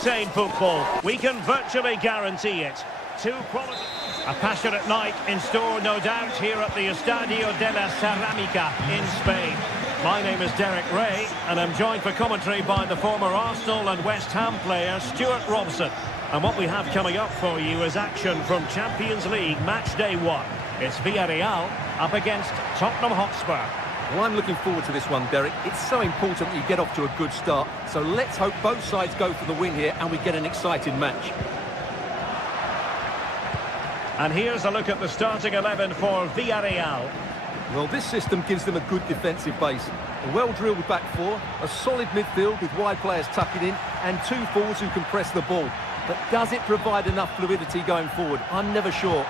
high-octane football. We can virtually guarantee it. Two quality... A passionate night in store, no doubt, here at the Estadio de la Ceramica in Spain. My name is Derek Ray, and I'm joined for commentary by the former Arsenal and West Ham player, Stuart Robson. And what we have coming up for you is action from Champions League Match Day 1. It's Villarreal up against Tottenham Hotspur. Well, I'm looking forward to this one, Derek. It's so important that you get off to a good start. So let's hope both sides go for the win here and we get an exciting match. And here's a look at the starting 11 for Villarreal. Well, this system gives them a good defensive base. A well-drilled back four, a solid midfield with wide players tucking in, and two forwards who can press the ball. But does it provide enough fluidity going forward? I'm never sure.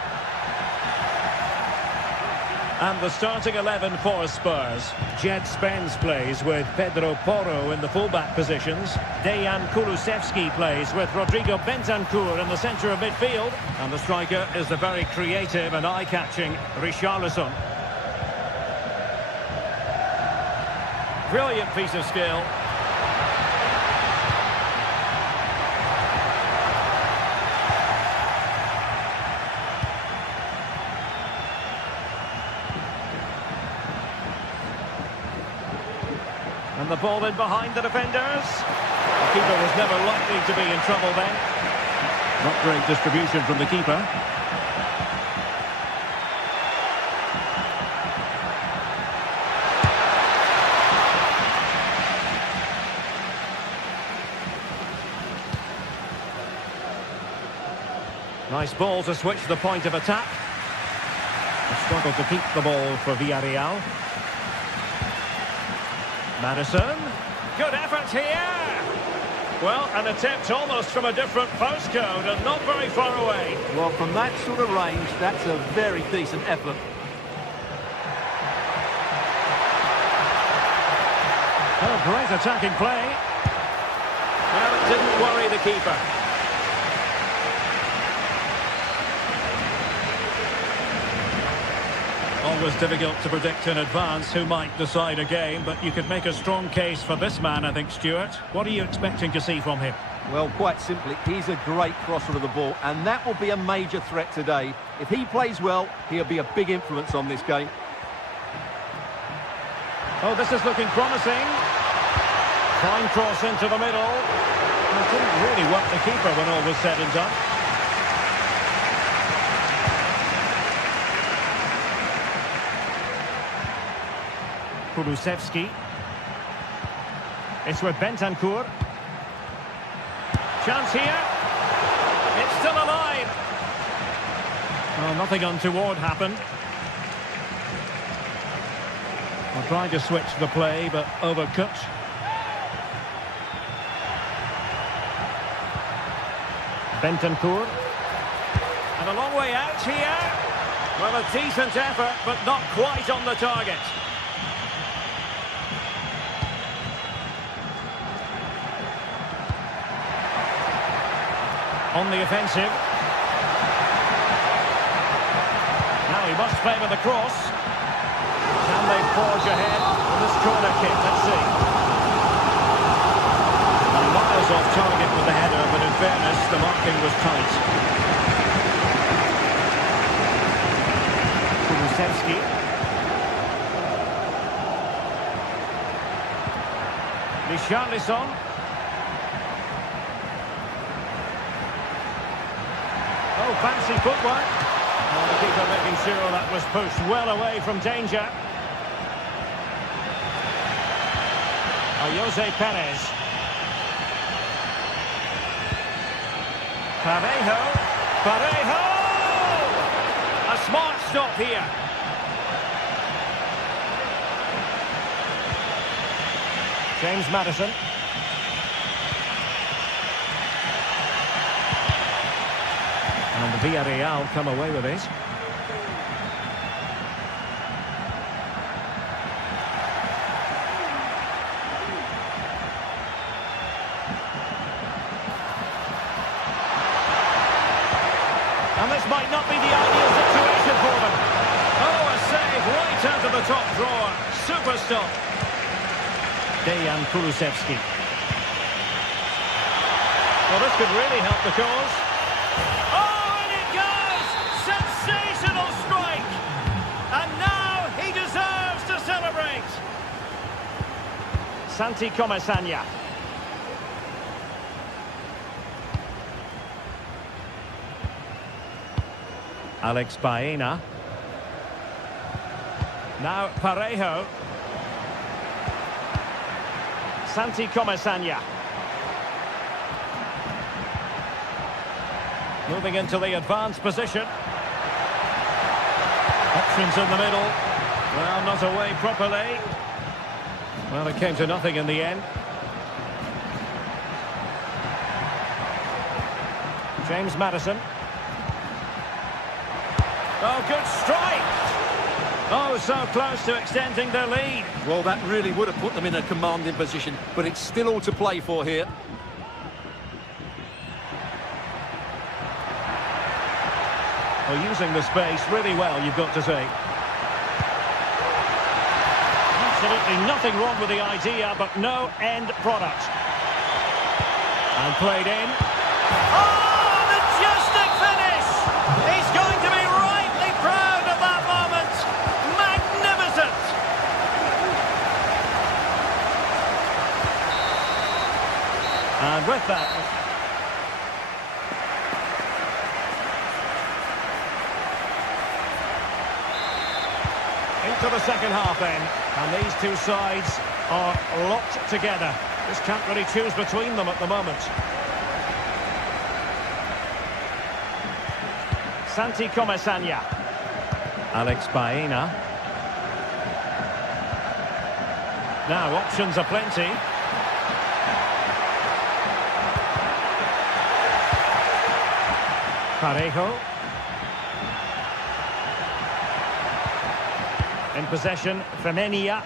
And the starting 11 for Spurs. Jed Spence plays with Pedro Porro in the fullback positions. Dejan Kulusevski plays with Rodrigo Bentancur in the centre of midfield. And the striker is the very creative and eye-catching Richarlison. Brilliant piece of skill. And the ball in behind the defenders. The keeper was never likely to be in trouble then. Not great distribution from the keeper. Nice ball to switch the point of attack. A struggle to keep the ball for Villarreal. Madison, good effort here. Well, an attempt almost from a different postcode and not very far away. Well, from that sort of range, that's a very decent effort. Oh, great attacking play. Well, it didn't worry the keeper. Always difficult to predict in advance who might decide a game, but you could make a strong case for this man, I think, Stuart. What are you expecting to see from him? Well, quite simply, he's a great crosser of the ball, and that will be a major threat today. If he plays well, he'll be a big influence on this game. Oh, this is looking promising. Fine cross into the middle. It didn't really work the keeper when all was said and done. Kulusevski. It's with Bentancur. Chance here. It's still alive. Well, nothing untoward happened. Well, trying to switch the play, but overcooked. Bentancur. And a long way out here. Well, a decent effort, but not quite on the target. On the offensive. Now he must favour the cross. Can they forge ahead with this corner kick? Let's see. Miles off target with the header, but in fairness, the marking was tight. Kulusevski. Richarlison. Oh, fancy footwork. Oh, the keeper making sure that was pushed well away from danger. Jose Perez. Parejo! A smart stop here. James Madison. And the Villarreal come away with it. And this might not be the ideal situation for them. Oh, a save right out of the top drawer. Super stop. Dejan Kulusevski. Well, this could really help the cause. Oh, and it goes! Sensational strike! And now he deserves to celebrate. Santi Comasagna. Alex Baena. Now Parejo. Santi Comasagna. Moving into the advanced position. Options in the middle. Well, not away properly. Well, it came to nothing in the end. James Maddison. Oh, good strike! Oh, so close to extending their lead. Well, that really would have put them in a commanding position, but it's still all to play for here. Well, using the space really well, you've got to say. Absolutely nothing wrong with the idea, but no end product. And played in. Oh, the majestic finish! He's going to be rightly proud of that moment. Magnificent! And with that... into the second half then, and these two sides are locked together. Just can't really choose between them at the moment. Santi Comasagna. Alex Baena. Now options are plenty. Parejo. In possession, Femenia.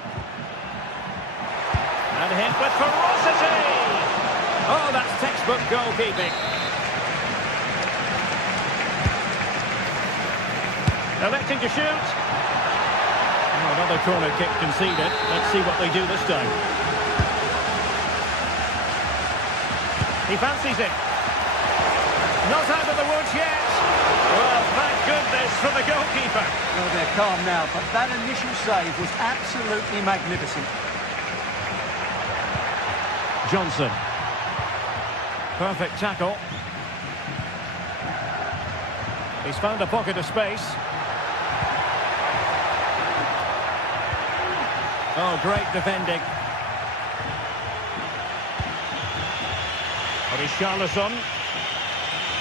And hit with ferocity! Oh, that's textbook goalkeeping. Electing to shoot. Oh, another corner kick conceded. Let's see what they do this time. He fancies it. Not out of the woods yet. Well, thank goodness for the goalkeeper. Well, they're calm now, but that initial save was absolutely magnificent. Johnson. Perfect tackle. He's found a pocket of space. Oh, great defending. Richarlison.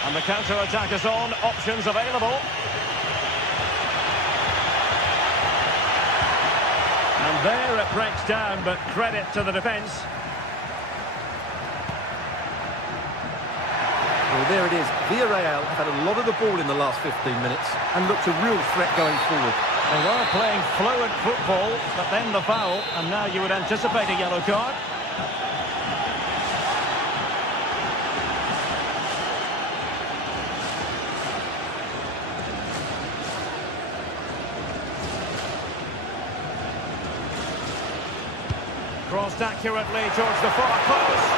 And the counter-attack is on. Options available. And there it breaks down, but credit to the defence. Well, there it is. Villarreal have had a lot of the ball in the last 15 minutes and looked a real threat going forward. They were playing fluent football, but then the foul, and now you would anticipate a yellow card. Crossed accurately towards the far post.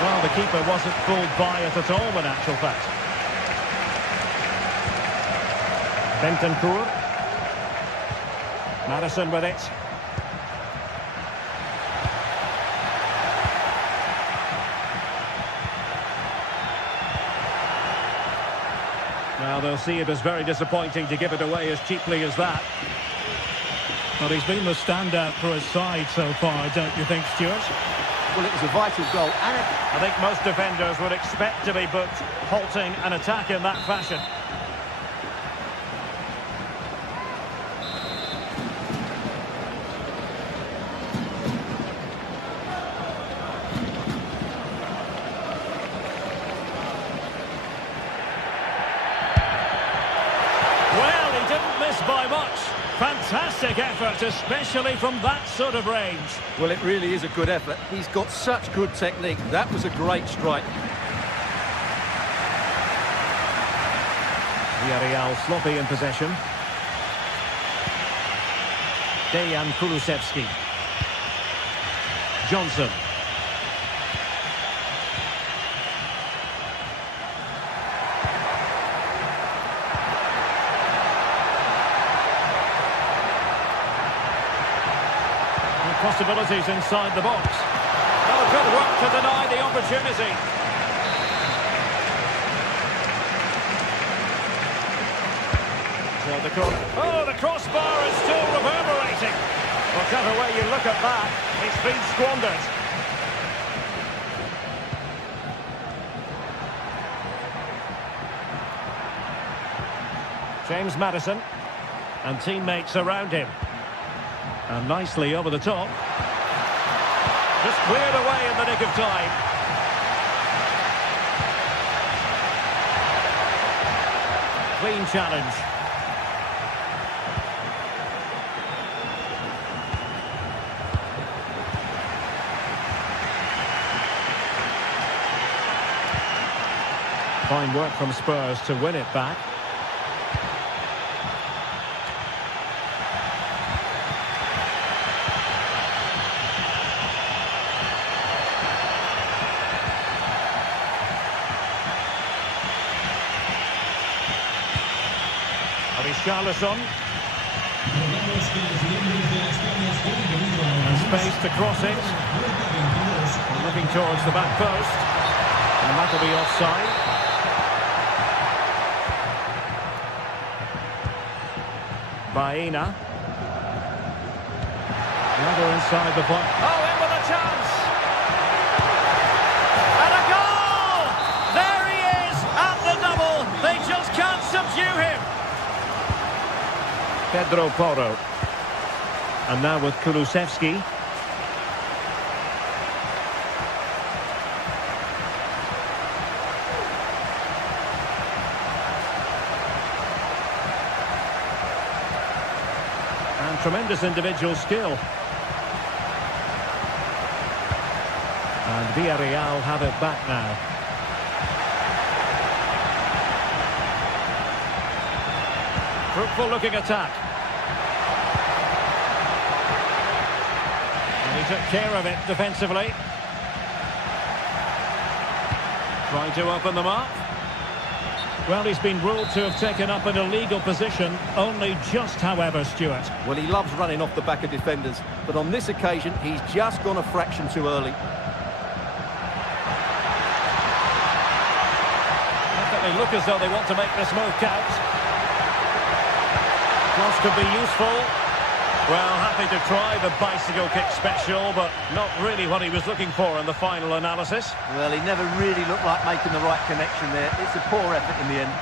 Well, the keeper wasn't fooled by it at all, in actual fact. Bentancur. Maddison with it. Well, they'll see it as very disappointing to give it away as cheaply as that. Well, he's been the standout for his side so far, don't you think, Stuart? Well, it was a vital goal. And I think most defenders would expect to be booked halting an attack in that fashion. Well, he didn't miss by much. Fantastic effort, especially from that sort of range. well, it really is a good effort. He's got such good technique. That was a great strike. Villarreal sloppy in possession. Dejan Kulusevski. Johnson. possibilities inside the box. Oh, good work to deny the opportunity. So the crossbar is still reverberating. Whatever way you look at that, it's been squandered. James Maddison and teammates around him. And nicely over the top. Just cleared away in the nick of time. Clean challenge. Fine work from Spurs to win it back. Richarlison. And space to cross it. Looking towards the back post. And that'll be offside. Baena. Another inside the box. Oh, in with a chance! And a goal! There he is at the double. They just can't subdue him. Pedro Porro. And now with Kulusevski. And tremendous individual skill. And Villarreal have it back now. Fruitful looking attack. And he took care of it defensively. Trying to open them up. Well, he's been ruled to have taken up an illegal position, only just, however, Stuart. Well, he loves running off the back of defenders, but on this occasion, he's just gone a fraction too early. They look as though they want to make this move count. Cross could be useful. Well, happy to try the bicycle kick special, but not really what he was looking for in the final analysis. Well, he never really looked like making the right connection there. It's a poor effort in the end.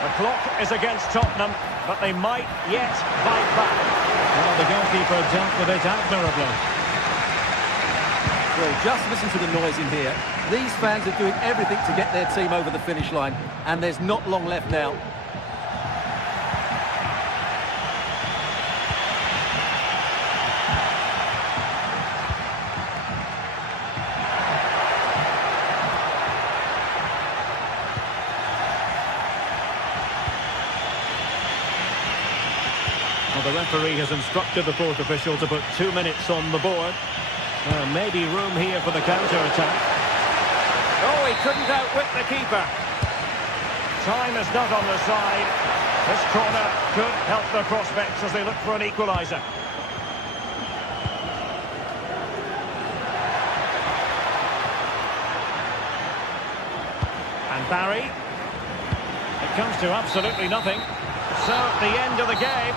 The clock is against Tottenham, but they might yet fight back. Well, the goalkeeper dealt with it admirably. Well, just listen to the noise in here. These fans are doing everything to get their team over the finish line, and there's not long left now. Well, the referee has instructed the fourth official to put 2 minutes on the board. Maybe room here for the counter-attack. Oh, he couldn't outwit the keeper. Time is not on the side. This corner could help the prospects as they look for an equaliser. And Barry. It comes to absolutely nothing. So, at the end of the game.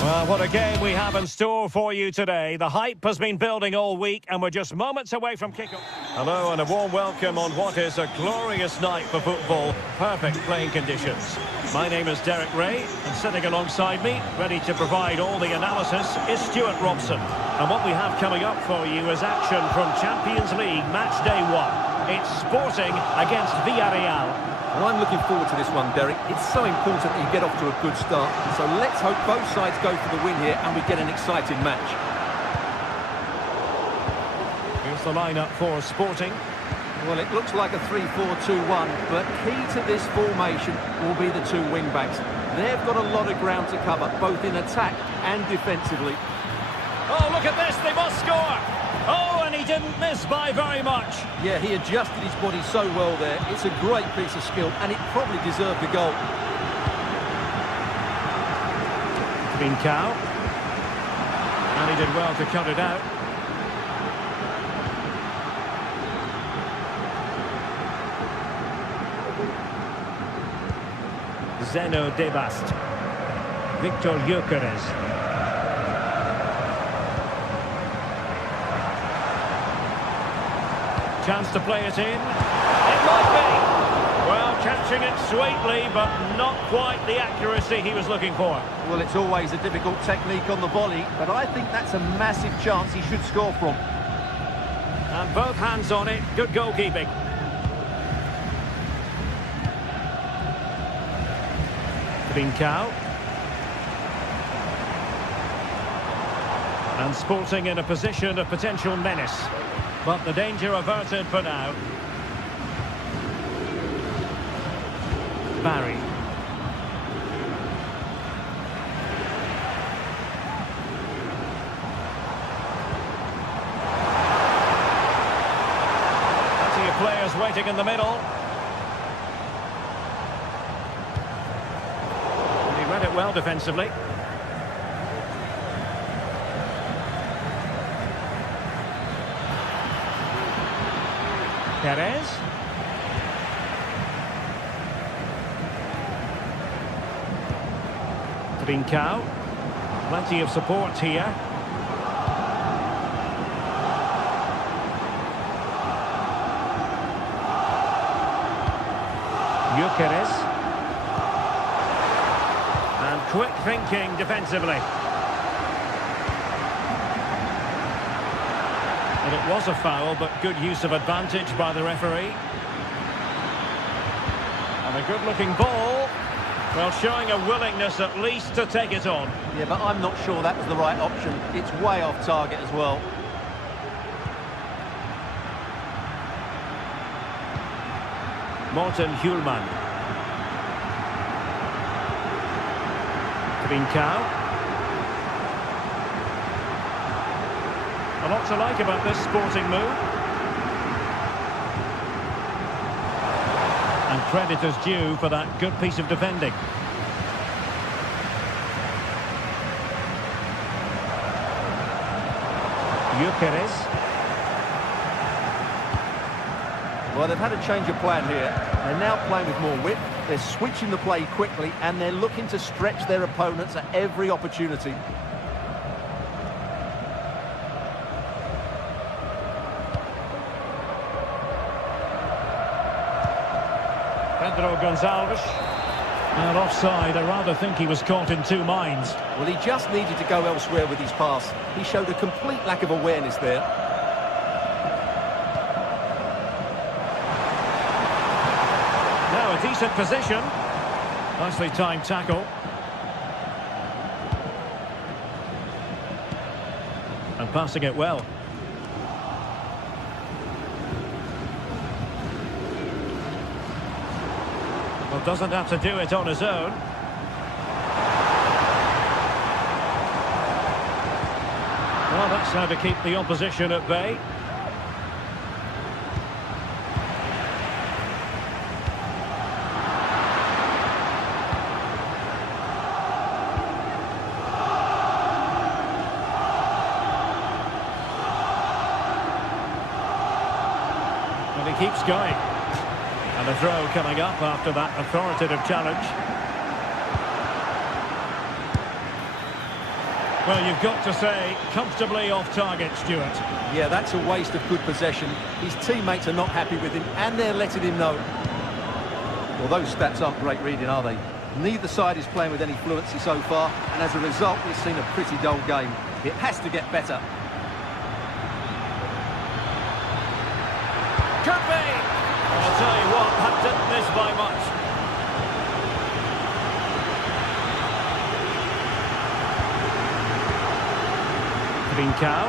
Well, what a game we have in store for you today. The hype has been building all week, and we're just moments away from kickoff. Hello and a warm welcome on what is a glorious night for football. Perfect playing conditions. My name is Derek Ray, and sitting alongside me, ready to provide all the analysis, is Stuart Robson. And what we have coming up for you is action from Champions League match day 1. It's Sporting against Villarreal. Well, I'm looking forward to this one, Derek. It's so important that you get off to a good start. So let's hope both sides go for the win here and we get an exciting match. Here's the lineup for Sporting. Well, it looks like a 3-4-2-1, but key to this formation will be the two wing-backs. They've got a lot of ground to cover, both in attack and defensively. Oh, look at this, they must score! Oh, and he didn't miss by very much. Yeah, he adjusted his body so well there. It's a great piece of skill, and it probably deserved a goal. Trincao. And he did well to cut it out. Zeno Debast. Victor Gyökeres. Chance to play it in. It might be. Well, catching it sweetly, but not quite the accuracy he was looking for. Well, it's always a difficult technique on the volley, but I think that's a massive chance he should score from. And both hands on it. Good goalkeeping. Trincao. And Sporting in a position of potential menace. But the danger averted for now. Barry. Plenty of players waiting in the middle. Read it well defensively. Perez. Trincao. Plenty of support here. Gyökeres. Quick thinking defensively. And it was a foul, but good use of advantage by the referee. And a good-looking ball. Well, showing a willingness at least to take it on. Yeah, but I'm not sure that was the right option. It's way off target as well. Morten Hjulman. Trincao. A lot to like about this Sporting move. And credit is due for that good piece of defending. Gyökeres. Well, they've had a change of plan here. They're now playing with more width. They're switching the play quickly, and they're looking to stretch their opponents at every opportunity. Pedro Gonçalves. And offside, I rather think he was caught in two minds. Well, he just needed to go elsewhere with his pass. He showed a complete lack of awareness there. Now a decent position. Nicely timed tackle. And passing it well. Well, doesn't have to do it on his own. Well, that's how to keep the opposition at bay. And he keeps going. And a throw coming up after that authoritative challenge. Well, you've got to say, comfortably off target, Stuart. Yeah, that's a waste of good possession. His teammates are not happy with him, and they're letting him know. Well, those stats aren't great reading, are they? Neither side is playing with any fluency so far, and as a result, we've seen a pretty dull game. It has to get better. Could be! I'll tell you what, that didn't miss by much. Trincao.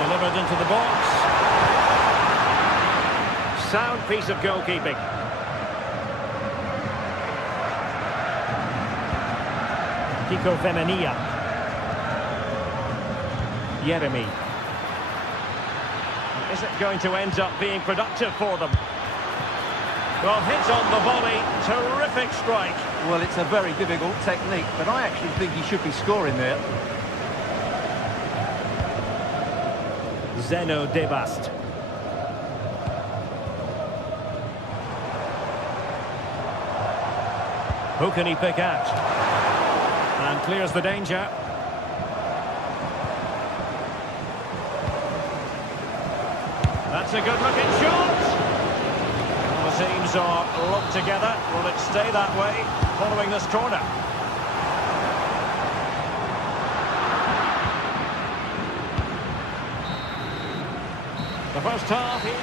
Delivered into the box. Sound piece of goalkeeping. Kiko Femenia. Jeremy. Is it going to end up being productive for them? Well, hit on the volley. Terrific strike. Well, it's a very difficult technique, but I actually think he should be scoring there. Zeno Debast. Who can he pick out? And clears the danger. That's a good-looking shot. The teams are locked together. Will it stay that way following this corner? The first half here.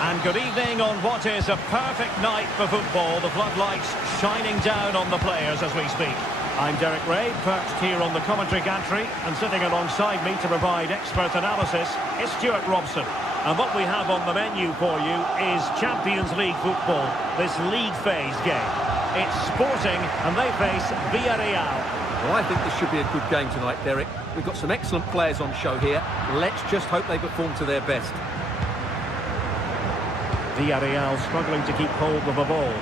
And good evening on what is a perfect night for football. The floodlights shining down on the players as we speak. I'm Derek Ray, perched here on the commentary gantry, and sitting alongside me to provide expert analysis is Stuart Robson. And what we have on the menu for you is Champions League football, this league phase game. It's Sporting, and they face Villarreal. Well, I think this should be a good game tonight, Derek. We've got some excellent players on show here. Let's just hope they perform to their best. Villarreal struggling to keep hold of the ball.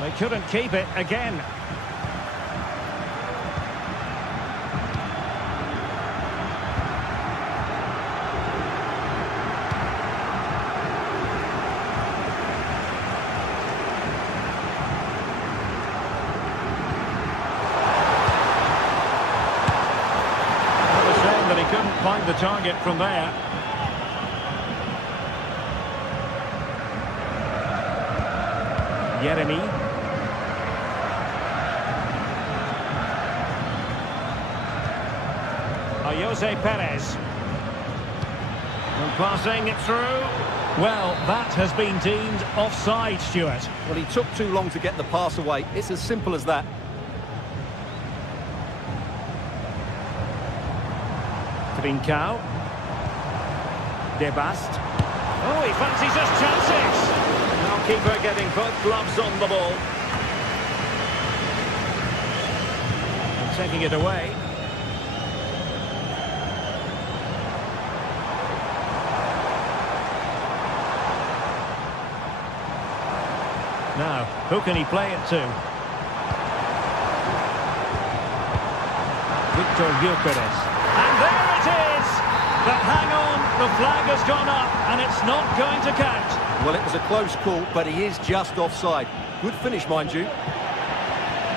They couldn't keep it again. What a shame that he couldn't find the target from there. Jeremy. Jose Perez. And passing it through. Well, that has been deemed offside, Stuart. Well, he took too long to get the pass away. It's as simple as that. Trincao. Debast. Oh, he fancies his chances. Now keeper getting both gloves on the ball. And taking it away. Now, who can he play it to? Victor Gyökeres. And there it is! But hang on, the flag has gone up, and it's not going to count. Well, it was a close call, but he is just offside. Good finish, mind you.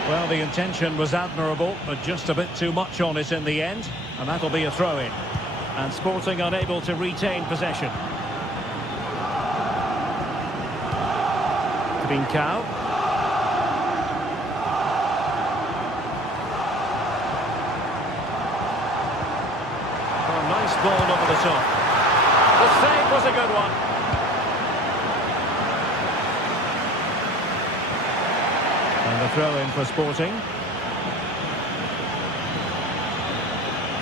Well, the intention was admirable, but just a bit too much on it in the end, and that'll be a throw-in. And Sporting unable to retain possession. Trincao. Oh, nice ball over the top. The save was a good one. And the throw-in for Sporting.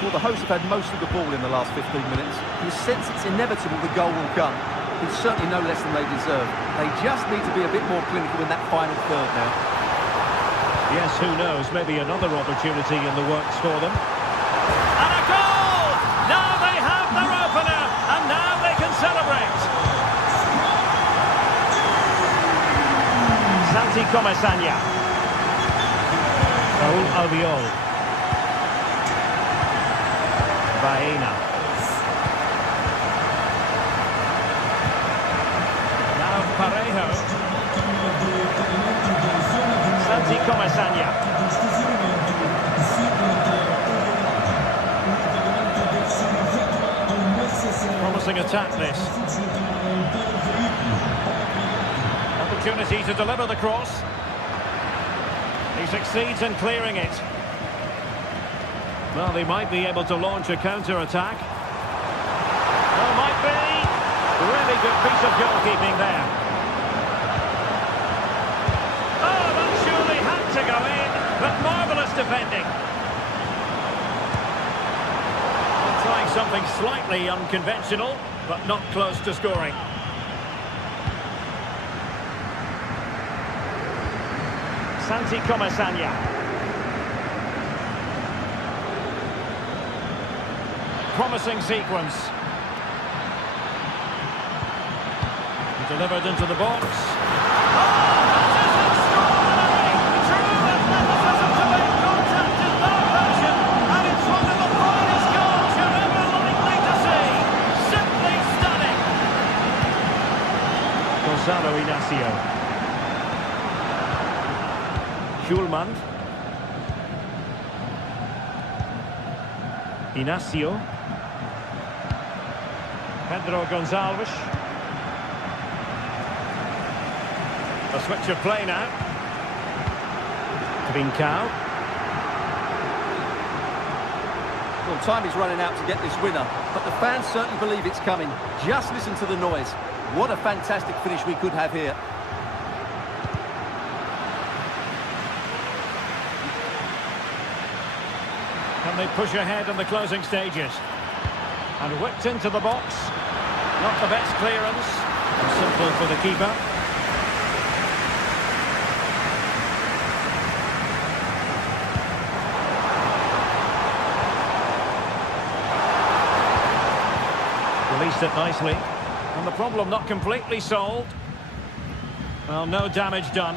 Well, the hosts have had most of the ball in the last 15 minutes. You sense it's inevitable the goal will come. It's certainly no less than they deserve. They just need to be a bit more clinical in that final third now. Yes, who knows? Maybe another opportunity in the works for them. And a goal! Now they have their opener, and now they can celebrate. Santi Comesaña. Raúl Albiol. Baena. Now Parejo. Santi Comesaña. Promising attack this. Opportunity to deliver the cross. He succeeds in clearing it. Well, they might be able to launch a counter-attack. Well, might be. Really good piece of goalkeeping there. Oh, that surely had to go in, but marvellous defending. Trying something slightly unconventional, but not close to scoring. Santi Comesaña. Promising sequence. Delivered into the box. Oh, that is extraordinary! True athleticism to make contact in that fashion, and it's one of the finest goals you're ever likely to see. Simply stunning. Gonzalo Inacio. Schulman. Inacio. Pedro Gonçalves. A switch of play now. Trincao. Well, time is running out to get this winner, but the fans certainly believe it's coming. Just listen to the noise. What a fantastic finish we could have here. Can they push ahead in the closing stages? And whipped into the box. Not the best clearance. Simple for the keeper. Released it nicely. And the problem not completely solved. Well, no damage done.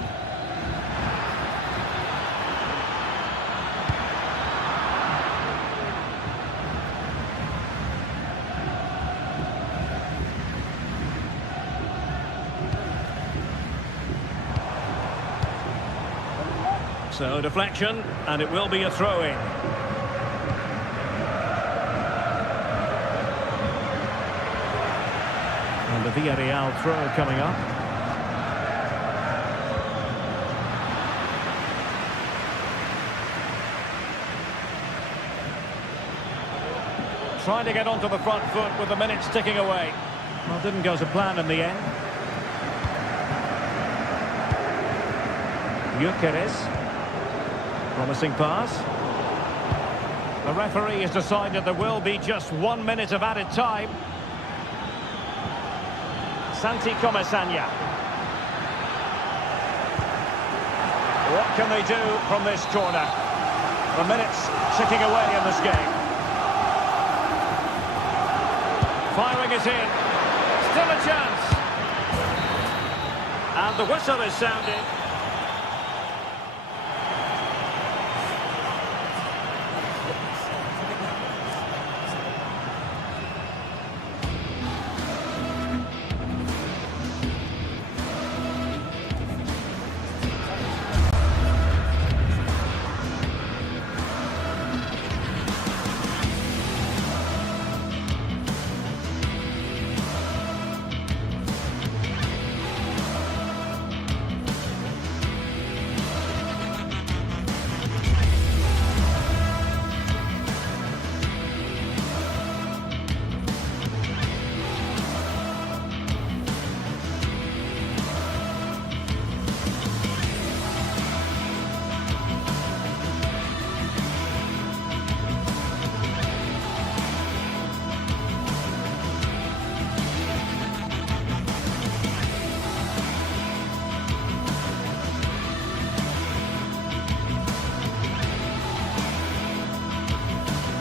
So, deflection, and it will be a throw-in. And the Villarreal throw coming up. Trying to get onto the front foot with the minutes ticking away. Well, didn't go to plan in the end. Gyökeres. Promising pass. The referee has decided there will be just 1 minute of added time. Santi Comesaña. What can they do from this corner? The minutes ticking away in this game. Firing it in. Still a chance. And the whistle is sounded.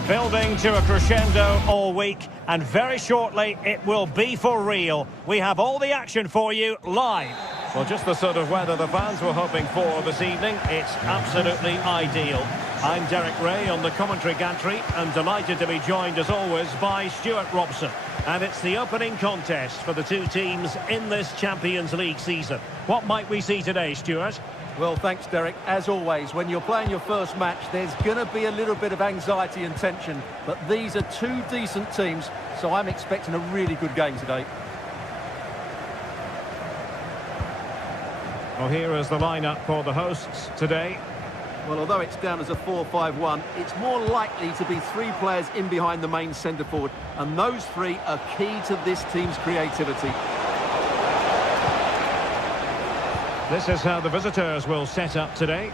Building to a crescendo all week, and very shortly it will be for real. We have all the action for you live. Well, just the sort of weather the fans were hoping for this evening. It's absolutely ideal. I'm Derek Ray on the commentary gantry and delighted to be joined as always by Stuart Robson. And it's the opening contest for the two teams in this Champions League season. What might we see today, Stuart? Well, thanks, Derek. As always, when you're playing your first match, there's going to be a little bit of anxiety and tension. But these are two decent teams, so I'm expecting a really good game today. Well, here is the lineup for the hosts today. Well, although it's down as a 4-5-1, it's more likely to be three players in behind the main centre-forward. And those three are key to this team's creativity. This is how the visitors will set up today.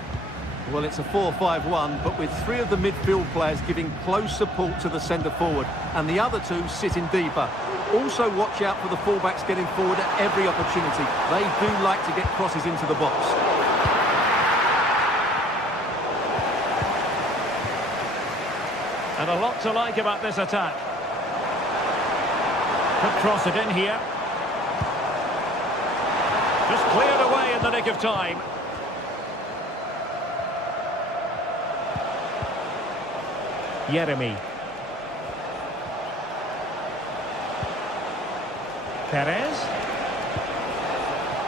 Well, it's a 4-5-1, but with three of the midfield players giving close support to the centre-forward, and the other two sitting deeper. Also watch out for the fullbacks getting forward at every opportunity. They do like to get crosses into the box. And a lot to like about this attack. Could cross it in here. Just cleared away in the nick of time. Yeremy. Perez.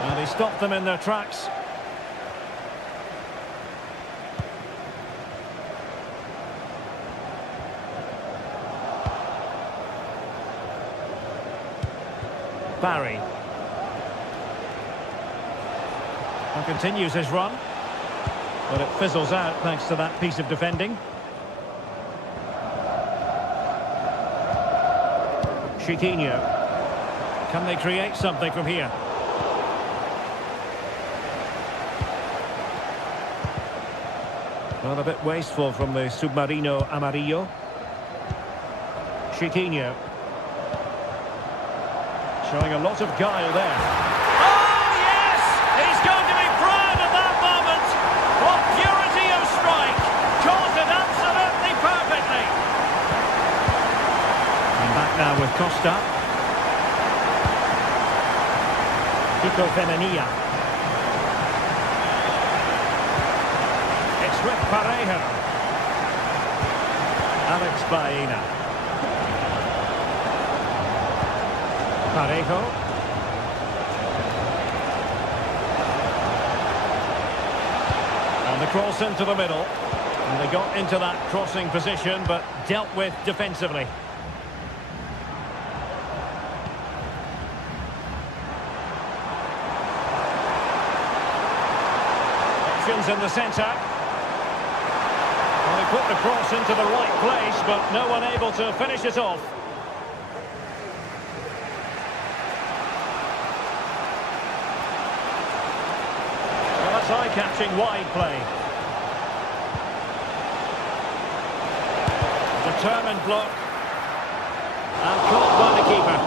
And he stopped them in their tracks. Barry. And continues his run. But it fizzles out thanks to that piece of defending. Chiquinho. Can they create something from here? Well, a bit wasteful from the Submarino Amarillo. Chiquinho. Showing a lot of guile there. Oh, yes! He's going to be proud of that moment! What purity of strike! Caught it absolutely perfectly! And back now with Costa. Kiko Femenia. It's with Parejo. Alex Baena. Parejo. And the cross into the middle. And they got into that crossing position, but dealt with defensively. Options in the centre. Well, they put the cross into the right place, but no one able to finish it off. Eye-catching wide play. Determined block. And caught by the keeper.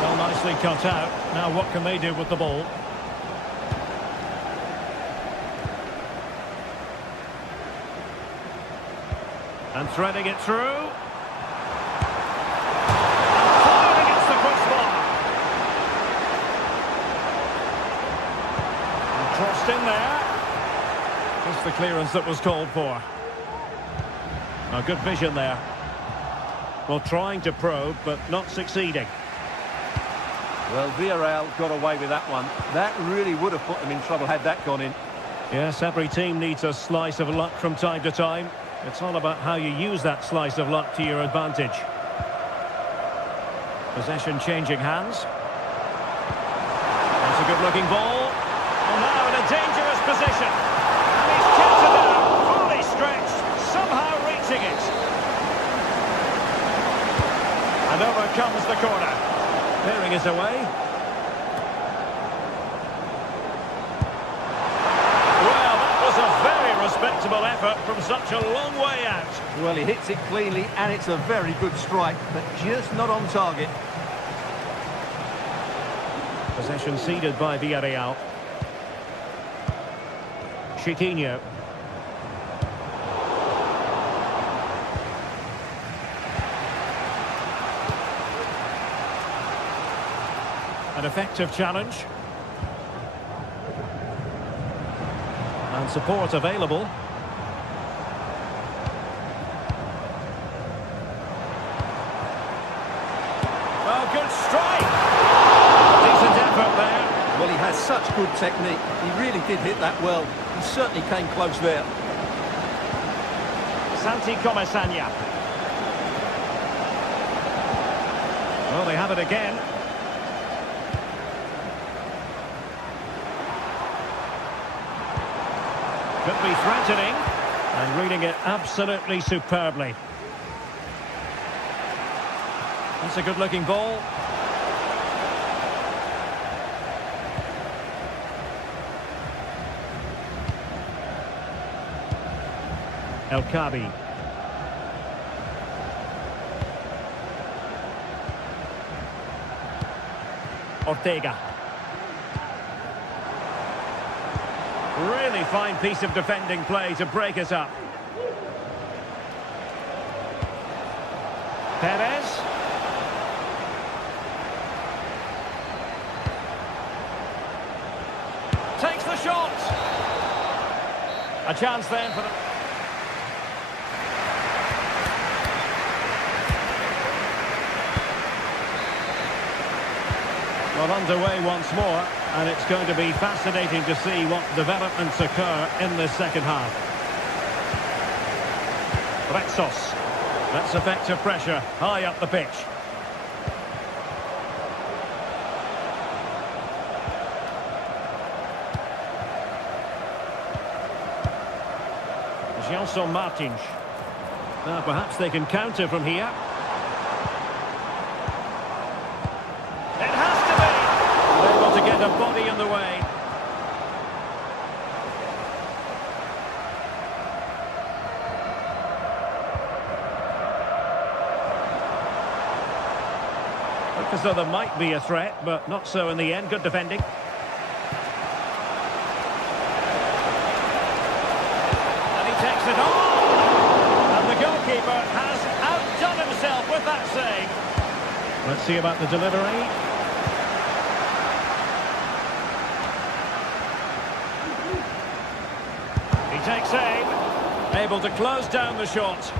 Well, nicely cut out. Now what can they do with the ball? And threading it through. Crossed in there. Just the clearance that was called for. A good vision there. Well, trying to probe, but not succeeding. Well, Villarreal got away with that one. That really would have put them in trouble had that gone in. Yes, every team needs a slice of luck from time to time. It's all about how you use that slice of luck to your advantage. Possession changing hands. That's a good-looking ball. Now in a dangerous position. And he's kept it down, fully stretched, somehow reaching it. And over comes the corner. Clearing it away. Well, that was a very respectable effort from such a long way out. Well, he hits it cleanly, and it's a very good strike, but just not on target. Possession ceded by Villarreal. Chiquinho. An effective challenge. And support available. Oh, good strike! Decent effort there. Well, he has such good technique. He really did hit that well. He certainly came close there. Santi Comesaña. Well, they have it again. Could be threatening. And reading it absolutely superbly. That's a good-looking ball. El Kabi. Ortega. Really fine piece of defending play to break us up. Perez. Takes the shot. A chance then for the... Well, underway once more, and it's going to be fascinating to see what developments occur in this second half. Rexos. That's effective pressure, high up the pitch. Gelson Martins. Now perhaps they can counter from here. It has to be! Able to get a body in the way. Look as though there might be a threat, but not so in the end. Good defending. Takes it on, and the goalkeeper has outdone himself with that save. Let's see about the delivery. He takes aim, able to close down the shot.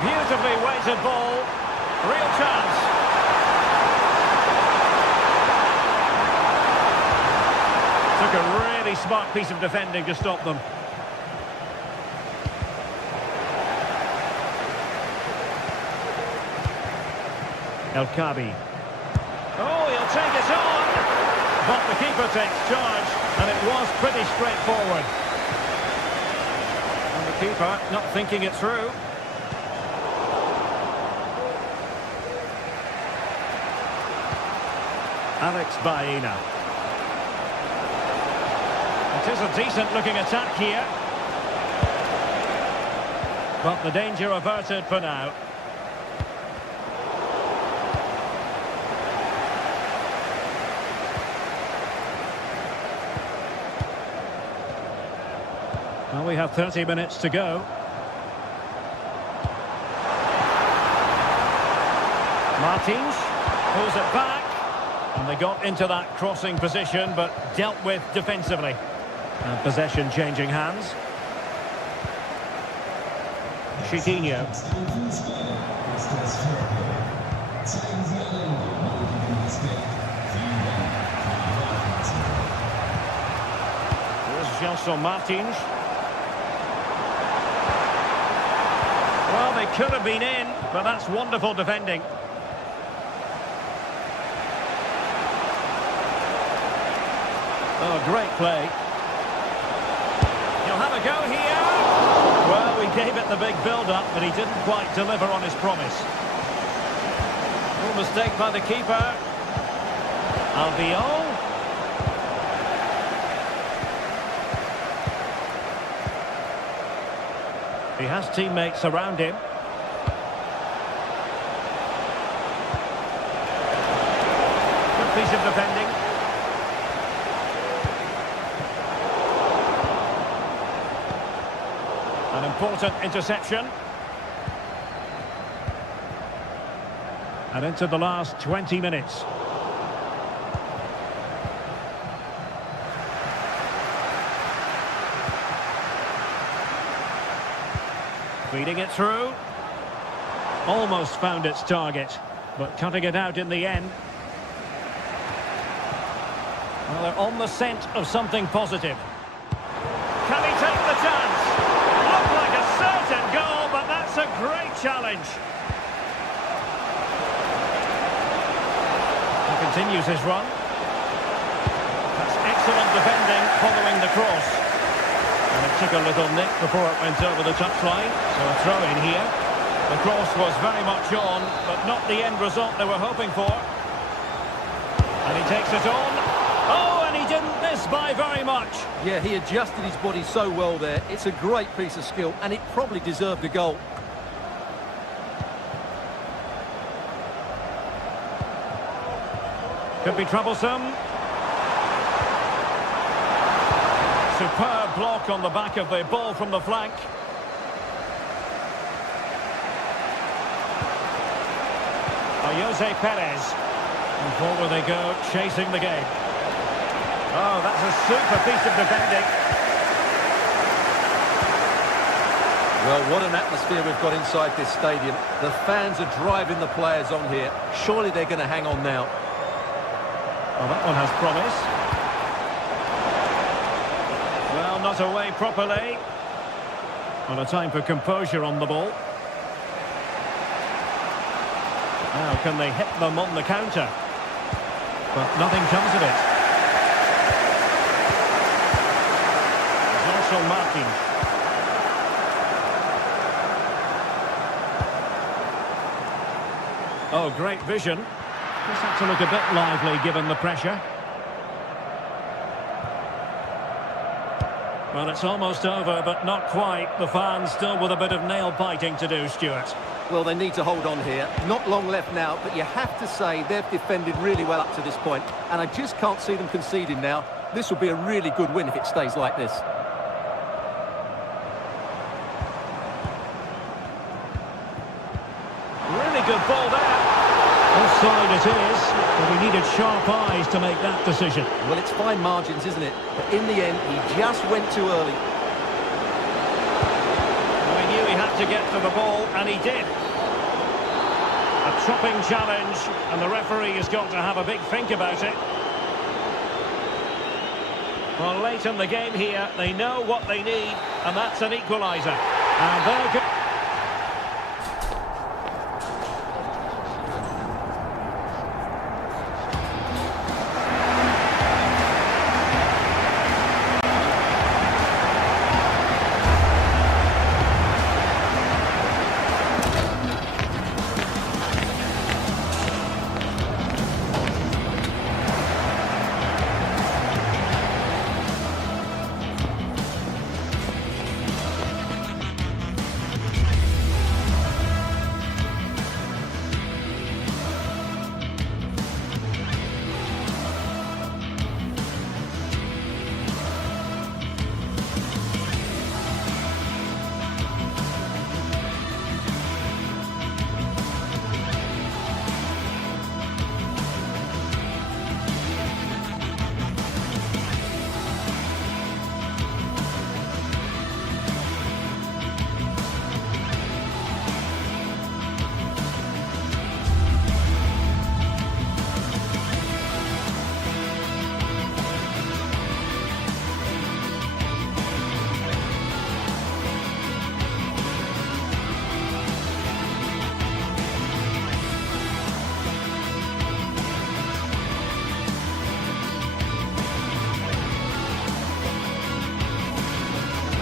Beautifully weighted ball, real chance. Took a really smart piece of defending to stop them. El Kabi. Oh, he'll take it on. But the keeper takes charge, and it was pretty straightforward. And the keeper not thinking it through. Alex Baena. It is a decent-looking attack here. But the danger averted for now. Well, we have 30 minutes to go. Martins pulls it back. And they got into that crossing position, but dealt with defensively. And possession changing hands. Chiquinho. Here's Gelson Martins. Well, they could have been in, but that's wonderful defending. Oh, great play. He'll have a go here. Well, we gave it the big build-up, but he didn't quite deliver on his promise. No mistake by the keeper. Albiol. He has teammates around him. Good piece of defending. An important interception. And into the last 20 minutes. Feeding it through. Almost found its target, but cutting it out in the end. Well, they're on the scent of something positive. Can he take the chance? Looked like a certain goal, but that's a great challenge. He continues his run. That's excellent defending following the cross. And it took a little nick before it went over the touchline, so a throw in here. The cross was very much on, but not the end result they were hoping for. And he takes it on. Oh, and he didn't miss by very much. Yeah, he adjusted his body so well there. It's a great piece of skill, and it probably deserved a goal. Could be troublesome. Superb block on the back of the ball from the flank. Jose Perez. And forward they go, chasing the game. Oh, that's a super piece of defending. Well, what an atmosphere we've got inside this stadium. The fans are driving the players on here. Surely they're going to hang on now. Well, that one has promise. Well, not away properly. Well, a time for composure on the ball. Now, can they hit them on the counter? But nothing comes of it. There's also marking. Oh, great vision. Just had to look a bit lively given the pressure. Well, it's almost over, but not quite. The fans still with a bit of nail-biting to do, Stuart. Well, they need to hold on here. Not long left now, but you have to say they've defended really well up to this point, and I just can't see them conceding now. This will be a really good win if it stays like this. Really good ball there. Offside it is, but we needed sharp eyes to make that decision. Well, it's fine margins, isn't it? But in the end, he just went too early. Well, he knew he had to get to the ball, and he did. A chopping challenge, and the referee has got to have a big think about it. Well, late in the game here, they know what they need, and that's an equaliser. And there goes...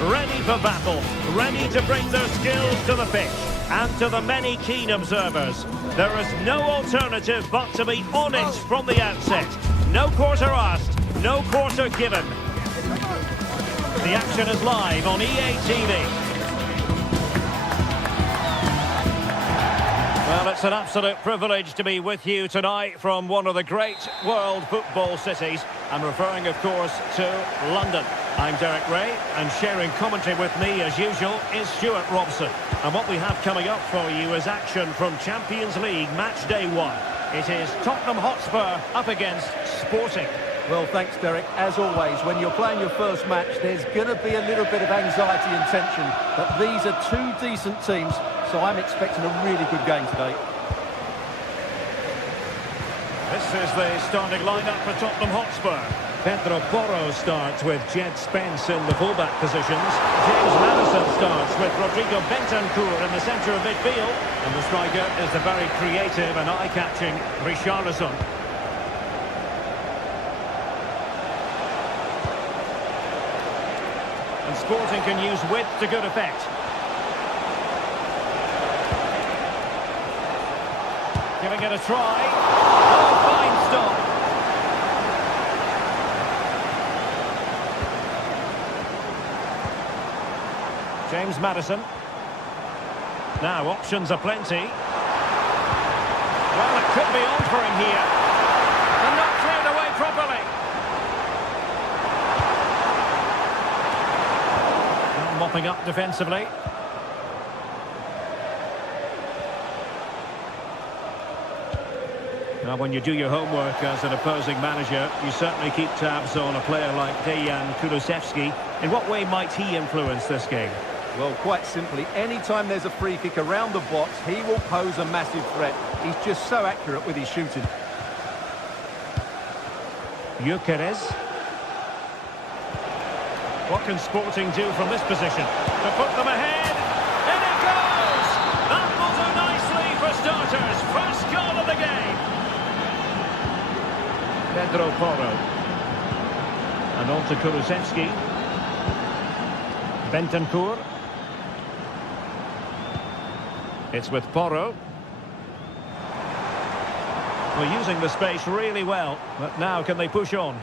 Ready for battle, ready to bring their skills to the pitch. And to the many keen observers, there is no alternative but to be on it from the outset. No quarter asked, no quarter given. The action is live on EA TV. Well, it's an absolute privilege to be with you tonight from one of the great world football cities. I'm referring, of course, to London. I'm Derek Ray, and sharing commentary with me, as usual, is Stuart Robson. And what we have coming up for you is action from Champions League Match Day 1. It is Tottenham Hotspur up against Sporting. Well, thanks, Derek. As always, when you're playing your first match, there's going to be a little bit of anxiety and tension. But these are two decent teams, so I'm expecting a really good game today. This is the starting lineup for Tottenham Hotspur. Pedro Porro starts with Jed Spence in the fullback positions. James Maddison starts with Rodrigo Bentancur in the centre of midfield. And the striker is the very creative and eye-catching Richarlison. And Sporting can use width to good effect. Giving it a try. Oh, fine stop. James Maddison. Now, options are plenty. Well, it could be on for him here. And not cleared away properly. Well, mopping up defensively. Now, when you do your homework as an opposing manager, you certainly keep tabs on a player like Dejan Kulusevski. In what way might he influence this game? Well, quite simply, anytime there's a free kick around the box, he will pose a massive threat. He's just so accurate with his shooting. Gyökeres. What can Sporting do from this position? To put them ahead. In it goes! That will do nicely for starters. First goal of the game. Pedro Porro. And on to Kulusevski. Bentancur. It's with Porro. Well, using the space really well, but now can they push on?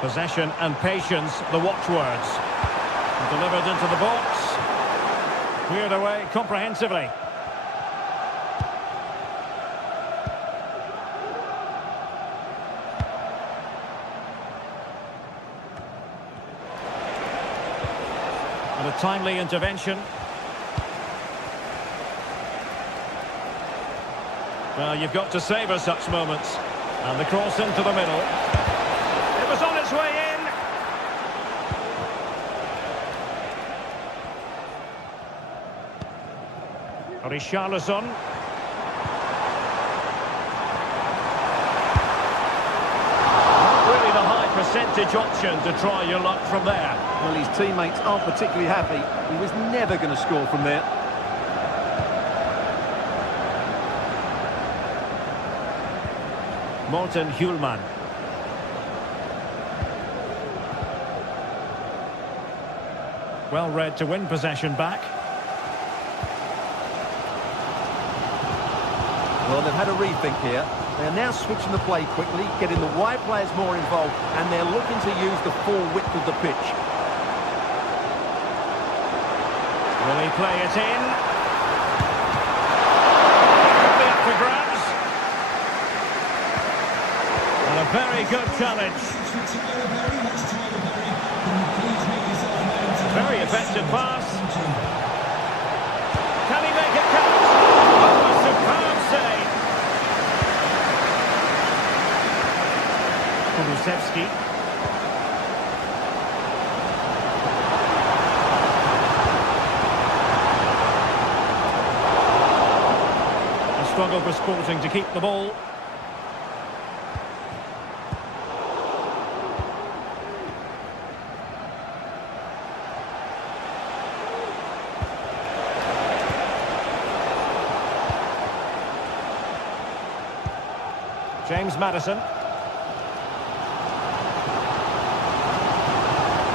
Possession and patience, the watchwords. Delivered into the box. Cleared away comprehensively. And a timely intervention. Well, you've got to savour such moments. And the cross into the middle. It was on its way in. Richarlison. Not really the high percentage option to try your luck from there. Well, his teammates aren't particularly happy. He was never going to score from there. Morten Hjulman. Well read to win possession back. Well, they've had a rethink here. They're now switching the play quickly, getting the wide players more involved, and they're looking to use the full width of the pitch. Will he play it in? Could be up for grabs. And a very good challenge. Very effective pass. Can he make it count? Oh, a superb save. Kulusevski. A struggle for Sporting to keep the ball. James Maddison.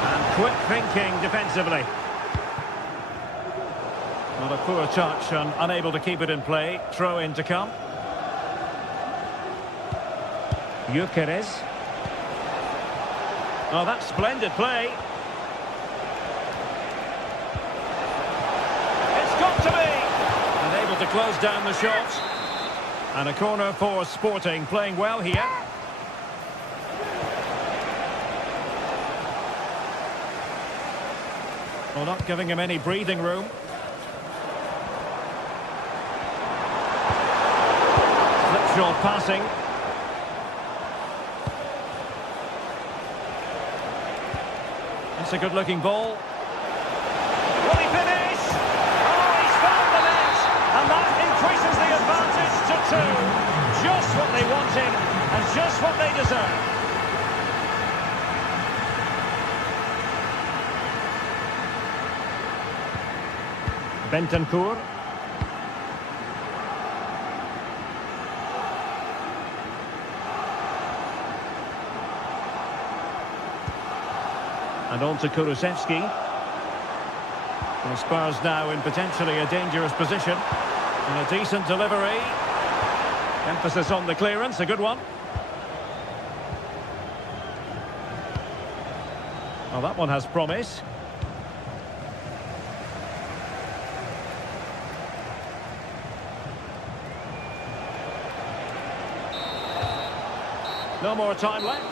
And quick thinking defensively. Not a poor touch and unable to keep it in play. Throw in to come. Gyökeres. Oh, that's splendid play. It's got to be! And able to close down the shot. And a corner for Sporting, playing well here. Well, not giving him any breathing room. Slipshod passing. That's a good-looking ball. Will he finish? Oh, he's found the net! And that increases the advantage to 2. Just what they wanted, and just what they deserve. Bentancur. And on to Kulusevski. The Spurs now in potentially a dangerous position. And a decent delivery. Emphasis on the clearance, a good one. Well, that one has promise. No more time left.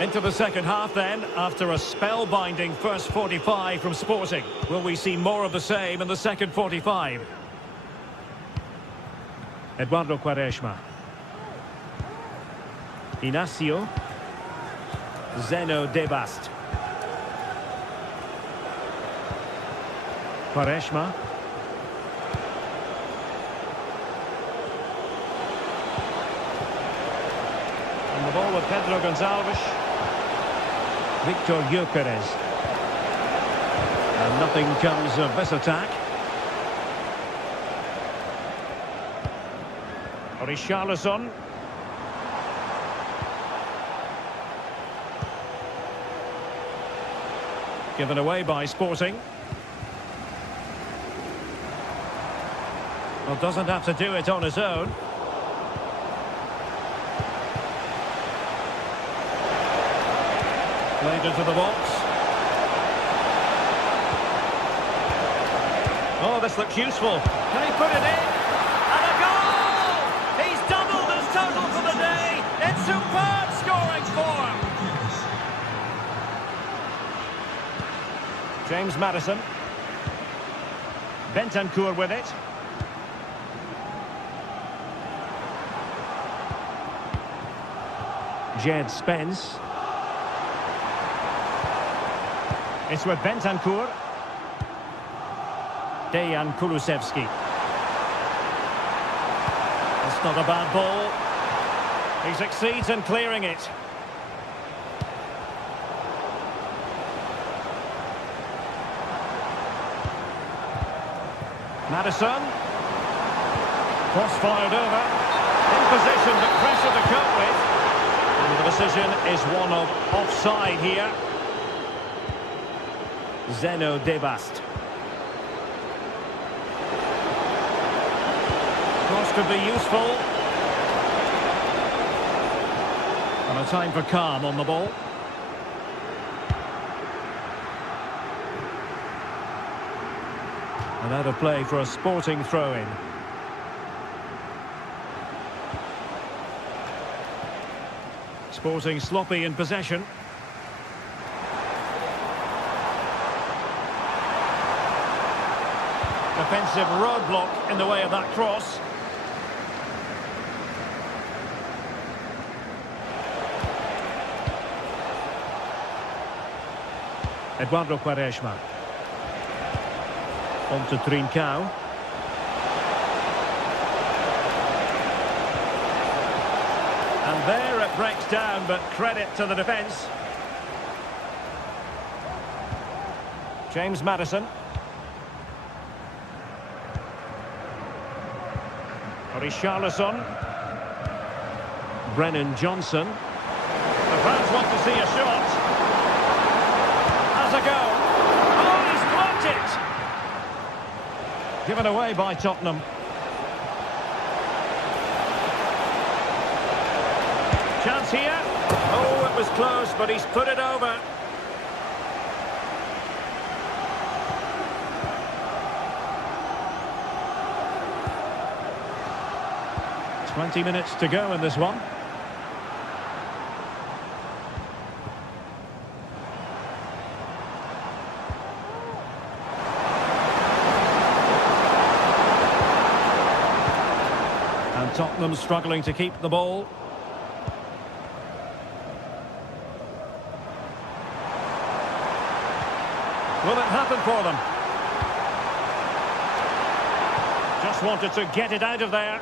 Into the second half then, after a spellbinding first 45 from Sporting. Will we see more of the same in the second 45? Eduardo Quaresma. Inacio. Zeno Debast. Quaresma. And the ball with Pedro Gonçalves. Victor Gyökeres. And nothing comes of this attack. Richarlison. Given away by Sporting. Well, doesn't have to do it on his own. Played into the box. Oh, this looks useful. Can he put it in? And a goal! He's doubled his total for the day. It's superb scoring form. James Maddison. Bentancur with it. Jed Spence. It's with Bentancur. Dejan Kulusevski. That's not a bad ball. He succeeds in clearing it. Maddison. Cross fired over. In position, but pressure to cope with. And the decision is one of offside here. Zeno Debast. Cross could be useful. And a time for calm on the ball. And out of play for a Sporting throw-in. Sporting sloppy in possession. Defensive roadblock in the way of that cross. Eduardo Quaresma. On to Trincao. And there it breaks down, but credit to the defence. James Maddison. Richarlison. Brennan Johnson. The fans want to see a shot. Has a go. Oh, he's blocked it! Given away by Tottenham. Chance here. Oh, it was close, but he's put it over. .20 minutes to go in this one. Tottenham struggling to keep the ball. Will it happen for them? Just wanted to get it out of there.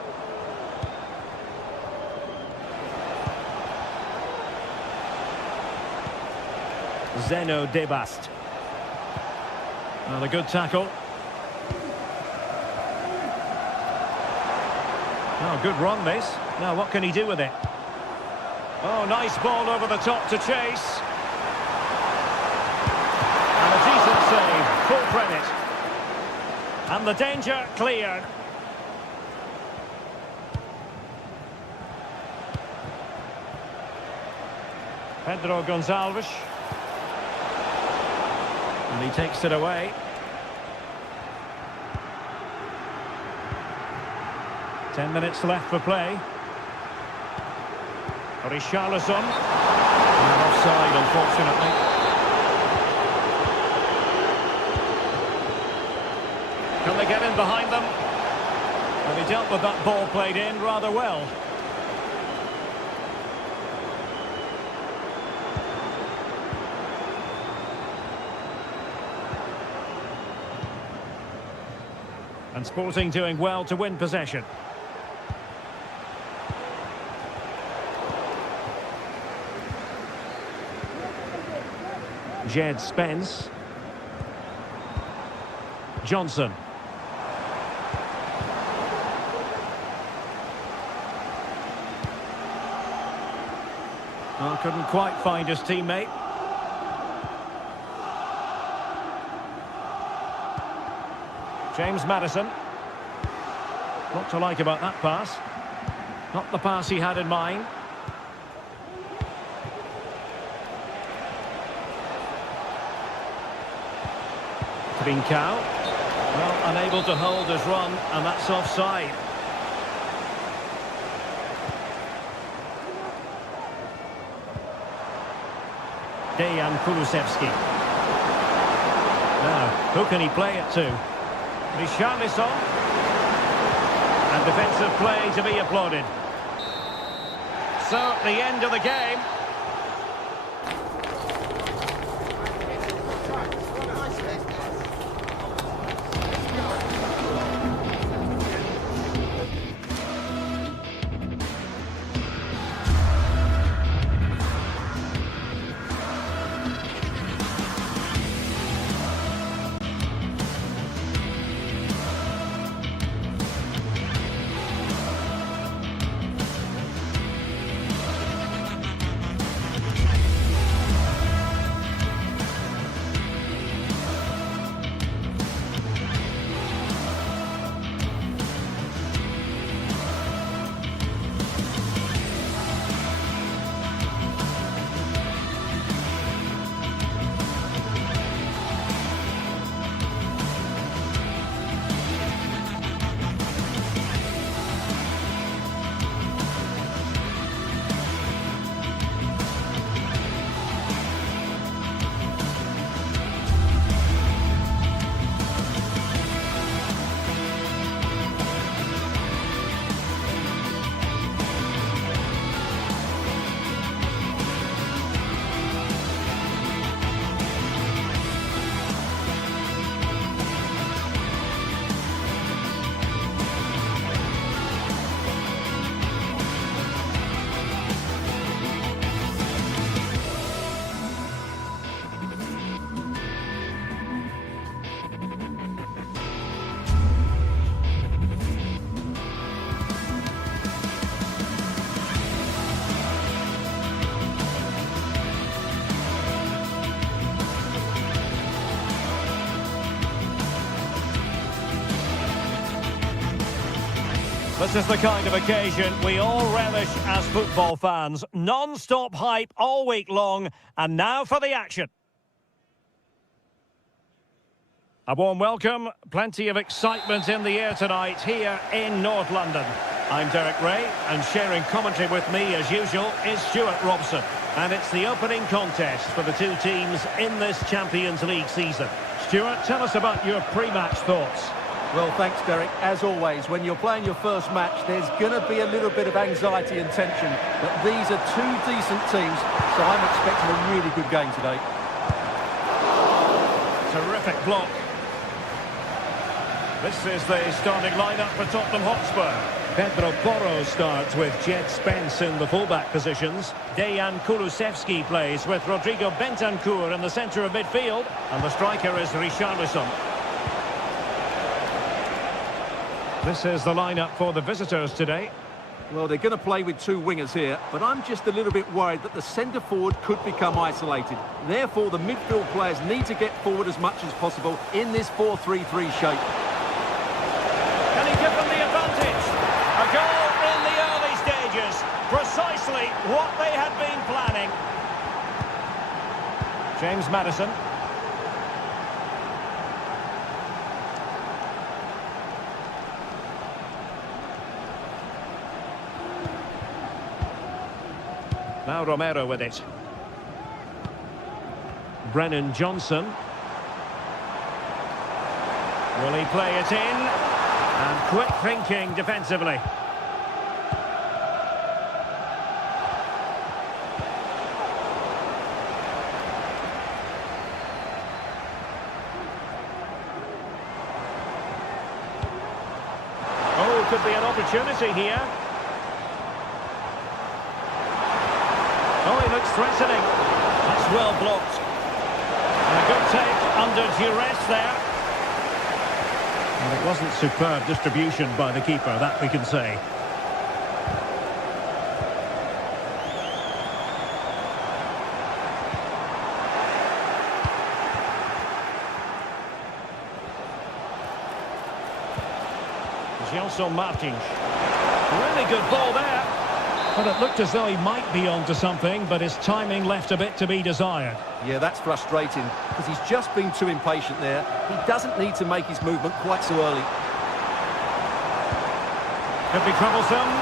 Zeno Debast. Well, a good tackle. Oh, good run, this. Now, what can he do with it? Oh, nice ball over the top to chase. And a decent save, full credit. And the danger cleared. Pedro Gonçalves. And he takes it away. Ten minutes left for play. Richarlison. And offside, unfortunately. Can they get in behind them? Well, they dealt with that ball played in rather well. And Sporting doing well to win possession. Jed Spence. Johnson. Oh, couldn't quite find his teammate. James Maddison. What to like about that pass? Not the pass he had in mind. Trincao. Well, unable to hold his run, and that's offside. Dejan Kulusevski. Now, who can he play it to? Richarlison. And defensive play to be applauded. So, the end of the game. This is the kind of occasion we all relish as football fans. Non-stop hype all week long, and now for the action. A warm welcome, plenty of excitement in the air tonight here in North London. I'm Derek Ray, and sharing commentary with me as usual is Stuart Robson. And it's the opening contest for the two teams in this Champions League season. Stuart, tell us about your pre-match thoughts. Well, thanks, Derek. As always, when you're playing your first match, there's going to be a little bit of anxiety and tension. But these are two decent teams, so I'm expecting a really good game today. Terrific block. This is the starting lineup for Tottenham Hotspur. Pedro Porro starts with Jed Spence in the fullback positions. Dejan Kulusevski plays with Rodrigo Bentancur in the centre of midfield. And the striker is Richarlison. This is the lineup for the visitors today. Well, they're going to play with two wingers here, but I'm just a little bit worried that the centre-forward could become isolated. Therefore, the midfield players need to get forward as much as possible in this 4-3-3 shape. Can he give them the advantage? A goal in the early stages. Precisely what they had been planning. James Maddison. Now Romero with it. Brennan Johnson. Will he play it in? And quick thinking defensively. Oh, could be an opportunity here. Oh, he looks threatening. That's well blocked. And a good take under duress there. And it wasn't superb distribution by the keeper, that we can say. Gelson Martins. Really good ball there. But it looked as though he might be onto something, but his timing left a bit to be desired. Yeah, that's frustrating, because he's just been too impatient there. He doesn't need to make his movement quite so early. Could be troublesome.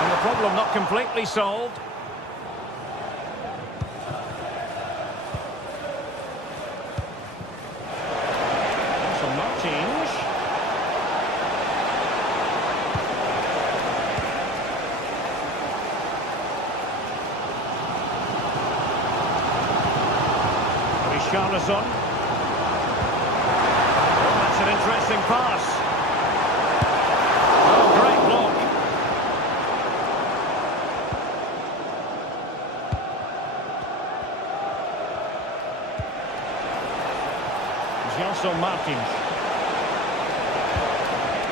And the problem not completely solved. Gelson Martins. Richarlison. Oh, that's an interesting pass. Oh, great block. Gelson Martins.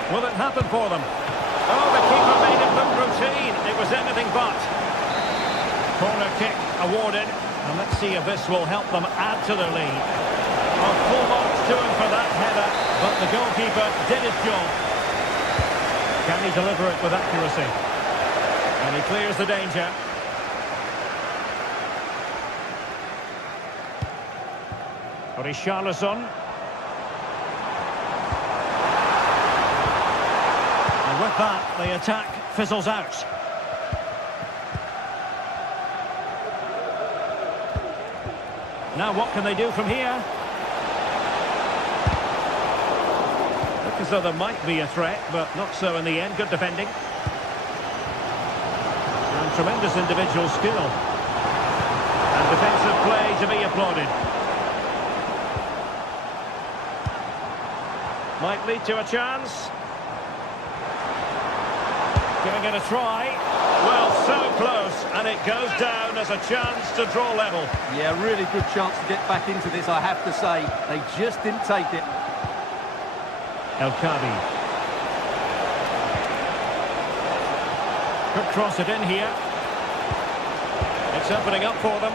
Will it happen for them? Oh, the keeper made it look routine. It was anything but. Corner kick awarded. And let's see if this will help them add to their lead. Well, full marks to him for that header, but the goalkeeper did his job. Can he deliver it with accuracy? And he clears the danger. Richarlison. And with that, the attack fizzles out. Now what can they do from here? Look as though there might be a threat, but not so in the end. Good defending. And tremendous individual skill. And defensive play to be applauded. Might lead to a chance. Giving it a try. Well, so close, and it goes down as a chance to draw level. Yeah, really good chance to get back into this, I have to say. They just didn't take it. El Khabi. Could cross it in here. It's opening up for them.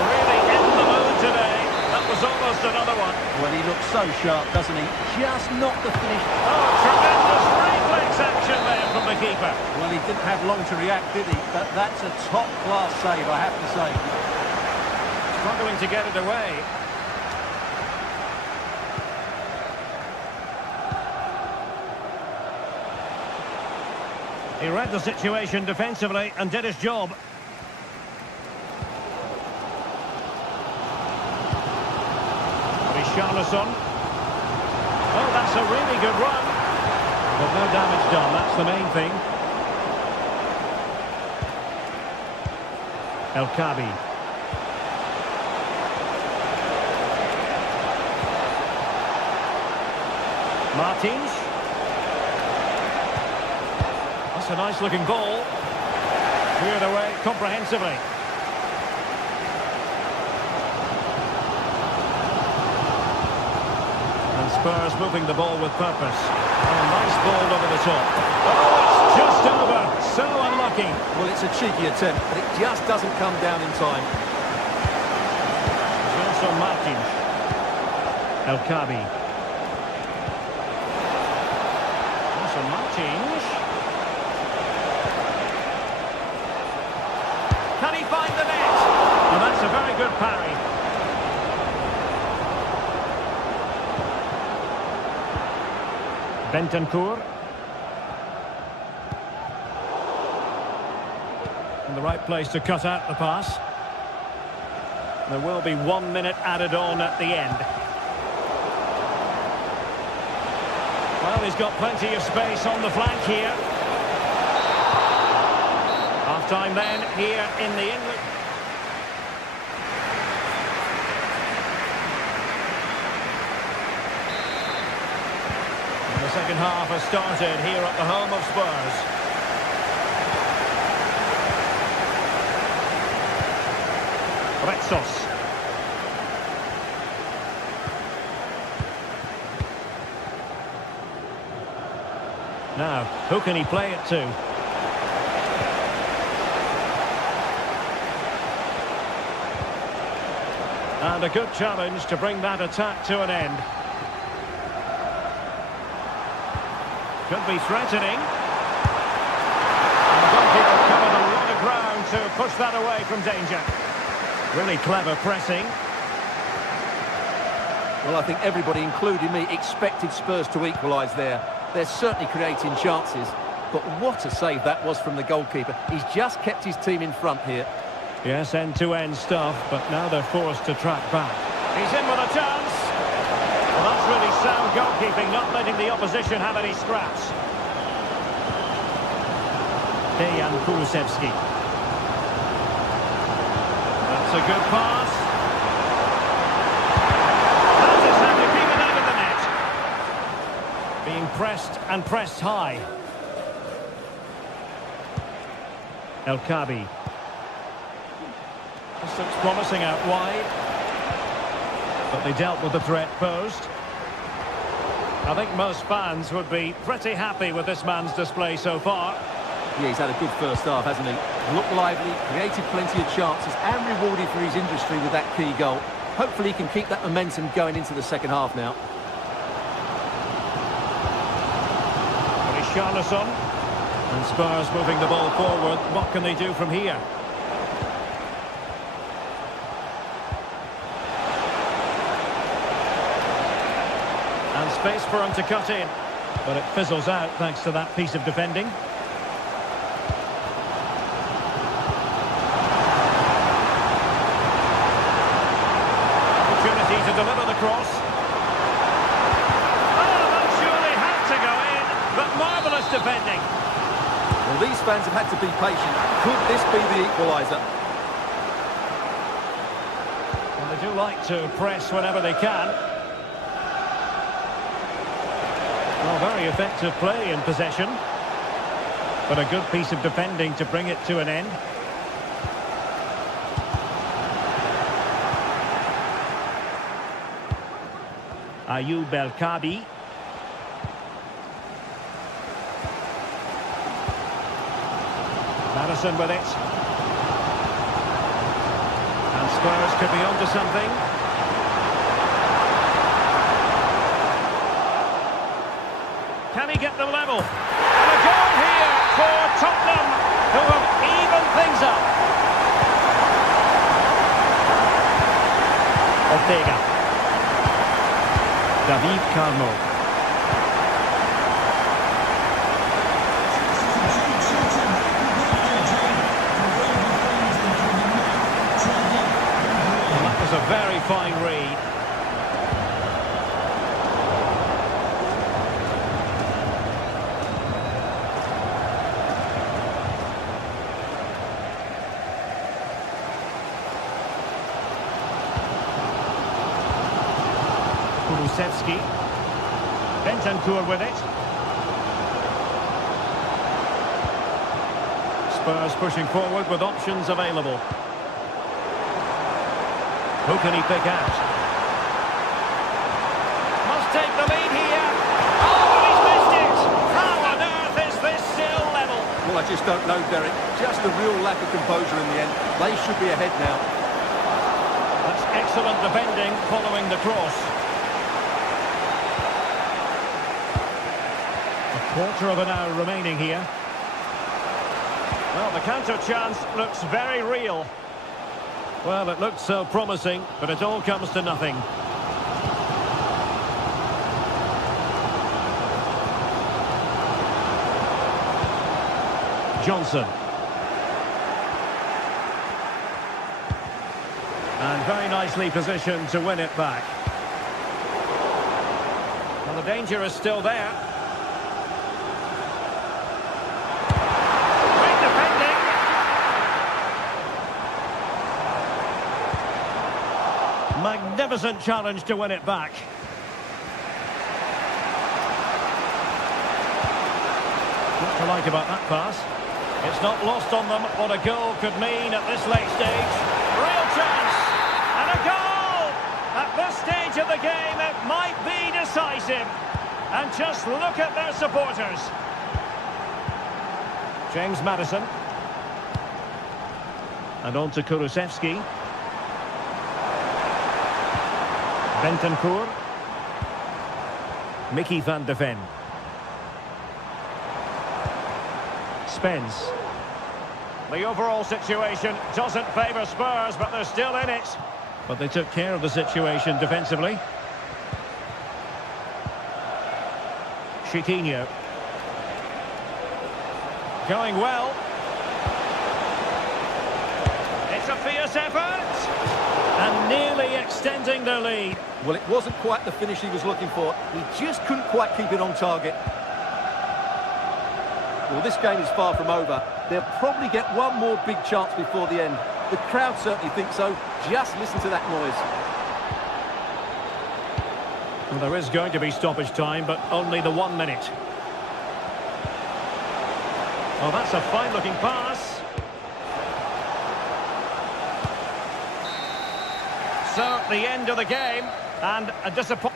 Really in the mood today. That was almost another one. Well, he looks so sharp, doesn't he? Just not the finish. Oh, tremendous reflex action there from the keeper. Well, he didn't have long to react, did he? But that's a top-class save, I have to say. Struggling to get it away. He read the situation defensively and did his job. Richarlison. Oh, that's a really good run. But no damage done, that's the main thing. El Kabi. Martins. That's a nice looking ball. Cleared away comprehensively. And Spurs moving the ball with purpose. Oh, nice ball over the top. Oh, it's just over. So unlucky. Well, it's a cheeky attempt, but it just doesn't come down in time. There's also Martins. El Kabi. Also Martins. Can he find the net? Well, that's a very good parry. Bentancur. In the right place to cut out the pass. There will be 1 minute added on at the end. Well, he's got plenty of space on the flank here. Half-time then here in the England. The second half has started here at the home of Spurs. Retsos. Now, who can he play it to? And a good challenge to bring that attack to an end. Could be threatening. And the goalkeeper covered a lot of ground to push that away from danger. Really clever pressing. Well, I think everybody, including me, expected Spurs to equalise there. They're certainly creating chances, but what a save that was from the goalkeeper. He's just kept his team in front here. Yes, end-to-end stuff, but now they're forced to track back. He's in with a chance. Well, that's really sound goalkeeping, not letting the opposition have any scraps. Dejan Kulusevski. That's a good pass. That is how to keep it out of the net. Being pressed and pressed high. El Kabi. This looks promising out wide. But they dealt with the threat posed. I think most fans would be pretty happy with this man's display so far. Yeah, he's had a good first half, hasn't he? Looked lively, created plenty of chances and rewarded for his industry with that key goal. Hopefully he can keep that momentum going into the second half now. Richarlison. And Spurs moving the ball forward. What can they do from here? And space for him to cut in. But it fizzles out thanks to that piece of defending. Opportunity to deliver the cross. Oh, that surely had to go in. But marvellous defending. Well, these fans have had to be patient. Could this be the equaliser? Well, they do like to press whenever they can. Well, very effective play in possession. But a good piece of defending to bring it to an end. Ayoub El Kabi. Madison with it. And Spurs could be onto something. Can he get them level? And a goal here for Tottenham, who have evened things up. Ortega. David Carmo. Well, that was a very fine read. Kulusevski. Bentancur with it. Spurs pushing forward with options available. Who can he pick out? Must take the lead here. Oh, and he's missed it! How on earth is this still level? Well, I just don't know, Derek. Just a real lack of composure in the end. They should be ahead now. That's excellent defending following the cross. A quarter of an hour remaining here. Well, the counter chance looks very real. Well, it looked so promising, but it all comes to nothing. Johnson. And very nicely positioned to win it back. Well, the danger is still there. Great defending. Magnificent challenge to win it back. What to like about that pass? It's not lost on them what a goal could mean at this late stage. Real chance! And a goal! At this stage of the game, it might be decisive. And just look at their supporters. James Maddison. And on to Kulusevski. Bentancur. Mickey van de Ven. Spence. The overall situation doesn't favour Spurs, but they're still in it. But they took care of the situation defensively. Chiquinho. Going well. It's a fierce effort. And nearly extending their lead. Well, it wasn't quite the finish he was looking for. He just couldn't quite keep it on target. Well, this game is far from over. They'll probably get one more big chance before the end. The crowd certainly think so. Just listen to that noise. Well, there is going to be stoppage time, but only the 1 minute. Well, that's a fine-looking pass. So, the end of the game, and a disappointment.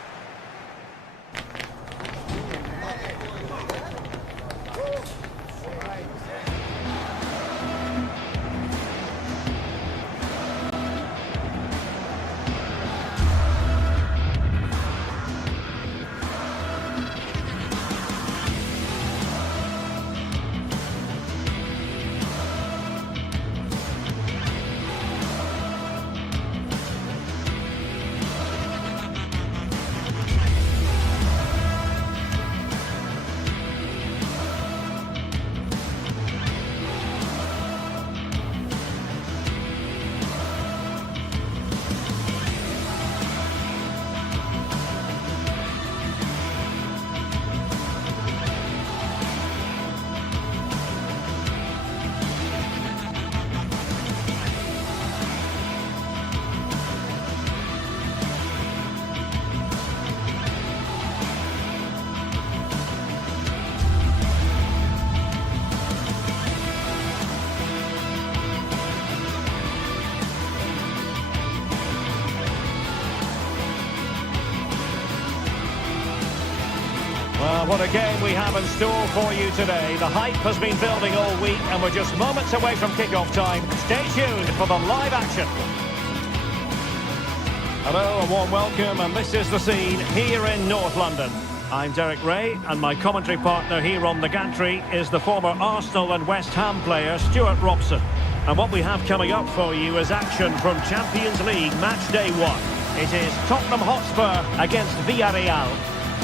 Well, what a game we have in store for you today. The hype has been building all week and we're just moments away from kick-off time. Stay tuned for the live action. Hello, a warm welcome, and this is the scene here in North London. I'm Derek Ray, and my commentary partner here on the gantry is the former Arsenal and West Ham player Stuart Robson. And what we have coming up for you is action from Champions League match day 1. It is Tottenham Hotspur against Villarreal.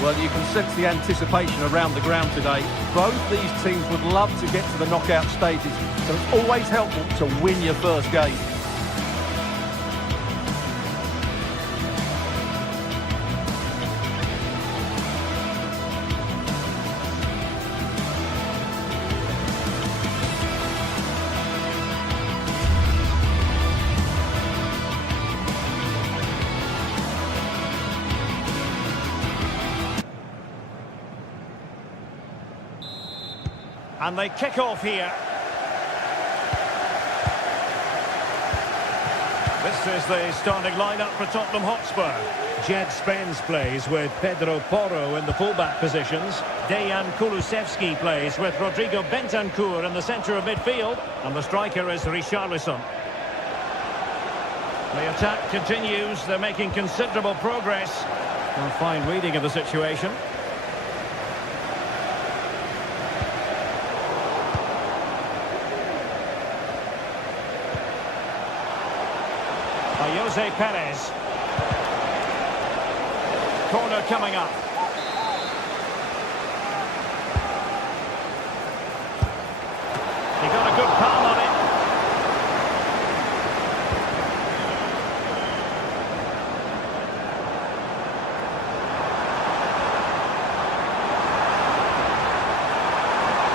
Well, you can sense the anticipation around the ground today. Both these teams would love to get to the knockout stages, so it's always helpful to win your first game. And they kick off here. This is the starting lineup for Tottenham Hotspur. Jed Spence plays with Pedro Porro in the fullback positions. Dejan Kulusevski plays with Rodrigo Bentancur in the centre of midfield. And the striker is Richarlison. The attack continues. They're making considerable progress. A fine reading of the situation. Jose Perez. Corner coming up. He got a good palm on it.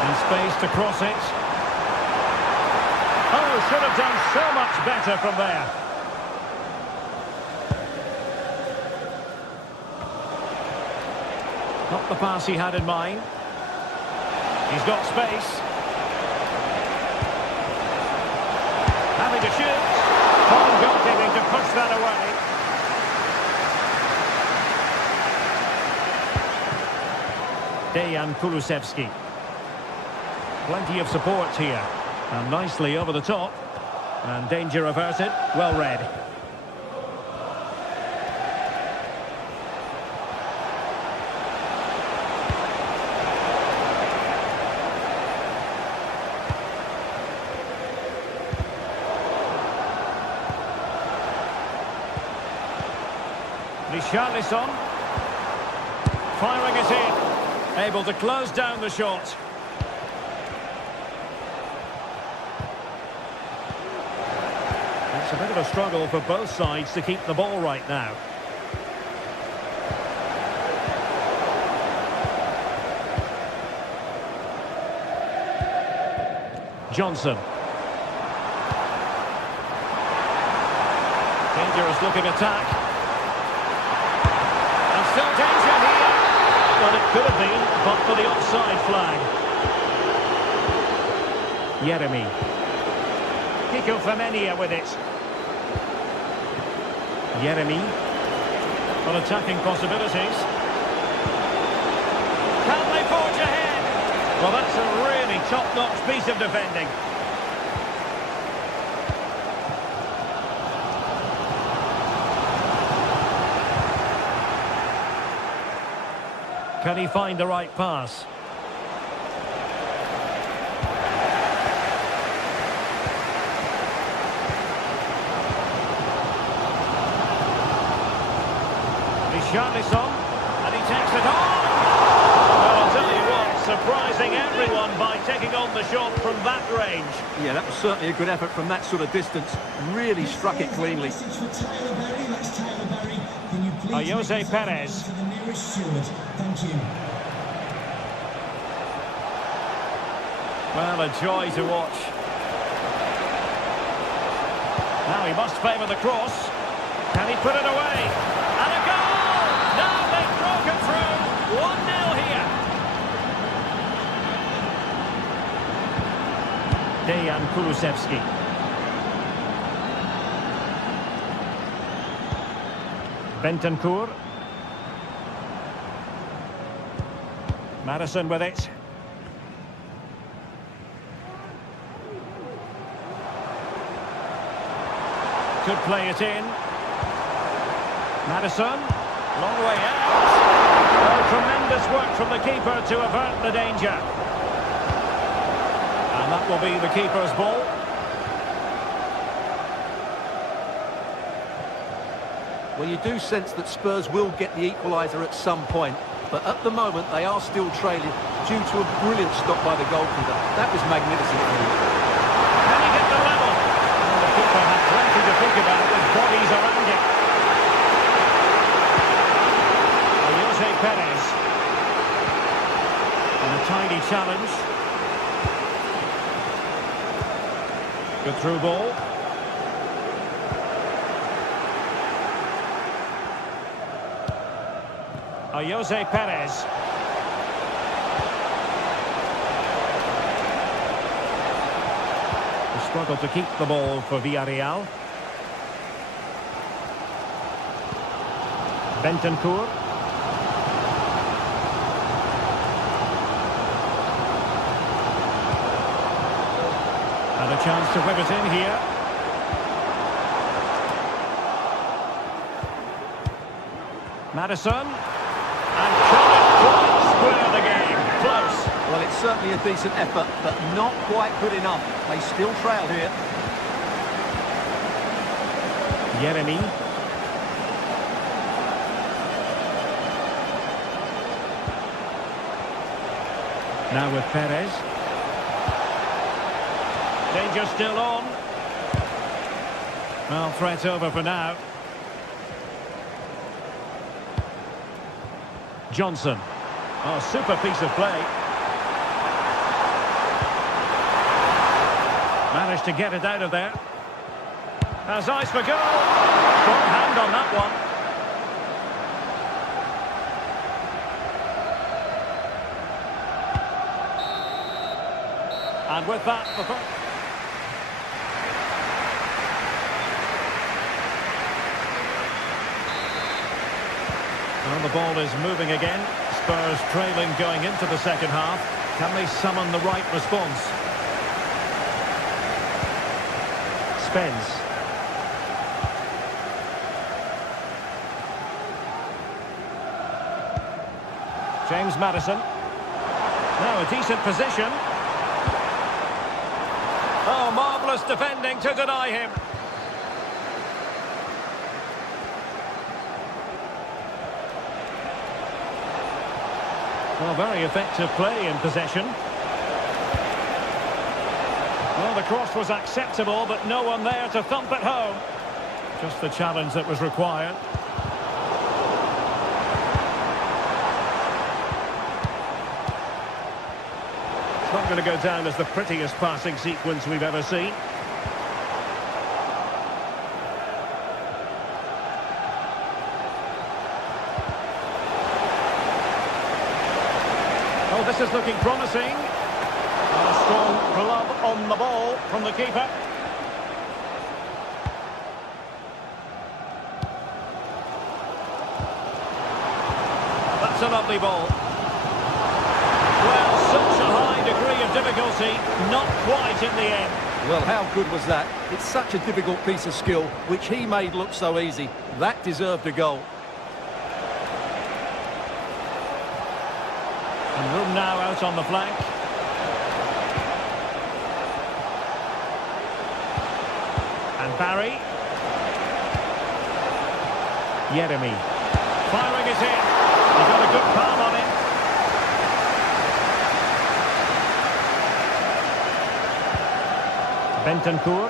And space to cross it. Oh, should have done so much better from there. Not the pass he had in mind. He's got space. Having to shoot. Fine goalkeeping to push that away. Dejan Kulusevski. Plenty of support here. And nicely over the top. And danger averted. Well read. Richarlison, firing it in, able to close down the shot. It's a bit of a struggle for both sides to keep the ball right now. Johnson. Dangerous looking attack. Still danger here. Well, it could have been, but for the offside flag. Yeremy. Kiko Femenia with it. Yeremy. On attacking possibilities. Can they forge ahead? Well, that's a really top-notch piece of defending. Can he find the right pass? Richarlison, and he takes it on. Well, I'll tell you what, surprising everyone by taking on the shot from that range. Yeah, that was certainly a good effort from that sort of distance. Really struck it cleanly. Jose Perez. Thank you. Well, a joy to watch. Now he must favour the cross. Can he put it away? And a goal! Now they've broken through. 1-0 here. Dejan Kulusevski. Bentancur. Madison with it. Could play it in. Madison, long way out. Oh, tremendous work from the keeper to avert the danger. And that will be the keeper's ball. Well, you do sense that Spurs will get the equaliser at some point. But at the moment, they are still trailing due to a brilliant stop by the goalkeeper. That was magnificent. Can he get the level? Well, the keeper had plenty to think about with bodies around it. Jose Perez. And a tiny challenge. Good through ball. Jose Perez. Struggled to keep the ball for Villarreal. Bentancur. And a chance to whip it in here. Maddison. And can it quite square the game? Close. Well, it's certainly a decent effort, but not quite good enough. They still trail here. Yeremy. Now with Perez. Danger still on. Well, threat over for now. Johnson. Oh, super piece of play. Managed to get it out of there. Has eyes for goal. Strong hand on that one. And with that, the first... Well, the ball is moving again. Spurs trailing going into the second half. Can they summon the right response? Spence. James Maddison. Now a decent position. Oh, marvellous defending to deny him. Well, very effective play in possession. Well, the cross was acceptable, but no one there to thump it home. Just the challenge that was required. It's not going to go down as the prettiest passing sequence we've ever seen. Oh, this is looking promising. And a strong glove on the ball from the keeper. That's a lovely ball. Well, such a high degree of difficulty, not quite in the end. Well, how good was that? It's such a difficult piece of skill, which he made look so easy. That deserved a goal. And room now out on the flank. And Barry. Yeremy. Firing it in. He got a good palm on it. Bentancur.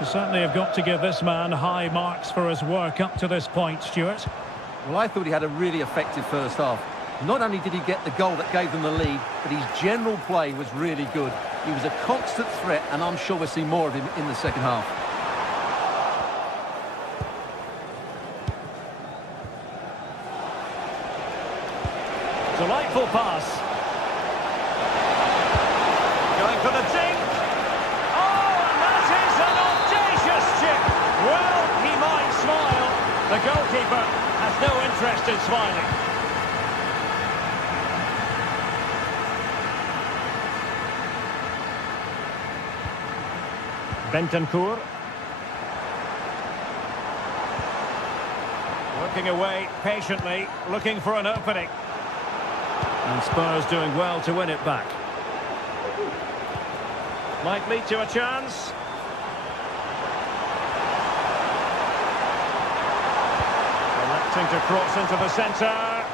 You certainly have got to give this man high marks for his work up to this point, Stuart. Well, I thought he had a really effective first half. Not only did he get the goal that gave them the lead, but his general play was really good. He was a constant threat, and I'm sure we'll see more of him in the second half. Delightful pass. Going for the dink. Oh, and that is an audacious chip. Well, he might smile. The goalkeeper has no interest in smiling. Bentancur. Working away patiently, looking for an opening. And Spurs doing well to win it back. Might lead to a chance. Electing to cross into the centre.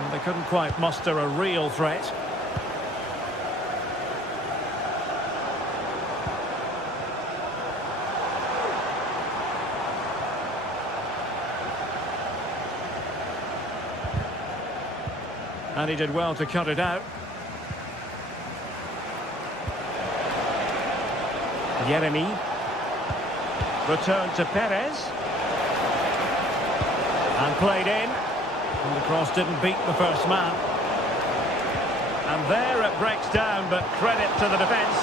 And they couldn't quite muster a real threat. And he did well to cut it out. Yeremy. Returned to Perez. And played in. And the cross didn't beat the first man. And there it breaks down, but credit to the defence.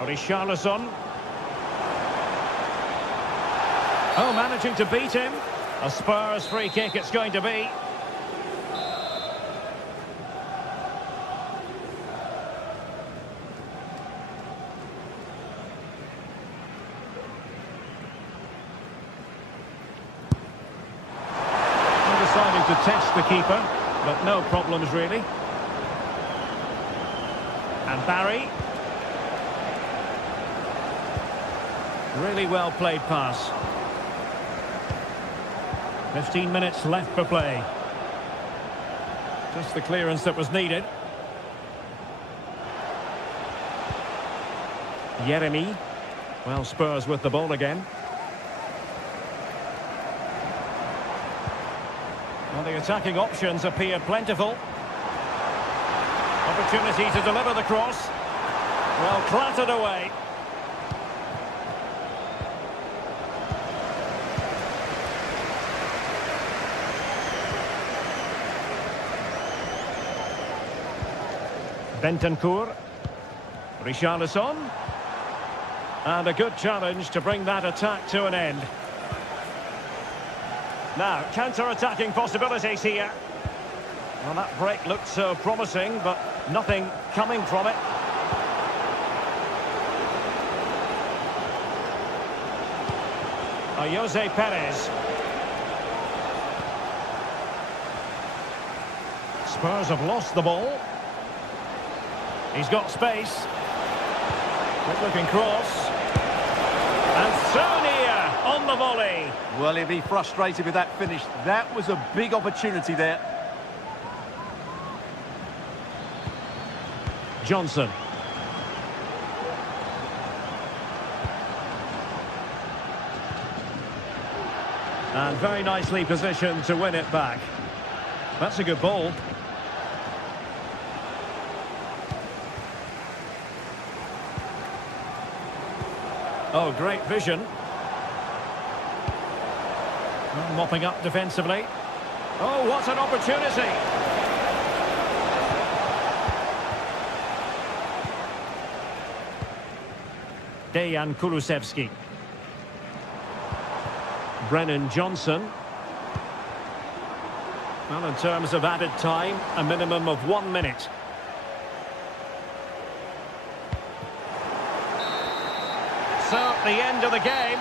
Richarlison. Oh, managing to beat him. A Spurs free kick it's going to be. Deciding to test the keeper, but no problems really. And Barry. Really well played pass. 15 minutes left for play. Just the clearance that was needed. Yeremy. Well, Spurs with the ball again. Well, the attacking options appear plentiful. Opportunity to deliver the cross. Well, clattered away. Bentancur. Richarlison. And a good challenge to bring that attack to an end. Now, counter-attacking possibilities here. Well, that break looked so promising, but nothing coming from it. Jose Perez. Spurs have lost the ball. He's got space. Good-looking cross. And so near on the volley. Well, he'll be frustrated with that finish. That was a big opportunity there. Johnson. And very nicely positioned to win it back. That's a good ball. Oh, great vision. Mopping up defensively. Oh, what an opportunity. Dejan Kulusevski. Brennan Johnson. Well, in terms of added time, a minimum of 1 minute. So, the end of the game.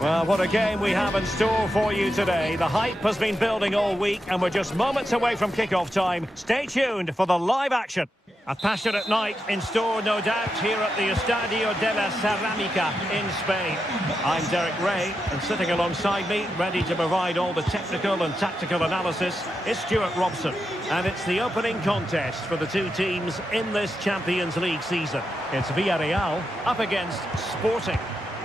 Well, what a game we have in store for you today. The hype has been building all week and we're just moments away from kickoff time. Stay tuned for the live action. A passionate night in store, no doubt, here at the Estadio de la Ceramica in Spain. I'm Derek Ray, and sitting alongside me, ready to provide all the technical and tactical analysis, is Stuart Robson. And it's the opening contest for the two teams in this Champions League season. It's Villarreal up against Sporting.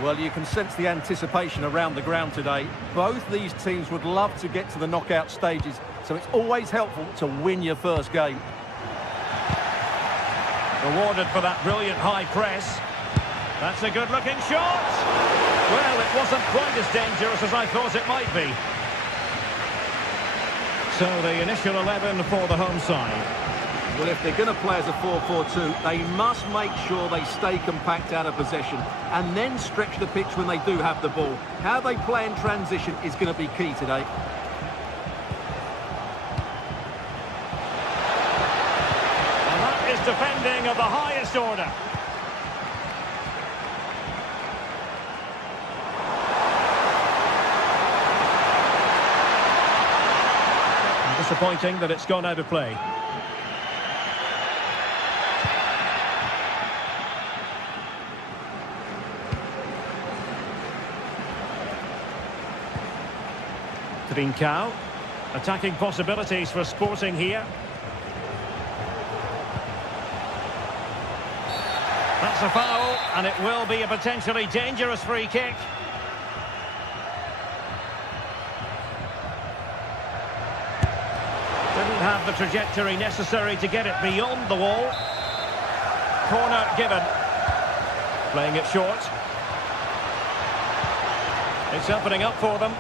Well, you can sense the anticipation around the ground today. Both these teams would love to get to the knockout stages, so it's always helpful to win your first game. Rewarded for that brilliant high press. That's a good-looking shot. Well, it wasn't quite as dangerous as I thought it might be. So the initial 11 for the home side. Well, if they're going to play as a 4-4-2, they must make sure they stay compact out of possession and then stretch the pitch when they do have the ball. How they play in transition is going to be key today. And that is defending of the highest order. Disappointing that it's gone out of play. Trincao. Attacking possibilities for Sporting here. That's a foul, and it will be a potentially dangerous free kick. Didn't have the trajectory necessary to get it beyond the wall. Corner given. Playing it short. It's opening up for them.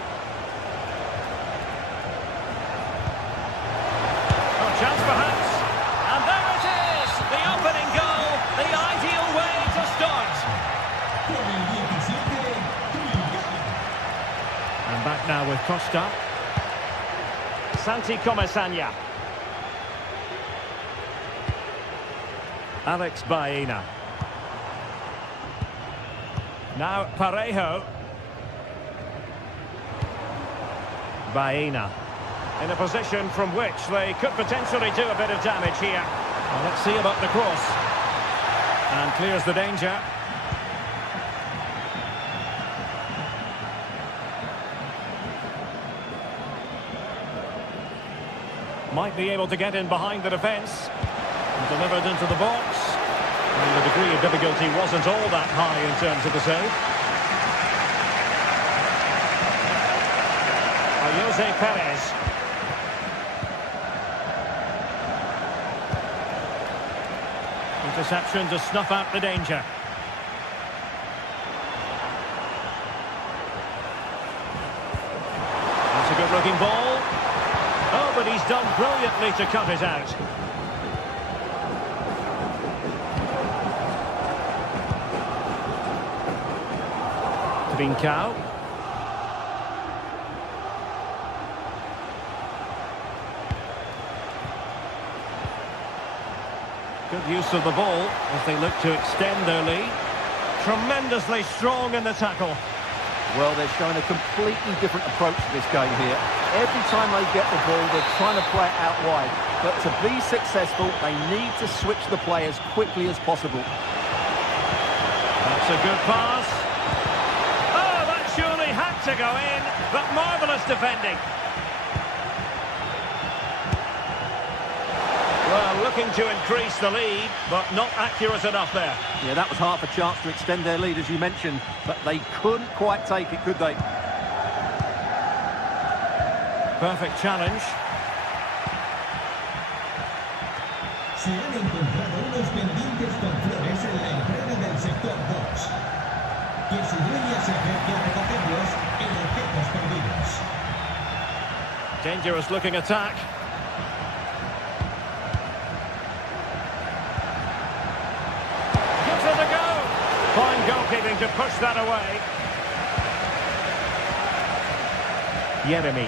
Chance perhaps, and there it is, the opening goal, the ideal way to start. And back now with Costa. Santi Comesaña. Alex Baena. Now Parejo. Baena. In a position from which they could potentially do a bit of damage here. Well, let's see about the cross. And clears the danger. Might be able to get in behind the defence. Delivered into the box. And the degree of difficulty wasn't all that high in terms of the save. Jose Perez. Interception to snuff out the danger. That's a good-looking ball. Oh, but he's done brilliantly to cut it out. Trincao. Good use of the ball as they look to extend their lead. Tremendously strong in the tackle. Well, they're showing a completely different approach to this game here. Every time they get the ball, they're trying to play it out wide. But to be successful, they need to switch the play as quickly as possible. That's a good pass. Oh, that surely had to go in, but marvellous defending. Well, looking to increase the lead, but not accurate enough there. Yeah, that was half a chance to extend their lead, as you mentioned, but they couldn't quite take it, could they? Perfect challenge. Se han encontrado unos pendientes con flores en la entrada del sector 2. Que su dueña se acerque a recogerlos en objetos perdidos. Dangerous looking attack. Fine goalkeeping to push that away. Jeremy.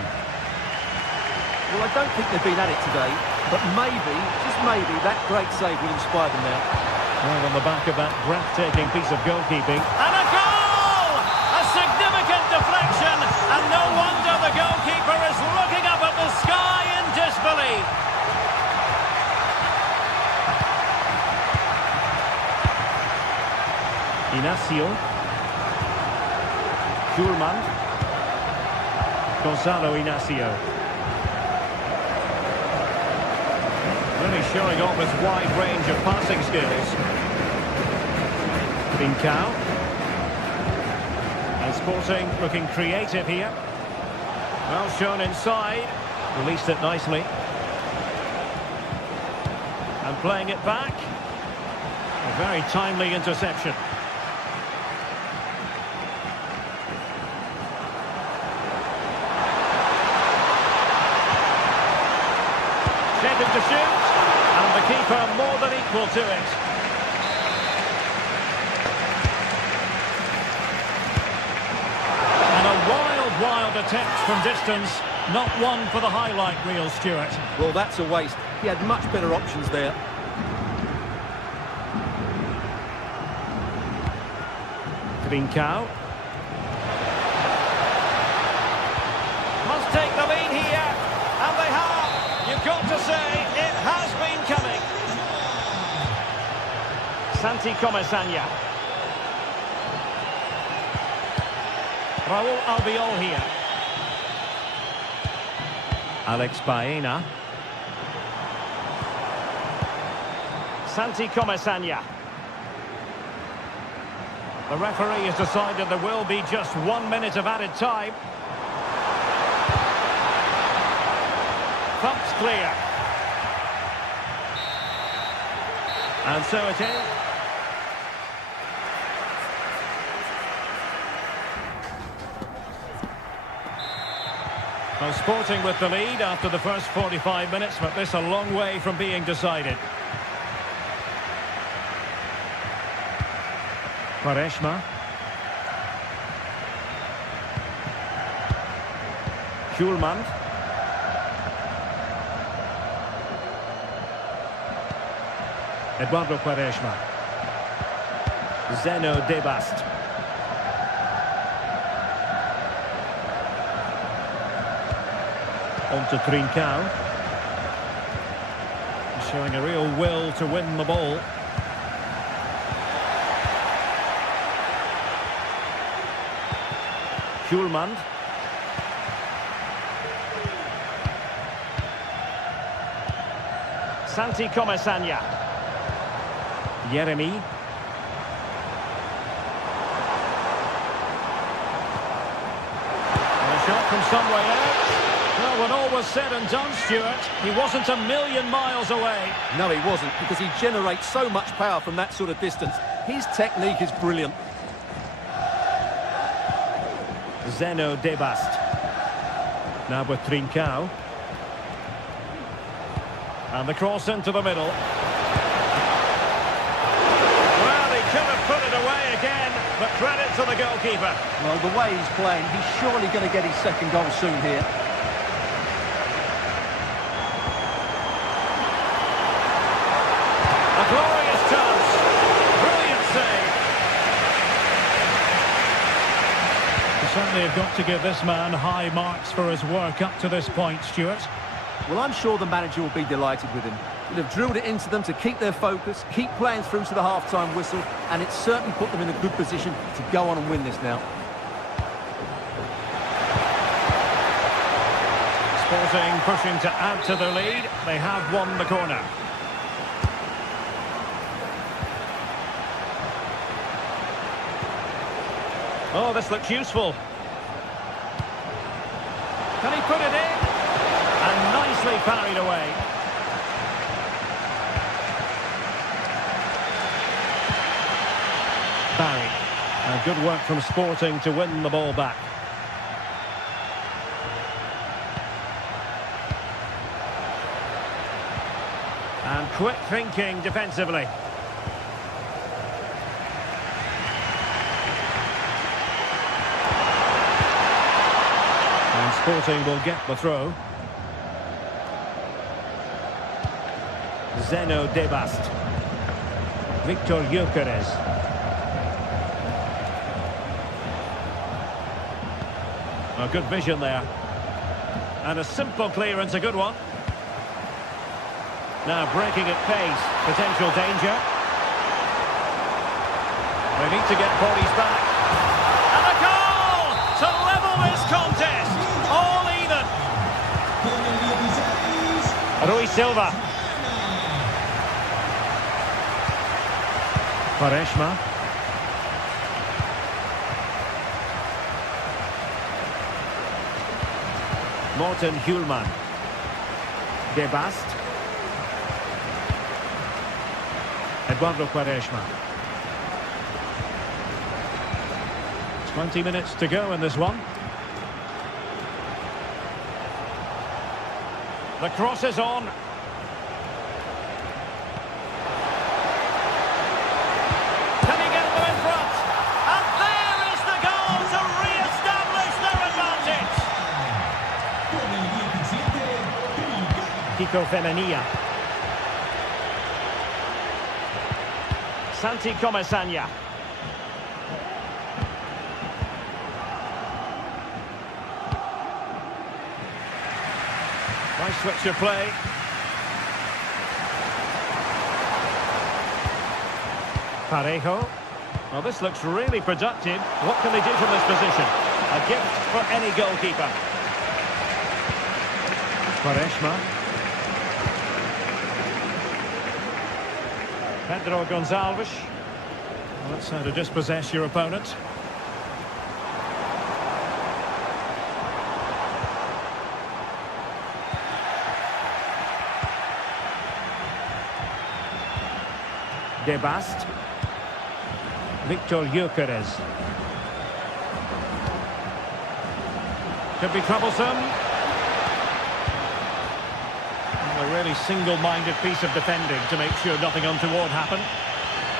Well, I don't think they've been at it today, but maybe, just maybe, that great save will inspire them now. Well, on the back of that breathtaking piece of goalkeeping. And a goal! A significant deflection, and no wonder the goalkeeper is looking up at the sky in disbelief. Inacio. Schulman. Gonzalo Inacio. Really showing off his wide range of passing skills. Trincao. Sporting looking creative here. Well shown inside. Released it nicely. And playing it back. A very timely interception. Shaken to shoot. And the keeper more than equal to it. And a wild attempt from distance. Not one for the highlight reel, Stuart. Well, that's a waste. He had much better options there. Trincao. Must take the lead here. And they have. You've got to say, it has been coming. Santi Comesaña. Raúl Albiol here. Alex Baena. Santi Comesaña. The referee has decided there will be just 1 minute of added time. Thumps clear. And so it is. Well, Sporting with the lead after the first 45 minutes, but this a long way from being decided. Quaresma. Schulman. Eduardo Quaresma. Zeno Debast. On to Trincao. Showing a real will to win the ball. Schulman. Santi Comesaña. Yeremy. And a shot from somewhere out. Well, when all was said and done, Stuart, he wasn't a million miles away. No, he wasn't, because he generates so much power from that sort of distance. His technique is brilliant. Zeno Debast. Now with Trincao. And the cross into the middle. Well, he could have put it away again, but credit to the goalkeeper. Well, the way he's playing, he's surely going to get his second goal soon here. A glorious chance. Brilliant save. You certainly have got to give this man high marks for his work up to this point, Stuart. Well, I'm sure the manager will be delighted with him. He'll have drilled it into them to keep their focus, keep playing through to the half-time whistle, and it's certainly put them in a good position to go on and win this now. Sporting pushing to add to the lead. They have won the corner. Oh, this looks useful. Can he put it in? And nicely parried away. Barry. And good work from Sporting to win the ball back. And quick thinking defensively. And Sporting will get the throw. Zeno Debast. Victor Gyökeres. A good vision there. And a simple clearance, a good one. Now breaking at pace, potential danger. They need to get bodies back. And a goal to level this contest. All even. Rui Silva. Quaresma. Morten Hjulman. De Bast. Eduardo Quaresma. 20 minutes to go in this one. The cross is on. Can he get them in front? And there is the goal to re-establish their advantage. Con el 17, Kiko Femenia. Santi Comesanya. Nice switch of play. Parejo. Well, this looks really productive. What can they do from this position? A gift for any goalkeeper. Quaresma. Pedro Gonçalves. Well, that's how to dispossess your opponent. De Bast. Victor Gyökeres. Could be troublesome. A really single-minded piece of defending to make sure nothing untoward happened.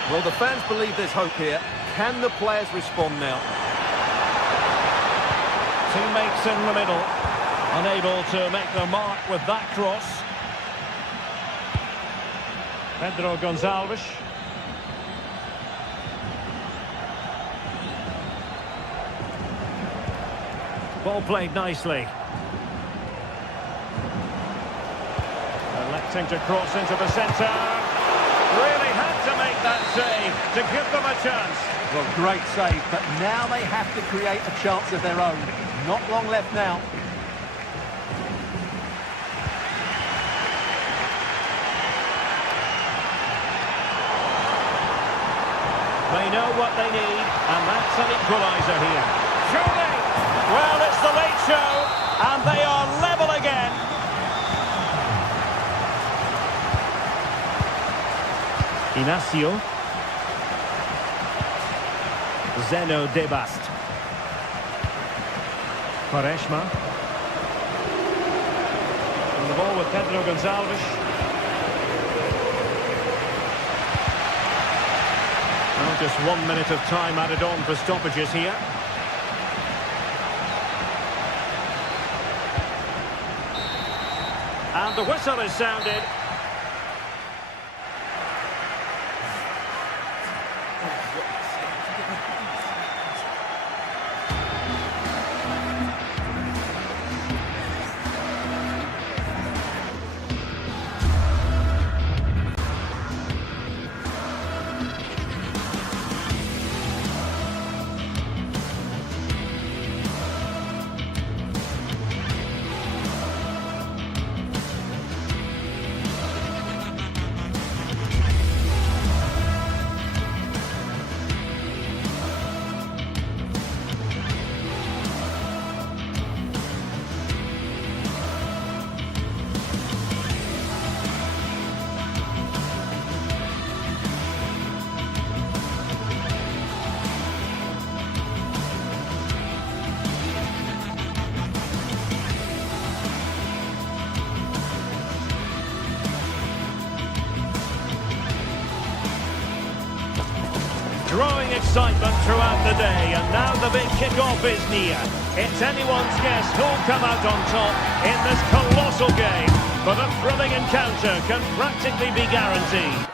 Well, the fans believe there's hope here. Can the players respond now? Teammates in the middle, unable to make their mark with that cross. Pedro Gonçalves. Ball played nicely. Electing to cross into the centre. Really had to make that save to give them a chance. Well, great save, but now they have to create a chance of their own. Not long left now. They know what they need, and that's an equaliser here. Surely! Well, it's the late show, and they are level again. Inacio. Zeno De Bast. Quaresma. And the ball with Pedro Gonçalves. Well, just 1 minute of time added on for stoppages here. And the whistle is sounded. Growing excitement throughout the day, and now the big kick-off is near. It's anyone's guess who'll come out on top in this colossal game, but a thrilling encounter can practically be guaranteed.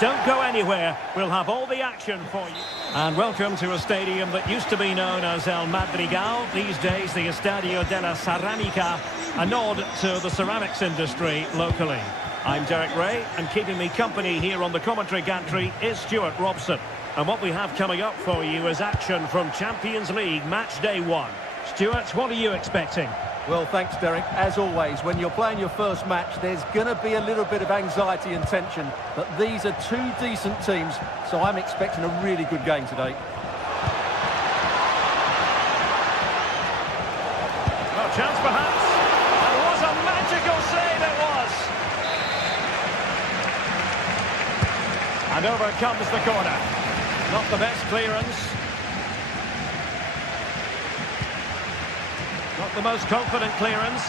Don't go anywhere, we'll have all the action for you. And welcome to a stadium that used to be known as El Madrigal, these days the Estadio de la Ceramica, a nod to the ceramics industry locally. I'm Derek Ray, and keeping me company here on the commentary gantry is Stuart Robson. And what we have coming up for you is action from Champions League match day 1. Stuart, what are you expecting? Well, thanks, Derek. As always, when you're playing your first match, there's going to be a little bit of anxiety and tension. But these are two decent teams, so I'm expecting a really good game today. And over comes the corner. Not the best clearance. Not the most confident clearance.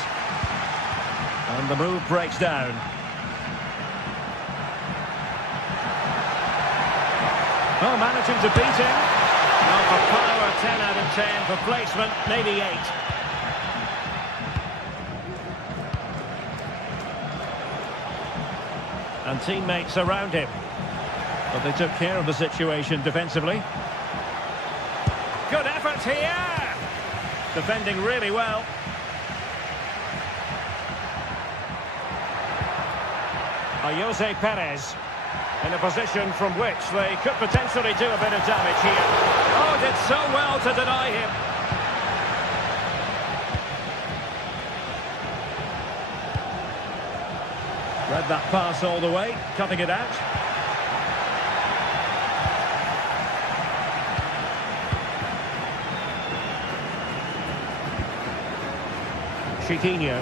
And the move breaks down. Oh, managing to beat him. Well, for power, 10 out of 10. For placement, maybe 8. And teammates around him. But they took care of the situation defensively. Good effort here! Defending really well. Jose Perez in a position from which they could potentially do a bit of damage here. Oh, did so well to deny him. Read that pass all the way, cutting it out. Chiquinho.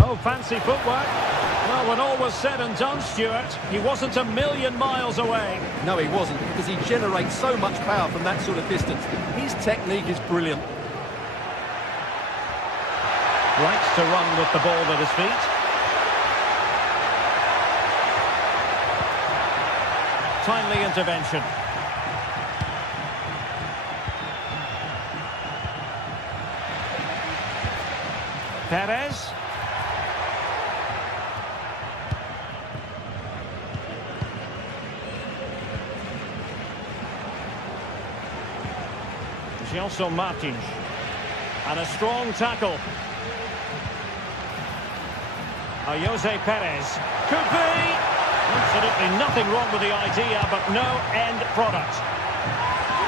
Oh, fancy footwork. Well, when all was said and done, Stuart, he wasn't a million miles away. No, he wasn't, because he generates so much power from that sort of distance. His technique is brilliant. Likes to run with the ball at his feet. Timely intervention. Perez. Gelson Martins. And a strong tackle. Jose Perez. Could be. Absolutely nothing wrong with the idea, but no end product.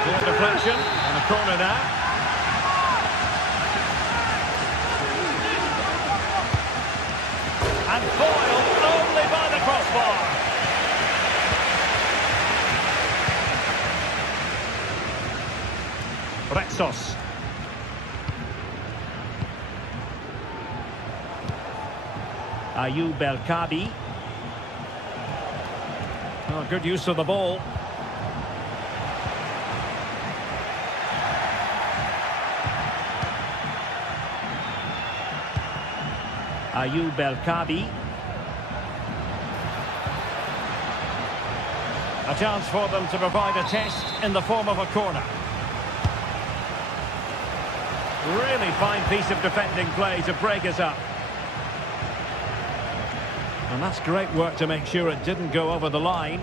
Clear deflection. And a corner now. And foiled only by the crossbar. Rexos. Ayoub El-Kabi. Oh, good use of the ball. Ayoub El-Kabi. A chance for them to provide a test in the form of a corner. Really fine piece of defending play to break us up. And that's great work to make sure it didn't go over the line.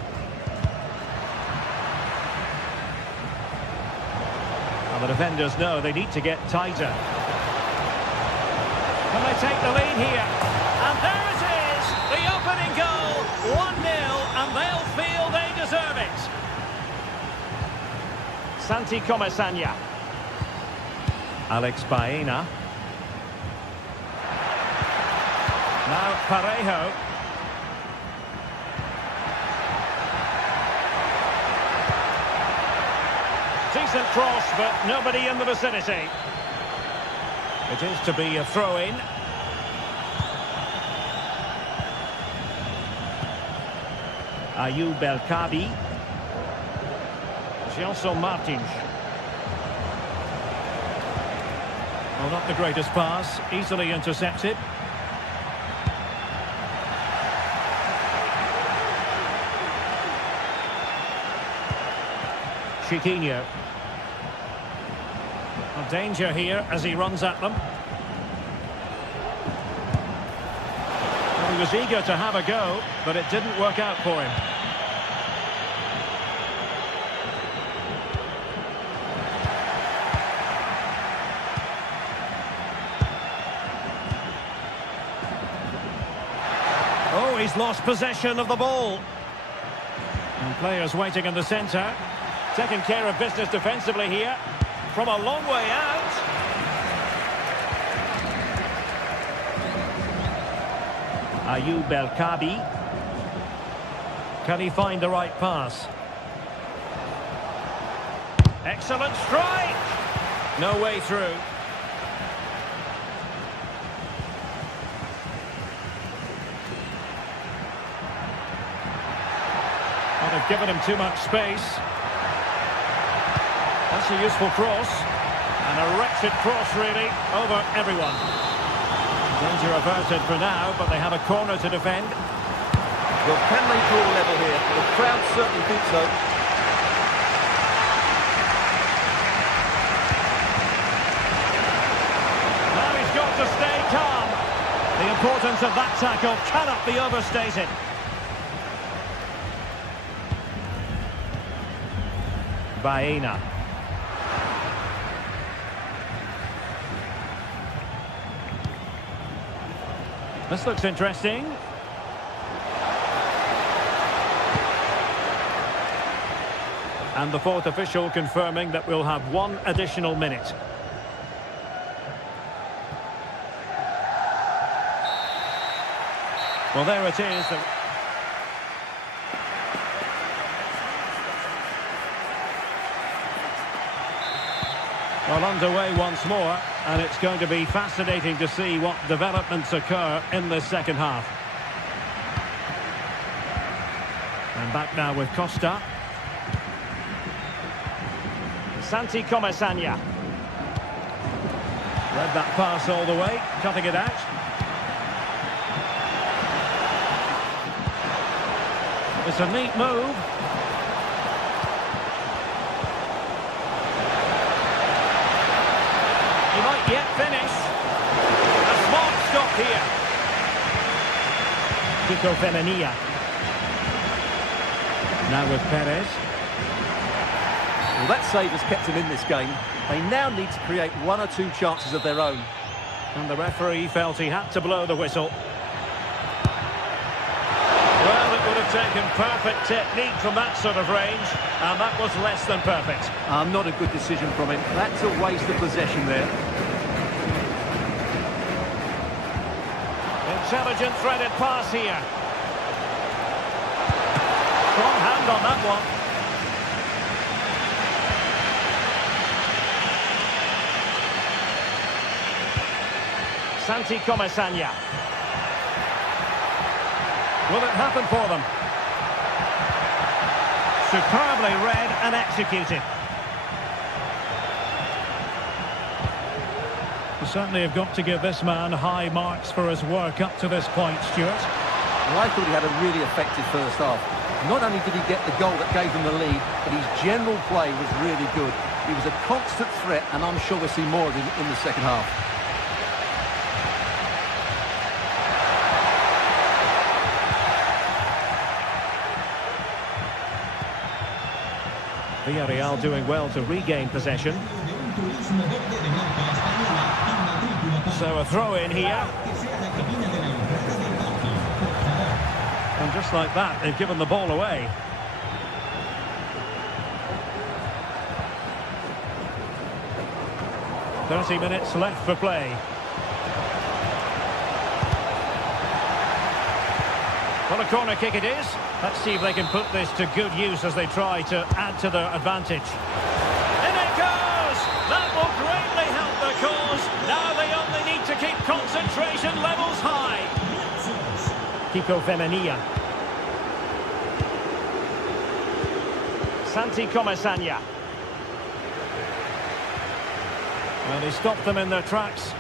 And the defenders know they need to get tighter. Can they take the lead here? And there it is! The opening goal! 1-0, and they'll feel they deserve it. Santi Comesaña. Alex Baena. Now Parejo. Decent cross, but nobody in the vicinity. It is to be a throw-in. Ayoub El-Kabi. Gelson Martins. Well, not the greatest pass, easily intercepted. Chiquinho. Well, danger here as he runs at them. Well, he was eager to have a go, but it didn't work out for him. Oh, he's lost possession of the ball. And players waiting in the centre. Taking care of business defensively here. From a long way out. Ayoub El-Kabi. Can he find the right pass? Excellent strike! No way through. given him too much space. That's a useful cross. And a wretched cross, really, over everyone. Danger averted for now, but they have a corner to defend. Well, can they draw level here? The crowd certainly think so. Now he's got to stay calm. The importance of that tackle cannot be overstated. Baena. This looks interesting. And the fourth official confirming that we'll have one additional minute. Well, there it is. Well, underway once more, and it's going to be fascinating to see what developments occur in the second half. And back now with Costa. Santi Comesaña. Read that pass all the way, cutting it out. It's a neat move. He might yet finish. A smart stop here. Kiko Femenia. Now with Perez. Well, that save has kept him in this game. They now need to create one or two chances of their own. And the referee felt he had to blow the whistle. Well, it would have taken perfect technique from that sort of range, and that was less than perfect. Not a good decision from him. That's a waste of possession there. Intelligent threaded pass here. Strong hand on that one. Santi Comesaña. Will it happen for them? Superbly read and executed. We certainly have got to give this man high marks for his work up to this point, Stuart. Well, I thought he had a really effective first half. Not only did he get the goal that gave him the lead, but his general play was really good. He was a constant threat, and I'm sure we'll see more of him in the second half. Villarreal doing well to regain possession. So a throw in here. And just like that, they've given the ball away. "30 minutes left for play. Well, a corner kick it is. Let's see if they can put this to good use as they try to add to their advantage. In it goes! That will greatly help their cause. Now they only need to keep concentration levels high. Kiko Femenia. Santi Comesaña. Well, he stopped them in their tracks.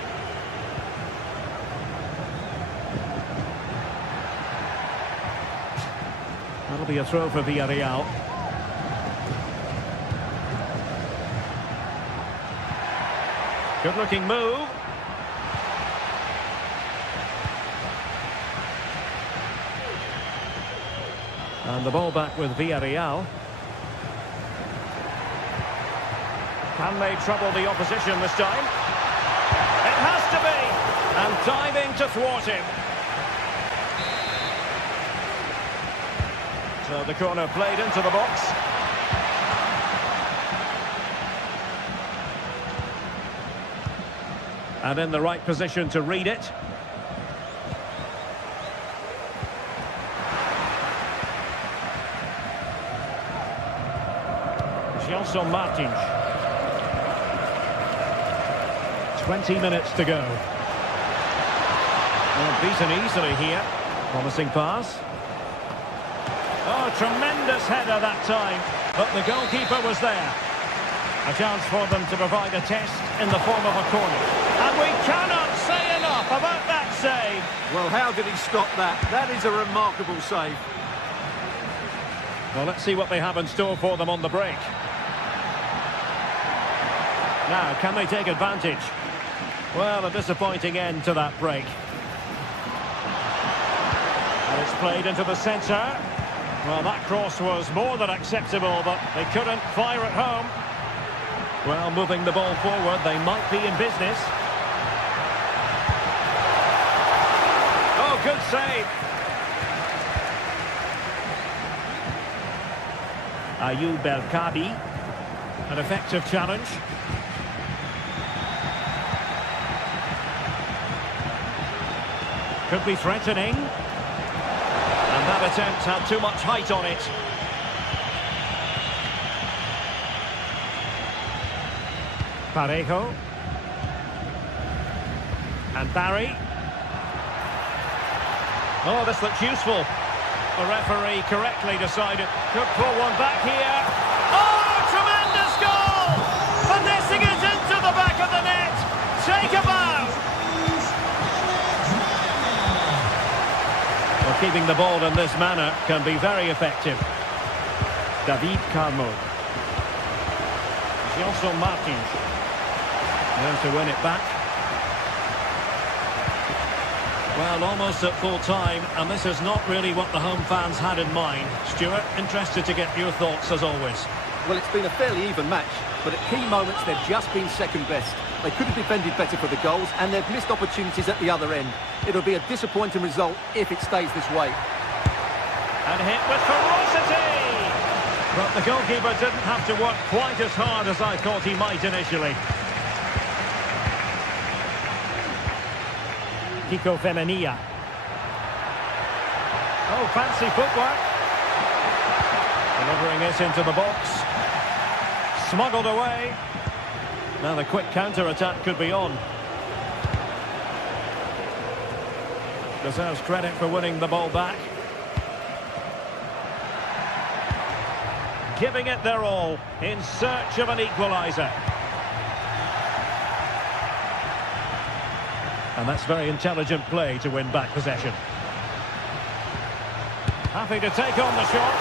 That'll be a throw for Villarreal. Good-looking move. And the ball back with Villarreal. Can they trouble the opposition this time? It has to be! And diving to thwart him. So the corner played into the box. And in the right position to read it. Gelson Martins. 20 minutes to go. Well, beaten easily here. Promising pass. Oh, tremendous header that time, but the goalkeeper was there. A chance for them to provide a test in the form of a corner. And we cannot say enough about that save. Well, how did he stop that? That is a remarkable save. Well, let's see what they have in store for them on the break. Now, can they take advantage? Well, a disappointing end to that break. And it's played into the centre. Well, that cross was more than acceptable, but they couldn't fire it home. Well, moving the ball forward, they might be in business. Oh, good save. Ayoub El-Kabi. An effective challenge. Could be threatening. And that attempt had too much height on it. Parejo. And Barry. Oh, this looks useful. The referee correctly decided. Could pull one back here. Oh, tremendous goal! Finessing it into the back of the net. Take a bow. Well, keeping the ball in this manner can be very effective. David Carmo. Gelson Martins. There to win it back. Well, almost at full time, and this is not really what the home fans had in mind. Stuart, interested to get your thoughts as always. Well, it's been a fairly even match, but at key moments they've just been second best. They could have defended better for the goals, and they've missed opportunities at the other end. It'll be a disappointing result if it stays this way. And hit with ferocity! But the goalkeeper didn't have to work quite as hard as I thought he might initially. Kiko Femenia. Oh, fancy footwork. Delivering it into the box. Smuggled away. Now the quick counter-attack could be on. Deserves credit for winning the ball back. Giving it their all in search of an equaliser. And that's very intelligent play to win back possession. Happy to take on the shot.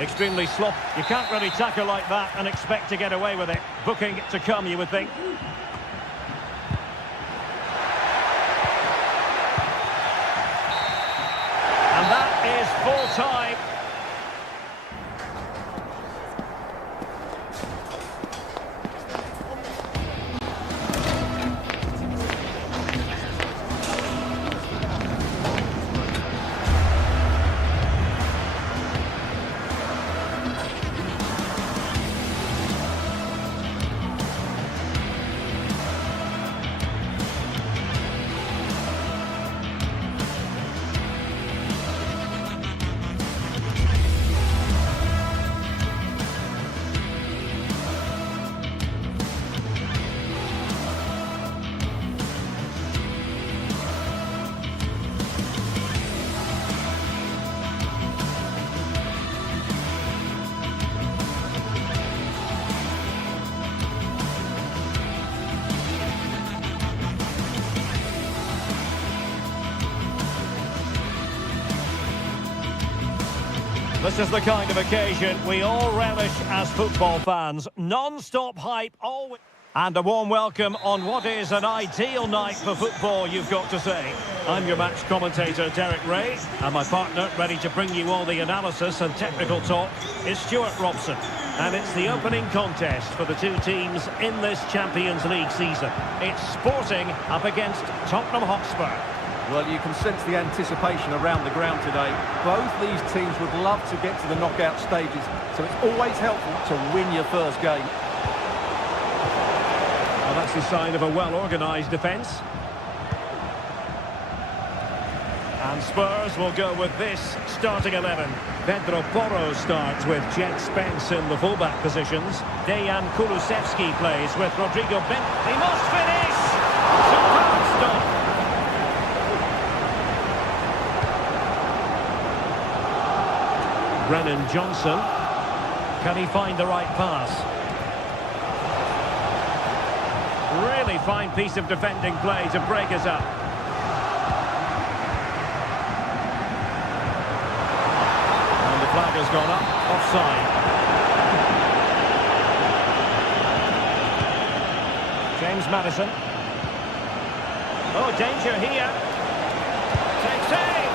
Extremely slow. You can't really tackle like that and expect to get away with it. Booking to come, you would think. And that is full time. This is the kind of occasion we all relish as football fans. Non-stop hype, always. And a warm welcome on what is an ideal night for football, you've got to say. I'm your match commentator, Derek Ray, and my partner, ready to bring you all the analysis and technical talk, is Stuart Robson. And it's the opening contest for the two teams in this Champions League season. It's Sporting up against Tottenham Hotspur. Well, you can sense the anticipation around the ground today. Both these teams would love to get to the knockout stages, so it's always helpful to win your first game. Well, that's the sign of a well-organised defence. And Spurs will go with this starting 11. Pedro Porro starts with Jet Spence in the fullback positions. Dejan Kulusevski plays with Rodrigo Ben. He must finish! Superb stop. Brennan Johnson. Can he find the right pass? Really fine piece of defending play to break us up. And the flag has gone up, offside. James Maddison. Oh, danger here. Takes aim.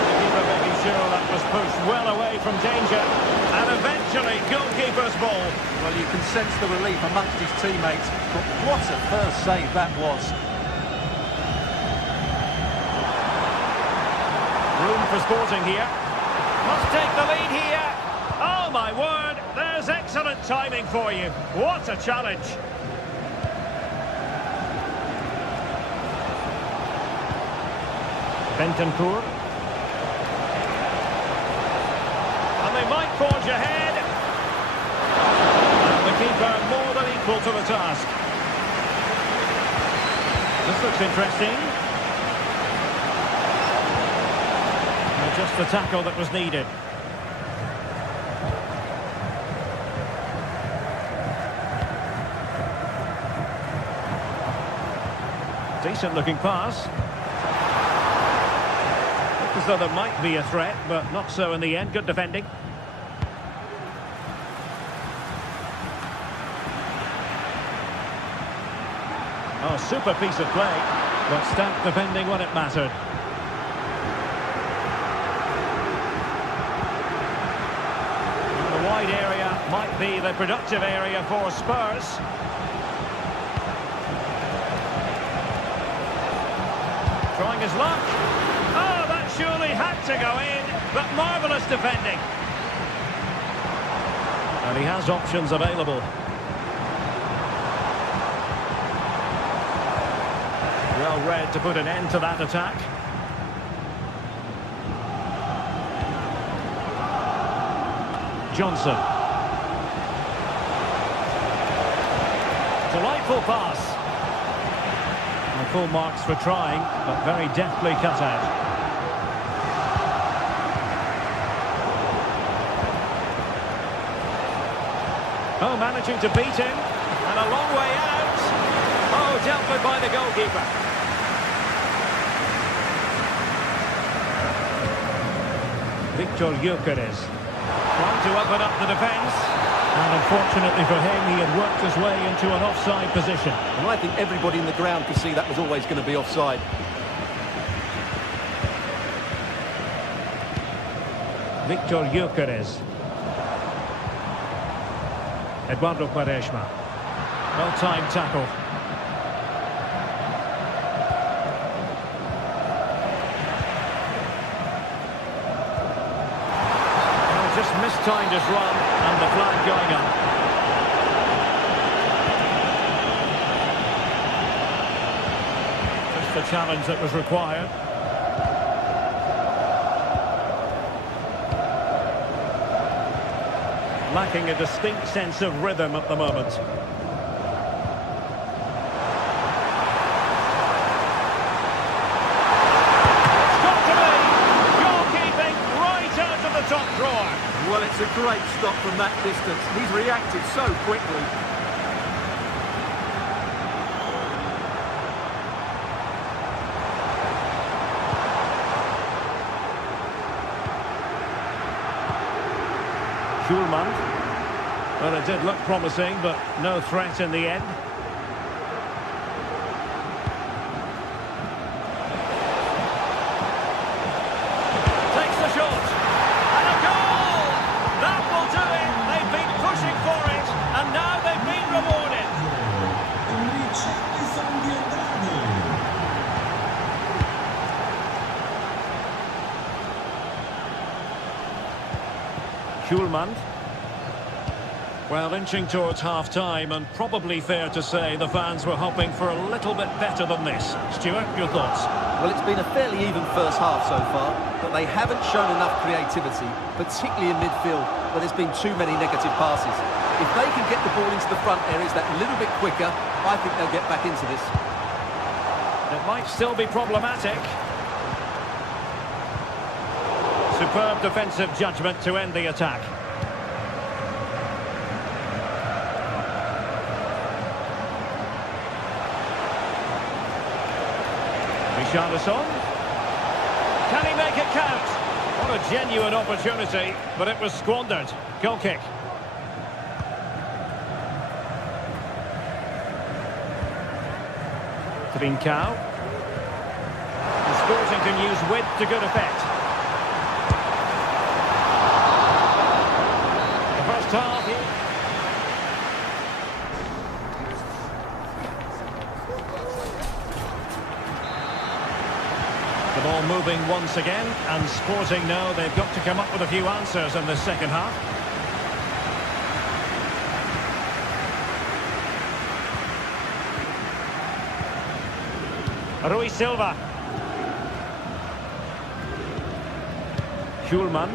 The keeper making sure that was pushed well away from danger. And eventually, goalkeeper's ball. Well, you can sense the relief amongst his teammates, but what a first save that was. Room for Sporting here. Must take the lead here. Oh, my word. There's excellent timing for you. What a challenge. Bentancur. And they might forge ahead. And the keeper more than equal to the task. This looks interesting. And just the tackle that was needed. Decent looking pass. As though there might be a threat, but not so in the end. Good defending. Oh, super piece of play, but stout defending when it mattered. And the wide area might be the productive area for Spurs. Trying his luck. Oh, that surely had to go in, but marvellous defending. And he has options available. Well read to put an end to that attack. Johnson. Delightful pass. And full marks for trying, but very deftly cut out. Oh, managing to beat him, and a long way out. Oh, dealt with by the goalkeeper. Victor Gyökeres trying to open up the defence, and unfortunately for him, he had worked his way into an offside position. And I think everybody in the ground could see that was always going to be offside. Victor Gyökeres. Eduardo Quaresma. Well-timed tackle. Oh, just mistimed his run, and the flag going up. Just the challenge that was required. Lacking a distinct sense of rhythm at the moment. It's got to be! Goalkeeping right out of the top drawer. Well, it's a great stop from that distance. He's reacted so quickly. Schulman. Well, it did look promising, but no threat in the end. Takes the shot. And a goal! That will do it. They've been pushing for it, and now they've been rewarded. Schulman. Well, inching towards half-time, and probably fair to say the fans were hoping for a little bit better than this. Stuart, your thoughts? Well, it's been a fairly even first half so far, but they haven't shown enough creativity, particularly in midfield, where there's been too many negative passes. If they can get the ball into the front areas that little bit quicker, I think they'll get back into this. It might still be problematic. Superb defensive judgment to end the attack. Richarlison. Can he make it count? What a genuine opportunity, but it was squandered. Goal kick. Trincao. The Sporting can use width to good effect. The first half here. The ball moving once again, and Sporting know they've got to come up with a few answers in the second half. Rui Silva. Schulman.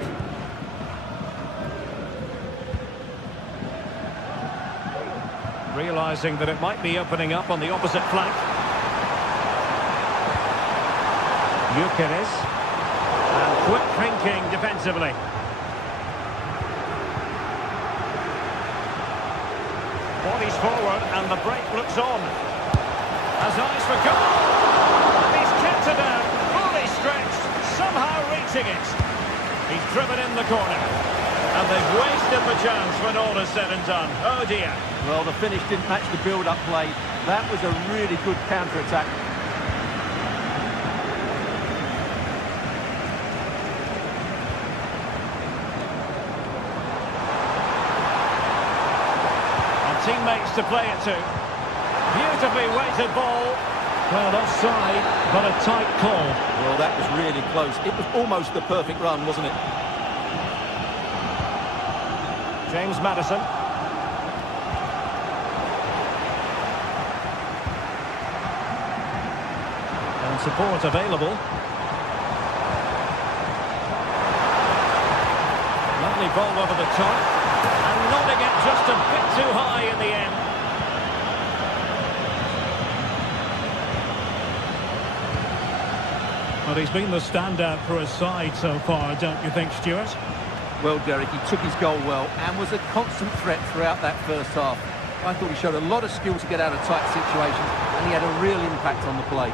Realising that it might be opening up on the opposite flank. Gyökeres. And quick thinking defensively. Bodies forward and the break looks on. Has eyes for goal. And he's kept it down, fully stretched, somehow reaching it. He's driven in the corner. And they've wasted the chance when all is said and done. Oh dear. Well, the finish didn't match the build-up play. That was a really good counter-attack. Teammates to play it to. Beautifully weighted ball. Well, offside, but a tight call. Well, that was really close. It was almost the perfect run, wasn't it? James Maddison. And support available. Lovely ball over the top. And nodding it just a bit too high in the end. Well, he's been the standout for his side so far, don't you think, Stuart? Well, Derek, he took his goal well and was a constant threat throughout that first half. I thought he showed a lot of skill to get out of tight situations, and he had a real impact on the play.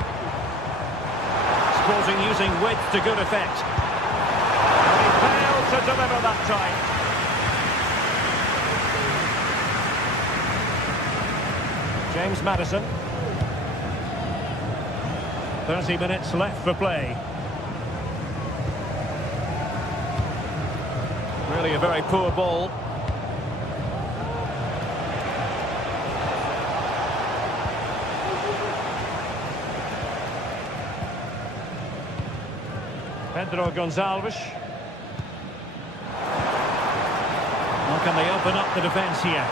Sporting using width to good effect. And he failed to deliver that time. James Maddison. 30 minutes left for play. Really a very poor ball. Pedro Gonçalves. How can they open up the defence here?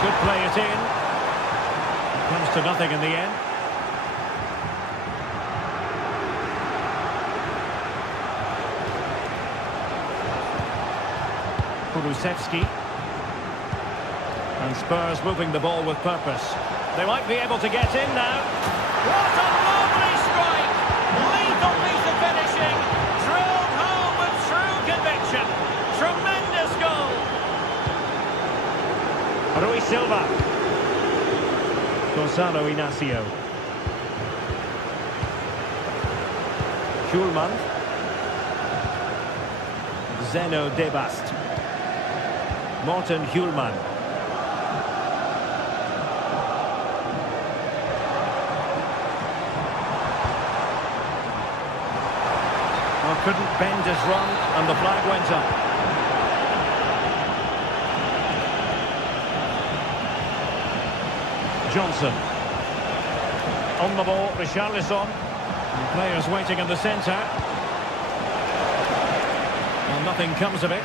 Could play it in. It comes to nothing in the end. Kulusevski. And Spurs moving the ball with purpose. They might be able to get in now. What a lovely strike! Lethal piece of finishing. Drilled home with true conviction. Tremendous goal. Rui Silva. Gonzalo Inacio. Schulman. Zeno Debast. Morten Hjulman. Well, couldn't bend his run and the flag went up. Johnson. On the ball, Richarlison. And players waiting in the centre. Well, nothing comes of it.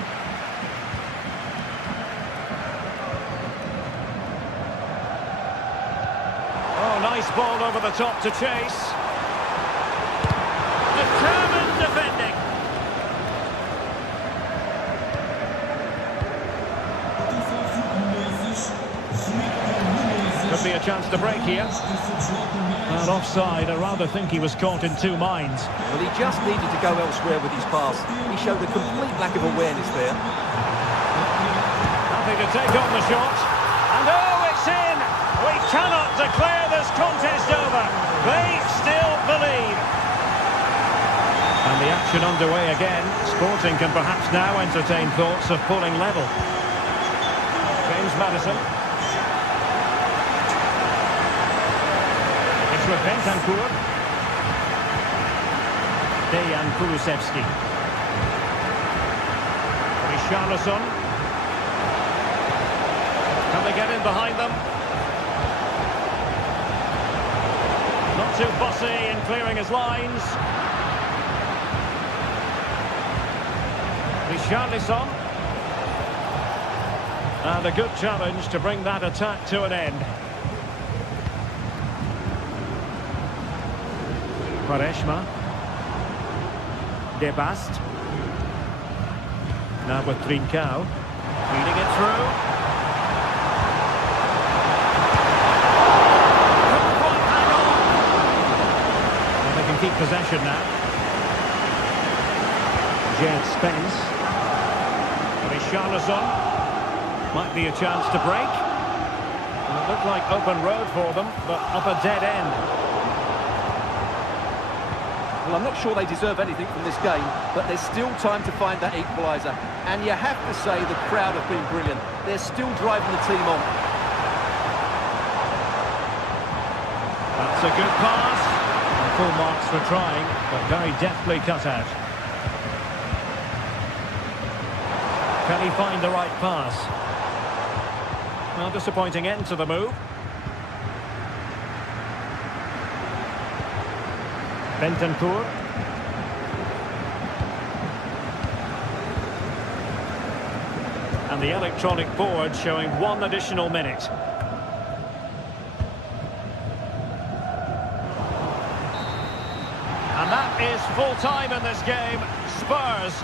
Nice ball over the top to chase. Determined defending. Could be a chance to break here. And offside, I rather think he was caught in two minds. Well, he just needed to go elsewhere with his pass. He showed a complete lack of awareness there. Happy to take on the shot. And oh, it's in! We cannot declare this contest over. They still believe. And the action underway again. Sporting can perhaps now entertain thoughts of pulling level. James Maddison. It's with Bentancur. Dejan Kulusevski. Richarlison. Can they get in behind them? Not too bossy in clearing his lines. Richarlison. And a good challenge to bring that attack to an end. Quaresma. De Bast. Now with Trincao. Feeding it through. Couldn't quite hang on. And they can keep possession now. Jed Spence. Richarlison. Might be a chance to break. And it looked like open road for them, but up a dead end. Well, I'm not sure they deserve anything from this game, but there's still time to find that equaliser. And you have to say the crowd have been brilliant. They're still driving the team on. That's a good pass. And full marks for trying, but very deftly cut out. Can he find the right pass? Well, disappointing end to the move. Bentancur. And the electronic board showing 1 additional minute. And that is full time in this game. Spurs.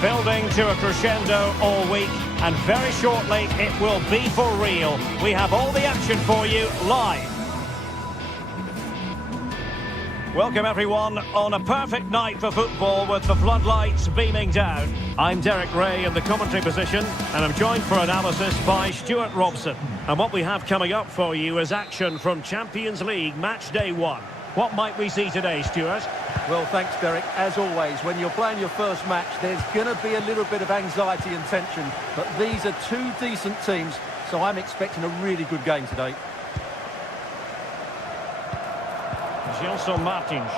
Building to a crescendo all week, and very shortly it will be for real. We have all the action for you live. Welcome everyone on a perfect night for football with the floodlights beaming down. I'm Derek Ray in the commentary position, and I'm joined for analysis by Stuart Robson. And what we have coming up for you is action from Champions League match day 1. What might we see today, Stuart? Well, thanks, Derek. As always, when you're playing your first match, there's going to be a little bit of anxiety and tension. But these are two decent teams, so I'm expecting a really good game today. Gelson Martins.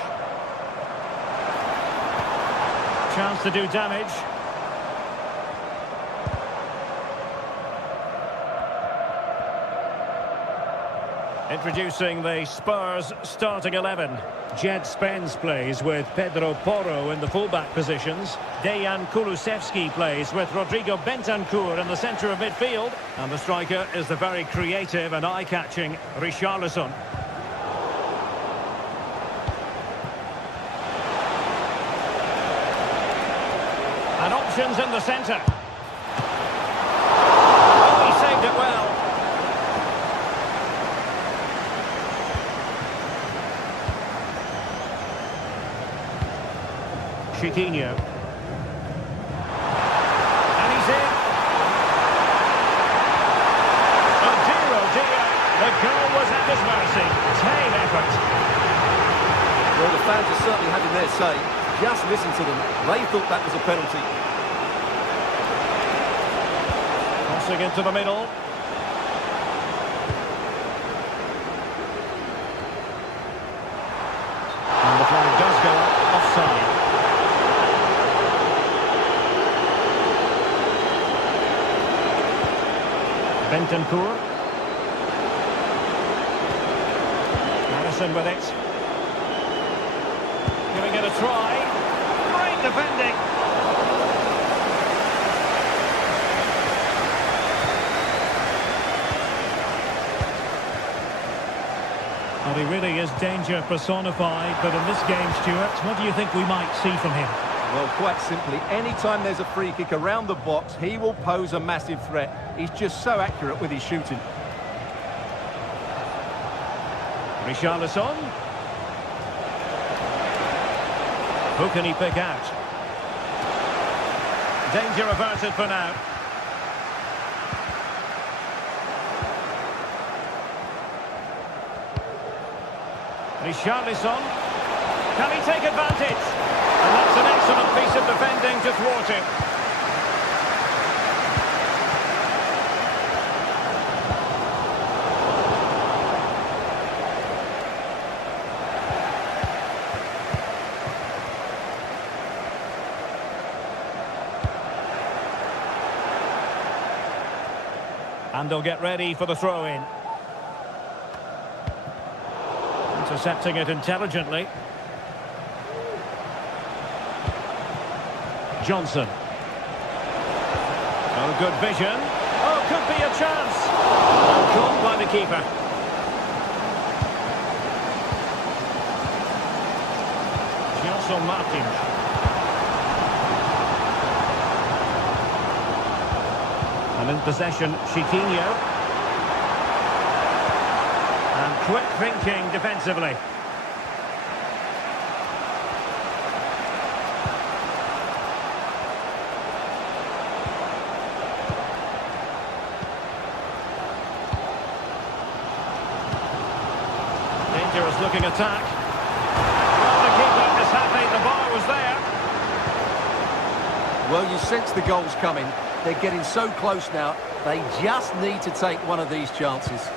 Chance to do damage. Introducing the Spurs starting 11. Jed Spence plays with Pedro Porro in the fullback positions. Dejan Kulusevski plays with Rodrigo Bentancur in the centre of midfield. And the striker is the very creative and eye-catching Richarlison. And options in the centre. Oh, he saved it well. Chiquinho. And he's in. Oh dear. The goal was at his mercy. Tame effort. Well, the fans are certainly having their say. Just listen to them. They thought that was a penalty. Crossing into the middle. And the flag does go up offside. Bentancur. Madison with it. Giving it a try. Great defending. Well, he really is danger personified, but in this game, Stuart, what do you think we might see from him? Well, quite simply, anytime there's a free kick around the box, he will pose a massive threat. He's just so accurate with his shooting. Richarlison. Who can he pick out? Danger averted for now. Richarlison. Can he take advantage? And that's an excellent piece of defending to thwart him. And they'll get ready for the throw-in. Intercepting it intelligently. Johnson. Oh, good vision. Oh, could be a chance. Caught by the keeper. Gelson Martins. And in possession, Chiquinho. And quick thinking defensively. Dangerous looking attack. Well, the keeper is happy the bar was there. Well, you sense the goals coming. They're getting so close now. They just need to take one of these chances.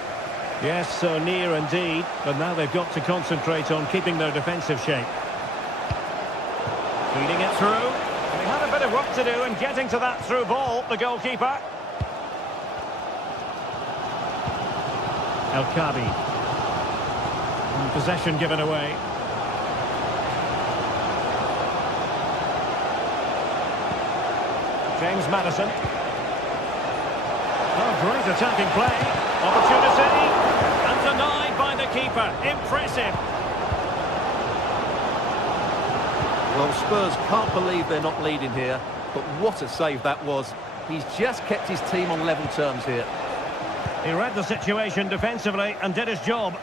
Yes, so near indeed. But now they've got to concentrate on keeping their defensive shape. Feeding it through. They had a bit of work to do in getting to that through ball, the goalkeeper. El Kabi. And possession given away. James Madison. Oh, great attacking play. Opportunity. And denied by the keeper. Impressive. Well, Spurs can't believe they're not leading here, but what a save that was. He's just kept his team on level terms here. He read the situation defensively and did his job.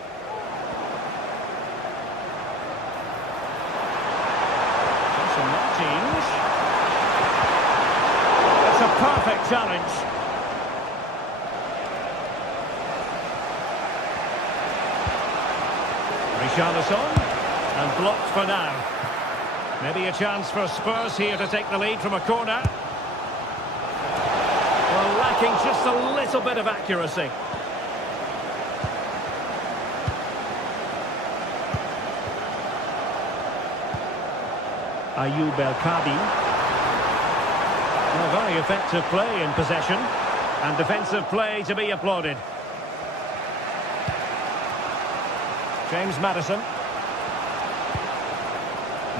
Some Martins. It's a perfect challenge. Richarlison. And blocked for now. Maybe a chance for Spurs here to take the lead from a corner. Well, lacking just a little bit of accuracy. Ayoub El Kabi. Well, very effective play in possession. And defensive play to be applauded. James Maddison.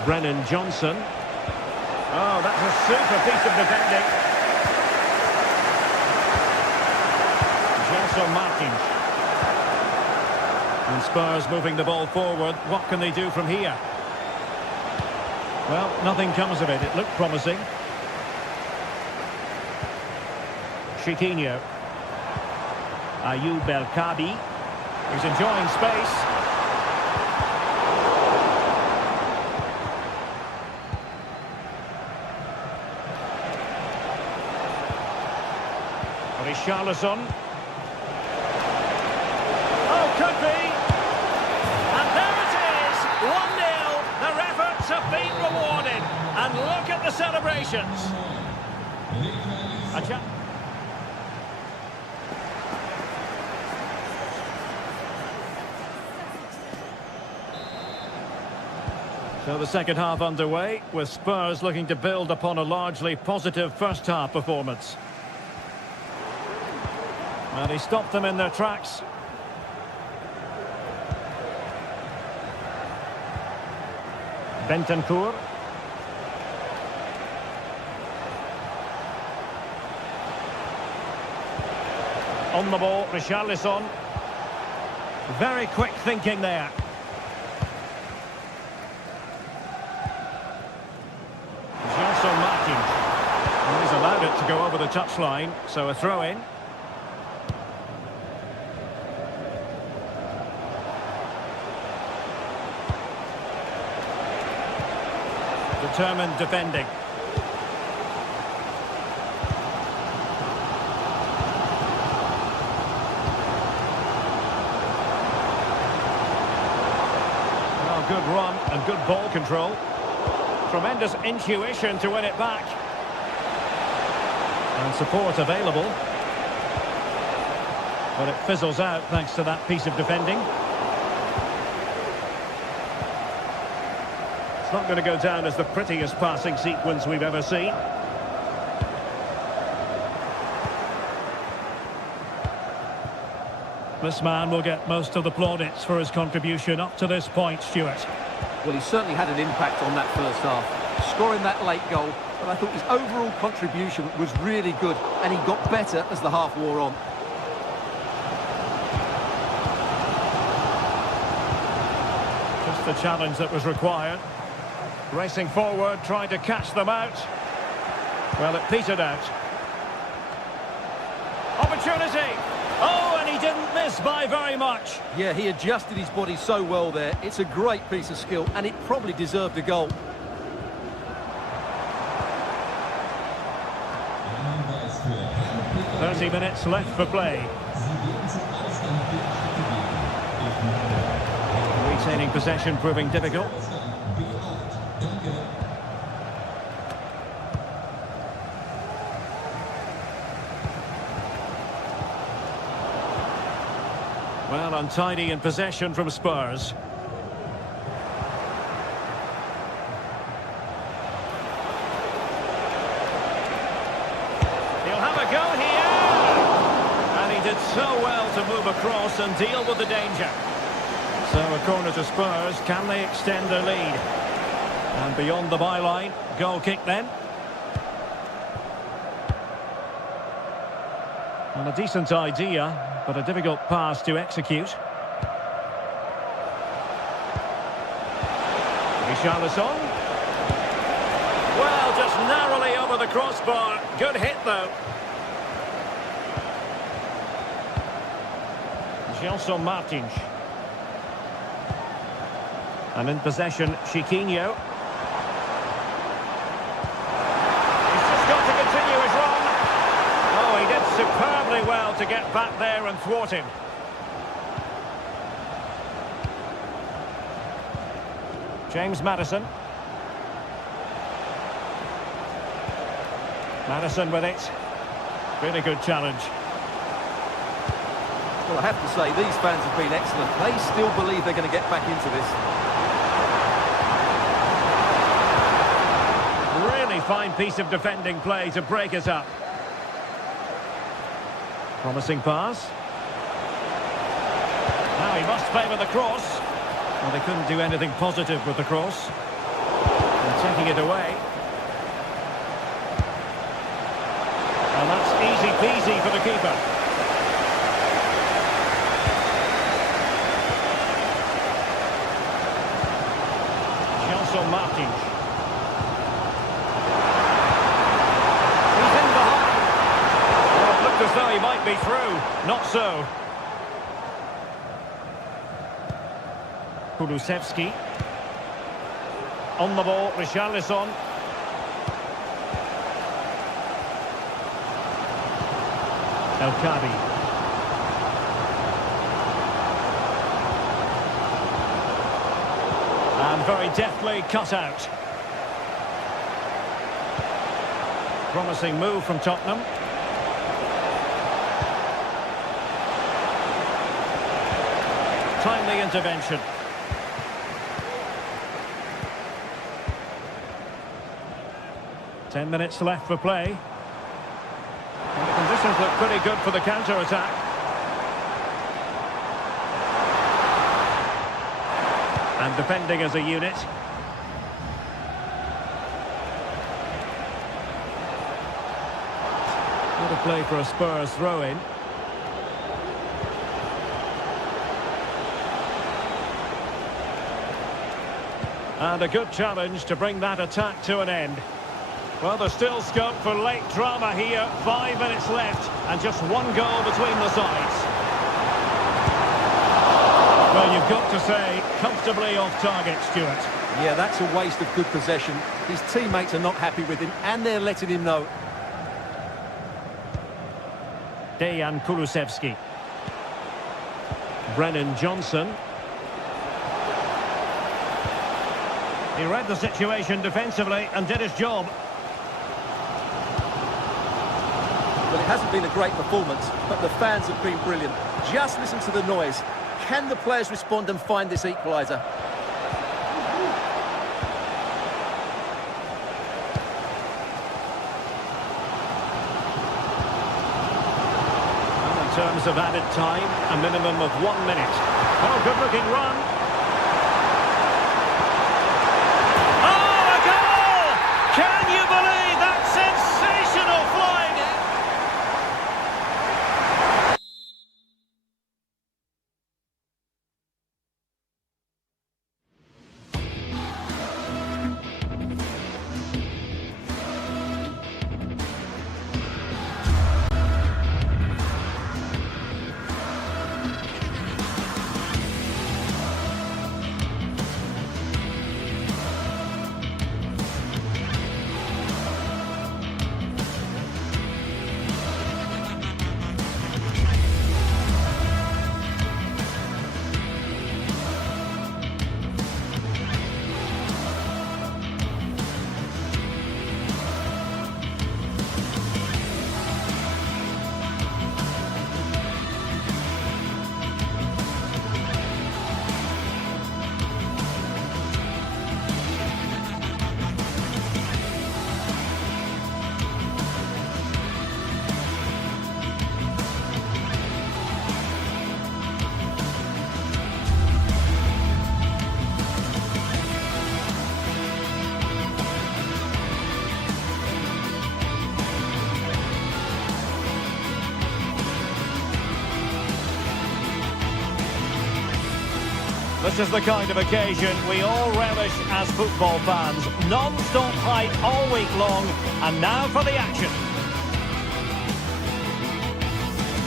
Brennan Johnson. Oh, that's a super piece of defending. Gelson Martins. And Spurs moving the ball forward. What can they do from here? Well, nothing comes of it. It looked promising. Chiquinho. Ayoub El Kabi. He's enjoying space. Richarlison. Oh, could be. And there it is. 1-0. Their efforts have been rewarded. And look at the celebrations. So the second half underway, with Spurs looking to build upon a largely positive first half performance. And he stopped them in their tracks. Bentancur. On the ball, Richarlison. Very quick thinking there. Gelson Martins. Well, he's allowed it to go over the touchline, so a throw-in. Determined defending. Well, good run and good ball control. Tremendous intuition to win it back. And support available. But it fizzles out thanks to that piece of defending. Not going to go down as the prettiest passing sequence we've ever seen. This man will get most of the plaudits for his contribution up to this point, Stuart. Well, he certainly had an impact on that first half, scoring that late goal, but I thought his overall contribution was really good, and he got better as the half wore on. Just the challenge that was required. Racing forward, trying to catch them out. Well, it petered out. Opportunity! Oh, and he didn't miss by very much. Yeah, he adjusted his body so well there. It's a great piece of skill, and it probably deserved a goal. And 30 minutes left for play. Retaining possession proving difficult. Well, untidy in possession from Spurs. He'll have a go here! And he did so well to move across and deal with the danger. So a corner to Spurs. Can they extend their lead? And beyond the byline, goal kick then. And a decent idea, but a difficult pass to execute. Richarlison. Well, just narrowly over the crossbar. Good hit, though. Gelson Martins. And in possession, Chiquinho. He's just got to continue his run. Oh, he did superbly well to get back there and thwart him. James Maddison. Maddison with it. Really good challenge. Well, I have to say, these fans have been excellent. They still believe they're going to get back into this. Really fine piece of defending play to break us up. Promising pass. Now he must favour the cross. Well, they couldn't do anything positive with the cross. And taking it away. And that's easy peasy for the keeper. Gelson Martins. He's in behind. Oh, it looked as though he might be through. Not so. Kulusevski. On the ball, Richarlison. El Kadi. And very deftly cut out. Promising move from Tottenham. Timely intervention. Ten minutes left for play. And the conditions look pretty good for the counter-attack. And defending as a unit. What a play for a Spurs throw-in. And a good challenge to bring that attack to an end. Well, there's still scope for late drama here. 5 minutes left and just one goal between the sides. Well, you've got to say, comfortably off target, Stuart. Yeah, that's a waste of good possession. His teammates are not happy with him and they're letting him know. Dejan Kulusevski. Brennan Johnson. He read the situation defensively and did his job. Well, it hasn't been a great performance, but the fans have been brilliant. Just listen to the noise. Can the players respond and find this equaliser? In terms of added time, a minimum of 1 minute. Oh, good-looking run. Oh, a goal! Can you believe that sensational flying? This is the kind of occasion we all relish as football fans. Non-stop hype all week long, and now for the action.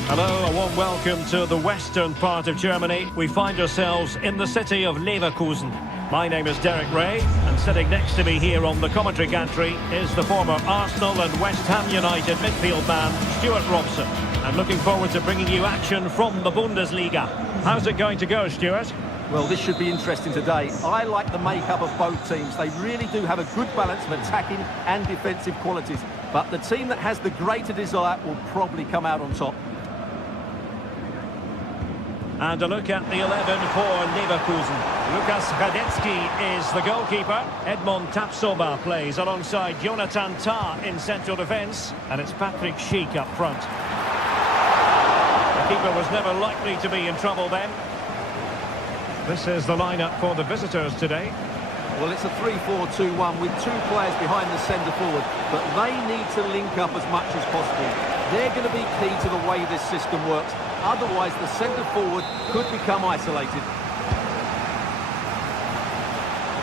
Hello, a warm welcome to the western part of Germany. We find ourselves in the city of Leverkusen. My name is Derek Ray, and sitting next to me here on the commentary gantry is the former Arsenal and West Ham United midfield man, Stuart Robson. And looking forward to bringing you action from the Bundesliga. How's it going to go, Stuart? Well, this should be interesting today. I like the makeup of both teams. They really do have a good balance of attacking and defensive qualities. But the team that has the greater desire will probably come out on top. And a look at the 11 for Leverkusen. Lukas Radetzky is the goalkeeper. Edmond Tapsoba plays alongside Jonathan Tah in central defence. And it's Patrick Schick up front. The keeper was never likely to be in trouble then. This is the lineup for the visitors today. Well, it's a 3-4-2-1 with two players behind the centre forward, but they need to link up as much as possible. They're going to be key to the way this system works. Otherwise, the centre forward could become isolated.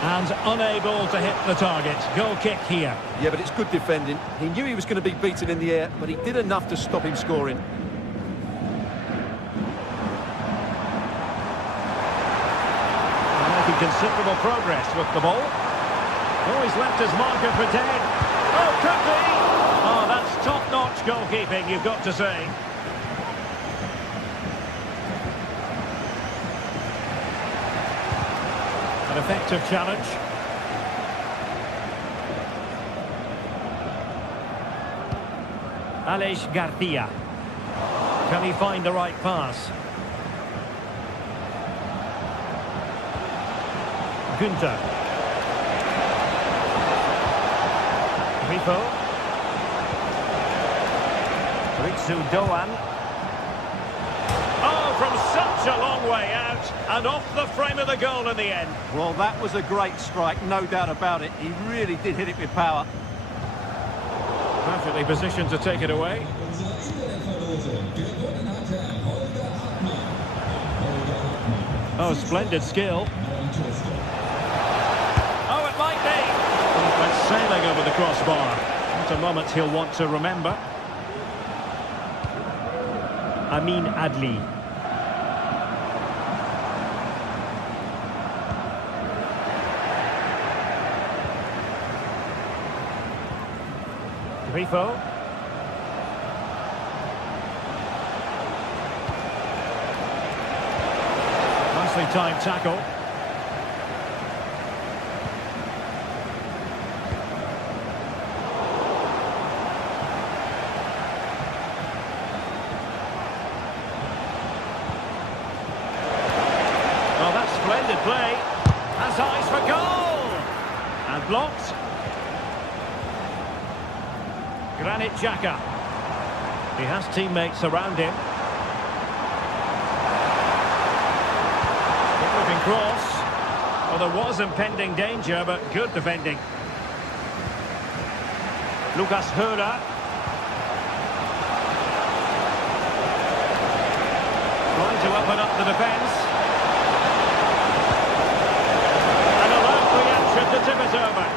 And unable to hit the target. Goal kick here. Yeah, but it's good defending. He knew he was going to be beaten in the air, but he did enough to stop him scoring. Making considerable progress with the ball. Oh, he's left his marker for dead. Oh, could be! Oh, that's top-notch goalkeeping, you've got to say. An effective challenge. Aleix Garcia. Can he find the right pass? Günther. Rico. Ritsu Doan. Oh, from such a long way out, and off the frame of the goal in the end. Well, that was a great strike, no doubt about it. He really did hit it with power. Perfectly positioned to take it away. Oh, splendid skill. Oh, it might be. He went sailing over the crossbar. What a moment he'll want to remember. Amin Adli. Grifo. Nicely timed tackle. Oh, that's splendid play. Has eyes for goal. And blocked. Granit Xhaka. He has teammates around him. Good moving cross. Well, there was impending danger, but good defending. Lucas Hörer. Trying to open up the defence. And a low reaction to tip it over.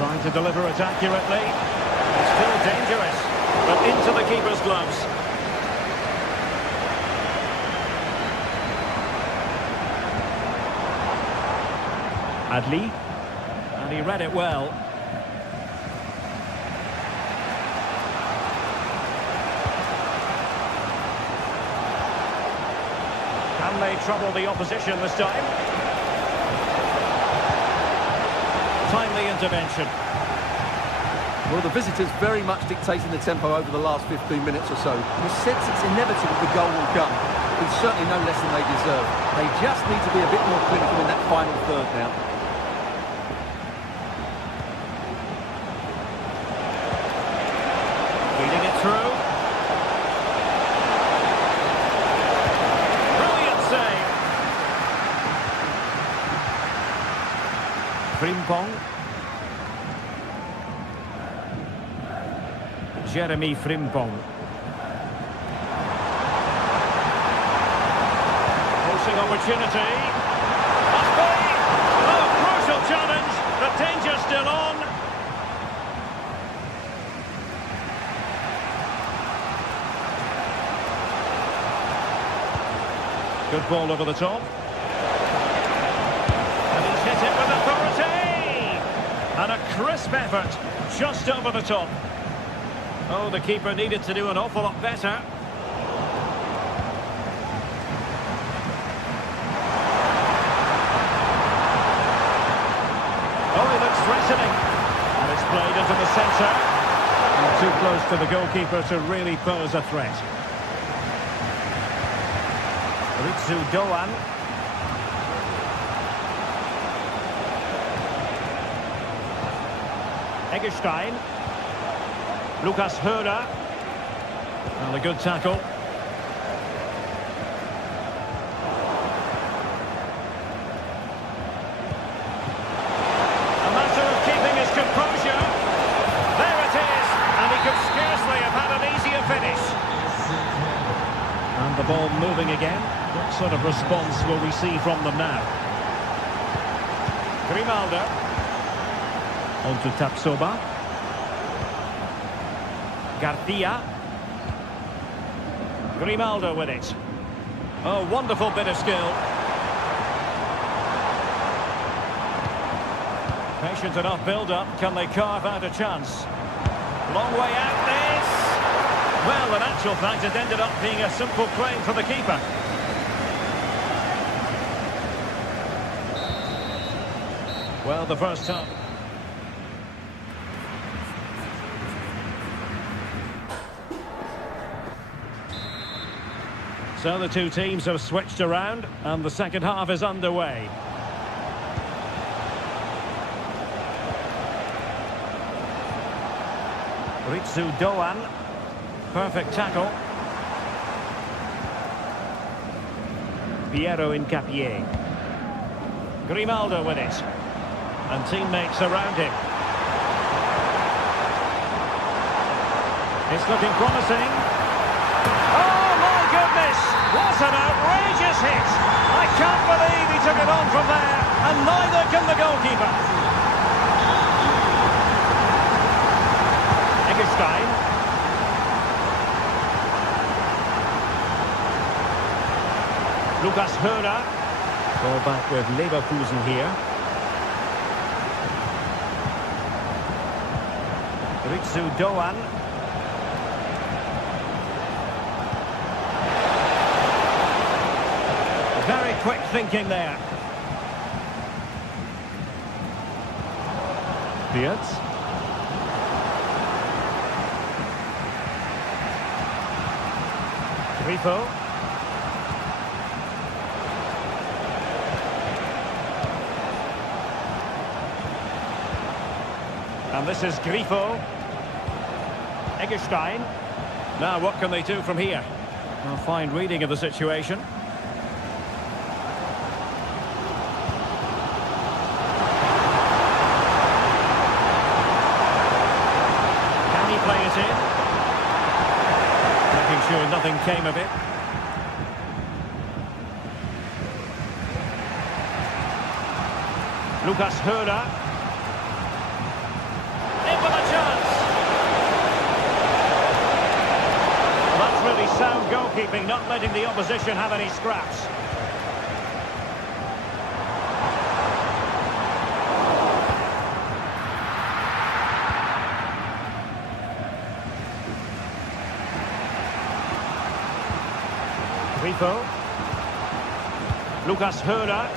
Trying to deliver it accurately. It's still dangerous, but into the keeper's gloves. Adli, and he read it well. Can they trouble the opposition this time? Timely intervention. Well, the visitors very much dictating the tempo over the last 15 minutes or so. In a sense, it's inevitable the goal will come. It's certainly no less than they deserve. They just need to be a bit more clinical in that final third now. Feeding it through. Brilliant save. Frimpong. Jeremy Frimpong. Forcing opportunity. Must be! Oh, crucial challenge. The danger still on. Good ball over the top. And he's hit it with authority. And a crisp effort just over the top. Oh, the keeper needed to do an awful lot better. Oh, he looks threatening. And it's played into the centre. And too close to the goalkeeper to really pose a threat. Ritsu Doan. Eggestein. Lucas Hörer. And a good tackle. moving again. What sort of response will we see from them now? Grimaldo. On to Tapsoba. Garcia. Grimaldo with it. Oh, wonderful bit of skill. Patient enough build-up. Can they carve out a chance? Long way out this. Well, in actual fact, it ended up being a simple claim for the keeper. Well, the first time. So the two teams have switched around, and the second half is underway. Ritsu Doan. Perfect tackle. Piero Incapié. Grimaldo with it. And teammates around him. It's looking promising. Oh my goodness! What an outrageous hit! I can't believe he took it on from there, and neither can the goalkeeper. Eggestein. Lucas Hörer. Ball back with Leverkusen here. Ritsu Doan. Very quick thinking there. Beards. Grifo. And this is Grifo. Eggestein. Now what can they do from here? A fine reading of the situation. Can he play it in? Making sure nothing came of it. Lucas Hörer. Really sound goalkeeping, not letting the opposition have any scraps. Grifo. Lucas Hörer.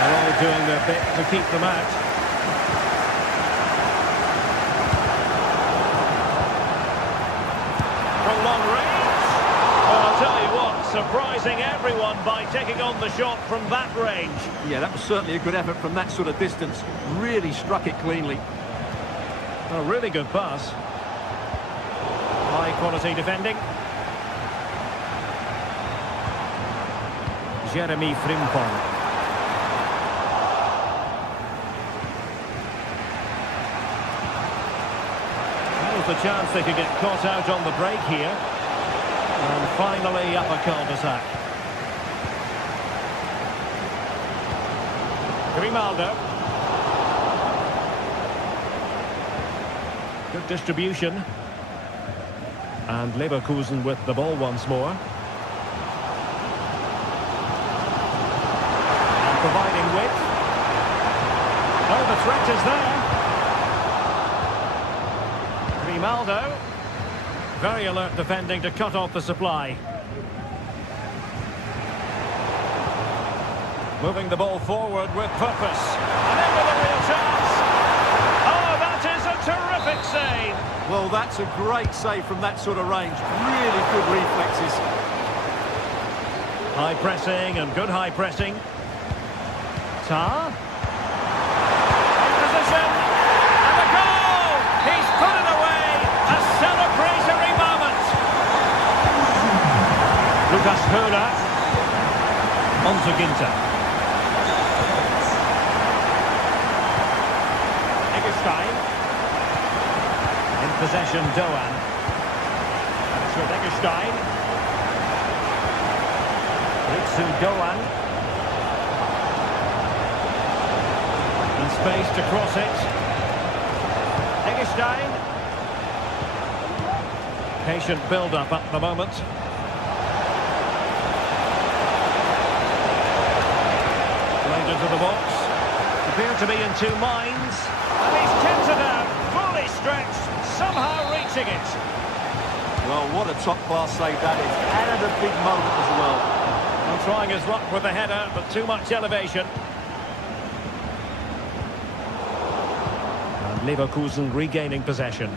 They're all doing their bit to keep them out. Long range. Well, I'll tell you what, surprising everyone by taking on the shot from that range. Yeah, that was certainly a good effort from that sort of distance. Really struck it cleanly. A really good pass. High quality defending. Jeremy Frimpong. The chance they could get caught out on the break here. And finally up a cul-de-sac. Grimaldo. Good distribution. And Leverkusen with the ball once more. And providing width. Oh, the threat is there. Grimaldo, very alert defending to cut off the supply. Moving the ball forward with purpose. And in with a real chance. Oh, that is a terrific save. Well, that's a great save from that sort of range. Really good reflexes. High pressing and good high pressing. Tar. In position. And a goal! He's put it away. A celebratory moment. Lucas Hörer. On to Ginter. Eggestein. In possession, Doan. with Eggestein. Doan. And space to cross it. Eggestein. Patient build-up at the moment. Played into the box. Appear to be in two minds. And he's tempted out, fully stretched, somehow reaching it. Well, what a top-class save that is. And at a big moment as well. Well, trying his luck with the header, but too much elevation. And Leverkusen regaining possession.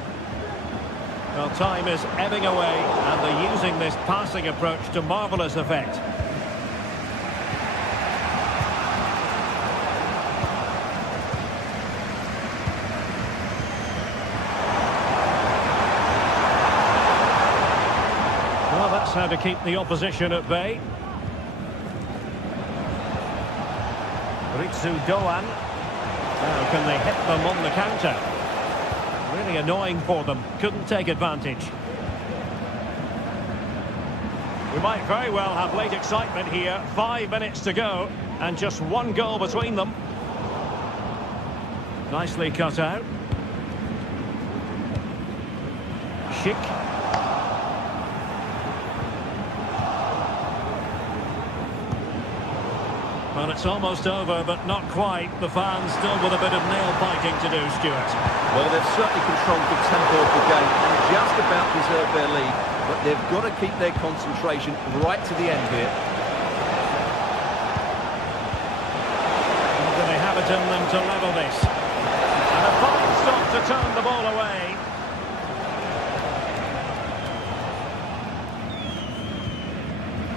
Well, time is ebbing away, and they're using this passing approach to marvellous effect. Well, that's how to keep the opposition at bay. Doan. Now, can they hit them on the counter? Really annoying for them. Couldn't take advantage. We might very well have late excitement here. 5 minutes to go, and just one goal between them. Nicely cut out. Schick. Well, it's almost over, but not quite. The fans still with a bit of nail-biting to do, Stuart. Well, they've certainly controlled the tempo of the game and just about deserved their lead. But they've got to keep their concentration right to the end here. Do they have it in them to level this? And a fine stop to turn the ball away.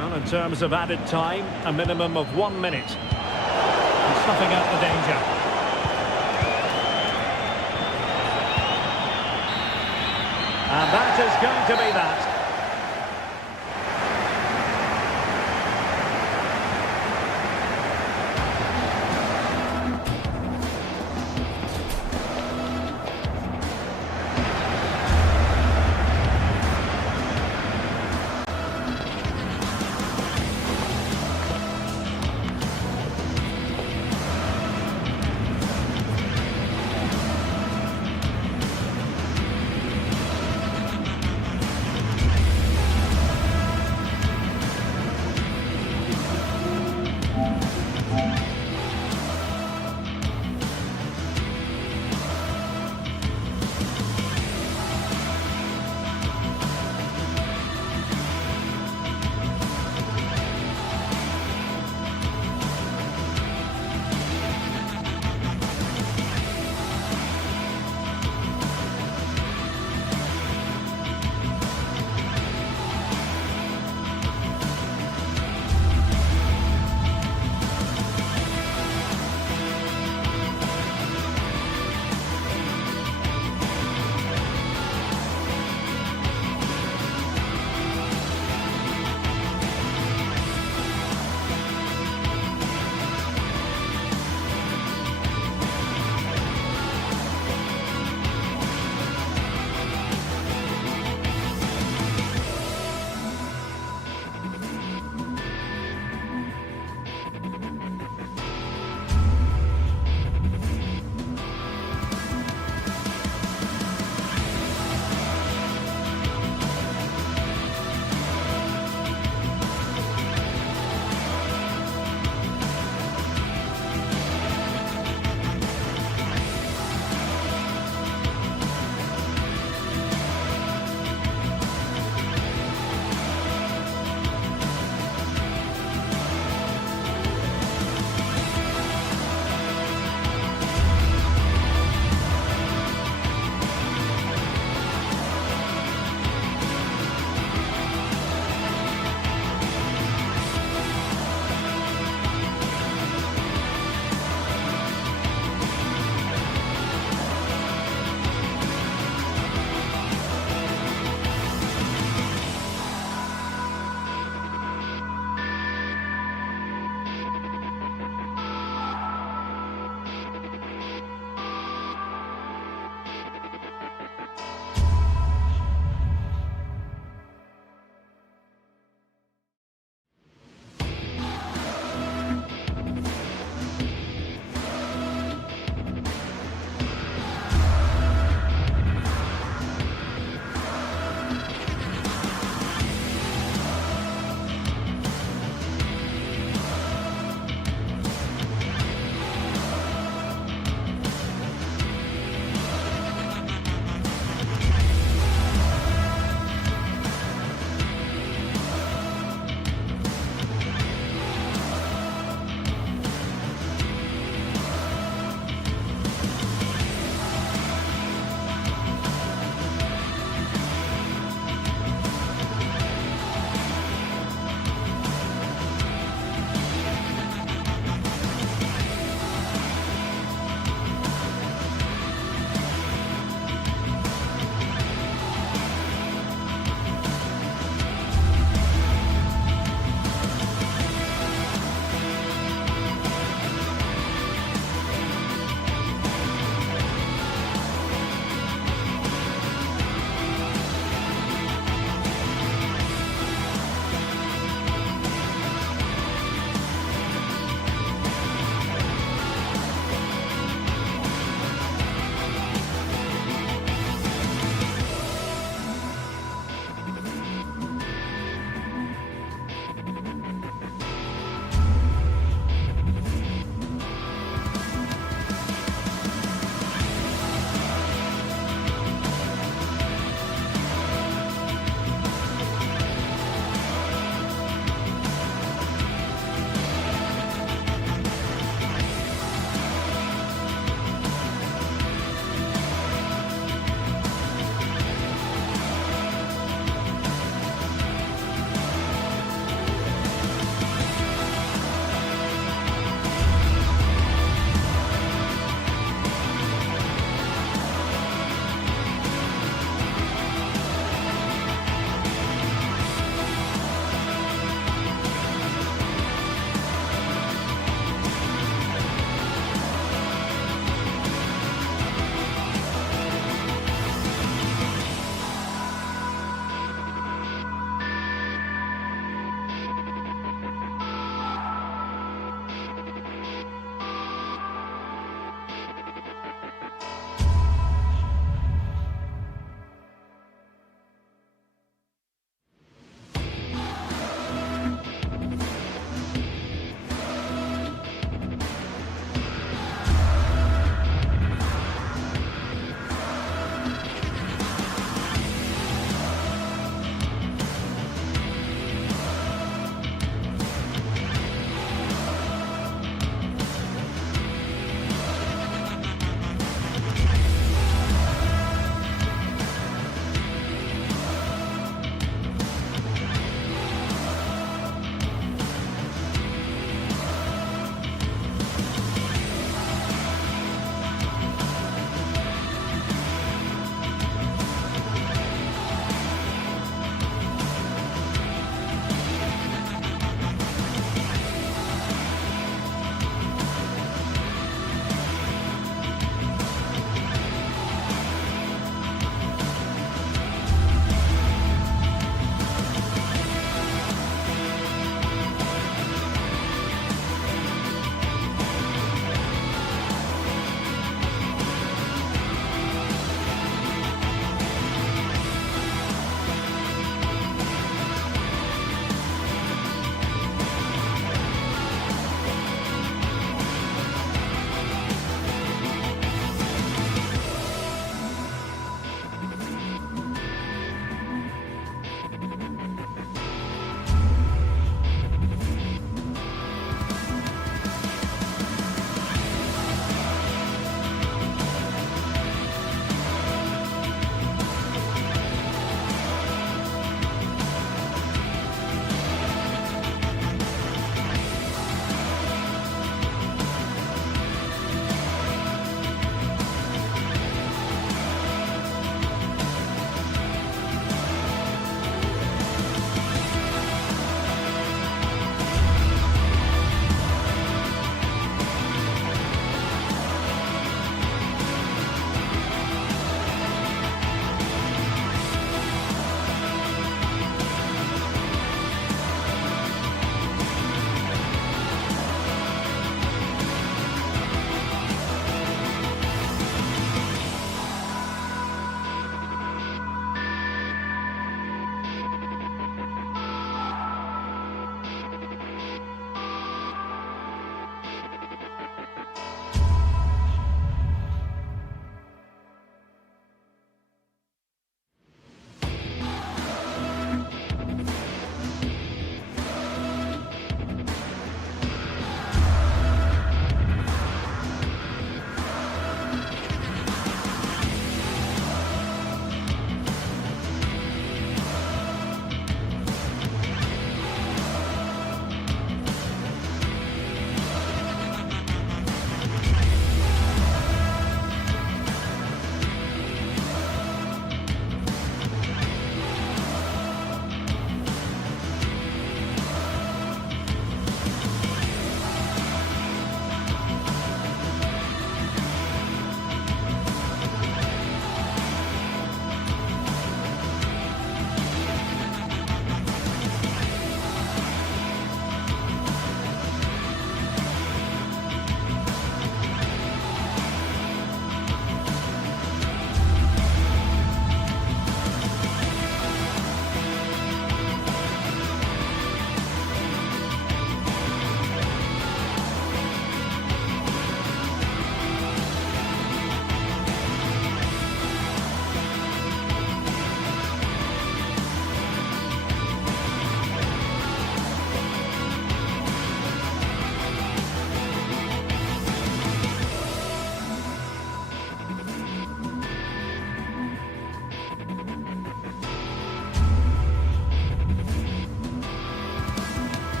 Well, in terms of added time, a minimum of 1 minute. And snuffing out the danger. And that is going to be that.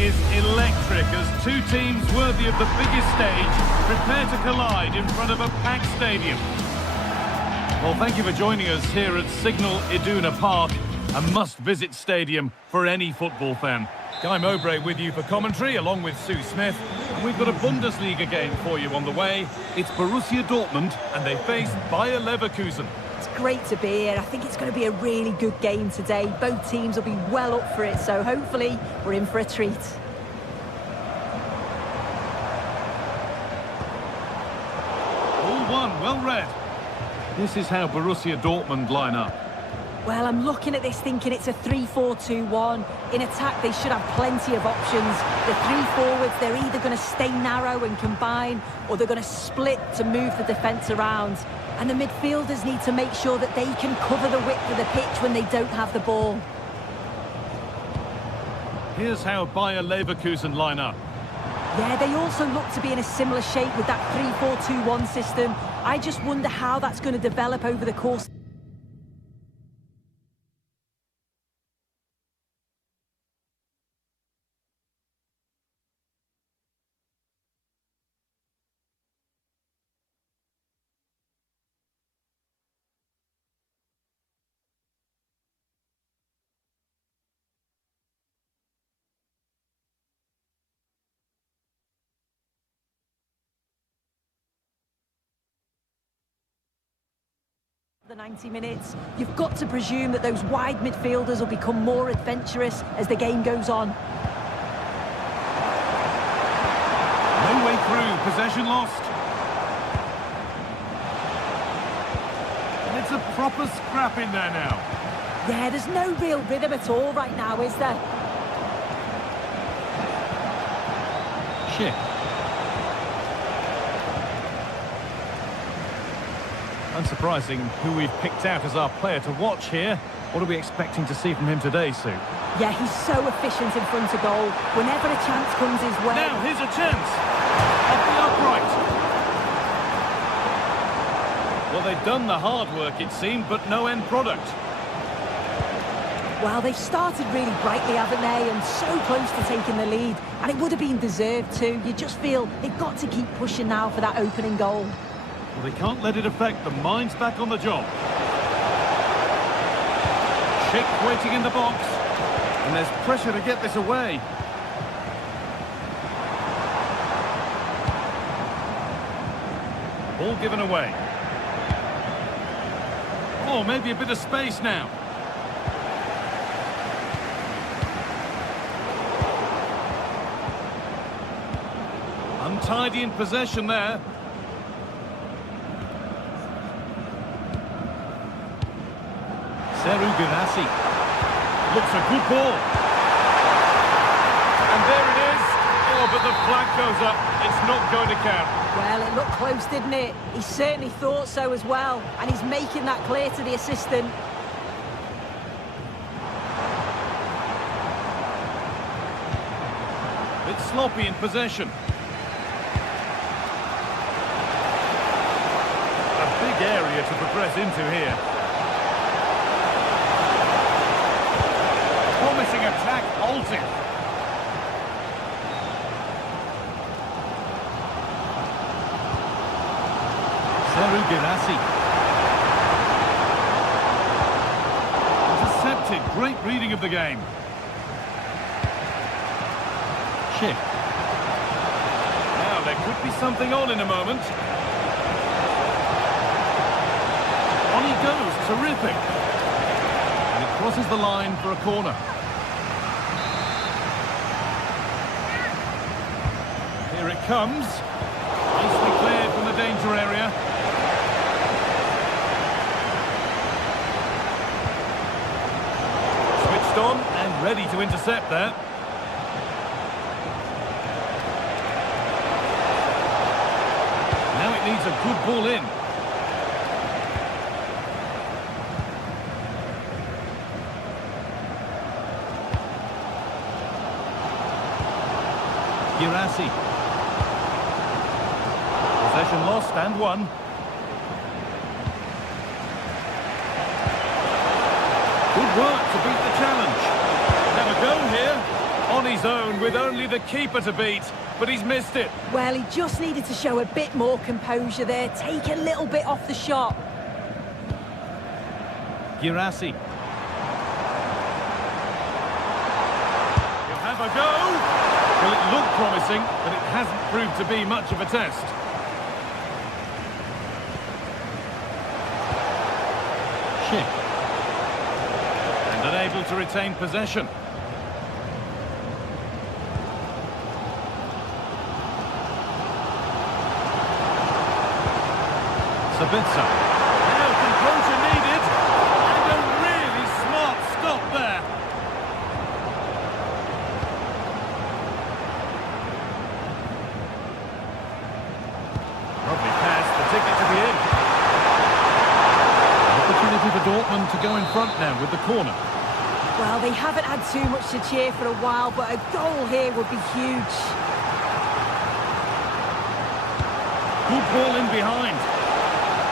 is electric as two teams worthy of the biggest stage prepare to collide in front of a packed stadium. Well, thank you for joining us here at Signal Iduna Park, a must-visit stadium for any football fan. Guy Mowbray with you for commentary, along with Sue Smith. And we've got a Bundesliga game for you on the way. It's Borussia Dortmund, and they face Bayer Leverkusen. It's great to be here. I think it's going to be a really good game today. Both teams will be well up for it, so hopefully we're in for a treat. All one, well read. This is how Borussia Dortmund line up. Well, I'm looking at this thinking it's a 3-4-2-1. In attack, they should have plenty of options. The three forwards, they're either going to stay narrow and combine, or they're going to split to move the defence around. And the midfielders need to make sure that they can cover the width of the pitch when they don't have the ball. Here's how Bayer Leverkusen line up. Yeah, they also look to be in a similar shape with that 3-4-2-1 system. I just wonder how that's going to develop over the course. The 90 minutes, you've got to presume that those wide midfielders will become more adventurous as the game goes on. No way through, possession lost. And it's a proper scrap in there now. Yeah, there's no real rhythm at all right now, is there? Shit. Unsurprising who we've picked out as our player to watch here. What are we expecting to see from him today, Sue? Yeah, he's so efficient in front of goal. Whenever a chance comes his way... Now, here's a chance! Off the upright! Well, they've done the hard work, it seemed, but no end product. Well, they've started really brightly, haven't they? And so close to taking the lead. And it would have been deserved too. You just feel they've got to keep pushing now for that opening goal. Well, they can't let it affect them. Mind's back on the job. Schick waiting in the box. And there's pressure to get this away. Ball given away. Oh, maybe a bit of space now. Untidy in possession there. Seru Girassi. Looks a good ball. And there it is. Oh, but the flag goes up. It's not going to count. Well, it looked close, didn't it? He certainly thought so as well. And he's making that clear to the assistant. Bit sloppy in possession. A big area to progress into here. Promising attack halted. Seru Girassi. Intercepted. Great reading of the game. Schick. Now there could be something on in a moment. On he goes. Terrific. And it crosses the line for a corner. Here it comes. Nicely cleared from the danger area. Switched on and ready to intercept there. Now it needs a good ball in. Girassi. Possession lost and won. Good work to beat the challenge. Have a go here. On his own with only the keeper to beat, but he's missed it. Well, he just needed to show a bit more composure there, take a little bit off the shot. Girassi. He'll have a go. Well, it looked promising, but it hasn't proved to be much of a test. Schick. And unable to retain possession. Sabitzer. Now composure needed. And a really smart stop there. Lovely pass, the ticket to the end. Opportunity for Dortmund to go in front now with the corner. Well, they haven't had too much to cheer for a while, but a goal here would be huge. Good ball in behind.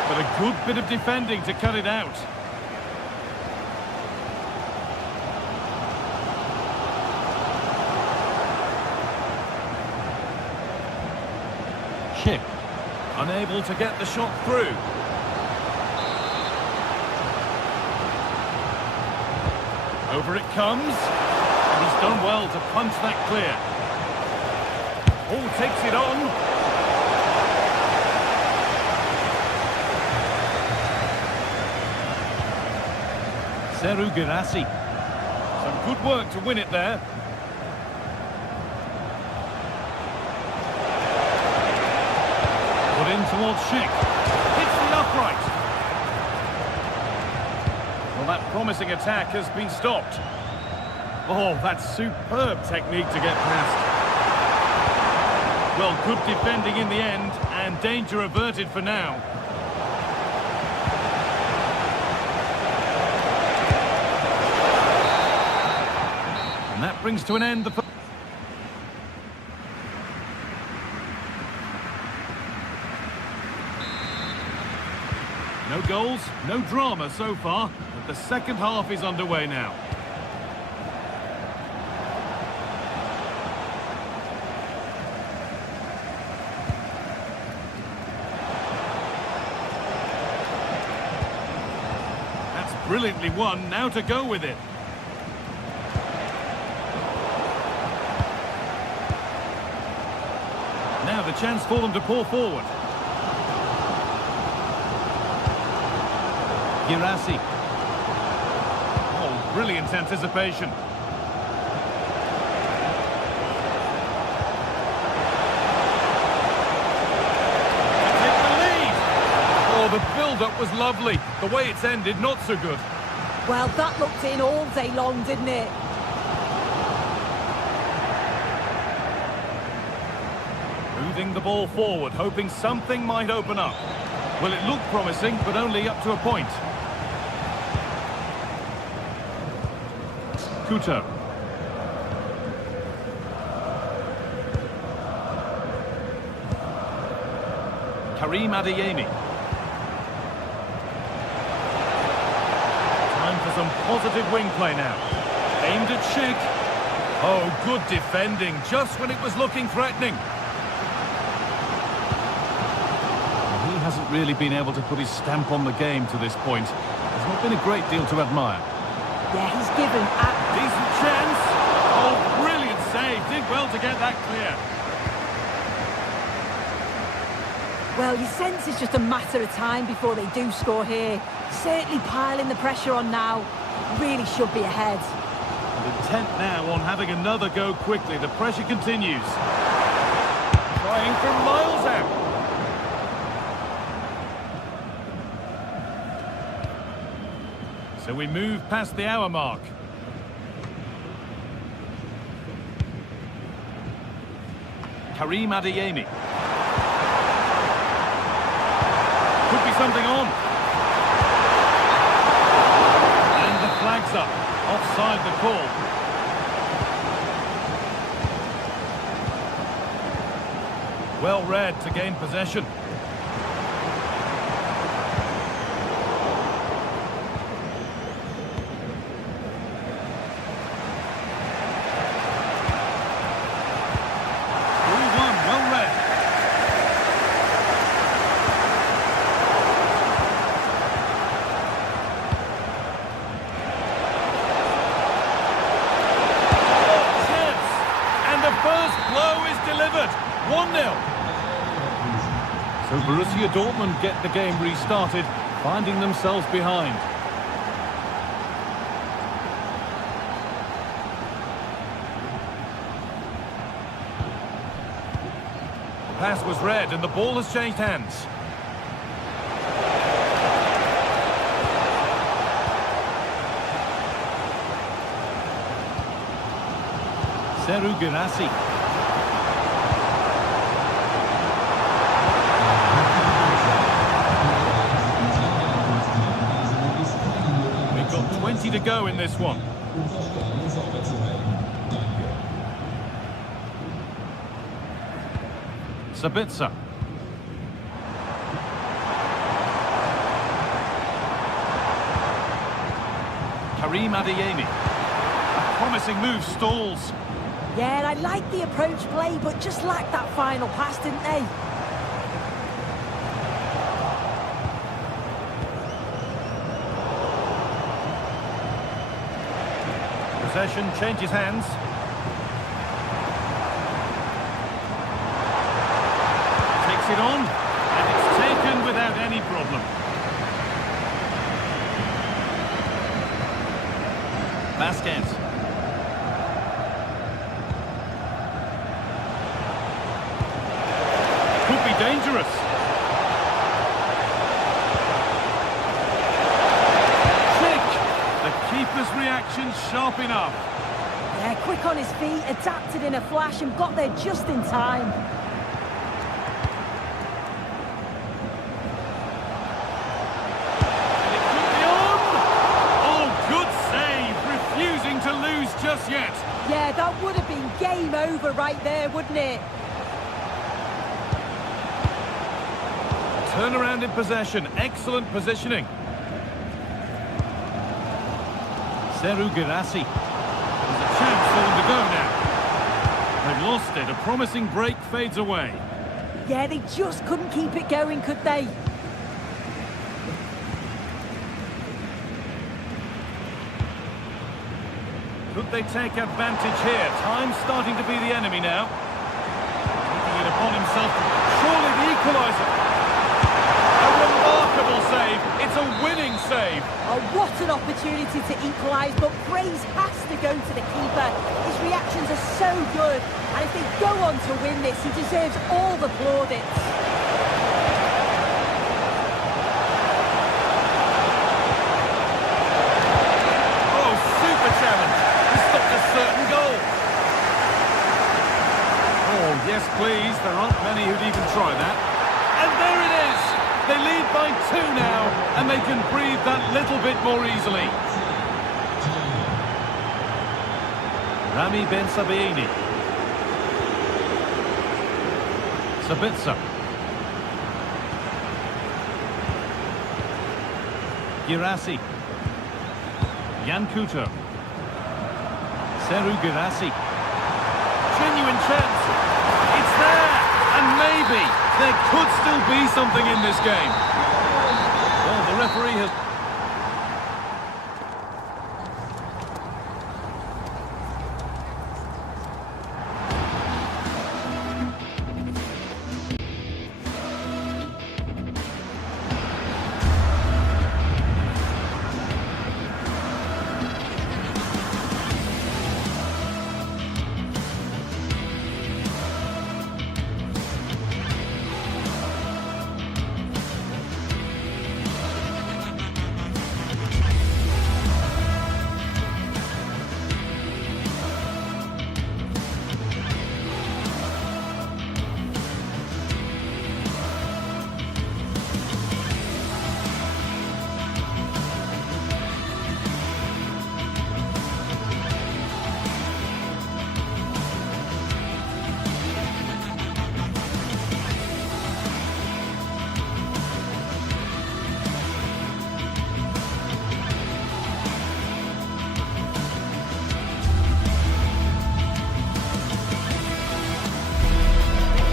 But a good bit of defending to cut it out. Schick. Unable to get the shot through. Over it comes. And he's done well to punch that clear. Oh, takes it on. Seru Girassi. Some good work to win it there. Put in towards Schick. Hits the upright. Well, that promising attack has been stopped. Oh, that's superb technique to get past. Well, good defending in the end, and danger averted for now. And that brings to an end the... No goals, no drama so far, but the second half is underway now. That's brilliantly won, now to go with it. Now the chance for them to pour forward. Girassi. Oh, brilliant anticipation. To take the lead. Oh, the build-up was lovely. The way it's ended, not so good. Well, that looked in all day long, didn't it? Moving the ball forward, hoping something might open up. Well, it looked promising, but only up to a point. Kuto. Karim Adeyemi. Time for some positive wing play now. Aimed at Schick. Oh, good defending, just when it was looking threatening. He hasn't really been able to put his stamp on the game to this point. There's not been a great deal to admire. Yeah, he's given a Decent chance. Oh, brilliant save. Did well to get that clear. Well, you sense it's just a matter of time before they do score here. Certainly piling the pressure on now. Really should be ahead. And intent now on having another go quickly. The pressure continues. Trying from miles out. So we move past the hour mark. Karim Adeyemi. Could be something on. And the flag's up. Offside the call. Well read to gain possession. Borussia Dortmund get the game restarted, finding themselves behind. The pass was read and the ball has changed hands. Serhou Guirassy. We've got 20 to go in this one. Sabitzer. Karim Adeyemi. A promising move stalls. Yeah, I like the approach play, but just lacked that final pass, didn't they? Possession changes hands. Takes it on, and it's taken without any problem. Vasquez. Could be dangerous. Trick! The keeper's reaction sharp enough. Yeah, quick on his feet, adapted in a flash and got there just in time. And it could be on! Oh, good save! Refusing to lose just yet. Yeah, that would have been game over right there, wouldn't it? Turnaround in possession, excellent positioning. Serhou Guirassy. There's a chance for them to go now. They've lost it, a promising break fades away. Yeah, they just couldn't keep it going, could they? Could they take advantage here? Time's starting to be the enemy now. Taking it upon himself, surely the equaliser. A remarkable save. It's a winning save. Oh, what an opportunity to equalise, but praise has to go to the keeper. His reactions are so good, and if they go on to win this, he deserves all the plaudits. Oh, super challenge. He stopped a certain goal. Oh, yes, please. There aren't many who'd even try that. And there it is. They lead by 2 now, and they can breathe that little bit more easily. Rami Ben Sabaini. Sabitzer. Guirassy. Jan Couto. Serhou Guirassy. Genuine chance. It's there, and maybe there could still be something in this game. Well, the referee has...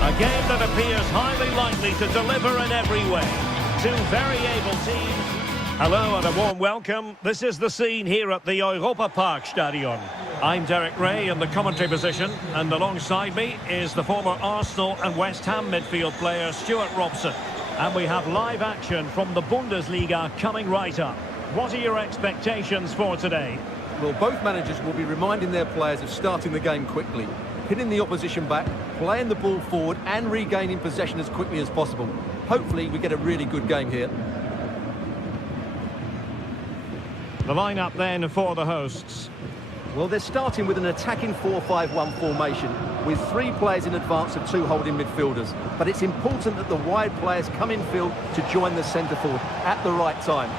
A game that appears highly likely to deliver in every way. Two very able teams. Hello and a warm welcome. This is the scene here at the Europa Park Stadion. I'm Derek Ray in the commentary position, and alongside me is the former Arsenal and West Ham midfield player Stuart Robson. And we have live action from the Bundesliga coming right up. What are your expectations for today? Well, both managers will be reminding their players of starting the game quickly, pinning the opposition back, playing the ball forward and regaining possession as quickly as possible. Hopefully we get a really good game here. The lineup then for the hosts. Well, they're starting with an attacking 4-5-1 formation with 3 players in advance of 2 holding midfielders. But it's important that the wide players come in field to join the centre forward at the right time.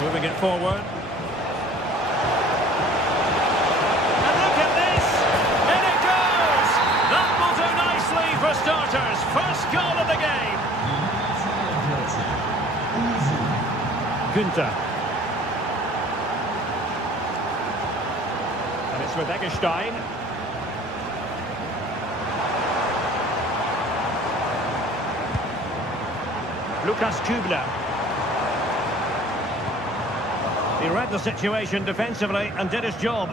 Moving it forward. And look at this! In it goes! That will do nicely for starters. First goal of the game. Günther. And it's with Eggestein. Lukas Kübler. He read the situation defensively and did his job.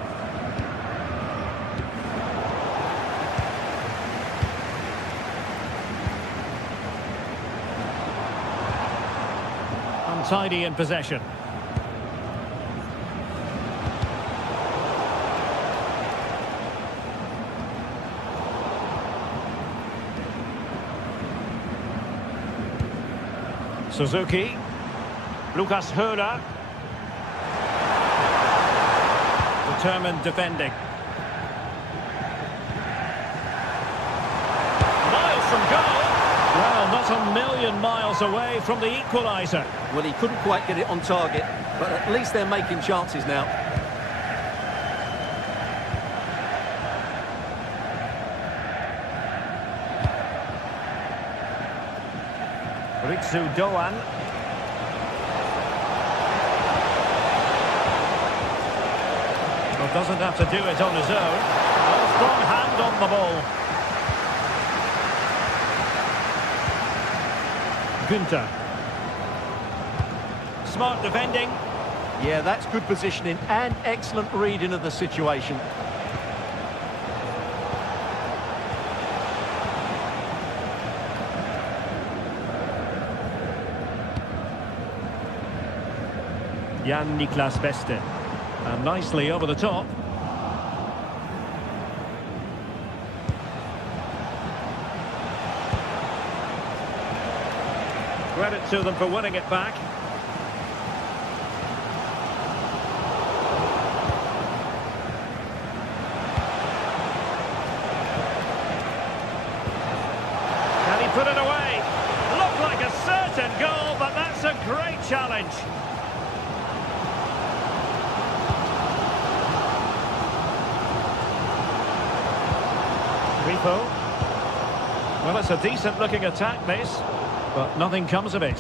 Untidy in possession. Suzuki. Lucas Höhler. Determined defending. Miles from goal. Well, not a million miles away from the equaliser. Well, he couldn't quite get it on target, but at least they're making chances now. Ritsu Doan. Well, doesn't have to do it on his own. A strong hand on the ball. Günther. Smart defending. Yeah, that's good positioning and excellent reading of the situation. Jan-Niklas Beste. And nicely over the top. Credit to them for winning it back. Can he put it away? Looked like a certain goal, but that's a great challenge. Well, it's a decent-looking attack, this, but nothing comes of it.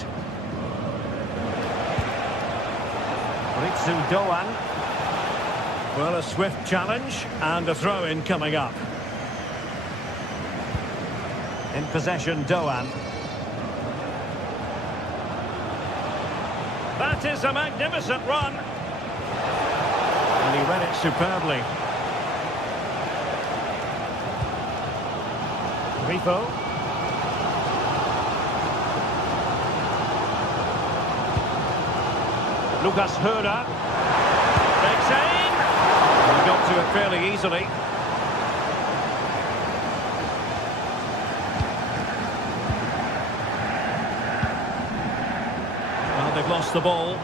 Ritsu Doan. Well, a swift challenge and a throw-in coming up. In possession, Doan. That is a magnificent run. And he read it superbly. Grifo. Lucas Höhler. Breaks in. He got to it fairly easily. Well, they've lost the ball.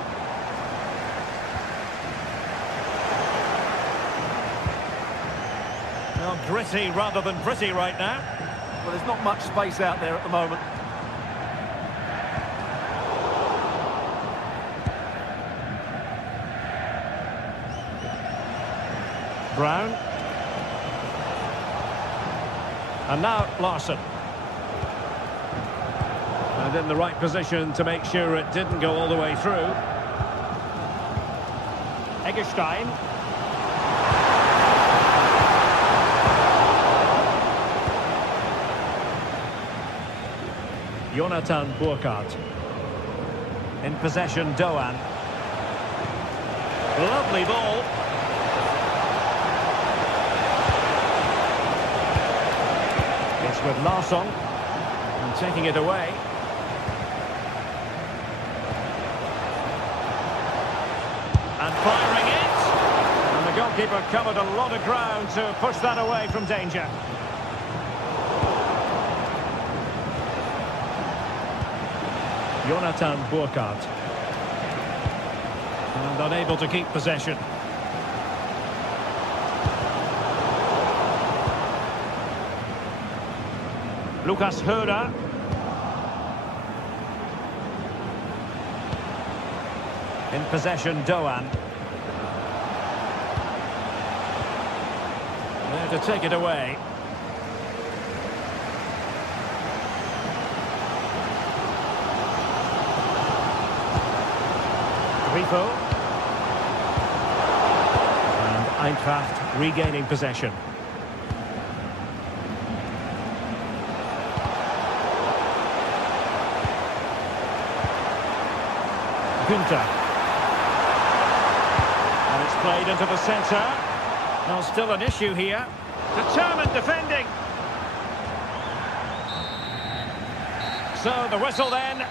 Well, gritty rather than pretty right now. Well, there's not much space out there at the moment. Brown. And now Larsson. And in the right position to make sure it didn't go all the way through. Eggestein. Jonathan Burkhardt. In possession, Doan. Lovely ball. It's with Larsson. And And taking it away. And firing it. And the goalkeeper covered a lot of ground to push that away from danger. Jonathan Burkhardt. And unable to keep possession. Lucas Höder. In possession, Doan. There to take it away. Grifo. And Eintracht regaining possession. Günther. And it's played into the centre. Now still an issue here. Determined defending. So the whistle then.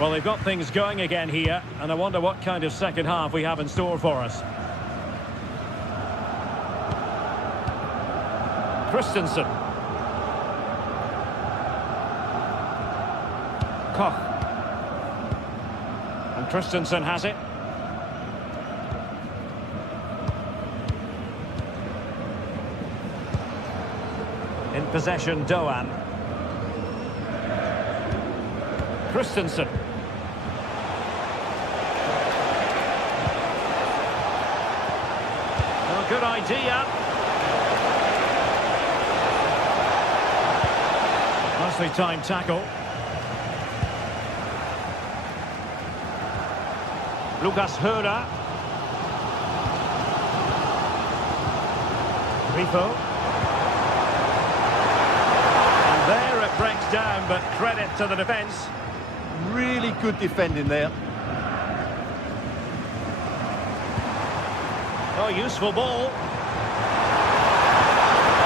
Well, they've got things going again here, and I wonder what kind of second half we have in store for us. Christensen. Koch. And Christensen has it. In possession, Doan. Christensen. Well, good idea. Nicely timed tackle. Lucas Höder. Grifo. And there it breaks down, but credit to the defence. Really good defending there. Oh, useful ball.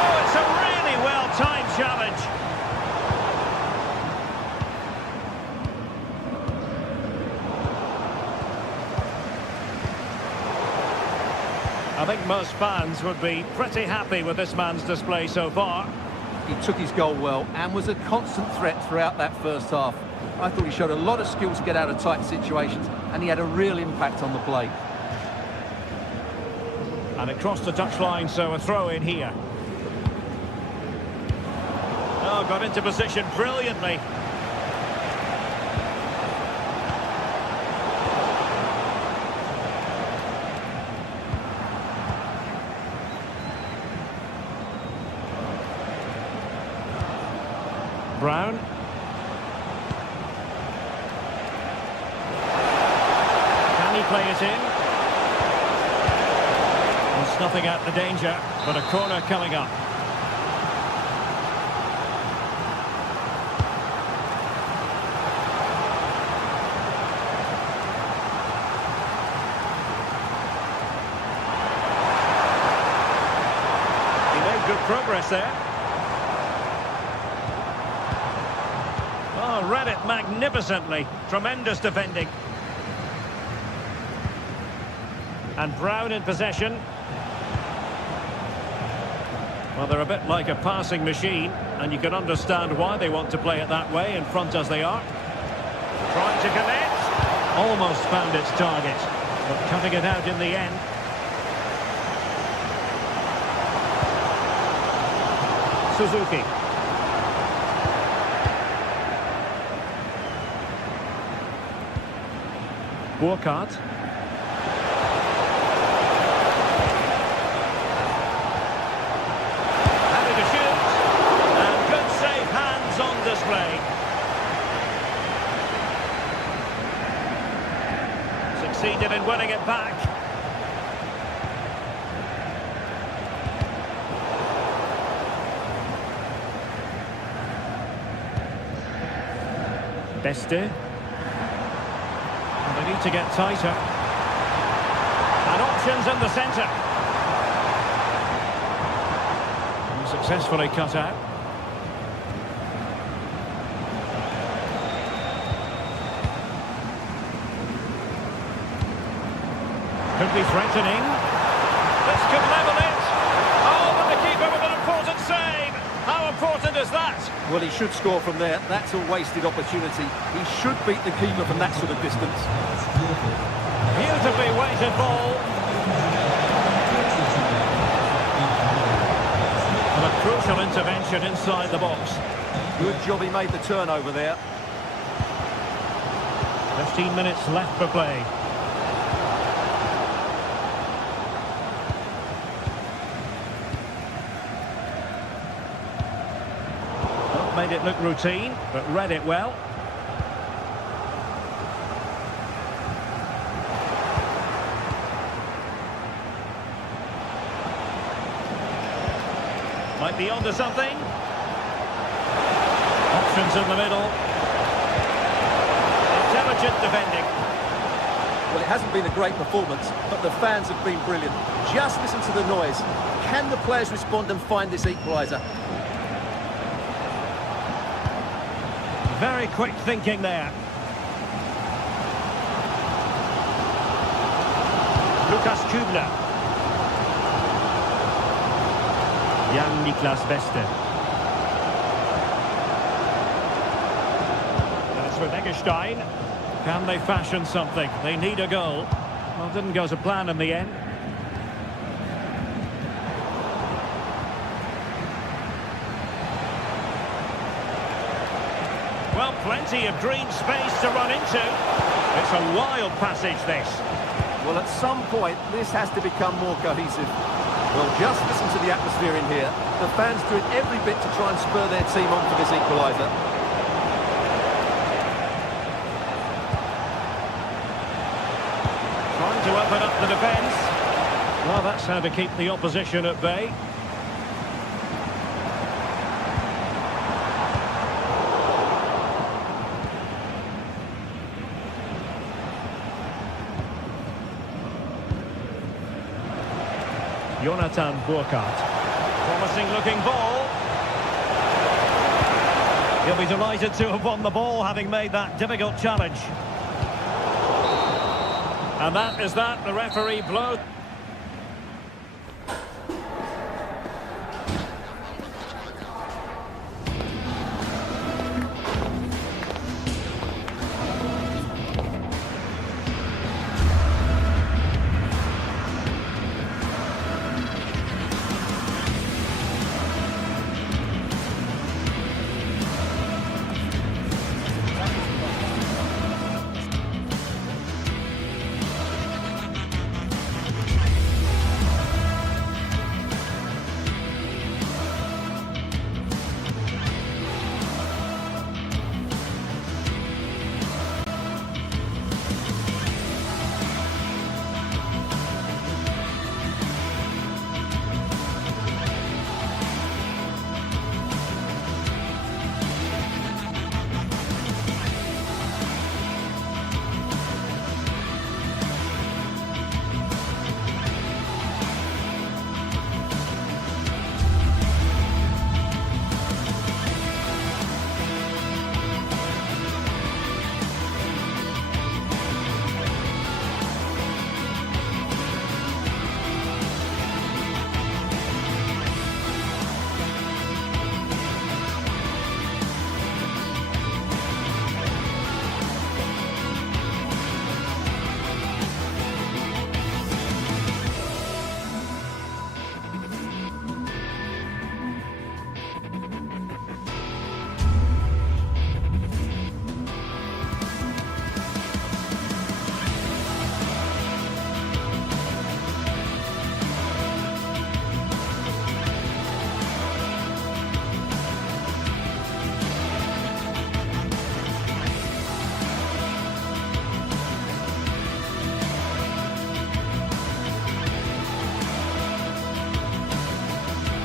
Oh, it's a really well-timed challenge. I think most fans would be pretty happy with this man's display so far. He took his goal well and was a constant threat throughout that first half. I thought he showed a lot of skill to get out of tight situations, and he had a real impact on the play. And it crossed the touchline, so a throw in here. Oh, got into position brilliantly. Brown. Can he play it in? And snuffing out the danger, but a corner coming up. He made good progress there. Oh, read it magnificently. Tremendous defending. And Brown in possession. Well, they're a bit like a passing machine, and you can understand why they want to play it that way, in front as they are. Trying to connect. Almost found its target, but cutting it out in the end. Suzuki. Burkhardt. Happy to shoot. And good safe hands on display. Succeeded in winning it back. Beste. They need to get tighter. And options in the centre. Successfully cut out. Could be threatening. This could level it. Oh, but the keeper with an important save. How important is that? Well, he should score from there. That's a wasted opportunity. He should beat the keeper from that sort of distance. Beautifully weighted ball. And a crucial intervention inside the box. Good job he made the turnover there. 15 minutes left for play. Not made it look routine, but read it well. Might be onto something. Options in the middle. Intelligent defending. Well, it hasn't been a great performance, but the fans have been brilliant. Just listen to the noise. Can the players respond and find this equaliser? Very quick thinking there. Lukas Kübler. Jan Niklas Beste. And it's with Eggestein. Can they fashion something? They need a goal. Well, it didn't go to plan in the end. Well, plenty of green space to run into. It's a wild passage, this. Well, at some point, this has to become more cohesive. Well, just listen to the atmosphere in here. The fans doing every bit to try and spur their team on for this equaliser. Trying to open up the defence. Well, that's how to keep the opposition at bay. Jonathan Burkhardt. Promising looking ball. He'll be delighted to have won the ball, having made that difficult challenge. And that is that. The referee blows.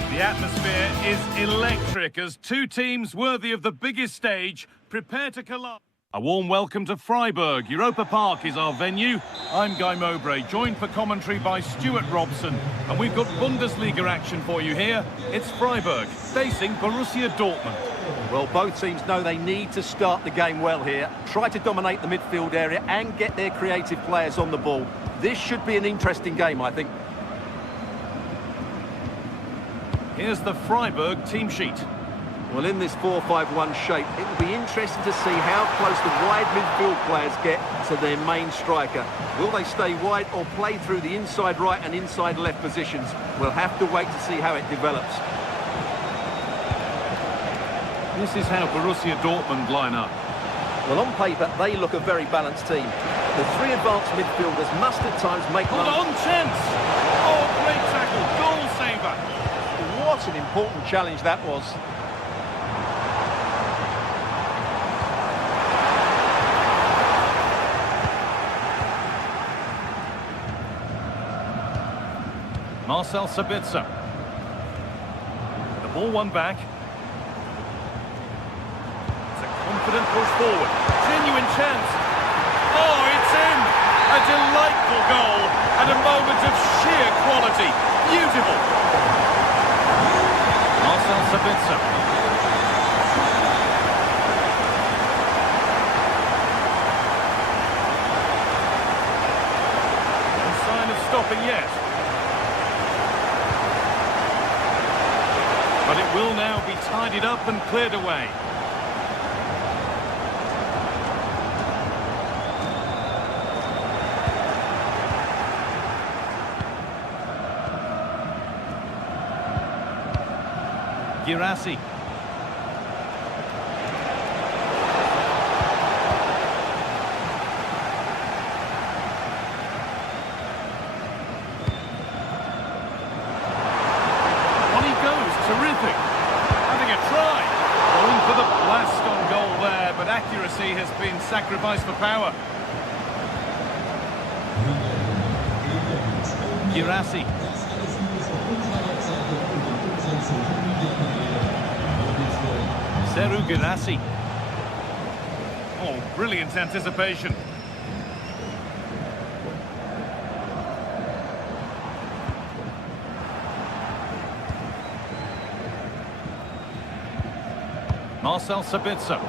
The atmosphere is electric as two teams worthy of the biggest stage prepare to collide. A warm welcome to Freiburg. Europa Park is our venue. I'm Guy Mowbray, joined for commentary by Stuart Robson. And we've got Bundesliga action for you here. It's Freiburg facing Borussia Dortmund. Well, both teams know they need to start the game well here. Try to dominate the midfield area and get their creative players on the ball. This should be an interesting game, I think. Here's the Freiburg team sheet. Well, in this 4-5-1 shape, it will be interesting to see how close the wide midfield players get to their main striker. Will they stay wide or play through the inside right and inside left positions? We'll have to wait to see how it develops. This is how Borussia Dortmund line up. Well, on paper, they look a very balanced team. The three advanced midfielders must at times make... Hold on, chance! Oh, great tackle, goal saver! What an important challenge that was. Marcel Sabitzer. The ball won back. It's a confident push forward. Genuine chance. Oh, it's in! A delightful goal and a moment of sheer quality. Beautiful. Marcel Sabitzer. No sign of stopping yet. But it will now be tidied up and cleared away. Girassi. Terrific. Having a try. Going for the blast on goal there, but accuracy has been sacrificed for power. Girassi. Seru Girassi. Oh, brilliant anticipation. Marcel Sabitzer.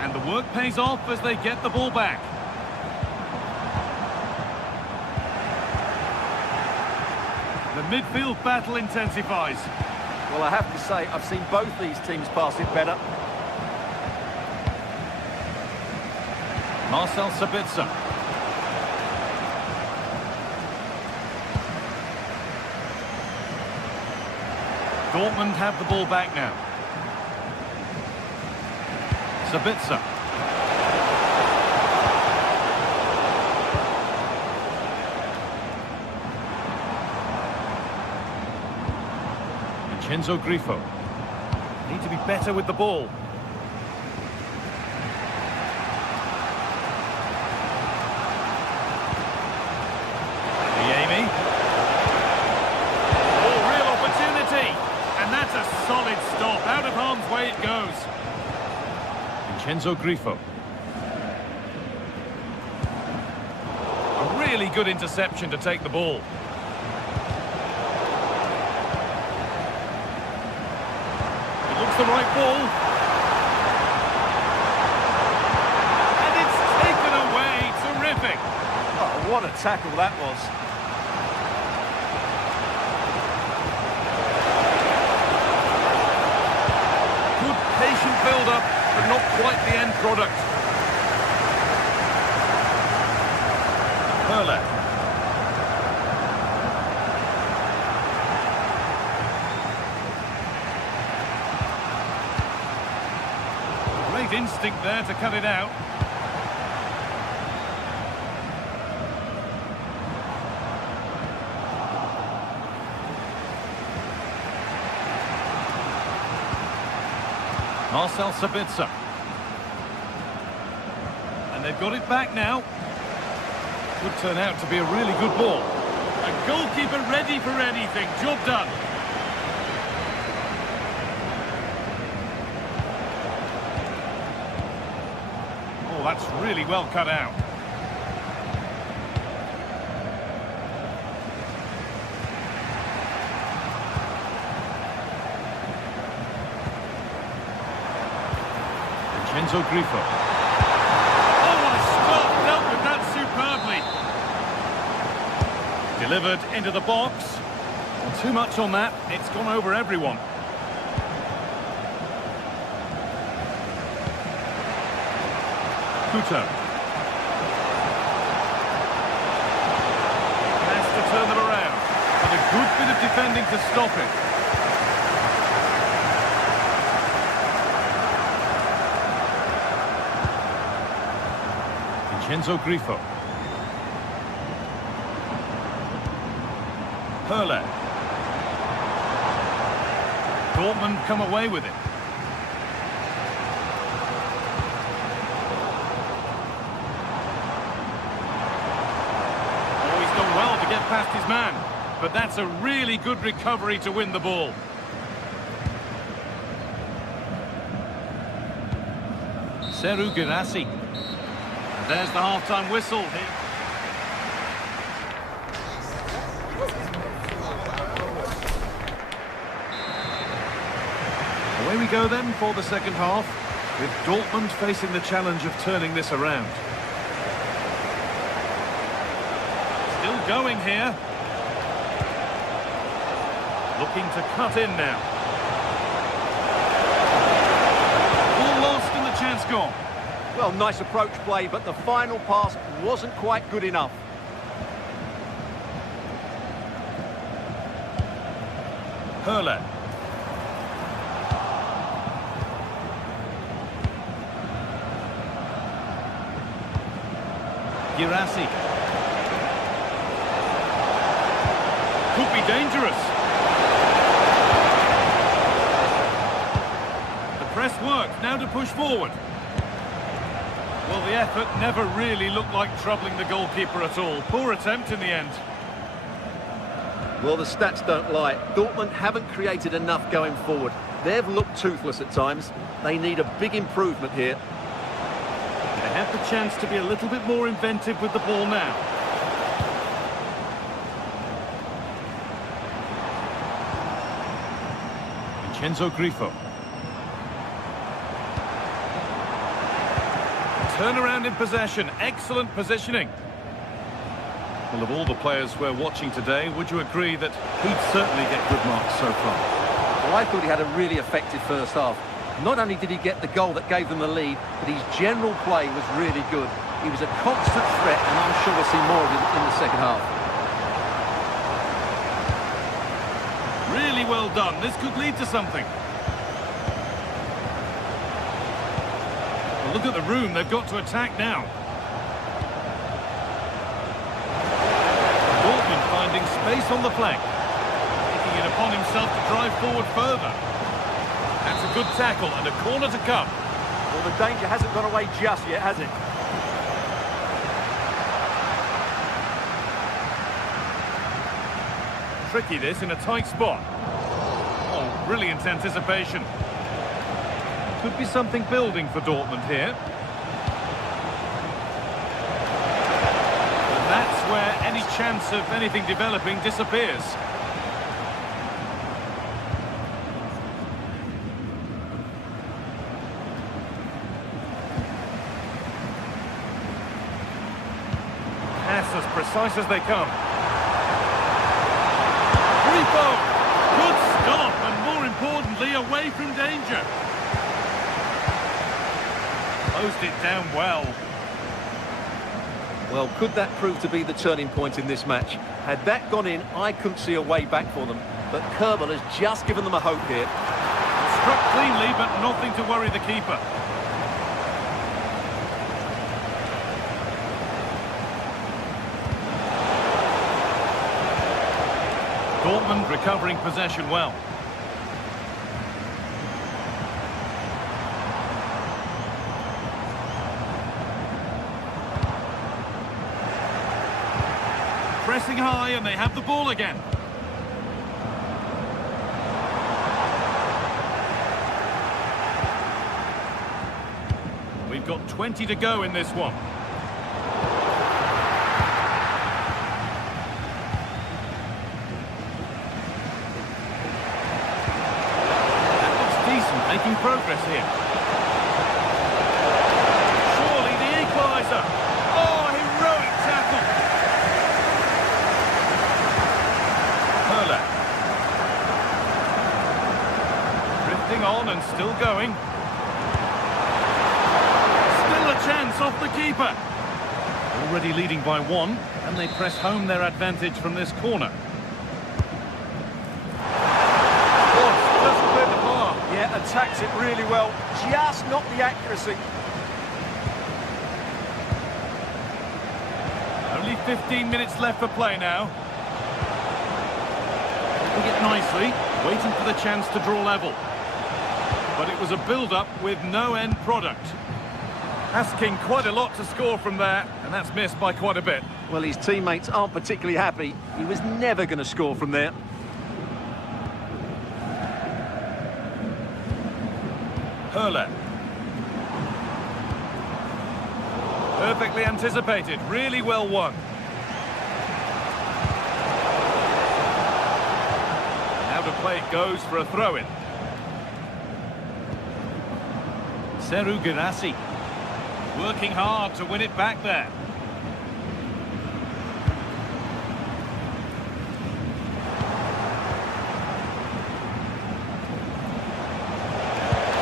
And the work pays off as they get the ball back. The midfield battle intensifies. Well, I have to say, I've seen both these teams pass it better. Marcel Sabitzer. Dortmund have the ball back now. Sabitzer. Vincenzo Grifo. Need to be better with the ball. Amy. Oh, real opportunity. And that's a solid stop. Out of harm's way it goes. Vincenzo Grifo. A really good interception to take the ball. It looks the right ball. And it's taken away. Terrific. Oh, what a tackle that was. Good patient build-up, but not quite the end product. Perle. Great instinct there to cut it out. Marcel Sabitzer. And they've got it back now. Could turn out to be a really good ball. A goalkeeper ready for anything. Job done. it's really well cut out. Vincenzo Grifo. Oh, what a stop! Dealt with that superbly. Delivered into the box. Well, too much on that. It's gone over everyone. Couto. Has to turn them around. But a good bit of defending to stop it. Vincenzo Grifo. Hurler. Dortmund come away with it. Oh, he's done well to get past his man. But that's a really good recovery to win the ball. Serhou Guirassy. There's the half-time whistle. Away we go then for the second half, with Dortmund facing the challenge of turning this around. Still going here. Looking to cut in now. All lost and the chance gone. Well, nice approach play, but the final pass wasn't quite good enough. Hurler. Guirassy. Could be dangerous. The press worked, now to push forward. Well, the effort never really looked like troubling the goalkeeper at all. Poor attempt in the end. Well, the stats don't lie. Dortmund haven't created enough going forward. They've looked toothless at times. They need a big improvement here. They have the chance to be a little bit more inventive with the ball now. Vincenzo Grifo. Turnaround in possession, excellent positioning. Well, of all the players we're watching today, would you agree that he'd certainly get good marks so far? Well, I thought he had a really effective first half. Not only did he get the goal that gave them the lead, but his general play was really good. He was a constant threat, and I'm sure we'll see more of him in the second half. Really well done. This could lead to something. Well, look at the room. They've got to attack now. Dortmund finding space on the flank. Taking it upon himself to drive forward further. That's a good tackle and a corner to come. Well, the danger hasn't gone away just yet, has it? Tricky this in a tight spot. Oh, brilliant anticipation. Could be something building for Dortmund here. And that's where any chance of anything developing disappears. Pass as precise as they come. Grifo! Good stop, and more importantly, away from danger. Closed it down well. Well, could that prove to be the turning point in this match? Had that gone in, I couldn't see a way back for them. But Kerbal has just given them a hope here. Struck cleanly, but nothing to worry the keeper. Dortmund recovering possession well. Pressing high, and they have the ball again. We've They've got 20 to go in this one. That looks decent, making progress here. Surely the equaliser. Oh, heroic tackle. Hurler. Drifting on and still going. Chance off the keeper. Already leading by 1, and they press home their advantage from this corner. Oh, doesn't clear the bar. Yeah, attacks it really well. Just not the accuracy. Only 15 minutes left for play now. Doing it nicely, waiting for the chance to draw level. But it was a build-up with no end product. Asking quite a lot to score from there, and that's missed by quite a bit. Well, his teammates aren't particularly happy. He was never going to score from there. Hurler. Perfectly anticipated, really well won. Now to play it goes for a throw-in. Seru Girassi. Working hard to win it back there.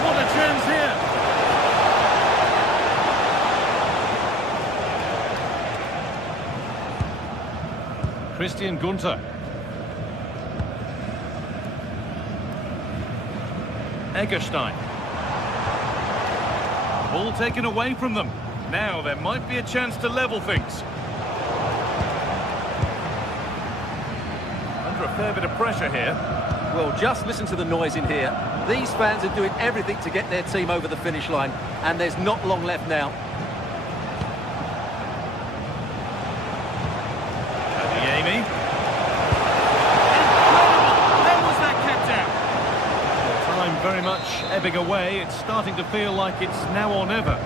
What a chance here! Christian Gunter. Egerstein. Ball taken away from them. Now there might be a chance to level things. Under a fair bit of pressure here. Well, just listen to the noise in here. These fans are doing everything to get their team over the finish line, and there's not long left now. Adeyemi. Incredible! How was that kept out? Time very much ebbing away. It's starting to feel like it's now or never.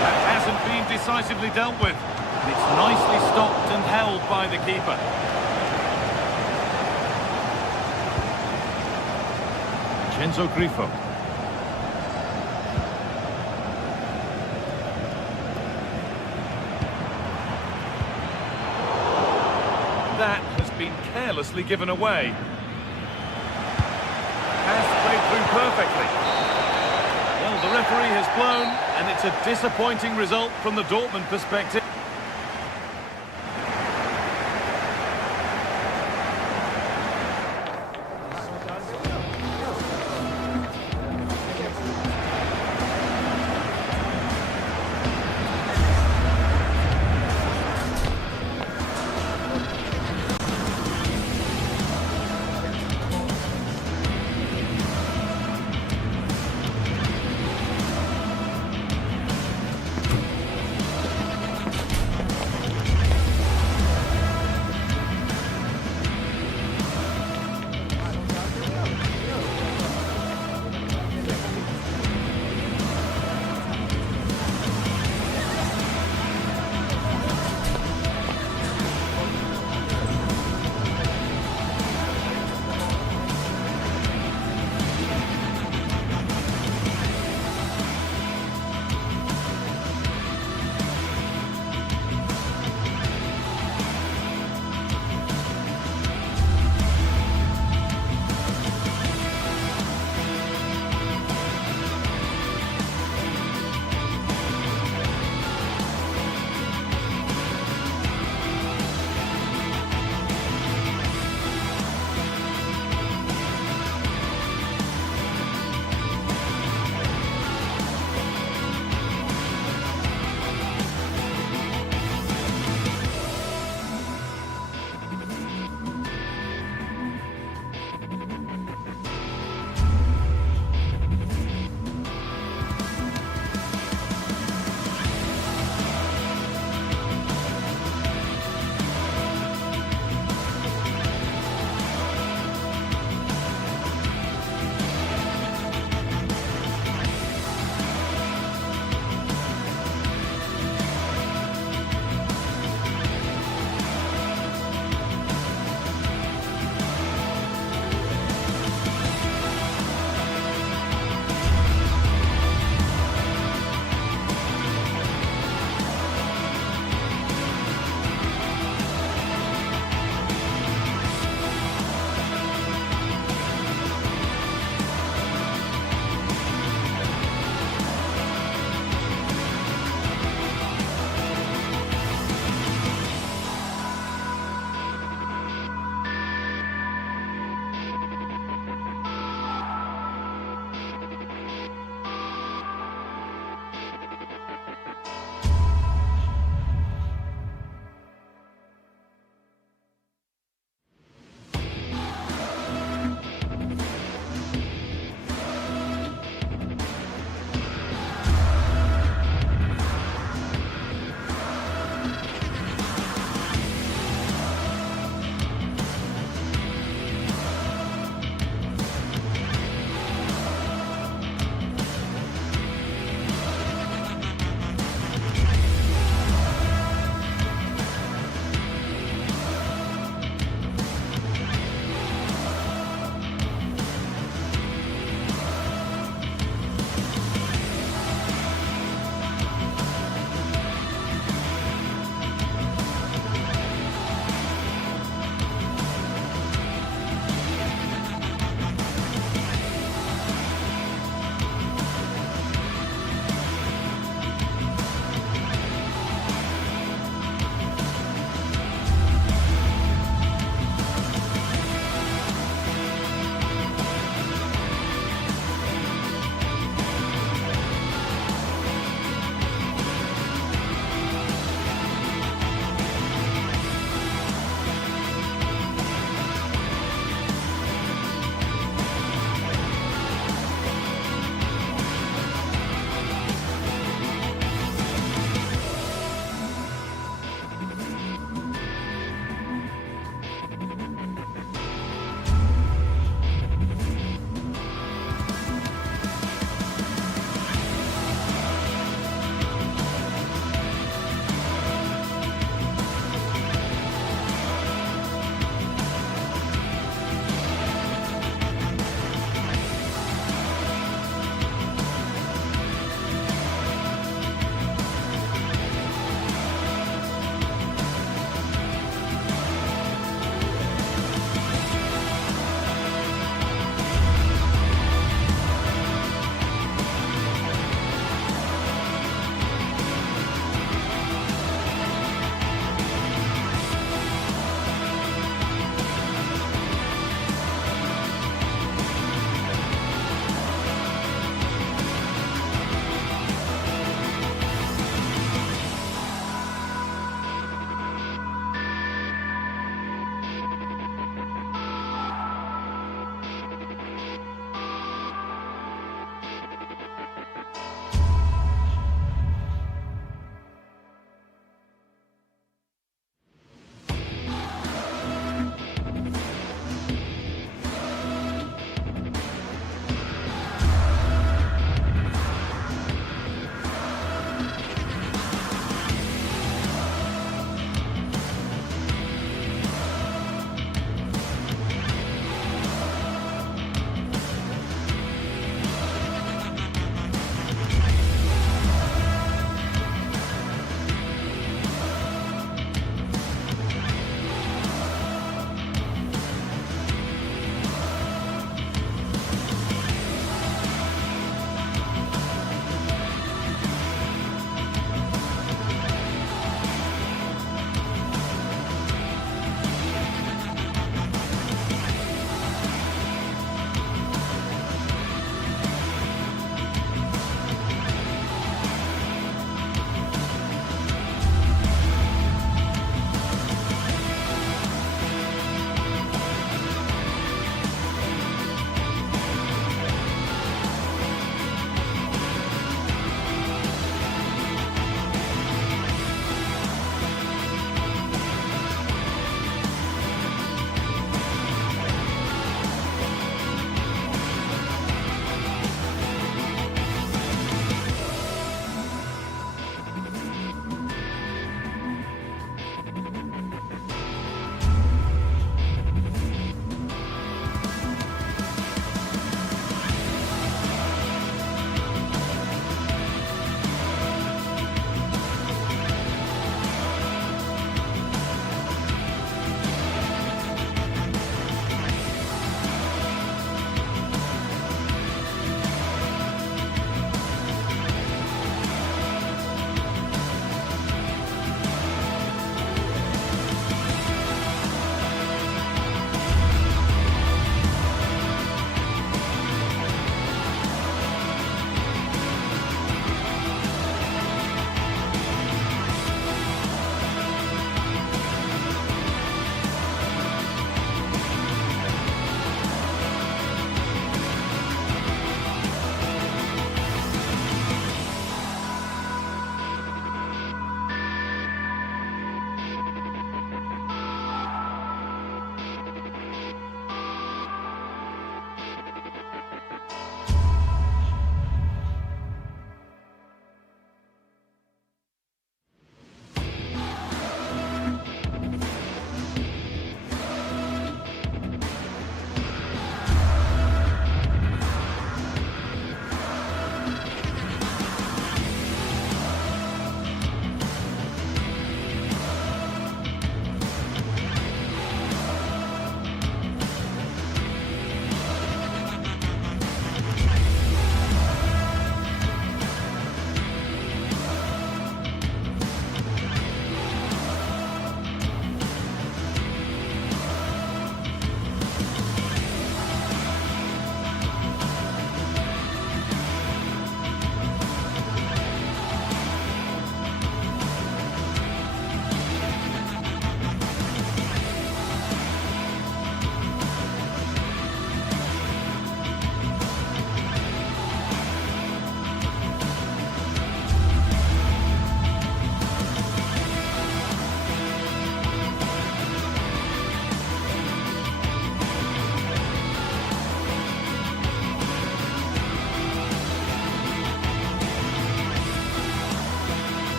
That hasn't been decisively dealt with. It's nicely stopped and held by the keeper. Enzo Grifo. That has been carelessly given away. Has played through perfectly. Well, the referee has blown, and it's a disappointing result from the Dortmund perspective.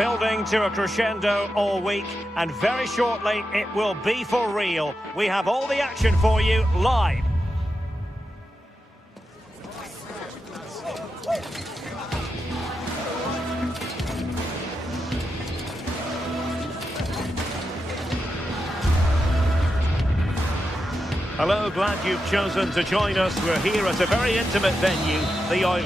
building to a crescendo all week, and very shortly it will be for real. We have all the action for you live. Hello, glad you've chosen to join us. We're here at a very intimate venue, the Oil.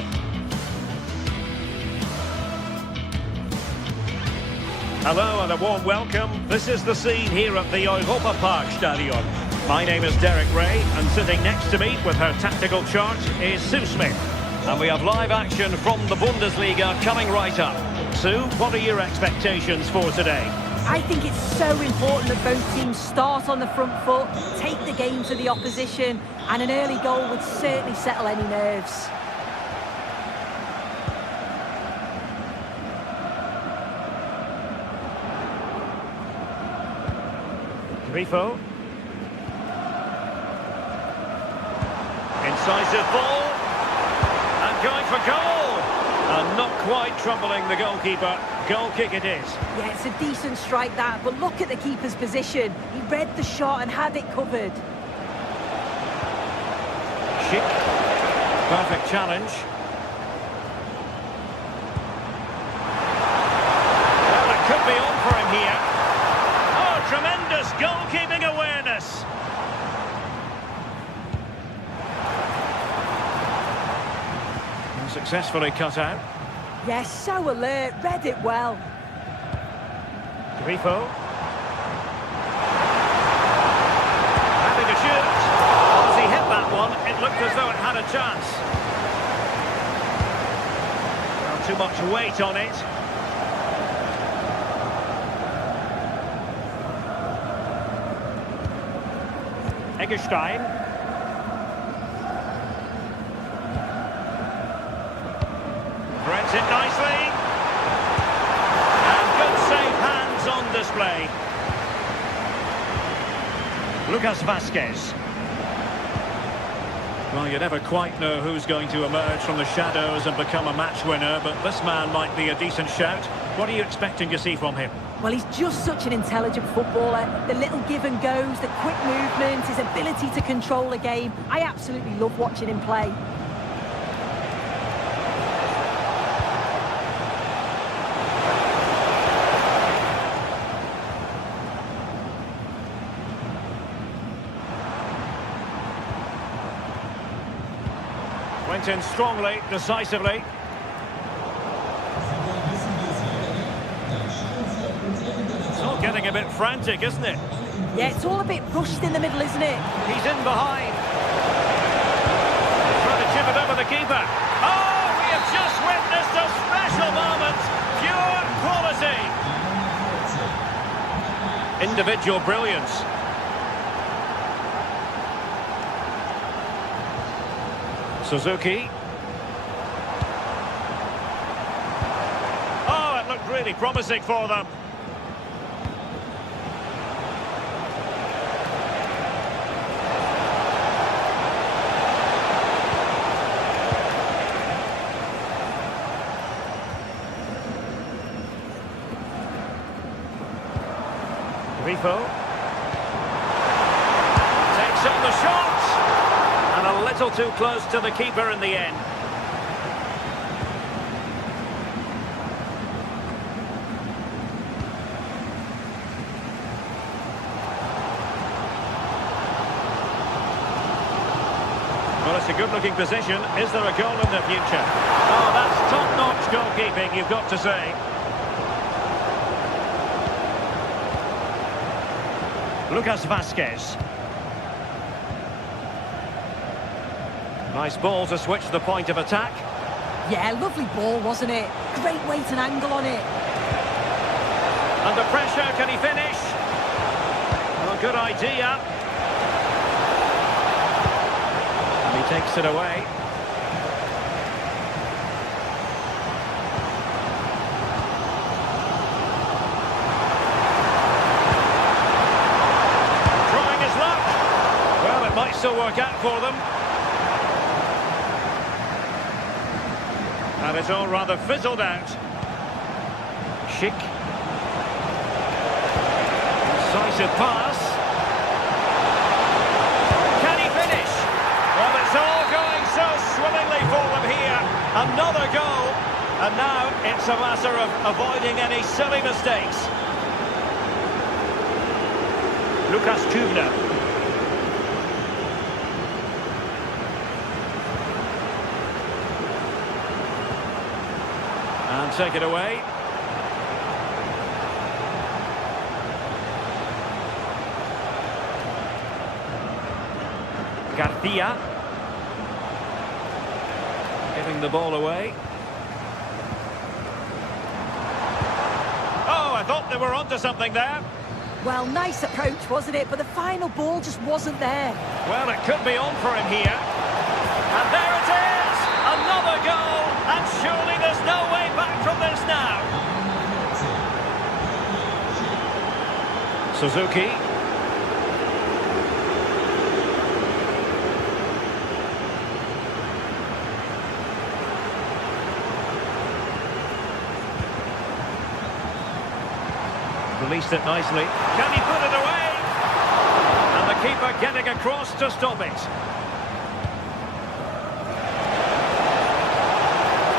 Hello and a warm welcome. This is the scene here at the Europa Park Stadion. My name is Derek Ray, and sitting next to me with her tactical chart is Sue Smith. And we have live action from the Bundesliga coming right up. Sue, what are your expectations for today? I think it's so important that both teams start on the front foot, take the game to the opposition, and an early goal would certainly settle any nerves. Grifo. Incisive ball. And going for goal. And not quite troubling the goalkeeper. Goal kick it is. Yeah, it's a decent strike that, but look at the keeper's position. He read the shot and had it covered. Schick. Perfect challenge. Well, it could be on for him here. Oh, tremendous goalkeeping awareness. And successfully cut out. Yes, so alert, read it well. Grifo. Having a shoot. As he hit that one, it looked as though it had a chance. Not too much weight on it. Eggestein. Threads it nicely. And good safe hands on display. Lucas Vazquez. Well, you never quite know who's going to emerge from the shadows and become a match winner, but this man might be a decent shout. What are you expecting to see from him? Well, he's just such an intelligent footballer. The little give and goes, the quick movement, his ability to control the game. I absolutely love watching him play. Went in strongly, decisively. It's all getting a bit frantic, isn't it? Yeah, it's all a bit rushed in the middle, isn't it? He's in behind. Trying to chip it over the keeper. Oh, we have just witnessed a special moment. Pure quality. Individual brilliance. Suzuki. Oh, it looked really promising for them. Grifo. Takes on the shot. And a little too close to the keeper in the end. Well, it's a good-looking position. Is there a goal in the future? Oh, that's top-notch goalkeeping, you've got to say. Lucas Vazquez. Nice ball to switch the point of attack. Yeah, lovely ball, wasn't it? Great weight and angle on it. Under pressure, can he finish? Well, good idea. And he takes it away. Trying his luck. Well, it might still work out for them. And it's all rather fizzled out. Schick. Decisive pass. Can he finish? Well, it's all going so swimmingly for them here. Another goal. And now it's a matter of avoiding any silly mistakes. Lukas Kübler. And take it away. Garcia. Giving the ball away. Oh, I thought they were onto something there. Well, nice approach, wasn't it? But the final ball just wasn't there. Well, it could be on for him here. And there it is! Another goal! And surely there's no way back from this now. Suzuki. Released it nicely. Can he put it away? And the keeper getting across to stop it.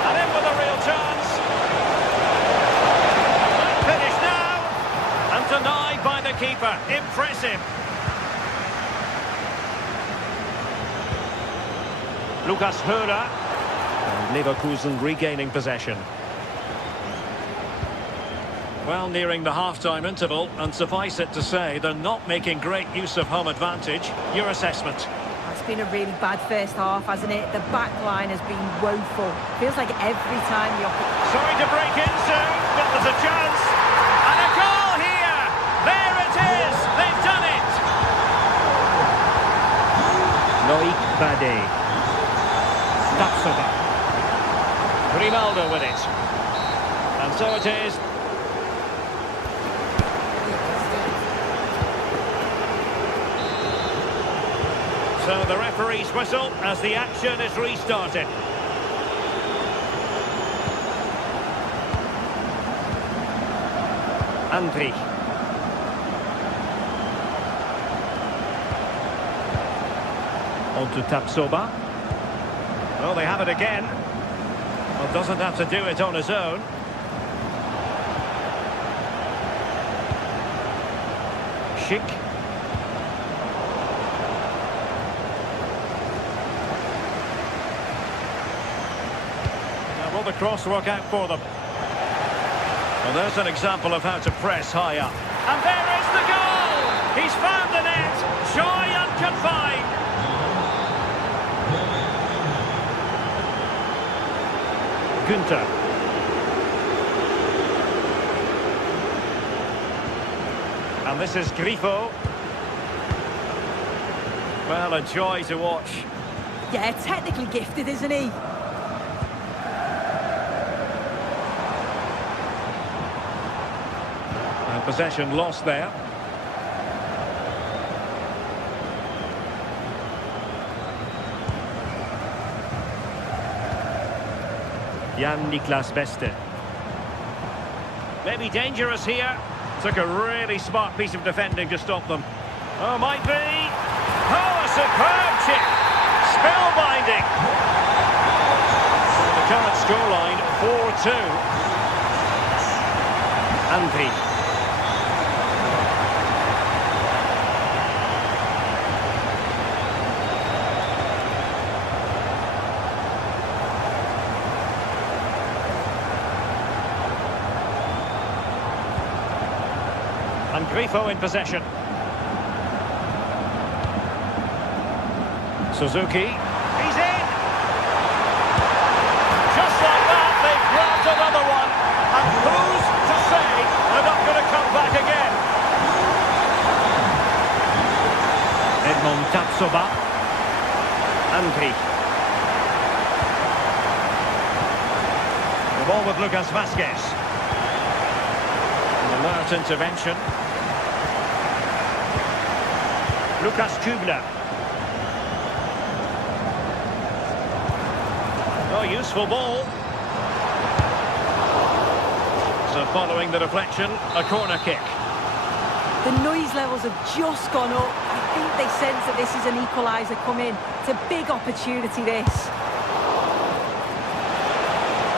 And in with a real chance. Finish now. And denied by the keeper. Impressive. Lucas Hörer. And Leverkusen regaining possession. Well, nearing the half-time interval, and suffice it to say, they're not making great use of home advantage. Your assessment? It's been a really bad first half, hasn't it? The back line has been woeful. Feels like every time the Sorry to break in soon, but there's a chance. And a goal here! There it is! They've done it! Loic Bade. Tapsoba. Grimaldo with it. And so it is. So the referee's whistle as the action is restarted. Andri. On to Tapsoba. Oh, they have it again. Well, doesn't have to do it on his own. Schick. Will the cross work out for them? Well, there's an example of how to press high up. And there is the goal! He's found the net! Joy unconfined! Günther. And this is Grifo. Well, a joy to watch. Yeah, technically gifted, isn't he? Possession lost there. Jan-Niklas Beste. Maybe dangerous here. Took a really smart piece of defending to stop them. Oh, might be. Oh, a superb chip. Spellbinding. The current scoreline, 4-2. Andri. And Grifo in possession. Suzuki. He's in! Just like that, they've grabbed another one. And who's to say they're not going to come back again? Edmond Tapsoba. Andri. The ball with Lucas Vazquez. An alert intervention. Lukas Kübler. Oh, useful ball. So following the deflection, a corner kick. The noise levels have just gone up. I think they sense that this is an equaliser coming. It's a big opportunity, this.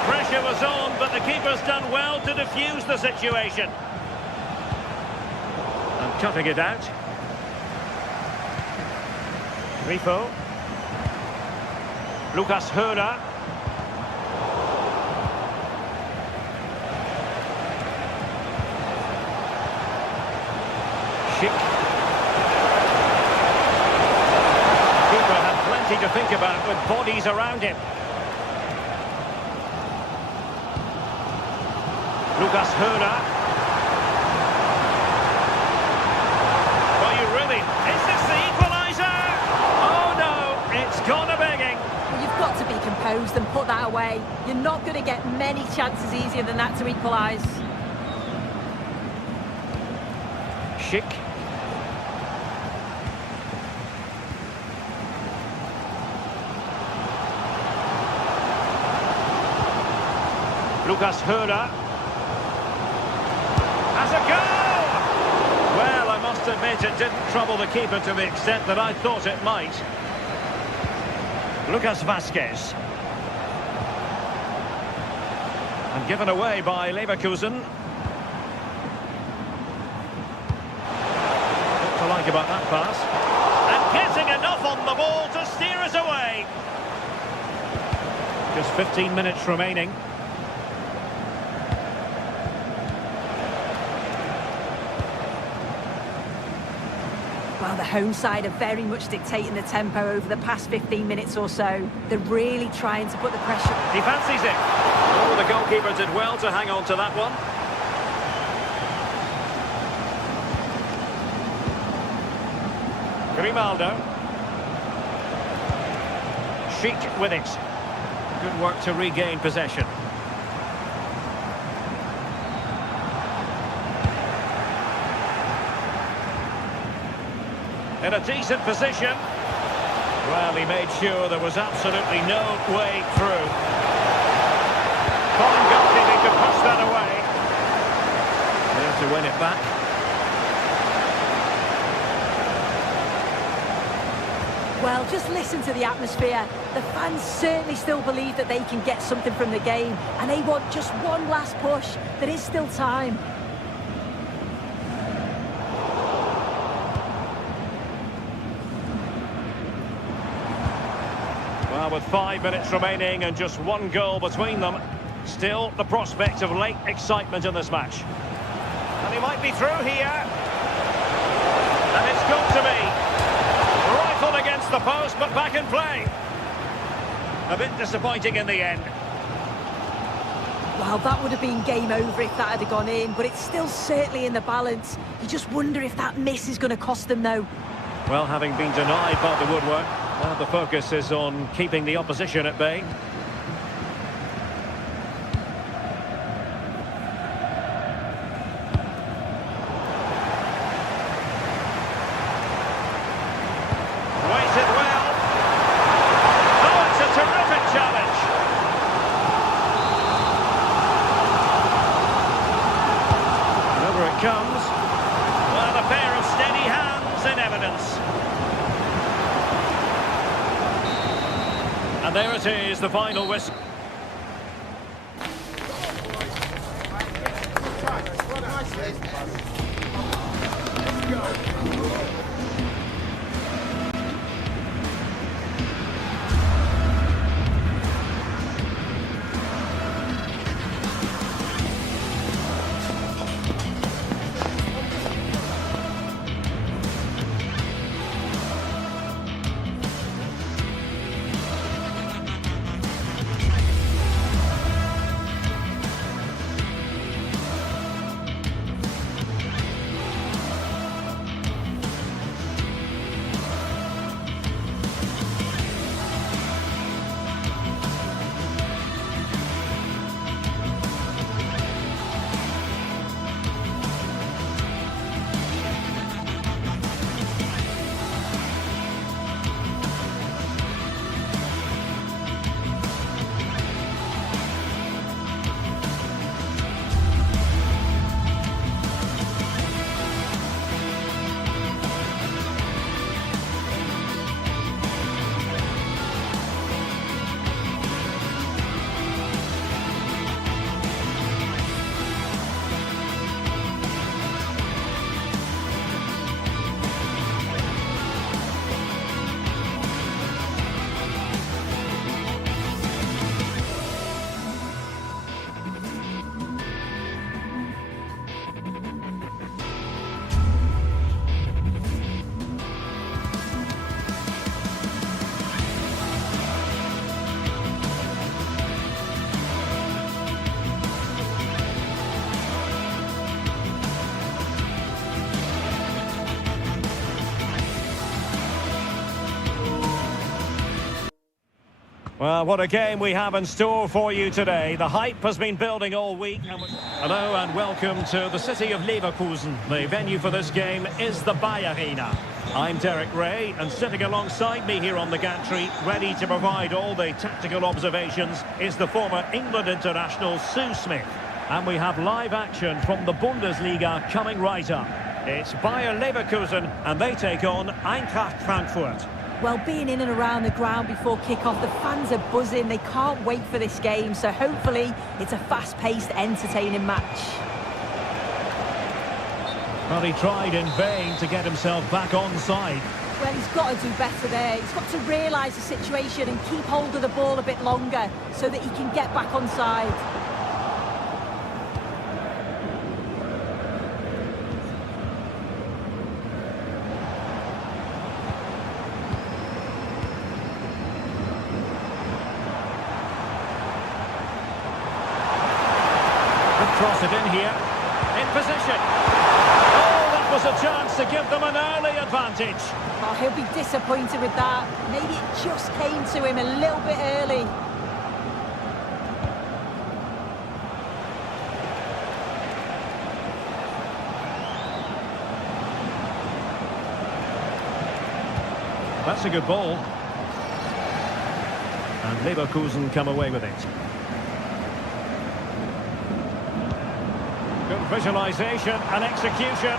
Pressure was on, but the keeper's done well to defuse the situation. And cutting it out. Grifo. Lucas Höra. Schick. Keeper had plenty to think about with bodies around him. Lucas Höra. Are you really? Is this the equaliser? Oh no, it's gone a-begging. Well, you've got to be composed and put that away. You're not going to get many chances easier than that to equalise. Schick. Lucas Höra has a go! Well, I must admit it didn't trouble the keeper to the extent that I thought it might. Lucas Vazquez. And given away by Leverkusen. What to like about that pass? And getting enough on the ball to steer us away. Just 15 minutes remaining. Well, the home side are very much dictating the tempo over the past 15 minutes or so. They're really trying to put the pressure... He fancies it. Oh, the goalkeeper did well to hang on to that one. Grimaldo. Schick with it. Good work to regain possession. In a decent position. Well, he made sure there was absolutely no way through. Fine goalkeeping to push that away. There to win it back. Well, just listen to the atmosphere. The fans certainly still believe that they can get something from the game, and they want just one last push. There is still time. Well, with 5 minutes remaining and just one goal between them, still the prospect of late excitement in this match. And he might be through here. And it's got to be. Rifled against the post, but back in play. A bit disappointing in the end. Well, that would have been game over if that had gone in, but it's still certainly in the balance. You just wonder if that miss is going to cost them, though. Well, having been denied by the woodwork, now the focus is on keeping the opposition at bay. Waited well. Oh, it's a terrific challenge. Over it comes. Well, a pair of steady hands in evidence. And there it is, the final whistle. Well, what a game we have in store for you today. The hype has been building all week. Hello and welcome to the city of Leverkusen. The venue for this game is the Bayer Arena. I'm Derek Ray, and sitting alongside me here on the gantry, ready to provide all the tactical observations, is the former England international Sue Smith. And we have live action from the Bundesliga coming right up. It's Bayer Leverkusen, and they take on Eintracht Frankfurt. Well, being in and around the ground before kick-off, the fans are buzzing. They can't wait for this game, so hopefully it's a fast-paced, entertaining match. Well, he tried in vain to get himself back onside. Well, he's got to do better there. He's got to realise the situation and keep hold of the ball a bit longer so that he can get back onside. Cross it in here, in position. Oh, that was a chance to give them an early advantage. Oh, he'll be disappointed with that. Maybe it just came to him a little bit early. That's a good ball. And Leverkusen come away with it. Good visualisation and execution.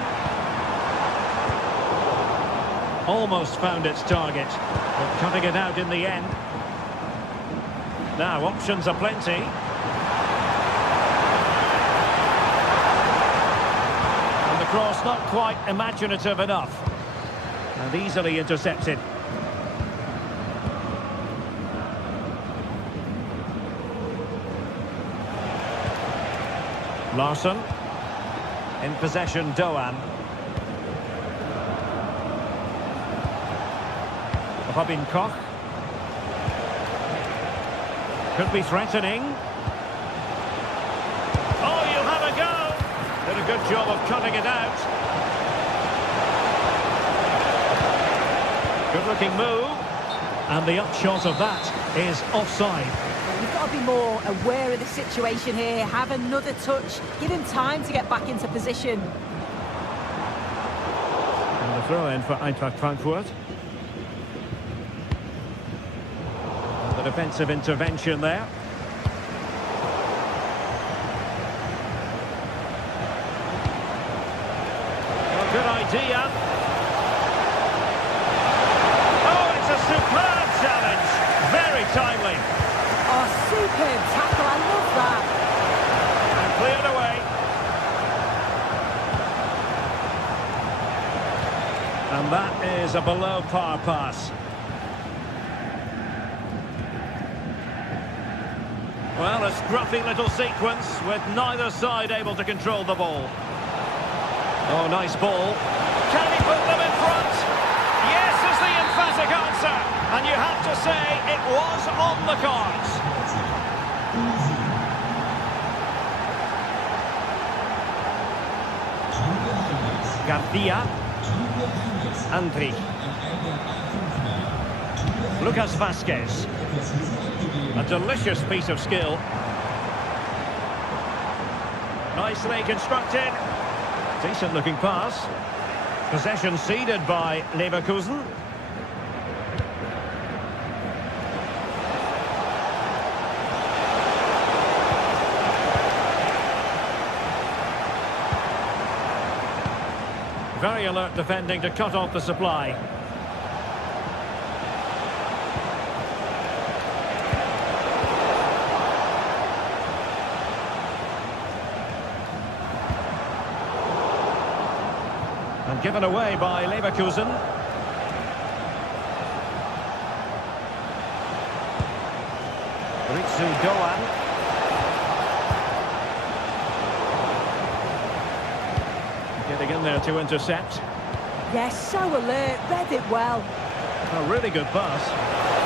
Almost found its target, but cutting it out in the end. Now, options are plenty. And the cross not quite imaginative enough. And easily intercepted. Larsson. In possession, Doan. Robin Koch. Could be threatening. Oh, you have a go! Did a good job of cutting it out. Good looking move. And the upshot of that is offside. You've got to be more aware of the situation here. Have another touch. Give him time to get back into position. And the throw-in for Eintracht Frankfurt. And the defensive intervention there. Well, good idea. Oh, it's a superb challenge. Very timely. Oh, superb tackle, I love that. And cleared away. And that is a below-par pass. Well, a scruffy little sequence with neither side able to control the ball. Oh, nice ball. Can he put them in front? Yes is the emphatic answer. And you have to say it was on the cards. Garcia. Andri. Lucas Vasquez. A delicious piece of skill. Nicely constructed. Decent looking pass. Possession ceded by Leverkusen. Very alert defending to cut off the supply. And given away by Leverkusen. Ritsu Doan. Getting in there to intercept. Yes, so alert, read it well. A really good pass.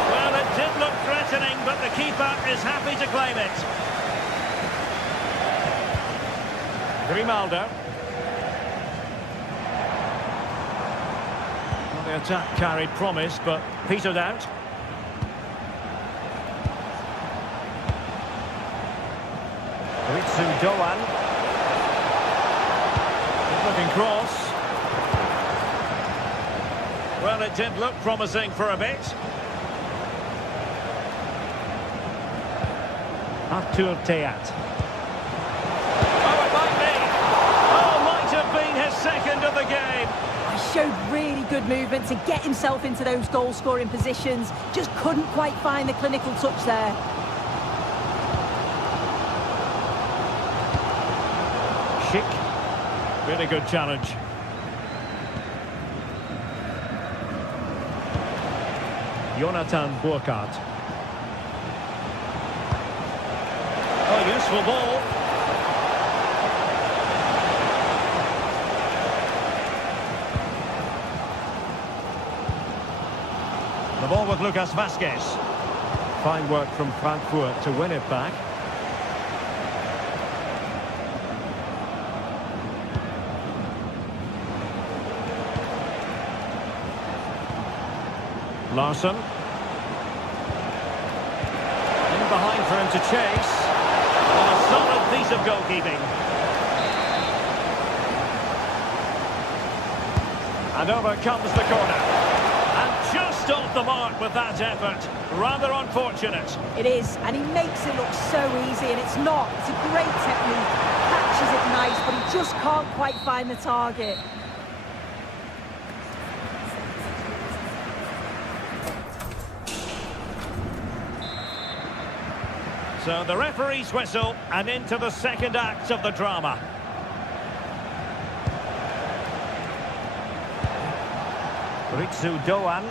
Well, it did look threatening, but the keeper is happy to claim it. Grimaldo. Well, the attack carried promise, but petered out. to Doan. Good looking cross. Well, it did look promising for a bit. Artur Teat. Oh, it might be. Oh, might have been his second of the game. He showed really good movement to get himself into those goal-scoring positions. Just couldn't quite find the clinical touch there. Schick. Really good challenge. Jonathan Burkhardt. Oh, useful ball. The ball with Lucas Vazquez. Fine work from Frankfurt to win it back. Larsson. In behind for him to chase. And a solid piece of goalkeeping. And over comes the corner. And just off the mark with that effort. Rather unfortunate. It is, and he makes it look so easy, and it's not. It's a great technique. Catches it nice, but he just can't quite find the target. So the referee's whistle, and into the second act of the drama. Ritsu Doan.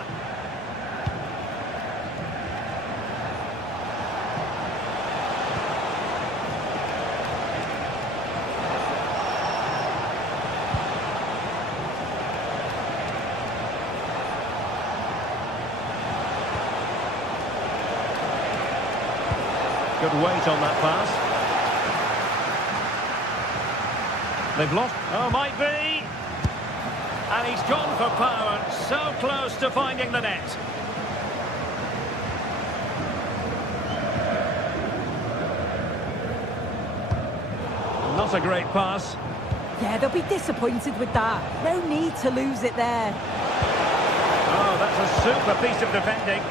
Good weight on that pass. They've lost. Oh, might be. And he's gone for power. So close to finding the net. Not a great pass. Yeah, they'll be disappointed with that. No need to lose it there. Oh, that's a super piece of defending.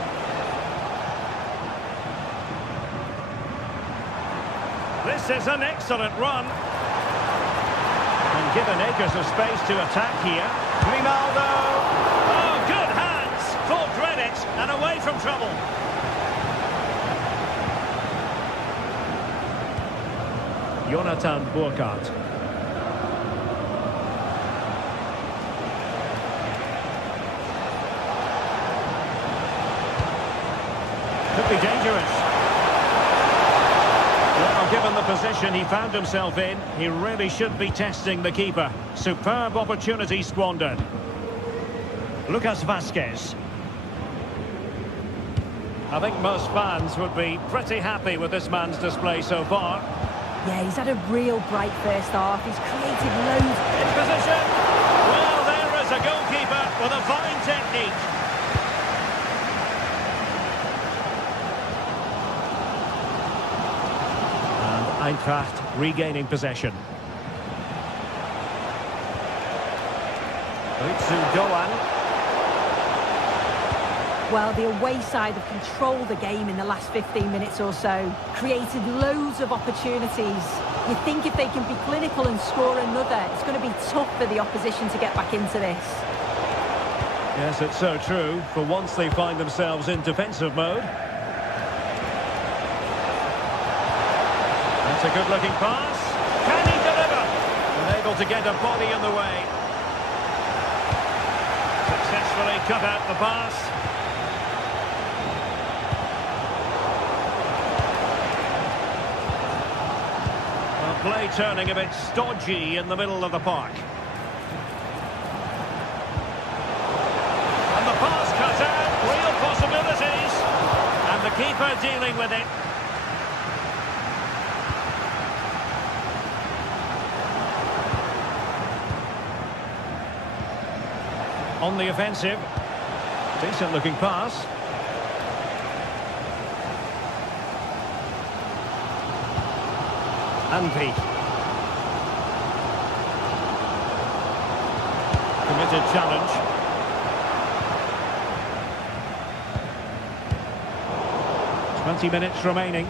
This is an excellent run. And given acres of space to attack here. Grimaldo. Oh, good hands. Full credit and away from trouble. Jonathan Burkhardt. Could be dangerous. Well, given the position he found himself in, he really should be testing the keeper. Superb opportunity squandered. Lucas Vazquez. I think most fans would be pretty happy with this man's display so far. Yeah, he's had a real bright first half. He's created loads. In position. Well, there is a goalkeeper with a fine technique. Eintracht regaining possession. Ritsu Doan. Well, the away side have controlled the game in the last 15 minutes or so. Created loads of opportunities. You think if they can be clinical and score another, it's going to be tough for the opposition to get back into this. Yes, it's so true. For once they find themselves in defensive mode. That's a good-looking pass. Can he deliver? Unable to get a body in the way. Successfully cut out the pass. Well, play turning a bit stodgy in the middle of the park. And the pass cut out. Real possibilities. And the keeper dealing with it. On the offensive. Decent looking pass. Anvi. Committed challenge. Twenty minutes remaining.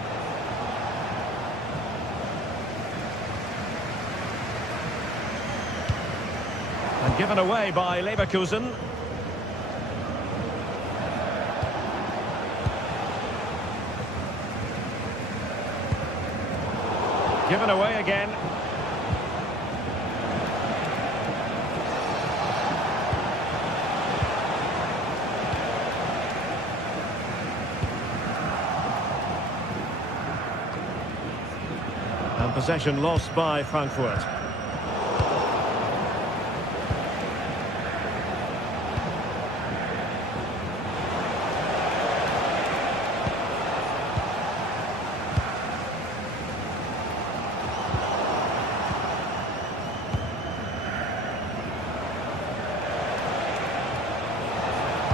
And given away by Leverkusen. Given away again. And possession lost by Frankfurt.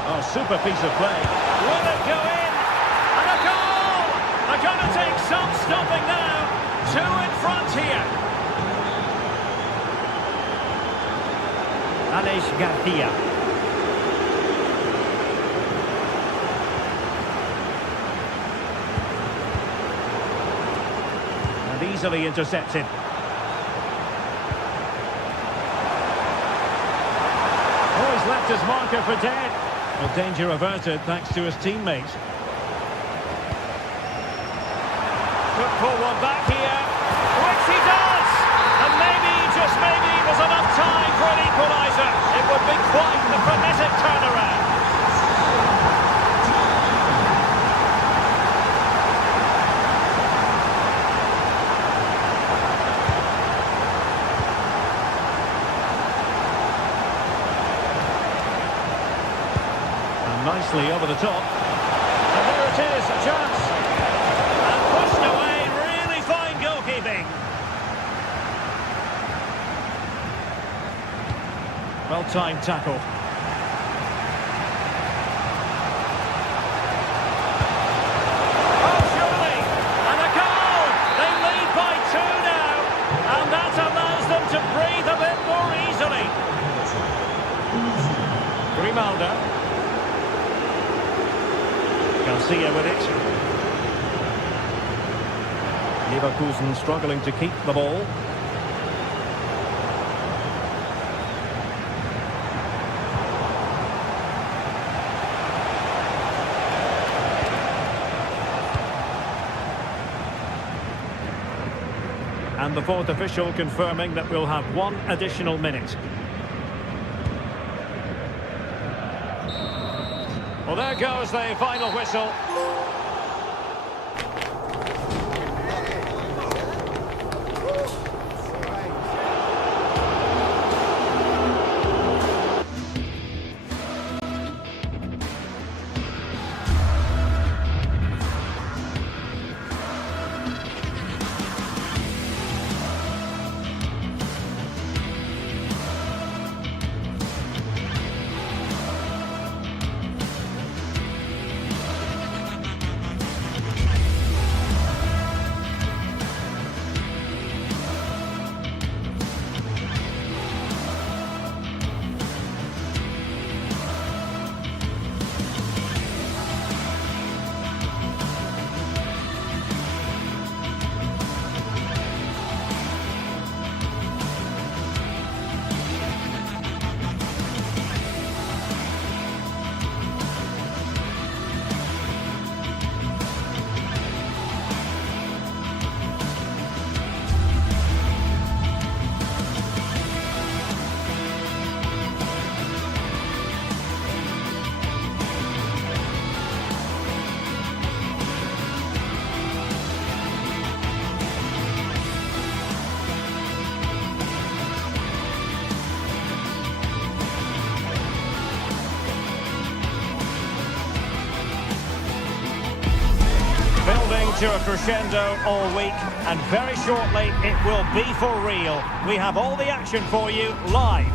Oh, super piece of play. Will it go in? And a goal! They're going to take some stopping now. Two in front here. Alex Garcia. And easily intercepted. Oh, he's left his marker for dead. Well, danger averted thanks to his teammates. Could pull one back here, which he does! And maybe, just maybe, there's enough time for an equaliser. It would be quite the frenetic turnaround. Nicely over the top. And there it is, a chance. And pushed away, really fine goalkeeping. Well-timed tackle. Oh, surely! And a goal! They lead by 2 now. And that allows them to breathe a bit more easily. Grimaldo. Garcia with it. Leverkusen struggling to keep the ball. And the fourth official confirming that we'll have one additional minute. Well, there goes the final whistle. To a crescendo all week, and very shortly it will be for real. We have all the action for you live.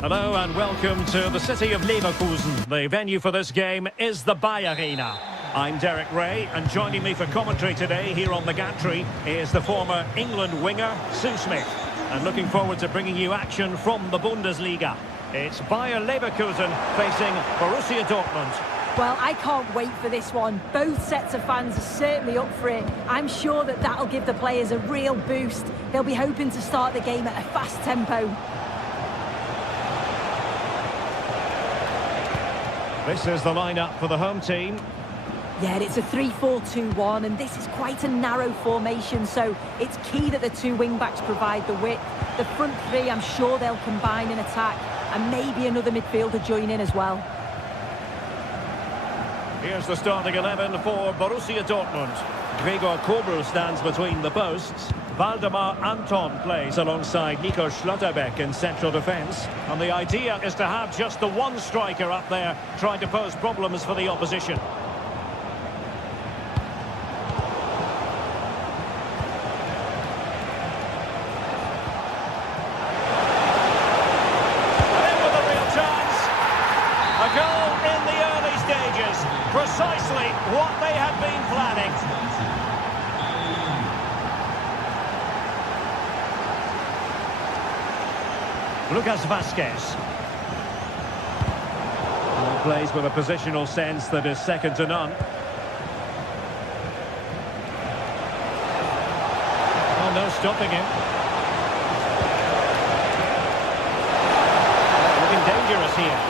Hello and welcome to the city of Leverkusen. The venue for this game is the Bayer Arena. I'm Derek Ray, and joining me for commentary today here on the gantry is the former England winger, Sue Smith. And looking forward to bringing you action from the Bundesliga. It's Bayer Leverkusen facing Borussia Dortmund. Well, I can't wait for this one. Both sets of fans are certainly up for it. I'm sure that that'll give the players a real boost. They'll be hoping to start the game at a fast tempo. This is the lineup for the home team. Yeah, it's a 3-4-2-1, and this is quite a narrow formation, so it's key that the two wing-backs provide the width. The front three, I'm sure they'll combine in attack, and maybe another midfielder join in as well. Here's the starting 11 for Borussia Dortmund. Gregor Kobel stands between the posts. Waldemar Anton plays alongside Nico Schlotterbeck in central defence. And the idea is to have just the one striker up there trying to pose problems for the opposition. Precisely what they had been planning. Lucas Vazquez. He plays with a positional sense that is second to none. Oh, no stopping him. Looking dangerous here.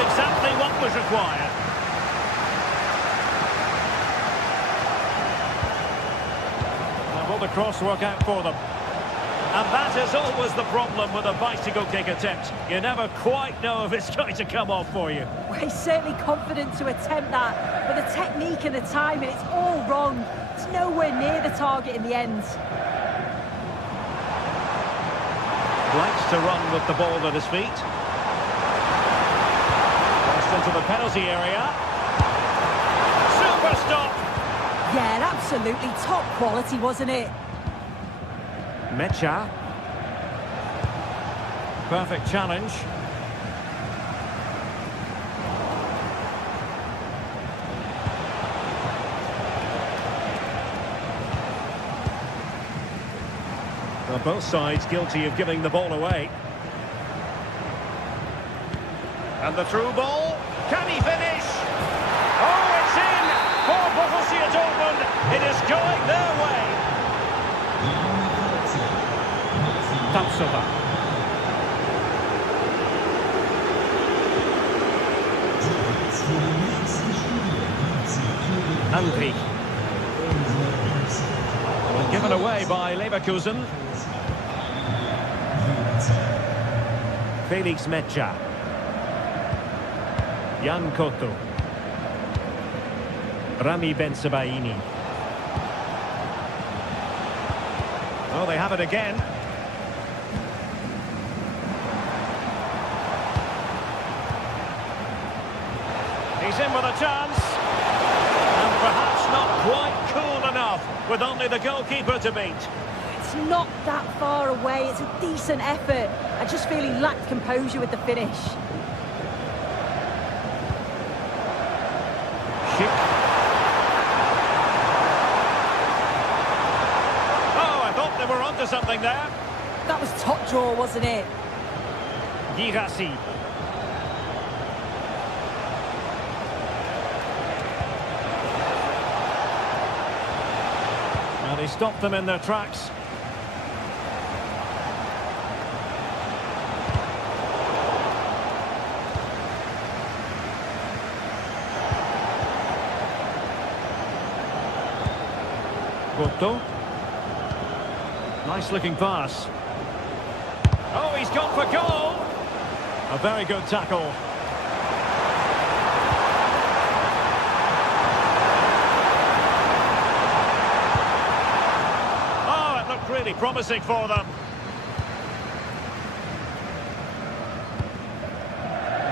Exactly what was required. Now will the cross work out for them? And that is always the problem with a bicycle kick attempt. You never quite know if it's going to come off for you. Well, he's certainly confident to attempt that, but the technique and the timing, it's all wrong. It's nowhere near the target in the end. Likes to run with the ball at his feet. Into the penalty area. Super stop. Yeah, absolutely top quality, wasn't it? Mecha. Perfect challenge. Well, both sides guilty of giving the ball away. And the through ball. Can he finish? Oh, it's in for Borussia Dortmund. It is going their way. Tapsova. Andri. Well, given away by Leverkusen. Felix Mecha. Jan Koto. Rami Bensebaini. Oh, they have it again. He's in with a chance. And perhaps not quite cool enough with only the goalkeeper to beat. It's not that far away. It's a decent effort. I just feel he lacked composure with the finish. Oh, I thought they were onto something there. That was top draw, wasn't it? Girassi. Now they stopped them in their tracks. Porto. Nice looking pass. Oh, he's gone for goal. A very good tackle. Oh, it looked really promising for them.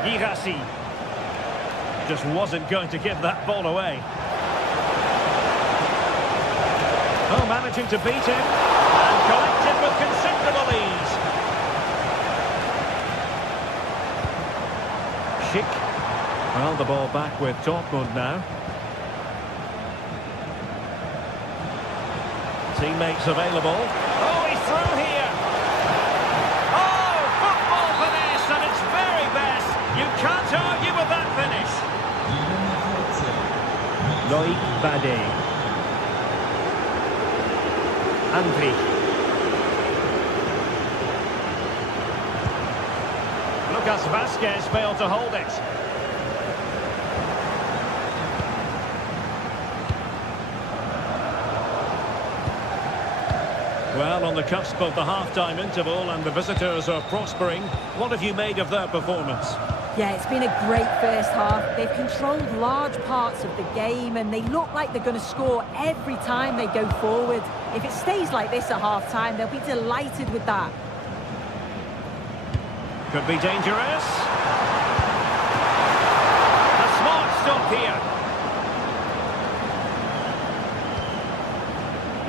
Girassi just wasn't going to give that ball away. Oh, managing to beat him and collected with considerable ease. Schick. Well, the ball back with Dortmund now. Teammates available. Oh, he's through here. Oh, football finish, and it's very best. You can't argue with that finish. Loic Bade. Andri. Lucas Vazquez failed to hold it. Well, on the cusp of the half-time interval and the visitors are prospering. What have you made of their performance? Yeah, it's been a great first half. They've controlled large parts of the game and they look like they're going to score every time they go forward. If it stays like this at half-time, they'll be delighted with that. Could be dangerous. A smart stop here.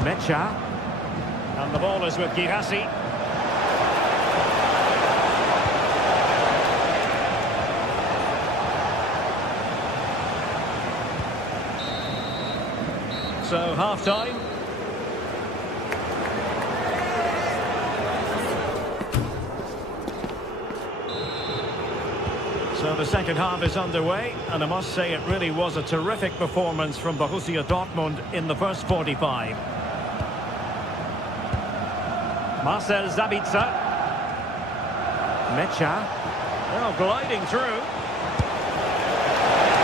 Mecha. And the ball is with Girassi. So, half-time. So the second half is underway, and I must say it really was a terrific performance from Borussia Dortmund in the first 45. Marcel Sabitzer. Mecha. Well, gliding through.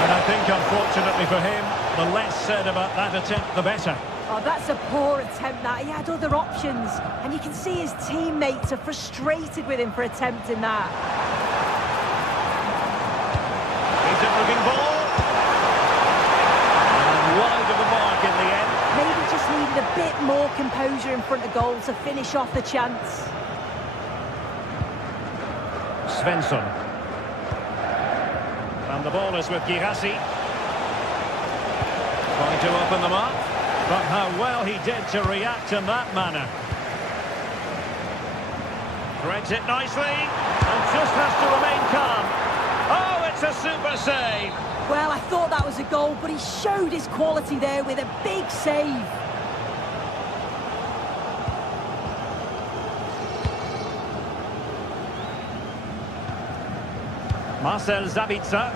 And I think, unfortunately for him, the less said about that attempt, the better. Oh, that's a poor attempt, that. He had other options. And you can see his teammates are frustrated with him for attempting that. Decent-looking ball. And wide of the mark in the end. Maybe just needed a bit more composure in front of goal to finish off the chance. Svensson. And the ball is with Girassi. Trying to open them up. But how well he did to react in that manner. Threads it nicely. And just has to remain calm. Oh, it's a super save. Well, I thought that was a goal, but he showed his quality there with a big save. Marcel Sabitzer.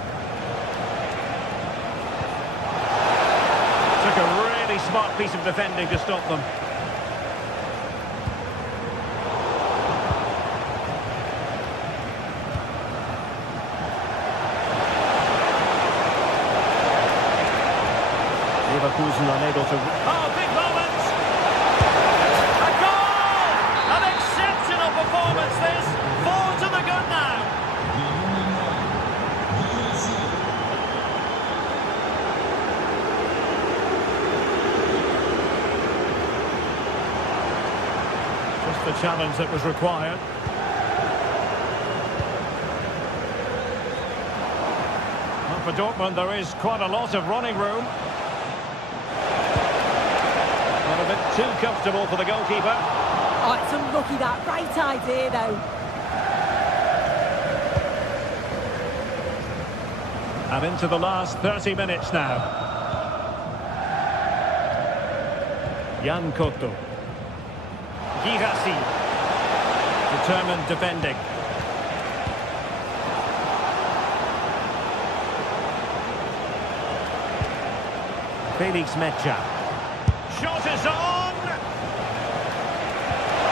Took a really smart piece of defending to stop them. Leverkusen unable to... Oh, big moment! A goal! An exceptional performance, this. 4 to the good now. Just the challenge that was required. Well, for Dortmund, there is quite a lot of running room. A bit too comfortable for the goalkeeper. Oh, it's unlucky that. Right idea, though. And into the last 30 minutes now. Jan Cotto. Girassi. Determined defending. Felix Mecha. Shot is on!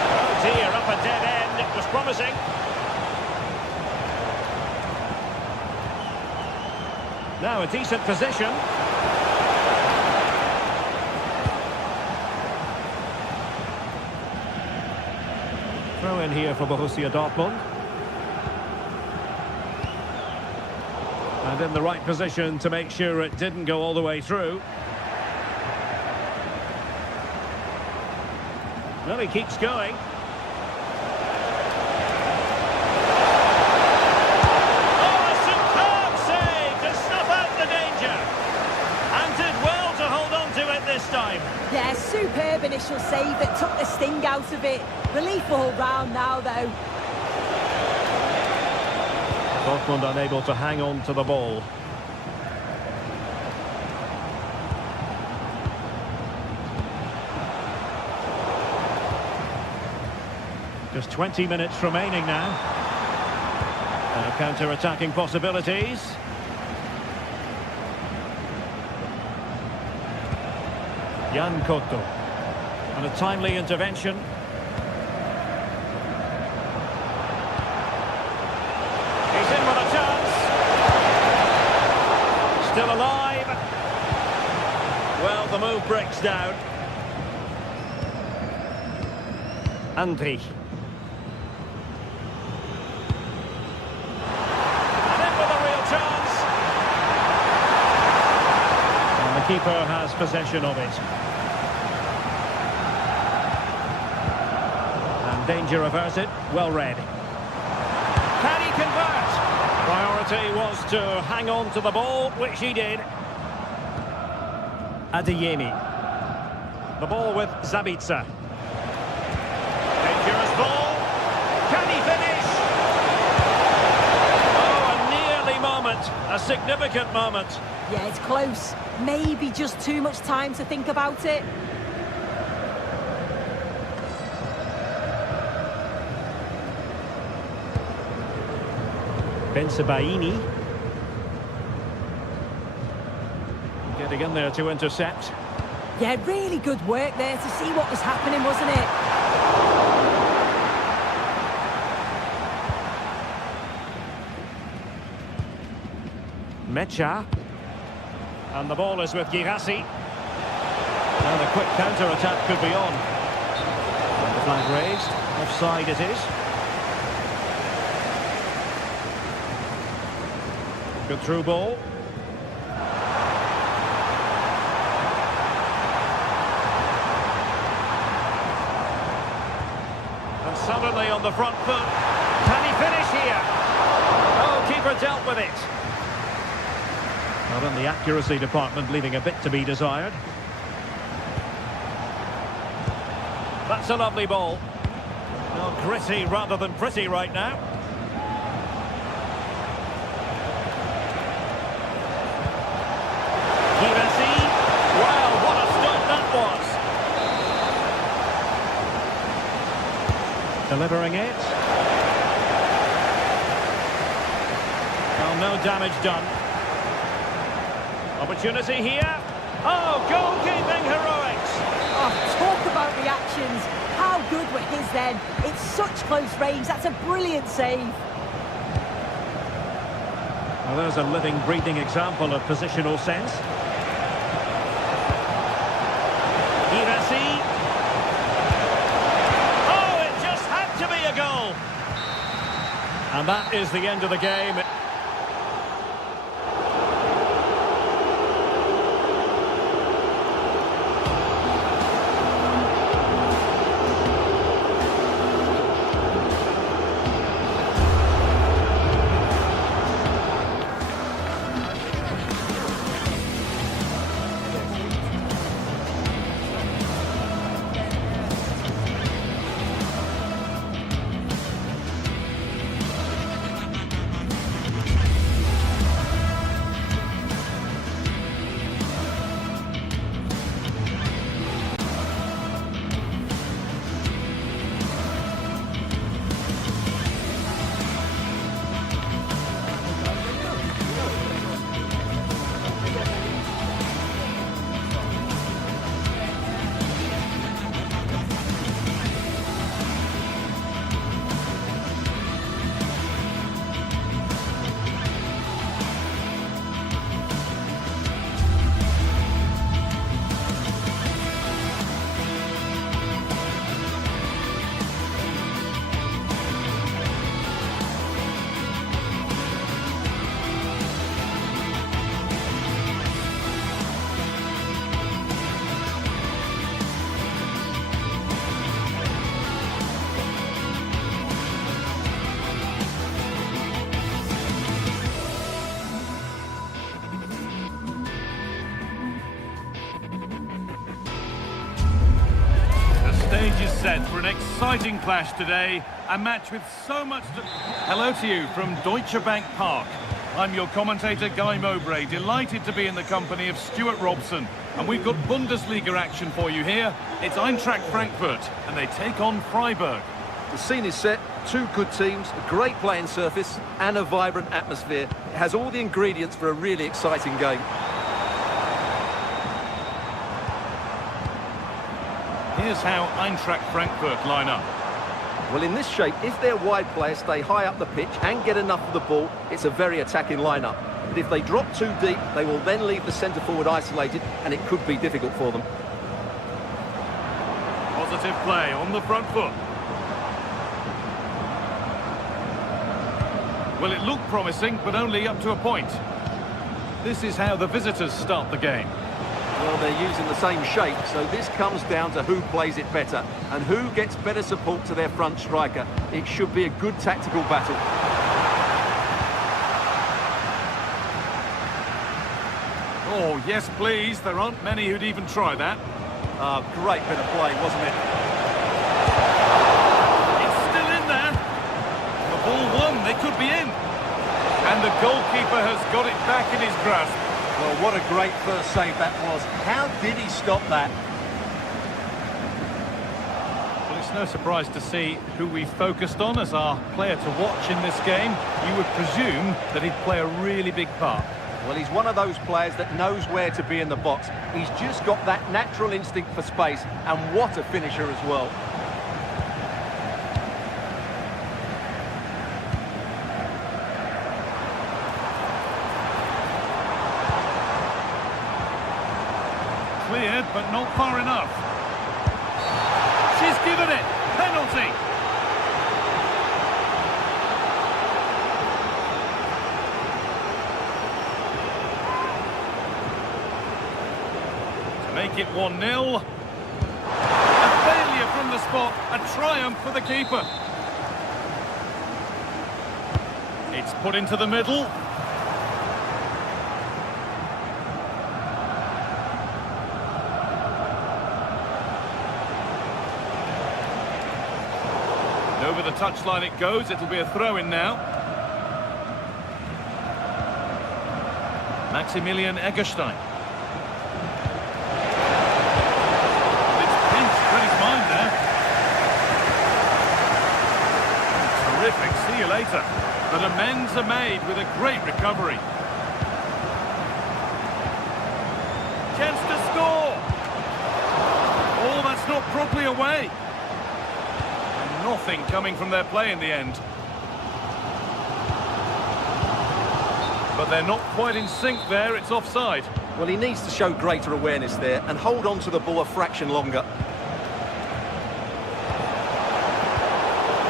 Oh dear, up a dead end. It was promising. Now a decent position. Throw in here for Borussia Dortmund. And in the right position to make sure it didn't go all the way through. Well, he keeps going. Oh, a superb save to snuff out the danger. And did well to hold on to it this time. Yeah, superb initial save that took the sting out of it. Relief all round now, though. Dortmund unable to hang on to the ball. Just 20 minutes remaining now. Counter-attacking possibilities. Jan Cotto. And a timely intervention. He's in with a chance. Still alive. Well, the move breaks down. Andri. And in with a real chance. And the keeper has possession of it. Danger averted, well read. Can he convert? Priority was to hang on to the ball, which he did. Adeyemi. The ball with Zabitzer. Dangerous ball. Can he finish? Oh, a nearly moment. A significant moment. Yeah, it's close. Maybe just too much time to think about it. Bensebaini. Getting in there to intercept. Yeah, really good work there to see what was happening, wasn't it? Mecha. And the ball is with Girassi. And a quick counter-attack could be on. And the flag raised. Offside it is. Good through ball. And suddenly on the front foot. Can he finish here? Oh, keeper dealt with it. Not in the accuracy department, leaving a bit to be desired. That's a lovely ball. Oh, gritty rather than pretty right now. Well, what a stop that was. Delivering it. Well, no damage done. Opportunity here. Oh, goalkeeping heroics. Oh, talk about reactions. How good were his then? It's such close range. That's a brilliant save. Well, there's a living, breathing example of positional sense. Oh, it just had to be a goal. And that is the end of the game. stage is set for an exciting clash today. A match with so much to... Hello to you from Deutsche Bank Park. I'm your commentator, Guy Mowbray, delighted to be in the company of Stuart Robson. And we've got Bundesliga action for you here. It's Eintracht Frankfurt, and they take on Freiburg. The scene is set, two good teams, a great playing surface, and a vibrant atmosphere. It has all the ingredients for a really exciting game. Here's how Eintracht Frankfurt line up. Well, in this shape, if their wide players stay high up the pitch and get enough of the ball, it's a very attacking lineup. But if they drop too deep, they will then leave the centre-forward isolated, and it could be difficult for them. Positive play on the front foot. Well, it looked promising, but only up to a point. This is how the visitors start the game. Well, they're using the same shape, so this comes down to who plays it better and who gets better support to their front striker. It should be a good tactical battle. Oh, yes, please. There aren't many who'd even try that. Great bit of play, wasn't it? It's still in there. The ball won. They could be in. And the goalkeeper has got it back in his grasp. Well, what a great first save that was. How did he stop that? Well, it's no surprise to see who we focused on as our player to watch in this game. You would presume that he'd play a really big part. Well, he's one of those players that knows where to be in the box. He's just got that natural instinct for space, and what a finisher as well. Cleared, but not far enough. She's given it. Penalty. To make it 1-0. A failure from the spot. A triumph for the keeper. It's put into the middle. Over the touchline it goes. It'll be a throw-in now. Maximilian Eggestein. It's pinched for his mind there. Terrific. See you later. But amends are made with a great recovery. Chance to score. Oh, that's not properly away. Nothing coming from their play in the end. But they're not quite in sync there. It's offside. Well, he needs to show greater awareness there and hold on to the ball a fraction longer.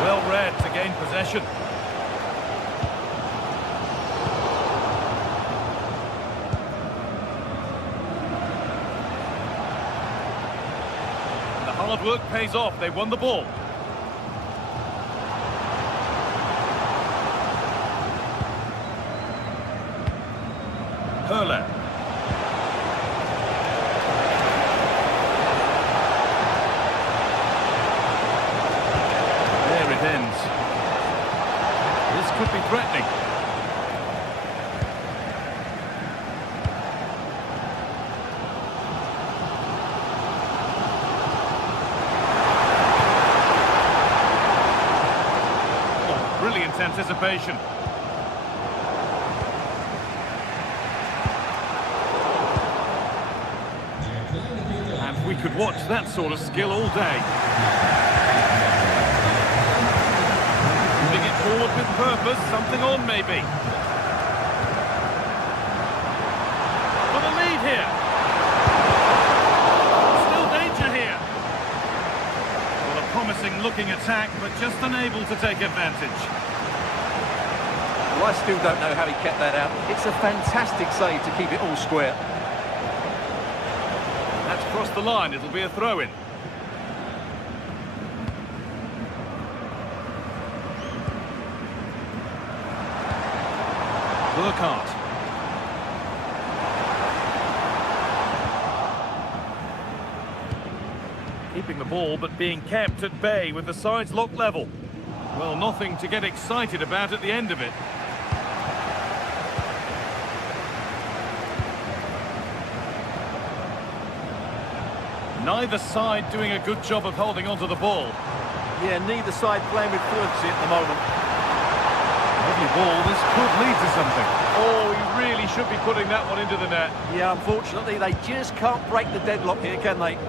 Well read to gain possession. The hard work pays off. They won the ball. Hurler. There it ends. This could be threatening. Oh, brilliant anticipation. We could watch that sort of skill all day. Moving it forward with purpose, something on maybe. For the lead here. Still danger here. Well, a promising looking attack, but just unable to take advantage. Well, I still don't know how he kept that out. It's a fantastic save to keep it all square. That's crossed the line. It'll be a throw-in. Burkhardt. Keeping the ball, but being kept at bay with the sides locked level. Well, nothing to get excited about at the end of it. Neither side doing a good job of holding onto the ball. Yeah, neither side playing with fluency at the moment. Lovely ball, this could lead to something. Oh, he really should be putting that one into the net. Yeah, unfortunately, they just can't break the deadlock here, can they?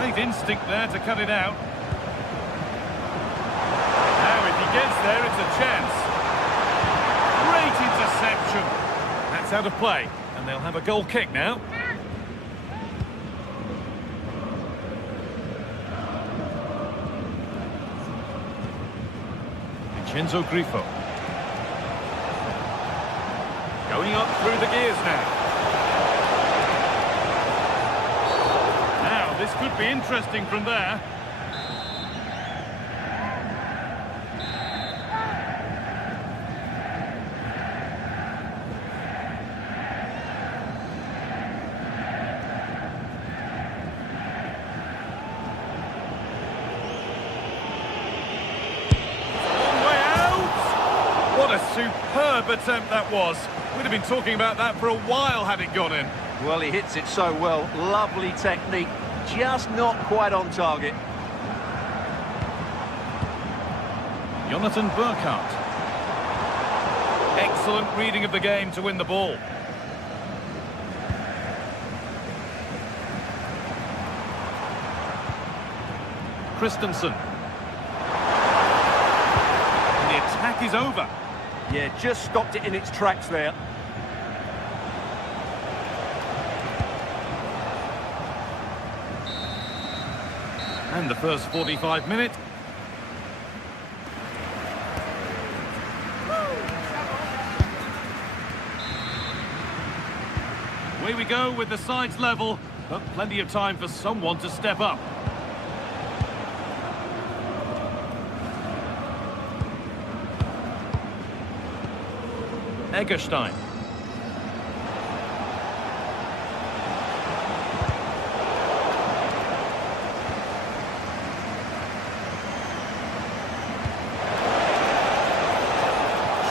Great instinct there to cut it out. Now, if he gets there, it's a chance. Great interception. That's out of play, and they'll have a goal kick now. Vincenzo Grifo. Going up through the gears now. Now, this could be interesting from there. What a superb attempt that was. We'd have been talking about that for a while had it gone in. Well, he hits it so well. Lovely technique. Just not quite on target. Jonathan Burkhardt. Excellent reading of the game to win the ball. Christensen. And the attack is over. Yeah, just stopped it in its tracks there. And the first 45 minutes. Away we go with the sides level, but plenty of time for someone to step up. Egerstein.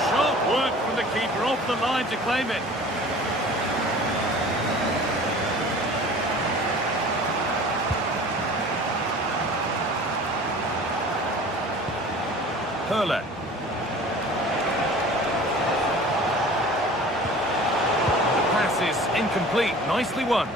Sharp work from the keeper off the line to claim it. Hurler. Incomplete, nicely won.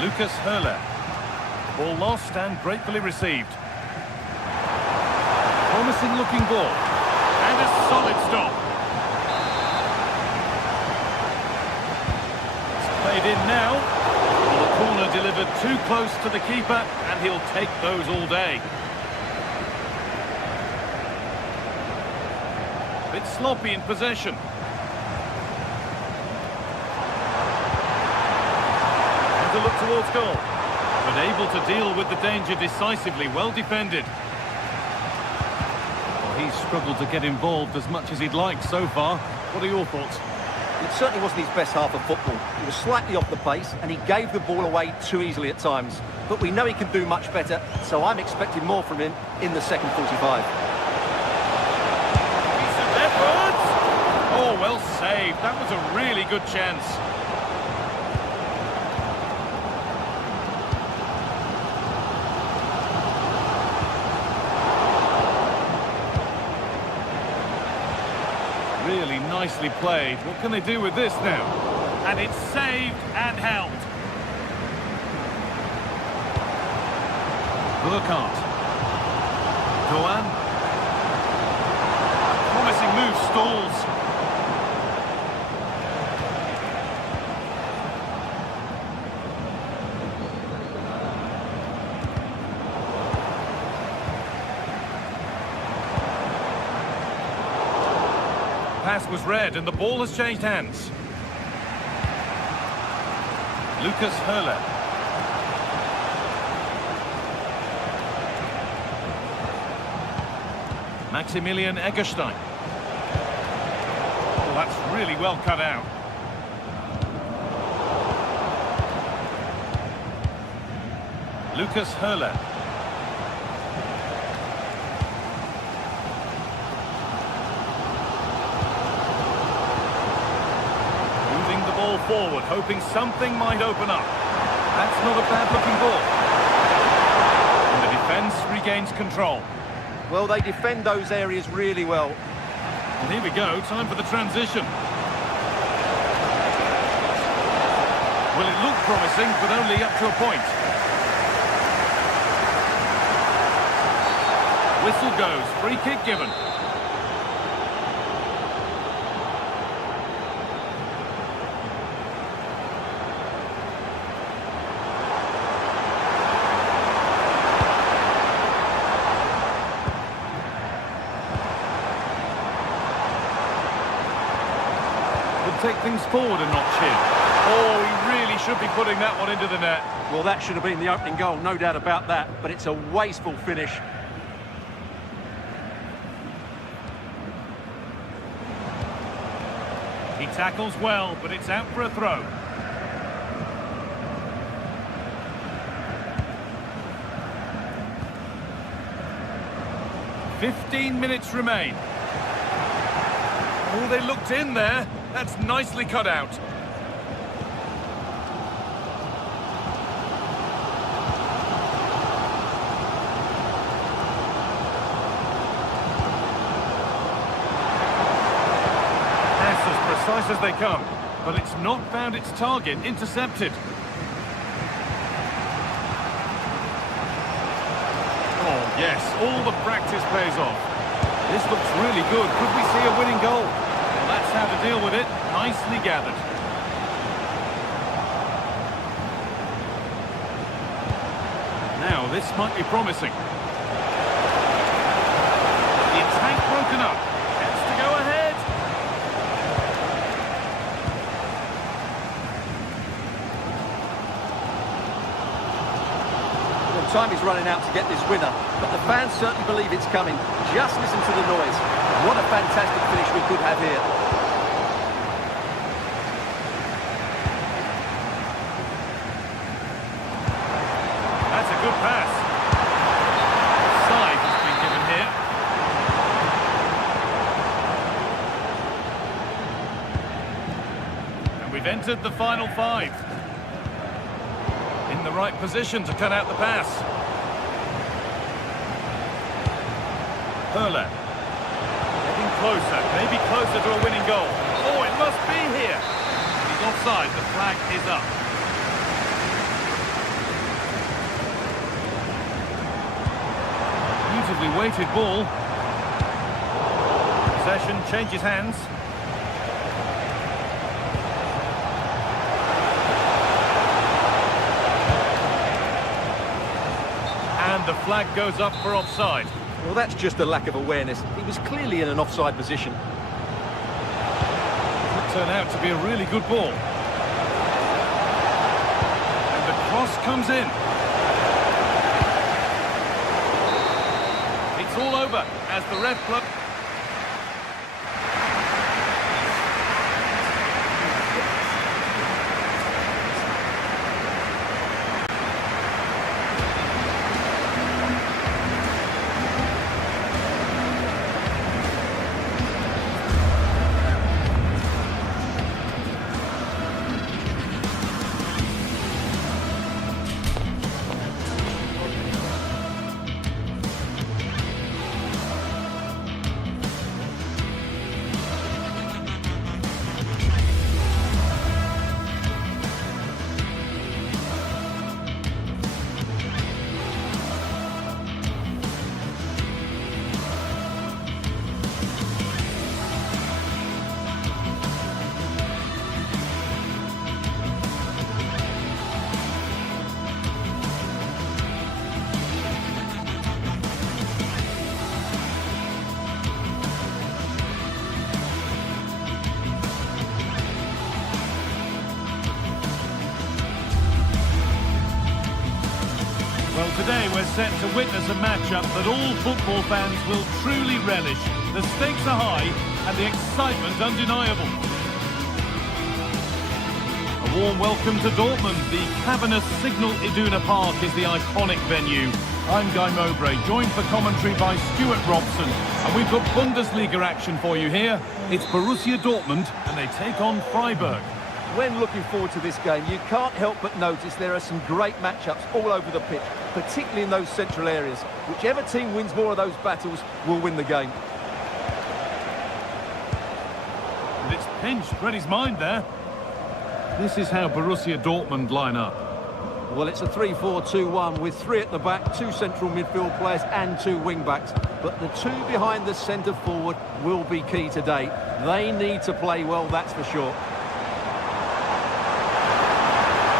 Lucas Hurler. Ball lost and gratefully received. Promising looking ball. And a solid stop. It's played in now. The corner delivered too close to the keeper, and he'll take those all day. Bit sloppy in possession. And a look towards goal. But able to deal with the danger decisively, well defended. Well, he's struggled to get involved as much as he'd like so far. What are your thoughts? It certainly wasn't his best half of football. He was slightly off the pace and he gave the ball away too easily at times. But we know he can do much better, so I'm expecting more from him in the second 45. Piece of effort! Oh, well saved. That was a really good chance. Really nicely played. What can they do with this now? And it's saved and held. Burkhardt. Doan. Promising move stalls. Pass was read and the ball has changed hands. Lucas Hurler. Maximilian Eggestein. Oh, that's really well cut out. Lucas Höhler. Moving the ball forward, hoping something might open up. That's not a bad-looking ball. And the defence regains control. Well, they defend those areas really well. And here we go, time for the transition. Well, it looked promising, but only up to a point. Whistle goes, free kick given. Take things forward a notch here. Oh, he really should be putting that one into the net. Well, that should have been the opening goal, no doubt about that, but it's a wasteful finish. He tackles well, but it's out for a throw. "15 minutes remain. Oh, they looked in there. That's nicely cut out. That's as precise as they come, but it's not found its target. Intercepted. Oh, yes, all the practice pays off. This looks really good. Could we see a winning goal? Well, that's how to deal with it. Nicely gathered. Now, this might be promising. The attack broken up. Has to go ahead. Well, time is running out to get this winner, but the fans certainly believe it's coming. Just listen to the noise. What a fantastic finish we could have here. That's a good pass. Offside has been given here. And we've entered the final 5. In the right position to cut out the pass. Höhler. Getting closer, maybe closer to a winning goal. Oh, it must be here. He's offside, the flag is up. Beautifully weighted ball. Possession changes hands. And the flag goes up for offside. Well, that's just a lack of awareness. He was clearly in an offside position. Could turn out to be a really good ball. And the cross comes in. It's all over as the ref blows. Well, today we're set to witness a matchup that all football fans will truly relish. The stakes are high and the excitement undeniable. A warm welcome to Dortmund. The cavernous Signal Iduna Park is the iconic venue. I'm Guy Mowbray, joined for commentary by Stuart Robson. And we've got Bundesliga action for you here. It's Borussia Dortmund and they take on Freiburg. When looking forward to this game, you can't help but notice there are some great matchups all over the pitch, particularly in those central areas. Whichever team wins more of those battles will win the game. And it's pinched Freddie's mind there. This is how Borussia Dortmund line up. Well, it's a 3-4-2-1 with 3 at the back, 2 central midfield players and 2 wing-backs. But the 2 behind the centre-forward will be key today. They need to play well, that's for sure.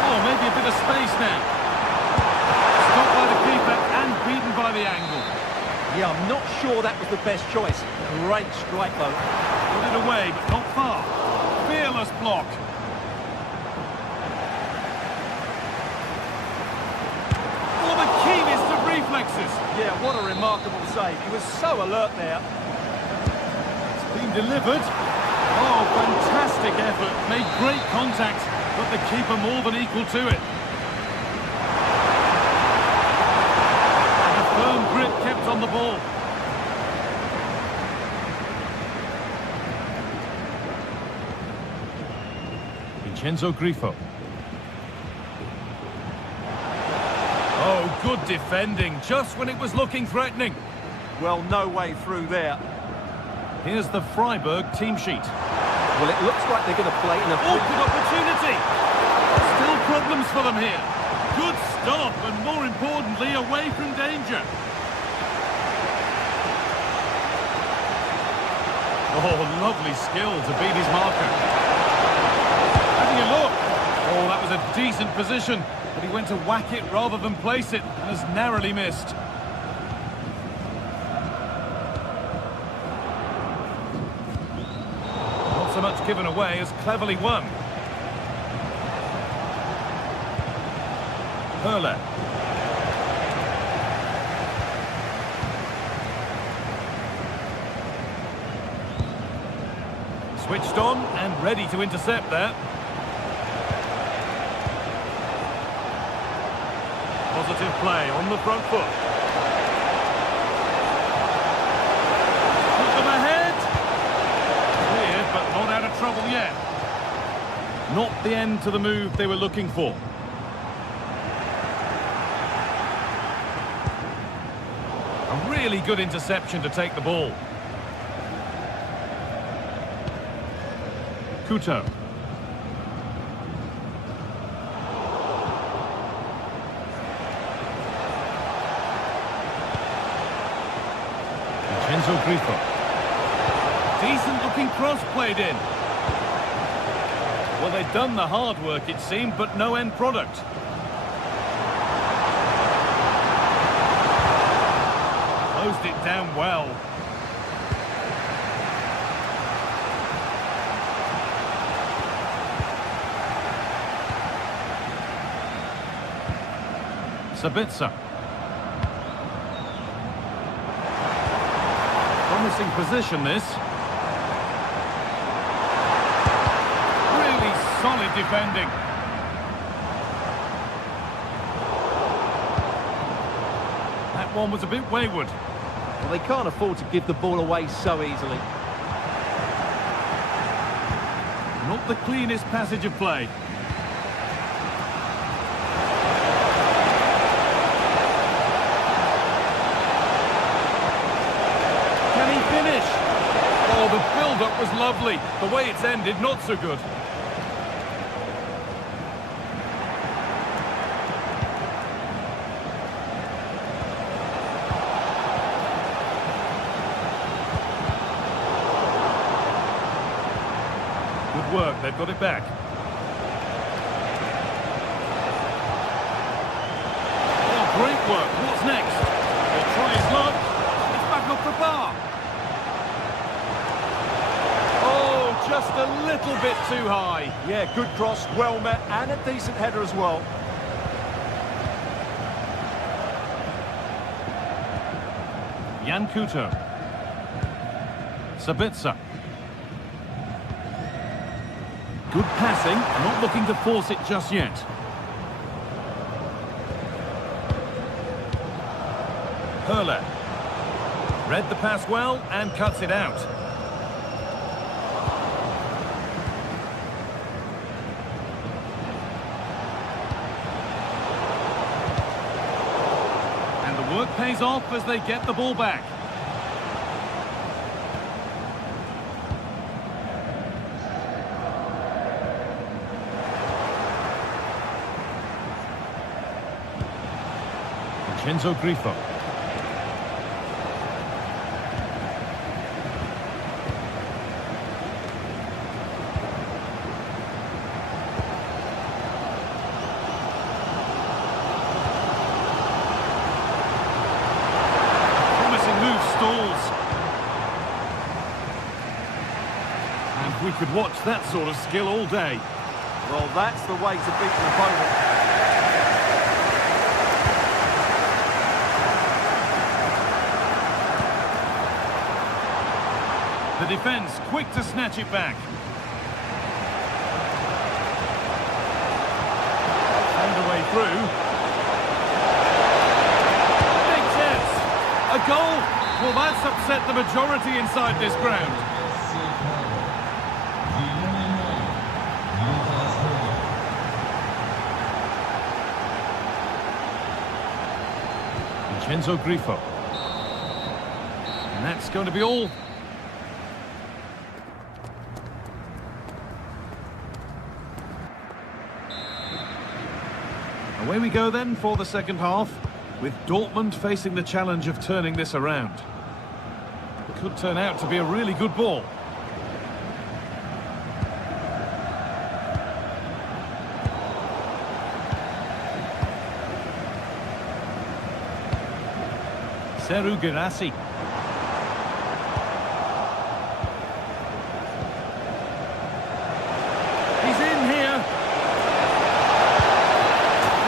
Oh, maybe a bit of space now. Stopped by the keeper and beaten by the angle. Yeah, I'm not sure that was the best choice. Great strike, though. Put it away, but not far. Fearless block. Oh, the keenest of reflexes. Yeah, what a remarkable save. He was so alert there. It's been delivered. Oh, fantastic effort. Made great contact, but the keeper more than equal to it. And a firm grip kept on the ball. Vincenzo Grifo. Oh, good defending, just when it was looking threatening. Well, no way through there. Here's the Freiburg team sheet. Well, it looks like they're going to play in a... Oh, good opportunity! Still problems for them here. Good stop, and more importantly, away from danger. Oh, lovely skill to beat his marker. Having a look. Oh, that was a decent position, but he went to whack it rather than place it, and has narrowly missed. Not so much given away as cleverly won. Hurler. Switched on and ready to intercept there. Positive play on the front foot. Put them ahead. Weird, but not out of trouble yet. Not the end to the move they were looking for. A really good interception to take the ball. Couto. Vincenzo Grifo. Decent looking cross played in. Well, they'd done the hard work, it seemed, but no end product. Closed it down well. Sabitzer. Promising position, this. Really solid defending. That one was a bit wayward. Well, they can't afford to give the ball away so easily. Not the cleanest passage of play. Oh, the build-up was lovely. The way it's ended, not so good. Good work, they've got it back. Oh, great work. What's next? They'll try his luck. It's back off the bar. Just a little bit too high. Yeah, good cross, well met, and a decent header as well. Jan Kuto. Sabitzer. Good passing, not looking to force it just yet. Hurler. Read the pass well and cuts it out. And the work pays off as they get the ball back. Vincenzo Grifo. Promising move stalls. And we could watch that sort of skill all day. Well, that's the way to beat an opponent. The defence quick to snatch it back. Found a way through. Big chance. A goal. Well, that's upset the majority inside this ground. Vincenzo Grifo. And that's going to be all. Away we go then for the second half, with Dortmund facing the challenge of turning this around. It could turn out to be a really good ball. Seru Girassi. He's in here.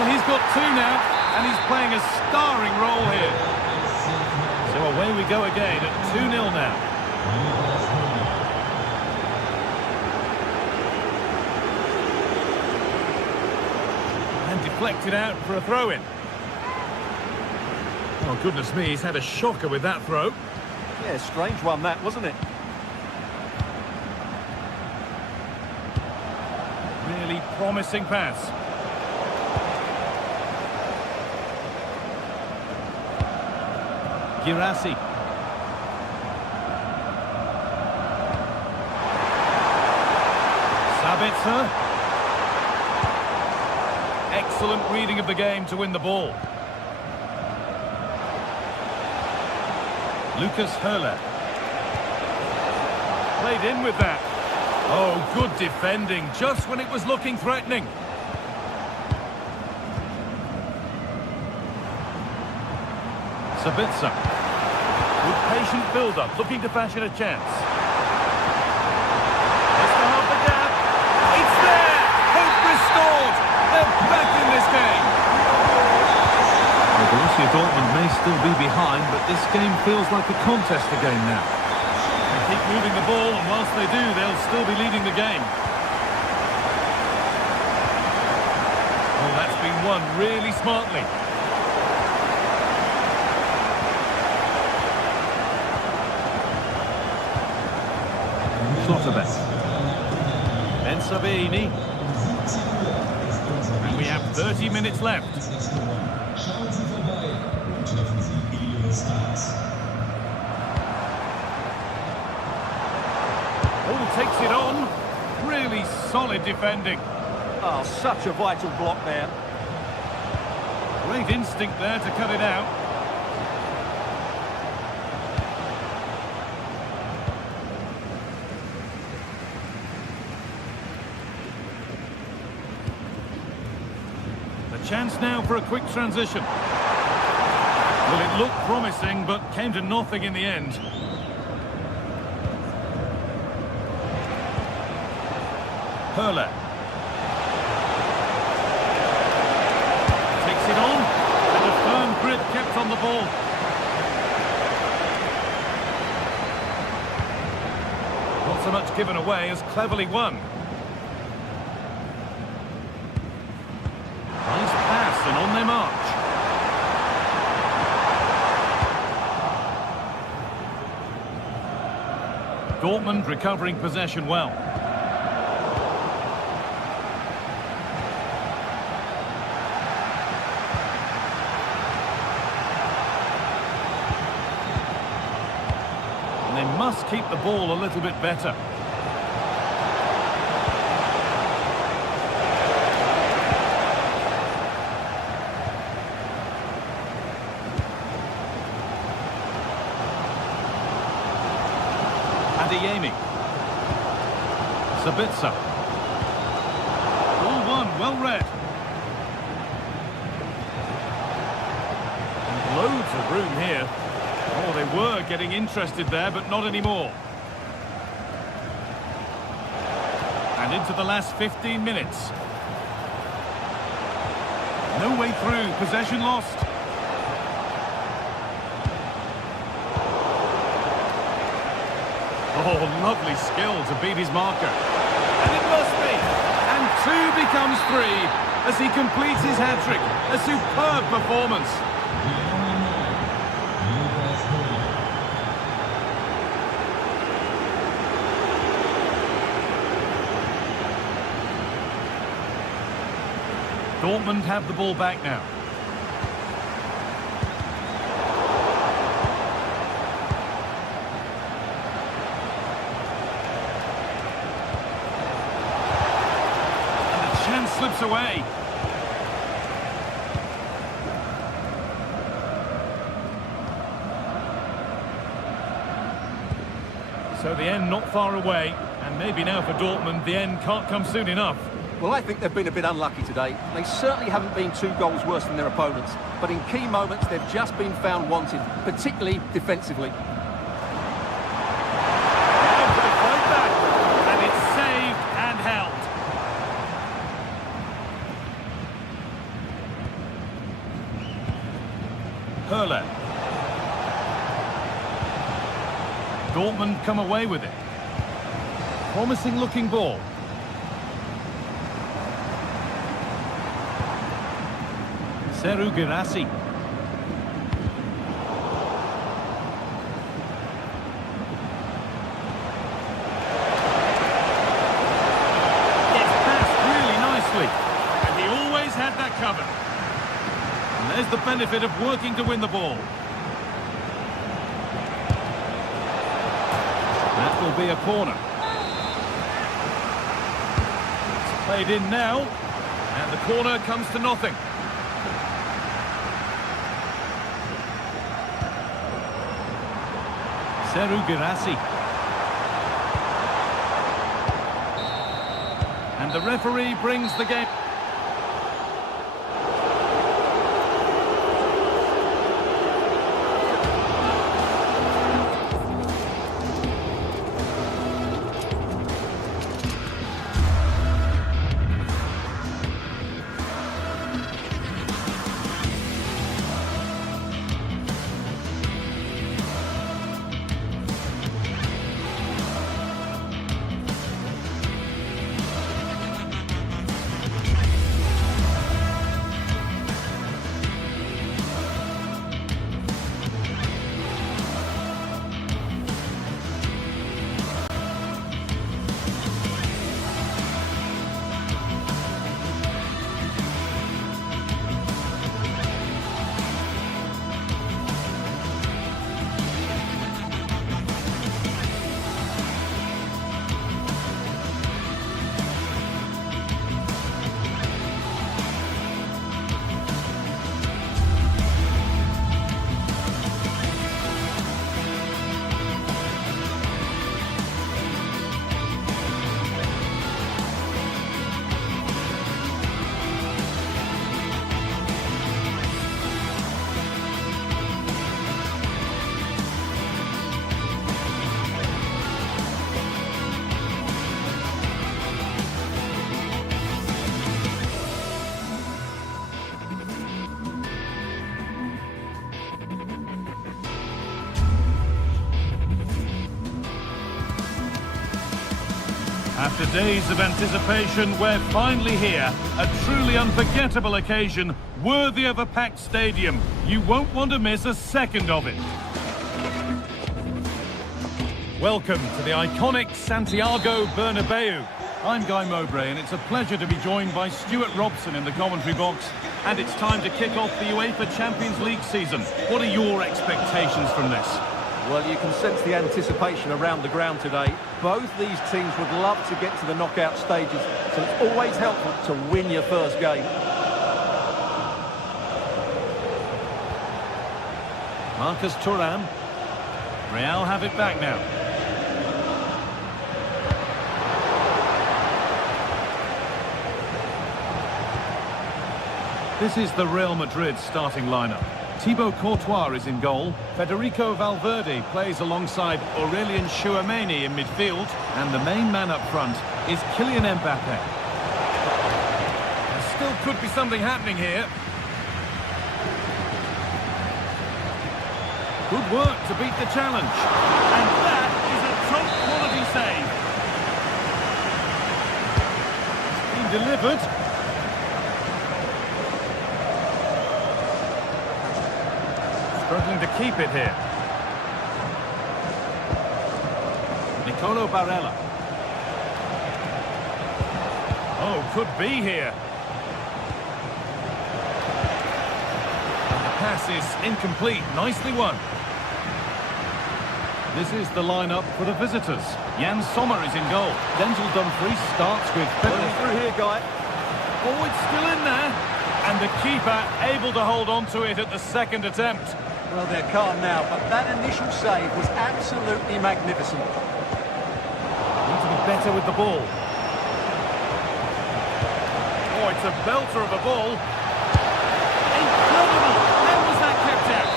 He's got two now, and he's playing a starring role here. So away we go again at 2-0 now. And deflected out for a throw-in. Oh, goodness me, he's had a shocker with that throw. Yeah, strange one that, wasn't it? Really promising pass. Girassi. Sabitzer. Excellent reading of the game to win the ball. Lucas Hurler. Played in with that. Oh, good defending, just when it was looking threatening. Sabitzer. Good patient build-up, looking to fashion a chance. It's to half the gap. It's there! Hope restored! They're back in this game! Well, Borussia Dortmund may still be behind, but this game feels like a contest again now. They keep moving the ball, and whilst they do, they'll still be leading the game. Oh, that's been won really smartly. Ben Sabini. And we have 30 minutes left. Oh, takes it on. Really solid defending. Oh, such a vital block there. Great instinct there to cut it out. Chance now for a quick transition. Well, it looked promising, but came to nothing in the end. Hurler. Takes it on, and a firm grip kept on the ball. so much given away as cleverly won. Nice pass and on they march. Dortmund recovering possession well. And they must keep the ball a little bit better. Adeyemi. Sabitzer. All one, well read. And loads of room here. Oh, they were getting interested there, but not anymore. And into the last 15 minutes. No way through, possession lost. Oh, lovely skill to beat his marker. And it must be. And 2 becomes 3 as he completes his hat-trick. A superb performance. Dortmund have the ball back now. Slips away. So the end not far away, and maybe now for Dortmund the end can't come soon enough. Well, I think they've been a bit unlucky today. They certainly haven't been 2 goals worse than their opponents, but in key moments they've just been found wanting, particularly defensively. Now for the fight back, and it's saved and held. Hurler. Dortmund come away with it. Promising looking ball. Seru Girassi. Gets past really nicely. And he always had that covered. And there's the benefit of working to win the ball. That will be a corner. It's played in now. And the corner comes to nothing. Seru Girassi. And the referee brings the game. After days of anticipation, we're finally here. A truly unforgettable occasion, worthy of a packed stadium. You won't want to miss a second of it. Welcome to the iconic Santiago Bernabeu. I'm Guy Mowbray, and it's a pleasure to be joined by Stuart Robson in the commentary box. And it's time to kick off the UEFA Champions League season. What are your expectations from this? Well, you can sense the anticipation around the ground today. Both these teams would love to get to the knockout stages, so it's always helpful to win your first game. Marcus Thuram. Real have it back now. This is the Real Madrid starting lineup. Thibaut Courtois is in goal. Federico Valverde plays alongside Aurelien Tchouameni in midfield. And the main man up front is Kylian Mbappe. There still could be something happening here. Good work to beat the challenge. And that is a top-quality save. It's been delivered. Struggling to keep it here. Nicolo Barella. Oh, could be here. And the pass is incomplete. Nicely won. This is the lineup for the visitors. Jan Sommer is in goal. Denzel Dumfries starts with... Through here, Guy. Oh, it's still in there. And the keeper able to hold on to it at the second attempt. Well, they're calm now, but that initial save was absolutely magnificent. Need to be better with the ball. Oh, it's a belter of a ball. Incredible! How was that kept out?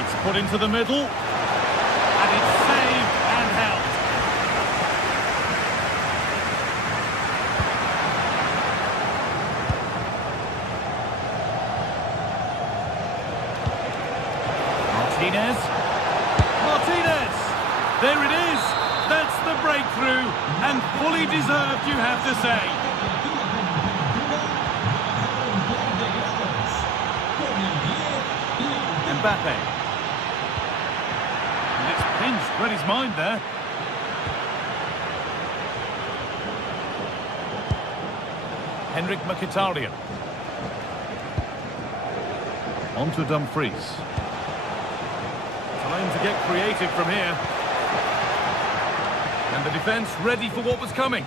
It's put into the middle. And it's saved and held. Martinez! There it is! That's the breakthrough, and fully deserved, you have to say. Mbappe. And it's pinched, read his mind there. Henrik Mkhitaryan. On to Dumfries. Time to get creative from here. And the defence ready for what was coming.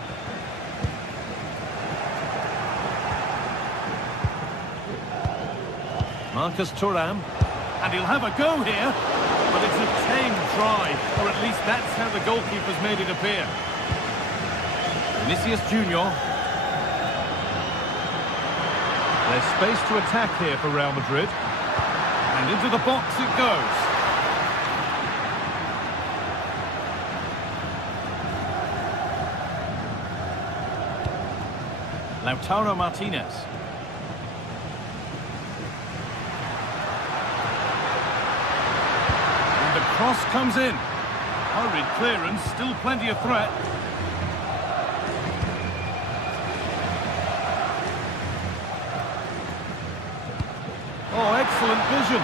Marcus Thuram. And he'll have a go here. But it's a tame try. Or at least that's how the goalkeeper's made it appear. Vinicius Junior. There's space to attack here for Real Madrid. And into the box it goes. Lautaro Martinez. And the cross comes in. Hurried clearance, still plenty of threat. Oh, excellent vision.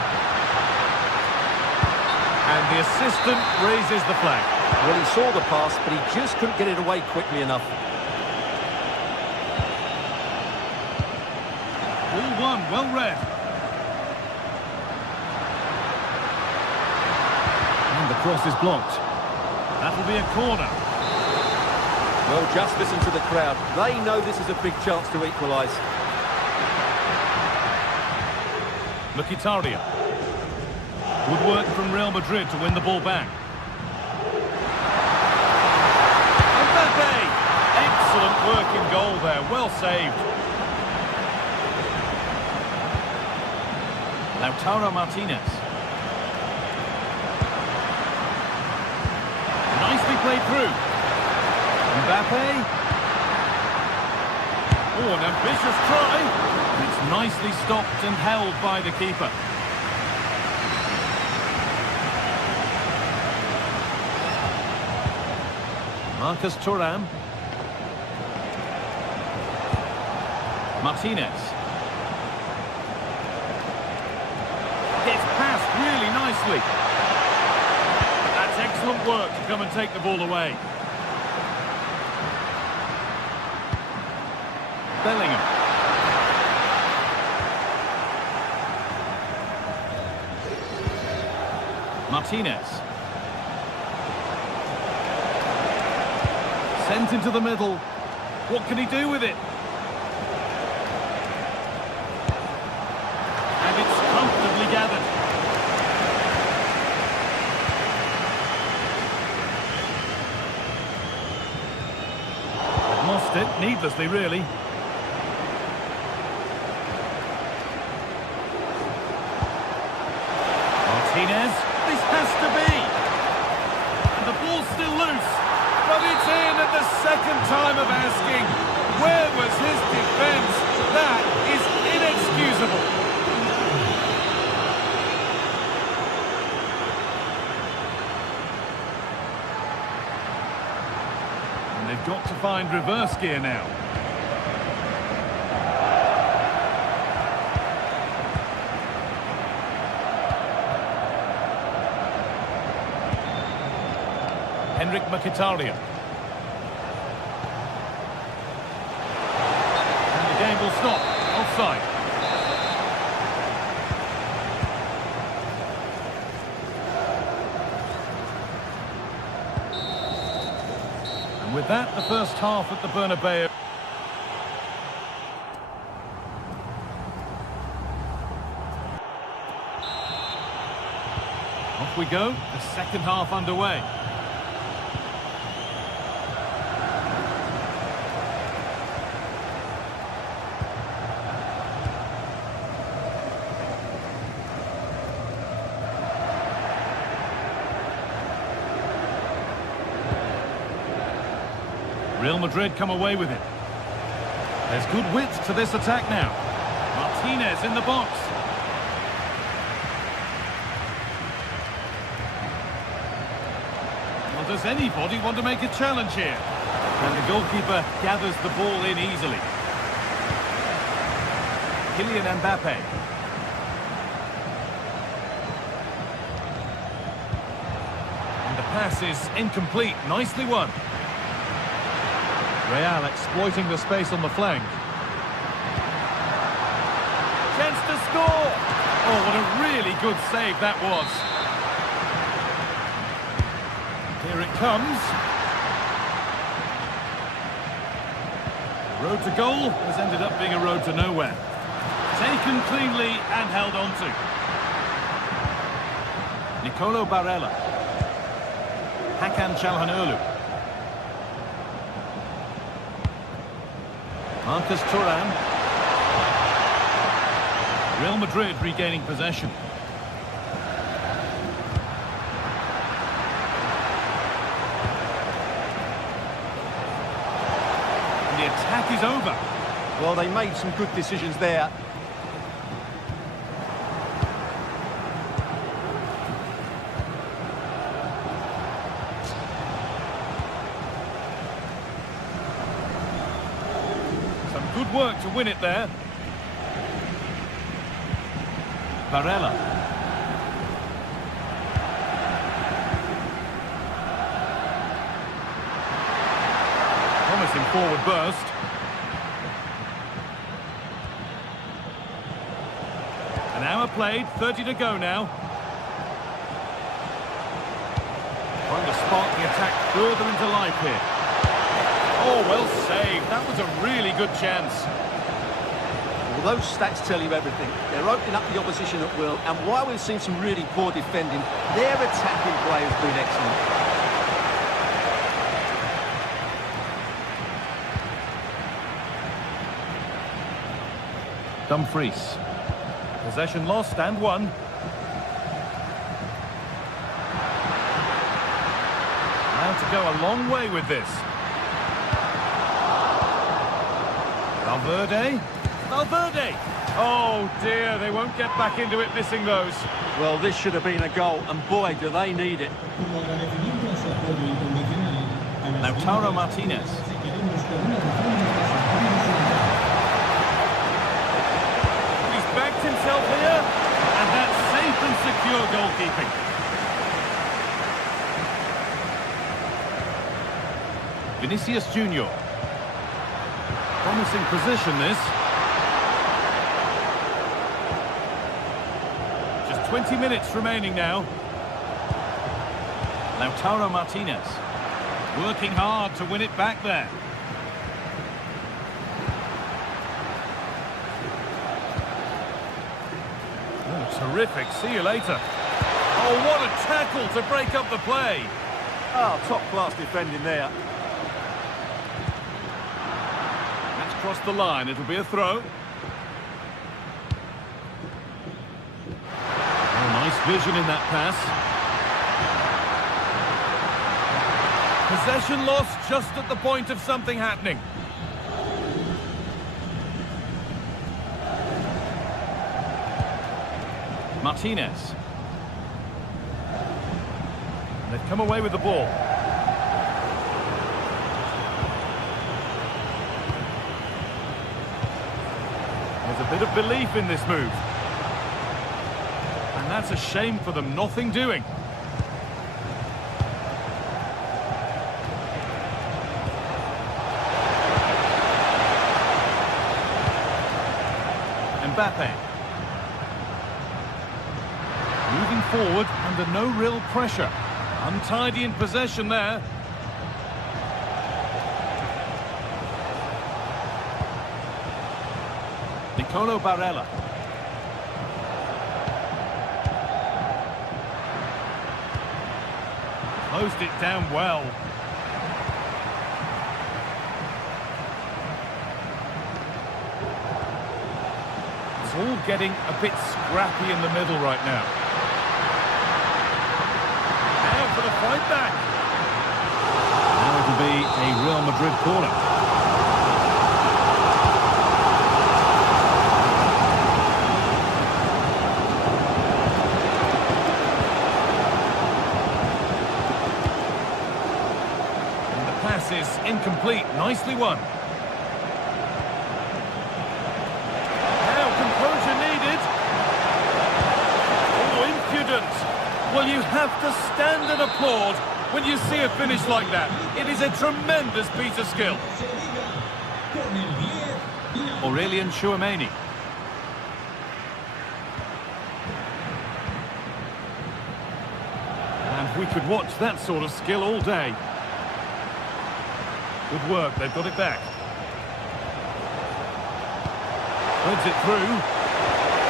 And the assistant raises the flag. Well, he saw the pass, but he just couldn't get it away quickly enough. All one, well read. And the cross is blocked. That'll be a corner. Well, just listen to the crowd. They know this is a big chance to equalise. Mkhitaryan. Good work from Real Madrid to win the ball back. Mbappe! Excellent work in goal there, well saved. Lautaro Martinez. Nicely played through. Mbappe. Oh, an ambitious try. It's nicely stopped and held by the keeper. Marcus Thuram. Martinez. Gets past really nicely. That's excellent work to come and take the ball away. Bellingham. Martinez. Sent into the middle. What can he do with it? And it's comfortably gathered. They've lost it, needlessly really. Martinez, this has to be. And the ball's still loose. But it's in at the second time of asking. Where was his defence? That is inexcusable. And they've got to find reverse gear now. Mkhitaryan. And the game will stop. Offside. And with that, the first half at the Bernabeu. Off we go. The second half underway. Real Madrid come away with it. There's good width to this attack now. Martinez in the box. Well, does anybody want to make a challenge here? And the goalkeeper gathers the ball in easily. Kylian Mbappe. And the pass is incomplete. Nicely won. Real exploiting the space on the flank. Chance to score! Oh, what a really good save that was. Here it comes. The road to goal has ended up being a road to nowhere. Taken cleanly and held on to. Nicolo Barella. Hakan Çalhanoğlu. Marcus Thuram. Real Madrid regaining possession. And the attack is over. Well, they made some good decisions there. Good work to win it there. Barella. Promising forward burst. An hour played, 30 to go now. Trying to spark the attack further into life here. Oh, well saved. That was a really good chance. Well, those stats tell you everything. They're opening up the opposition at will, and while we've seen some really poor defending, their attacking play has been excellent. Dumfries. Possession lost and won. Now to go a long way with this. Valverde. Valverde! Oh dear, they won't get back into it missing those. Well, this should have been a goal, and boy, do they need it. Lautaro Martinez. He's backed himself here, and that's safe and secure goalkeeping. Vinicius Junior. Promising position, this. Just 20 minutes remaining now. Lautaro Martinez. Working hard to win it back there. Oh, terrific. See you later. Oh, what a tackle to break up the play. Oh, top-class defending there. Across the line, it'll be a throw. Oh, nice vision in that pass. Possession lost just at the point of something happening. Martinez. They've come away with the ball. There's a bit of belief in this move. And that's a shame for them, nothing doing. Mbappe. Moving forward under no real pressure. Untidy in possession there. Nicolo Barella. Closed it down well. It's all getting a bit scrappy in the middle right now. Now for the fight back. Now it'll be a Real Madrid corner. Is incomplete, nicely won. Now composure needed. Oh, impudent. Well, you have to stand and applaud when you see a finish like that. It is a tremendous piece of skill. Aurelien Tchouameni. And we could watch that sort of skill all day. Good work, they've got it back. Threads it through.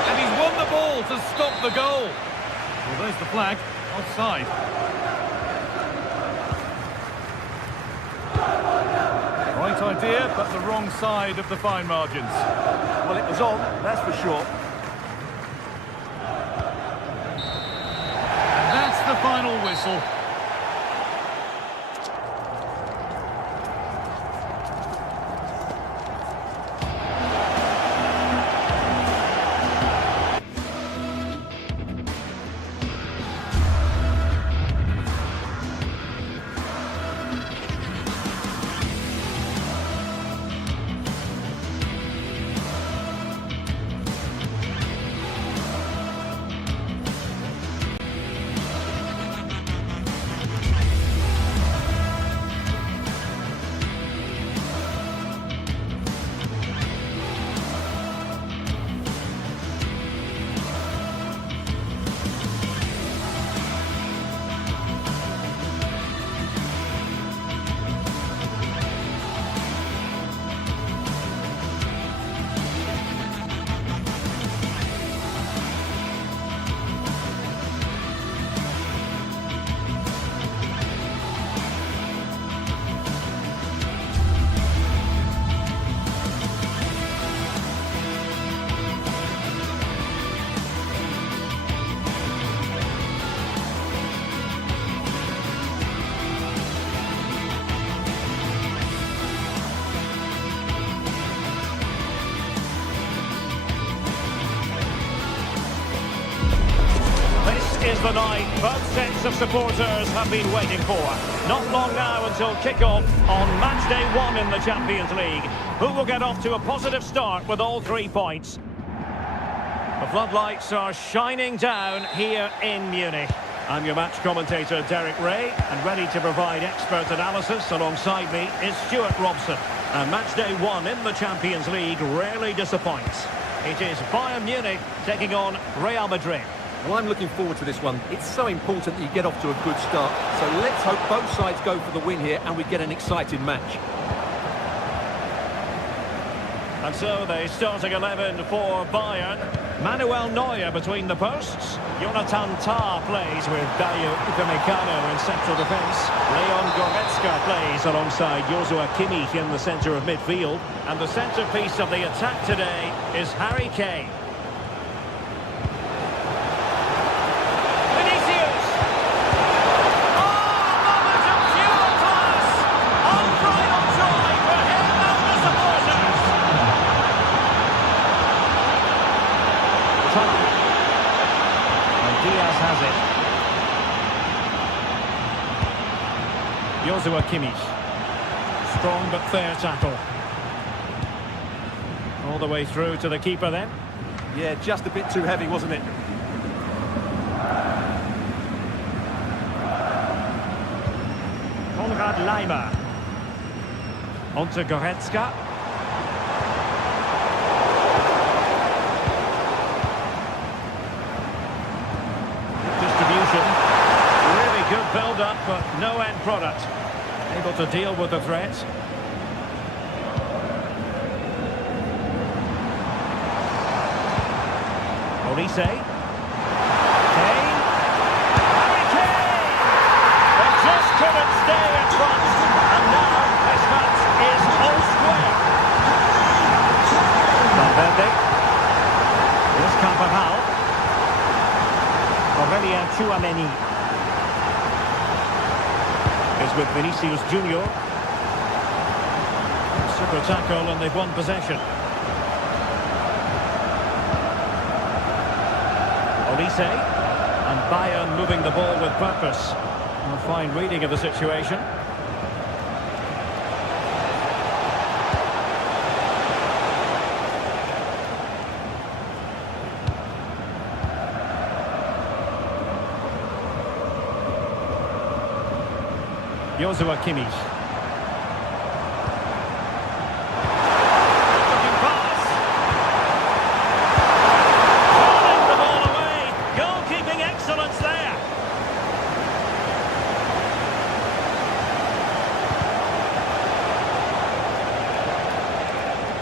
And he's won the ball to stop the goal. Well, there's the flag. Offside. Right idea, but the wrong side of the fine margins. Well, it was on, that's for sure. And that's the final whistle. is the night both sets of supporters have been waiting for. Not long now until kick-off on match day 1 in the Champions League. Who will get off to a positive start with all 3 points? The floodlights are shining down here in Munich. I'm your match commentator, Derek Ray, and ready to provide expert analysis alongside me is Stuart Robson. And match day 1 in the Champions League rarely disappoints. It is Bayern Munich taking on Real Madrid. Well, I'm looking forward to this one. It's so important that you get off to a good start. So let's hope both sides go for the win here and we get an exciting match. And so the starting 11 for Bayern. Manuel Neuer between the posts. Jonathan Tah plays with Dayo Upamecano in central defence. Leon Goretzka plays alongside Joshua Kimmich in the centre of midfield. And the centrepiece of the attack today is Harry Kane. Joshua Kimmich. Strong but fair tackle. All the way through to the keeper then. Yeah, just a bit too heavy, wasn't it? Konrad Laimer. On to Goretzka. Distribution. Really good build-up, but no end product. Able to deal with the threat. Olise. Kane. Harry Kane! They just couldn't stay in front. And now this match is all square. Valverde. Here's Carvajal. Aurelien Tchouameni. Is with Vinicius Junior. Super tackle and they've won possession. Olise. And Bayern moving the ball with purpose. A fine reading of the situation. Joshua Kimmich. Looking pass. Rolling the ball away. Goalkeeping excellence there.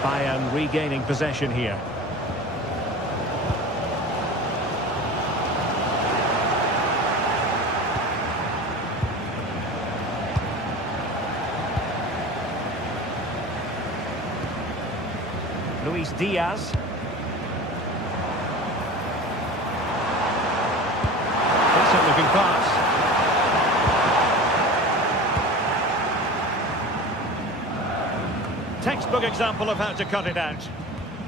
Bayern regaining possession here. Luis Diaz. Decent looking pass. Textbook example of how to cut it out.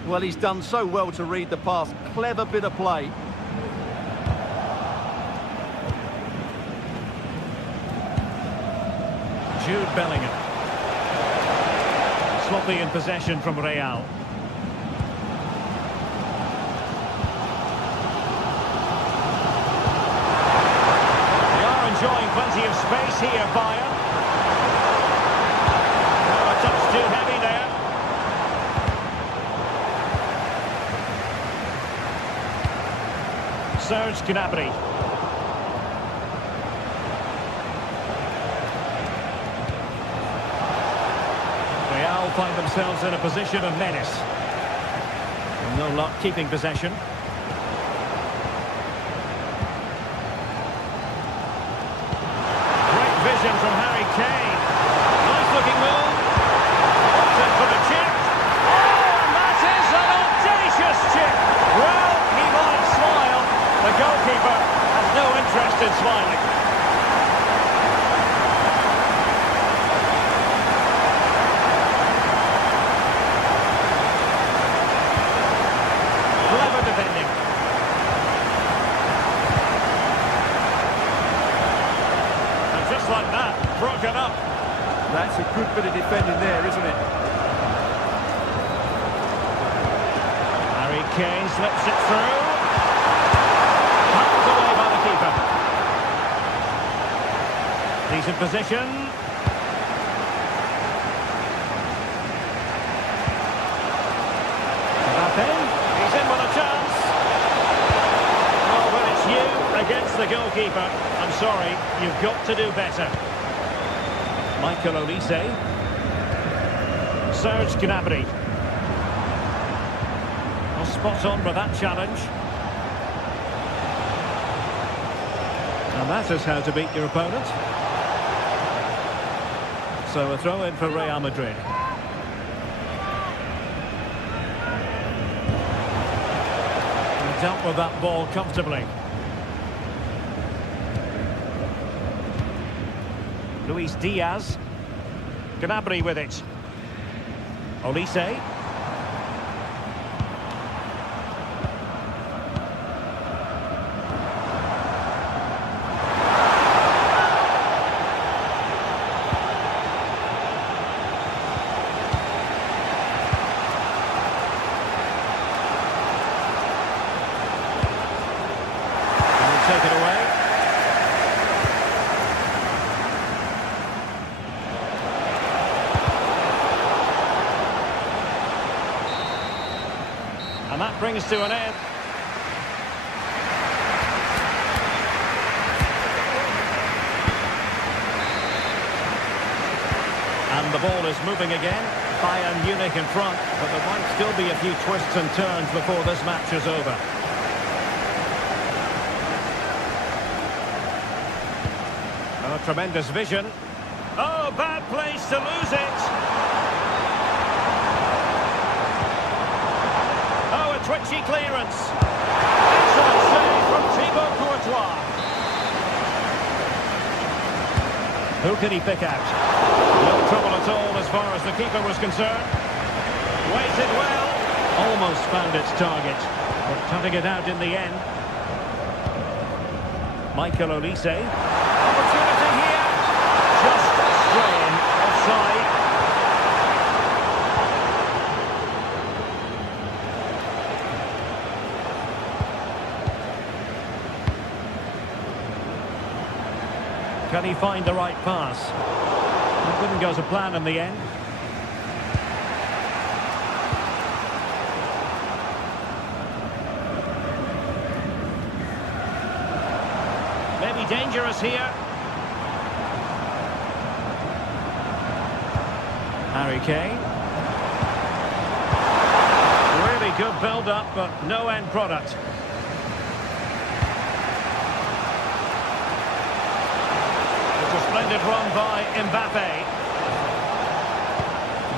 Well, he's done so well to read the pass. Clever bit of play. Jude Bellingham. Sloppy in possession from Real. They are enjoying plenty of space here, Bayern. Oh, a touch too heavy there. Serge Gnabry. Real find themselves in a position of menace. And no luck keeping possession. Great vision from Harry Kane. Nice looking move. Opted for the chip. Oh, and that is an audacious chip. Well, he might smile. The goalkeeper has no interest in smiling. broken up. That's a good bit of defending there, isn't it? Harry Kane slips it through. Pumped away by the keeper. Decent position. Mbappe, he's in with a chance. Oh, when it's you against the goalkeeper, I'm sorry, you've got to do better. Michael Olise. Serge Gnabry. Well, spot on with that challenge. And that is how to beat your opponent. So a throw in for Real Madrid. He dealt with that ball comfortably. Luis Diaz. Gnabry with it. Olise. Take it away. And that brings to an end. And the ball is moving again. Bayern Munich in front, but there might still be a few twists and turns before this match is over. Oh, tremendous vision. Oh, bad place to lose it. Oh, a twitchy clearance. Excellent save from Thibaut Courtois. Who can he pick out? No trouble at all as far as the keeper was concerned. Waited well. Almost found its target, but cutting it out in the end. Michael Olise. Opportunity here. Just straying offside. Can he find the right pass? It didn't go to plan in the end. Maybe dangerous here. Harry Kane. Really good build-up, but no end product. Splendid run by Mbappe.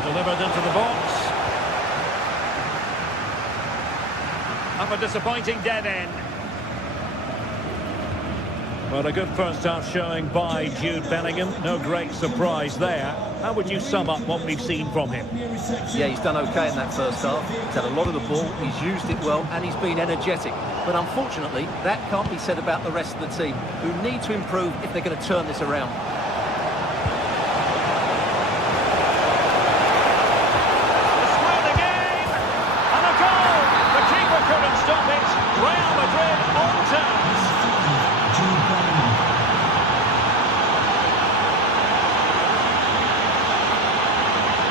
Delivered into the box. Up a disappointing dead end. Well, a good first half showing by Jude Bellingham. No great surprise there. How would you sum up what we've seen from him? Yeah, he's done okay in that first half. He's had a lot of the ball, he's used it well, and he's been energetic. But unfortunately, that can't be said about the rest of the team, who need to improve if they're going to turn this around. Through the game! And a goal! The keeper couldn't stop it. Real Madrid on terms.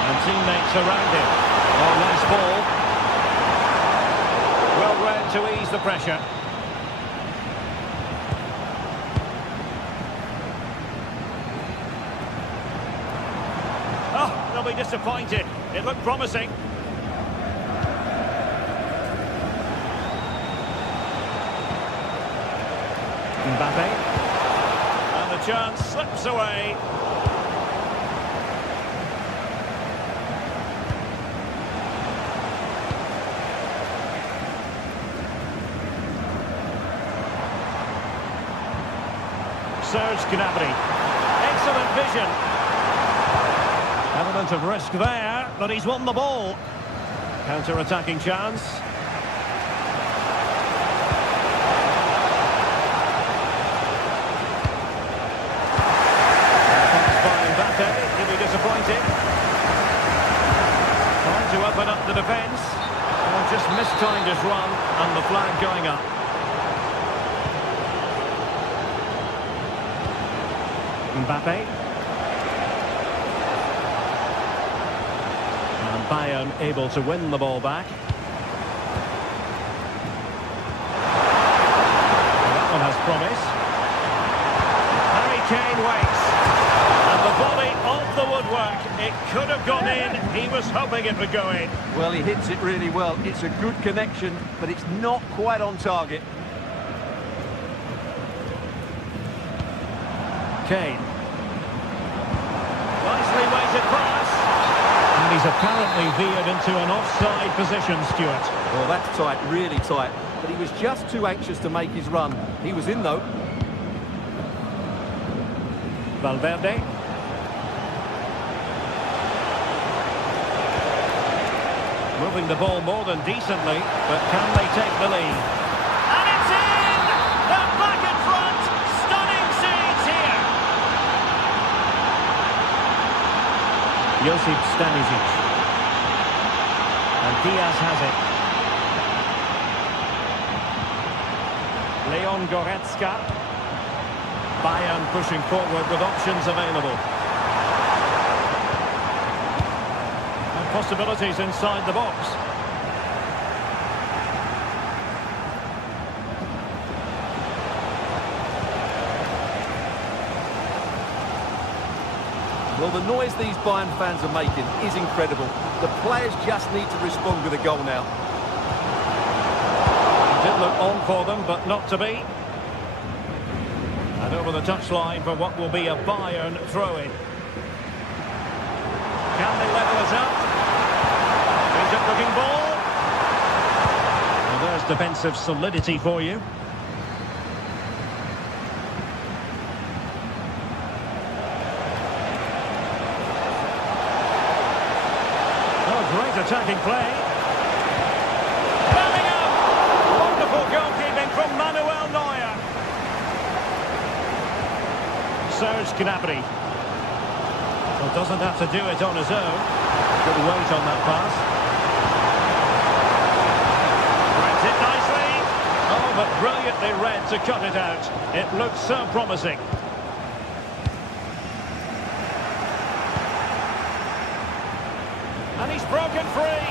And teammates around him. Oh, nice ball. Well read to ease the pressure. Oh, they'll be disappointed. It looked promising. Mbappe. And the chance slips away. Serge Gnabry. Excellent vision. Element of risk there, but he's won the ball. Counter-attacking chance. Mbappe. And Bayern able to win the ball back. That one has promise. Harry Kane waits. And the volley off the woodwork. It could have gone in. He was hoping it would go in. Well, he hits it really well. It's a good connection, but it's not quite on target. Kane. Nicely weighted pass. And he's apparently veered into an offside position, Stuart. Well, that's tight, really tight. But he was just too anxious to make his run. He was in, though. Valverde. Moving the ball more than decently, but can they take the lead? And it's in! They're back in front! Stunning scenes here! Josip Stanisic. And Diaz has it. Leon Goretzka. Bayern pushing forward with options available. And possibilities inside the box. Well, the noise these Bayern fans are making is incredible. The players just need to respond with a goal now. It did look on for them, but not to be. And over the touchline for what will be a Bayern throw-in. Can they level us up? Decent looking ball. Well, there's defensive solidity for you. Oh, great attacking play. Bellingham! Wonderful goalkeeping from Manuel Neuer. Serge Gnabry. Well, doesn't have to do it on his own. Good weight on that pass. Reads it nicely. Oh, but brilliantly read to cut it out. It looks so promising. And he's broken free.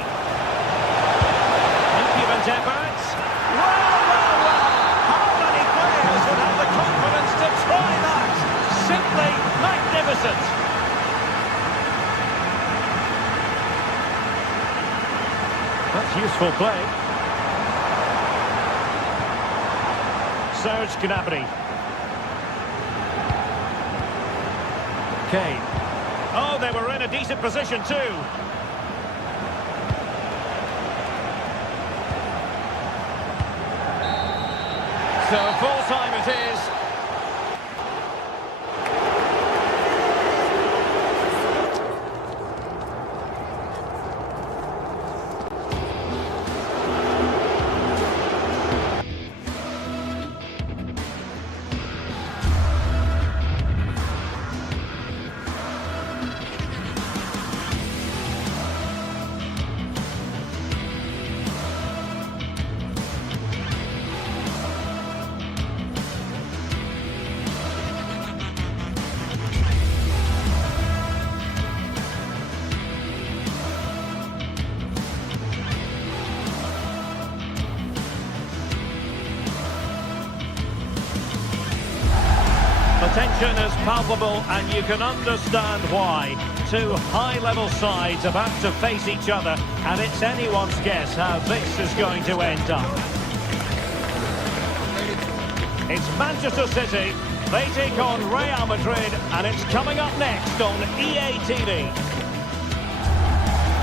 Impudent efforts. Well. How many players would have the confidence to try that? Simply magnificent. That's useful play. Serge Gnabry. Kane. Oh, they were in a decent position too. So full time it is. The tension is palpable and you can understand why. Two high-level sides about to face each other and it's anyone's guess how this is going to end up. It's Manchester City. They take on Real Madrid and it's coming up next on EA TV.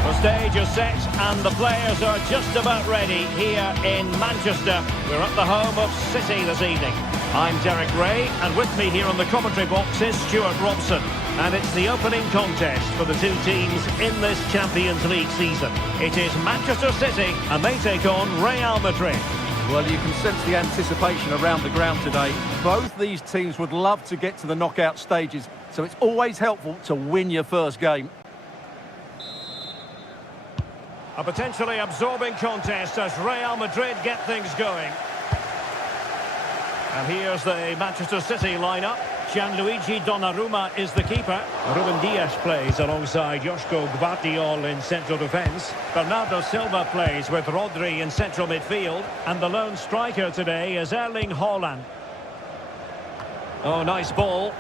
The stage is set and the players are just about ready here in Manchester. We're at the home of City this evening. I'm Derek Ray, and with me here on the commentary box is Stuart Robson. And it's the opening contest for the two teams in this Champions League season. It is Manchester City, and they take on Real Madrid. Well, you can sense the anticipation around the ground today. Both these teams would love to get to the knockout stages, so it's always helpful to win your first game. A potentially absorbing contest as Real Madrid get things going. And here's the Manchester City lineup. Gianluigi Donnarumma is the keeper. Ruben Dias plays alongside Joško Gvardiol in central defence. Bernardo Silva plays with Rodri in central midfield. And the lone striker today is Erling Haaland. Oh, nice ball.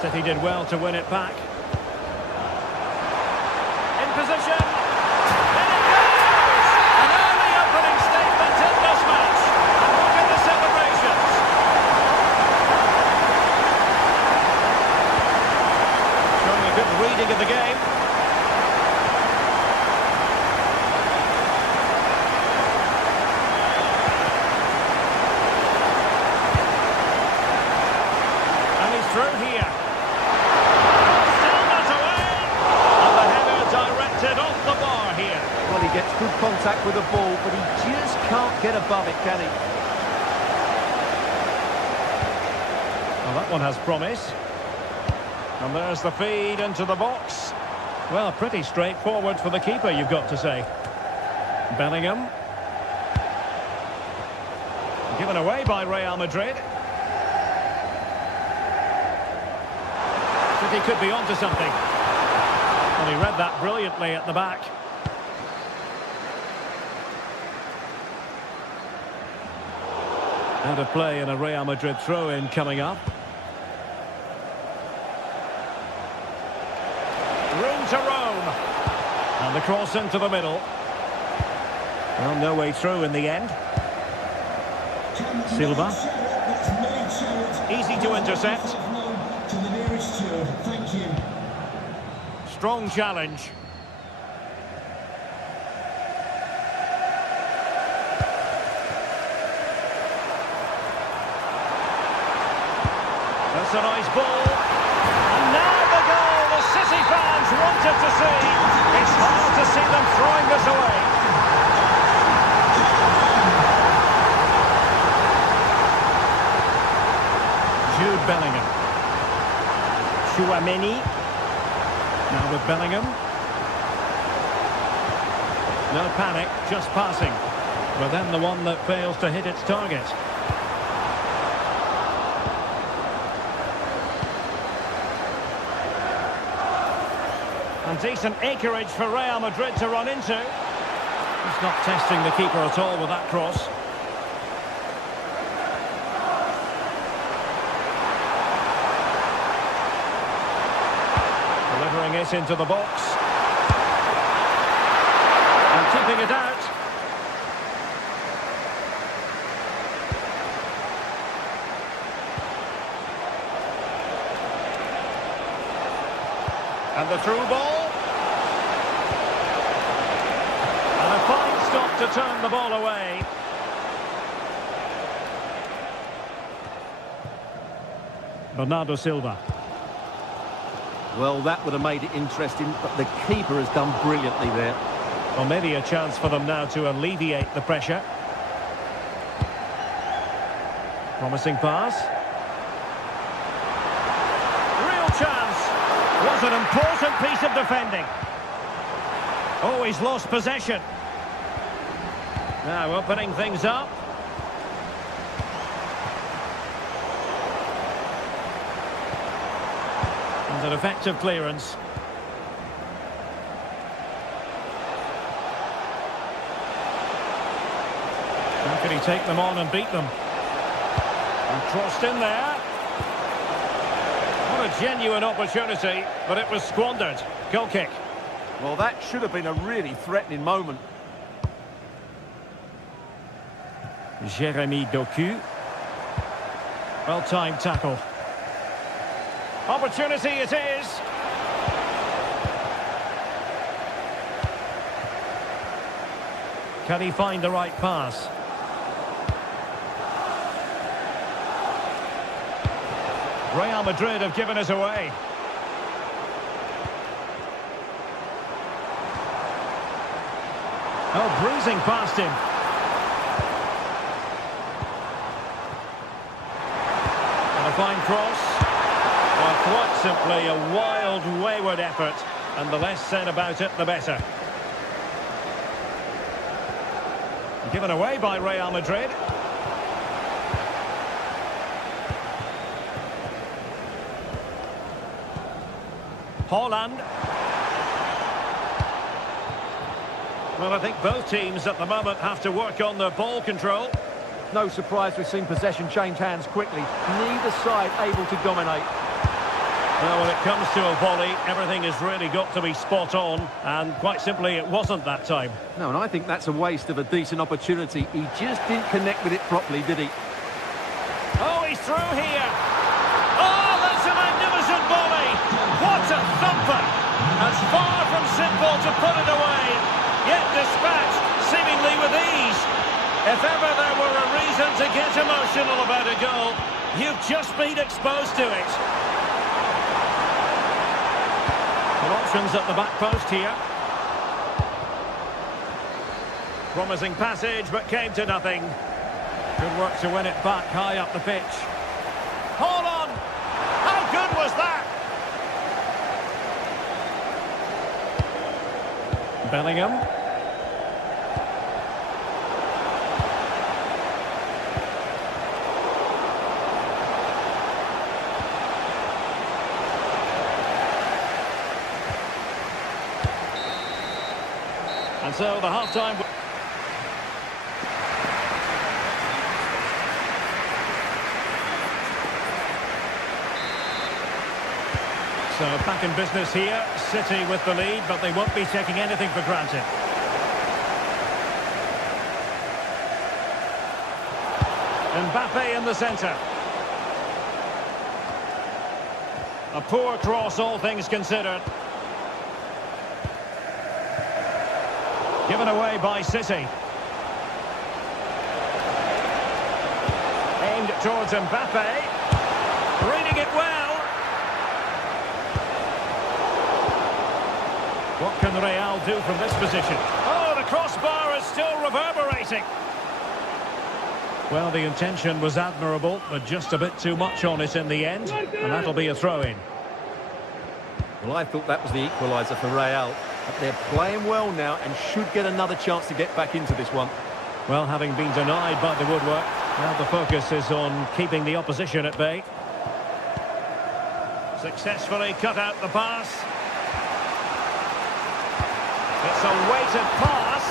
City did well to win it back. In position. In it goes! An early opening statement in this match. And look at the celebrations. Showing a good reading of the game. And he's through here. Off the bar here. Well, he gets good contact with the ball, but he just can't get above it, can he? Well, that one has promise. And there's the feed into the box. Well, pretty straightforward for the keeper, you've got to say. Bellingham. Given away by Real Madrid. City could be onto something. Well, he read that brilliantly at the back. Out of play and a Real Madrid throw-in coming up. Room to roam. And the cross into the middle. Well, no way through in the end. Silva. Easy to intercept. To the nearest steward. Thank you. Strong challenge. That's a nice ball. And now the goal the City fans wanted to see. It's hard to see them throwing this away. Jude Bellingham. Tchouaméni. Now with Bellingham. No panic, just passing. But then the one that fails to hit its target. And decent acreage for Real Madrid to run into. He's not testing the keeper at all with that cross. Delivering it into the box. And keeping it out. And the through ball. And a fine stop to turn the ball away. Bernardo Silva. Well, that would have made it interesting, but the keeper has done brilliantly there. Well, maybe a chance for them now to alleviate the pressure. Promising pass. Real chance. Was an important piece of defending. Oh, he's lost possession. Now opening things up. And an effective clearance. How can he take them on and beat them? And crossed in there. What a genuine opportunity, but it was squandered. Goal kick. Well, that should have been a really threatening moment. Jérémy Doku. Well-timed tackle. Opportunity it is. Can he find the right pass? Real Madrid have given us away. Oh, bruising past him. And a fine cross. Well, quite simply a wild, wayward effort. And the less said about it, the better. Given away by Real Madrid. Haaland. Well, I think both teams at the moment have to work on their ball control. No surprise we've seen possession change hands quickly. Neither side able to dominate. Well, when it comes to a volley, everything has really got to be spot on, and quite simply, it wasn't that time. No, and I think that's a waste of a decent opportunity. He just didn't connect with it properly, did he? Oh, he's through here. Oh, that's a magnificent volley. What a thumper. As far from simple to put it away, yet dispatched seemingly with ease. If ever there were a reason to get emotional about a goal, you've just been exposed to it. Options at the back post here. Promising passage, but came to nothing. Good work to win it back high up the pitch. Hold on! How good was that? Bellingham. And so the half-time... So back in business here, City with the lead, but they won't be taking anything for granted. Mbappe in the centre. A poor cross, all things considered. Given away by City. Aimed towards Mbappe. Reading it well. What can Real do from this position? Oh, the crossbar is still reverberating. Well, the intention was admirable, but just a bit too much on it in the end. And that'll be a throw-in. Well, I thought that was the equaliser for Real. But they're playing well now and should get another chance to get back into this one. Well, having been denied by the woodwork, now the focus is on keeping the opposition at bay. Successfully cut out the pass. It's a weighted pass.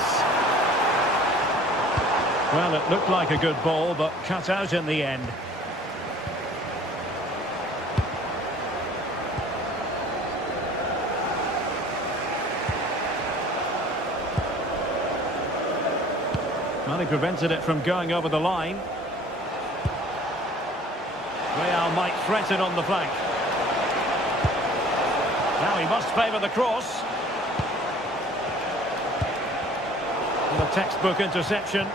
Well, it looked like a good ball, but cut out in the end. Well, he prevented it from going over the line. Real might threaten on the flank. Now he must favour the cross. And a textbook interception.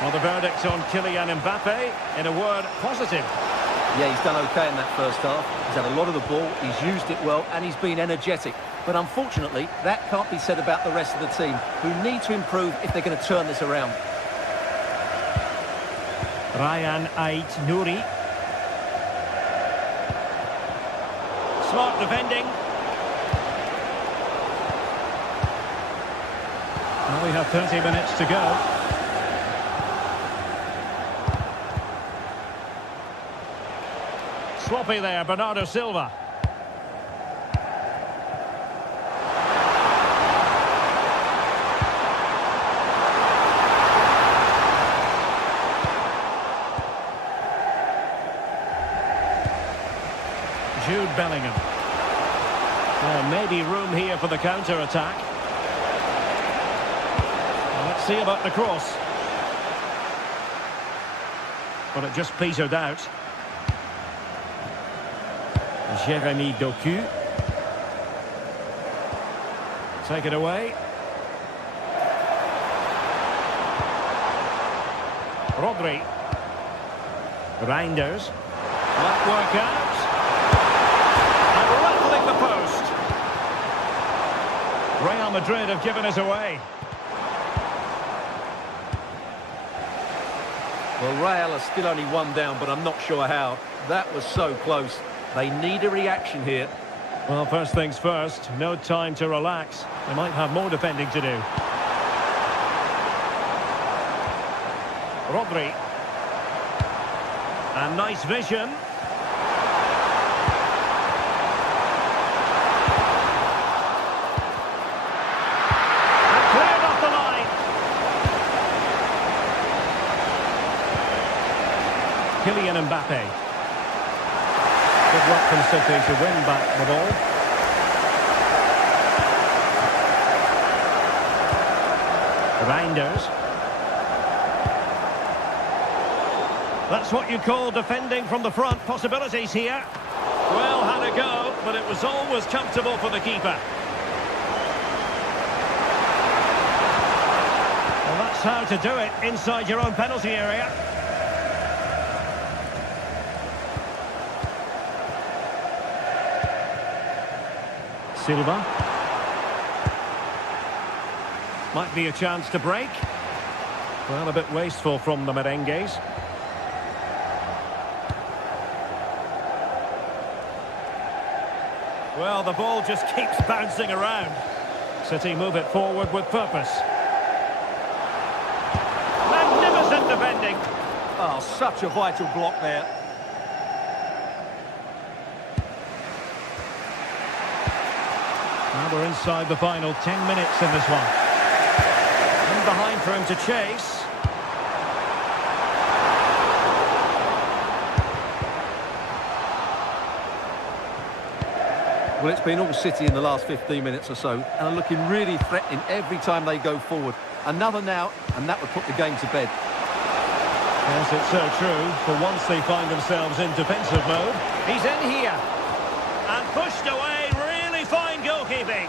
Well, the verdict on Kylian Mbappe, in a word, positive. Yeah, he's done okay in that first half. He's had a lot of the ball, he's used it well, and he's been energetic. But unfortunately, that can't be said about the rest of the team, who need to improve if they're going to turn this around. Ryan Ait-Nouri. Smart defending. Well, we have 30 minutes to go. Sloppy there, Bernardo Silva. Jude Bellingham. Well, maybe room here for the counter-attack. Well, let's see about the cross. But it just petered out. Jeremy Doku. Take it away. Rodri. Reinders. Might work out. And rattling the post. Real Madrid have given us away. Well, Real are still only one down, but I'm not sure how. That was so close. They need a reaction here. Well, first things first, no time to relax. They might have more defending to do. Rodri. And nice vision. And cleared off the line. Kylian Mbappe. Good work from City to win back the ball. Reinders. That's what you call defending from the front. Possibilities here. Well, had a go, but it was always comfortable for the keeper. Well, that's how to do it inside your own penalty area. Silva. Might be a chance to break. Well, a bit wasteful from the merengues. Well, the ball just keeps bouncing around. City move it forward with purpose. Magnificent defending. Oh, such a vital block there. Now we're inside the final 10 minutes in this one. In behind for him to chase. Well, it's been all City in the last 15 minutes or so, and are looking really threatening every time they go forward. Another now, and that would put the game to bed. Yes, it's so true. For once they find themselves in defensive mode. He's in here. And pushed away. Really fine goalkeeping.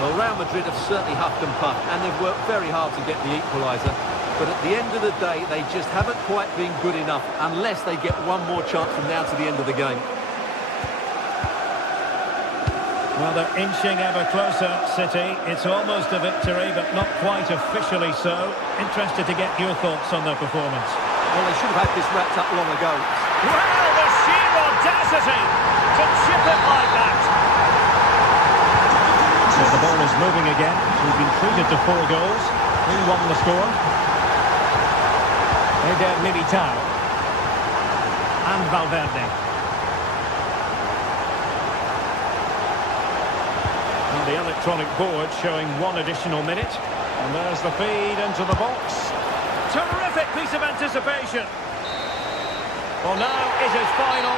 Well, Real Madrid have certainly huffed and puffed, and they've worked very hard to get the equaliser. But at the end of the day, they just haven't quite been good enough unless they get one more chance from now to the end of the game. Well, they're inching ever closer, City. It's almost a victory, but not quite officially so. Interested to get your thoughts on their performance. Well, they should have had this wrapped up long ago. Well, the sheer audacity to chip it like that. So the ball is moving again. We've been treated to 4 goals. Who won the score? Eder Militao and Valverde. And the electronic board showing 1 additional minute. And there's the feed into the box. Terrific piece of anticipation. Well, now it is final.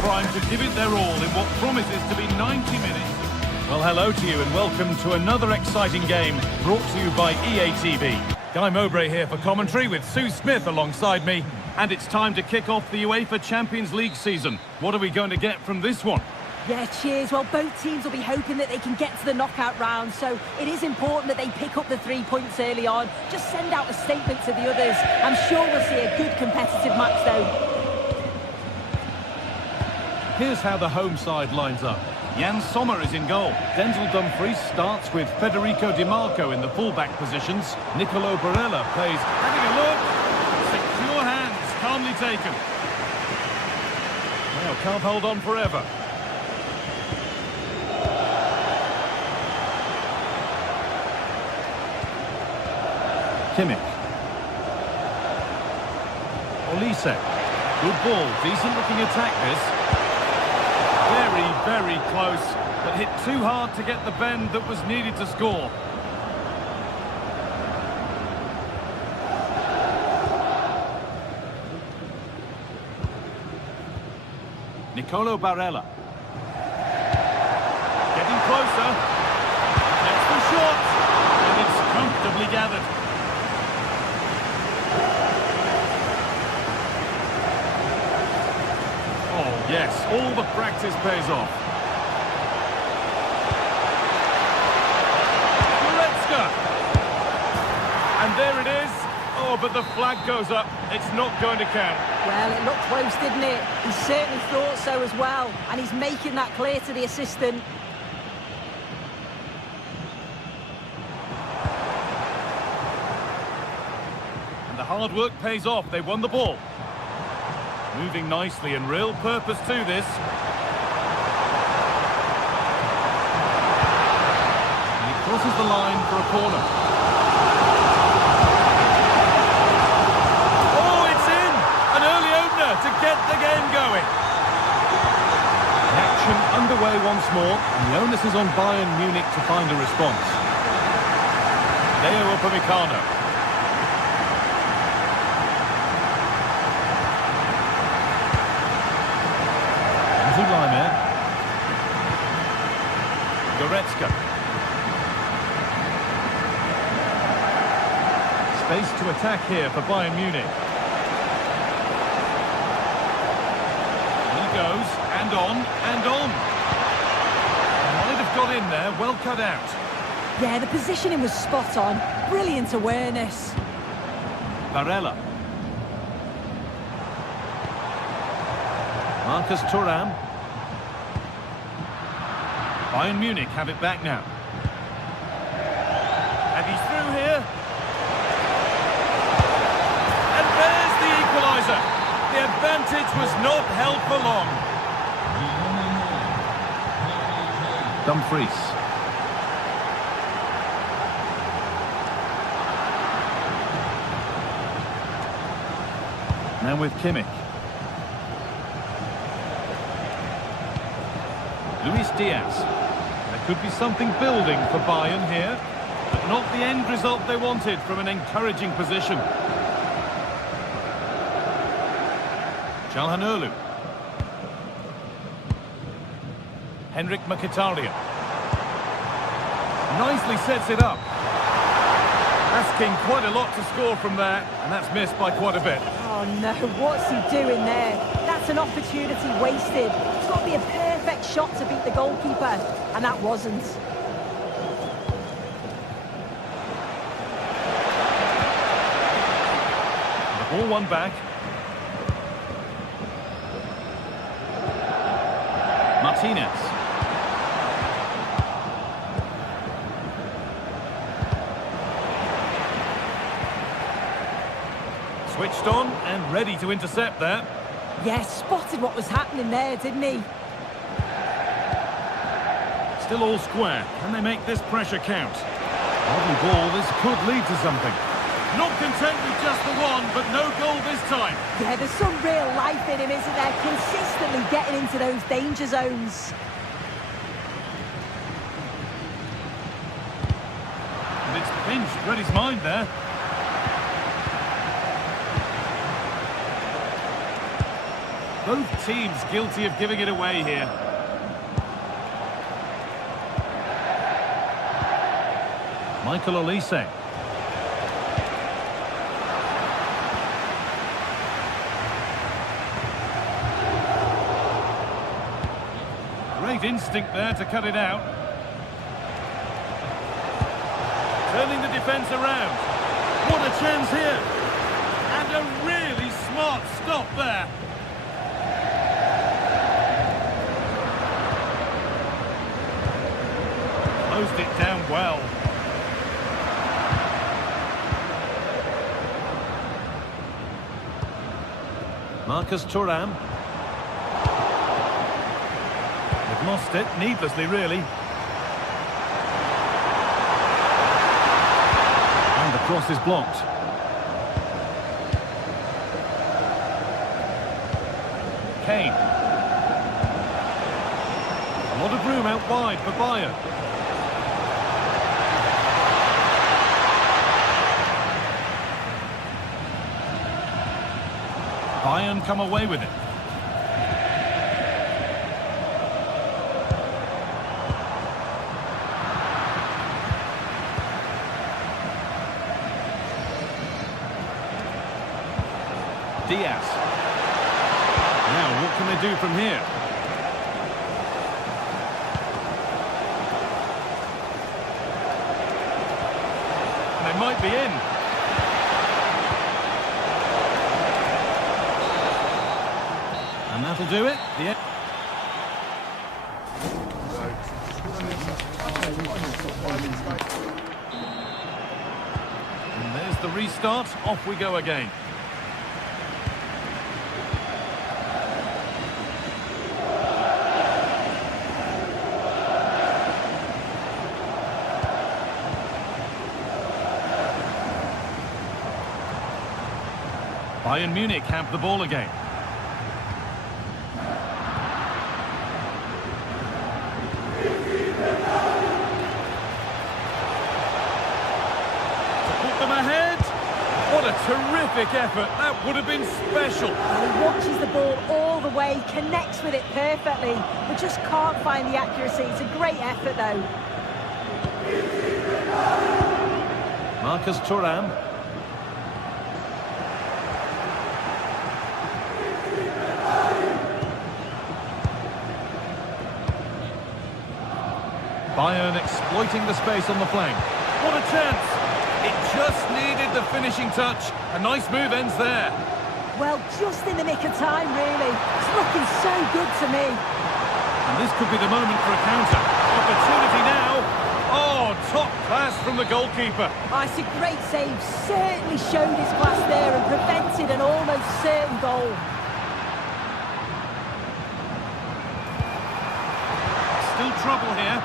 Primed to give it their all in what promises to be 90 minutes. Well, hello to you and welcome to another exciting game brought to you by EA TV. Guy Mowbray here for commentary with Sue Smith alongside me. And it's time to kick off the UEFA Champions League season. What are we going to get from this one? Yeah, cheers. Well, both teams will be hoping that they can get to the knockout round, so it is important that they pick up the 3 points early on. Just send out a statement to the others. I'm sure we'll see a good competitive match, though. Here's how the home side lines up. Jan Sommer is in goal. Denzel Dumfries starts with Federico Di Marco in the fullback positions. Nicolo Barella plays, having a look. Secure hands, calmly taken. Well, can't hold on forever. Kimmich. Olise. Good ball, decent looking attack this. Very, very close, but hit too hard to get the bend that was needed to score. Nicolo Barella. Getting closer. Gets the shot. And it's comfortably gathered. Oh, yes, all the practice pays off. Goretzka. And there it is. Oh, but the flag goes up. It's not going to count. Well, it looked close, didn't it? He certainly thought so as well. And he's making that clear to the assistant. And the hard work pays off. They won the ball. Moving nicely and real purpose to this. And he crosses the line for a corner. Oh, it's in! An early opener to get the game going. The action underway once more, and the onus is on Bayern Munich to find a response. Leo Upamecano. Goretzka. Space to attack here for Bayern Munich. He goes, and on, and on. Might have got in there, well cut out. Yeah, the positioning was spot on. Brilliant awareness. Barella. Marcus Thuram. Bayern Munich have it back now. And he's through here. And there's the equaliser. The advantage was not held for long. Dumfries. Now with Kimmich. Luis Diaz. There could be something building for Bayern here, but not the end result they wanted from an encouraging position. Çalhanoğlu. Henrik Mkhitaryan. Nicely sets it up. Asking quite a lot to score from there, and that's missed by quite a bit. Oh no, what's he doing there? That's an opportunity wasted. It's got to be a perfect shot to beat the goalkeeper, and that wasn't. The ball won back. Martinez. Switched on and ready to intercept there. Yeah, spotted what was happening there, didn't he? Still all square. Can they make this pressure count? Lovely ball. This could lead to something. Not content with just the one, but no goal this time. Yeah, there's some real life in him, isn't there? Consistently getting into those danger zones. And it's pinched, read his mind there. Both teams guilty of giving it away here. Michael Olise. Great instinct there to cut it out. Turning the defence around. What a chance here. And a really smart stop there. closed it down well. Marcus Thuram. They've lost it, needlessly really. And the cross is blocked. Kane. A lot of room out wide for Bayern. Bayern come away with it. Diaz. Now, what can they do from here? They might be in. And that'll do it. And there's the restart. Off we go again. Bayern Munich have the ball again. To put them ahead. What a terrific effort. That would have been special. He watches the ball all the way, connects with it perfectly, but just can't find the accuracy. It's a great effort, though. Marcus Thuram. Bayern exploiting the space on the flank. What a chance! It just needed the finishing touch. A nice move ends there. Well, just in the nick of time, really. It's looking so good to me. And this could be the moment for a counter. Opportunity now. Oh, top class from the goalkeeper. Oh, it's a great save. Certainly showed his class there and prevented an almost certain goal. Still trouble here.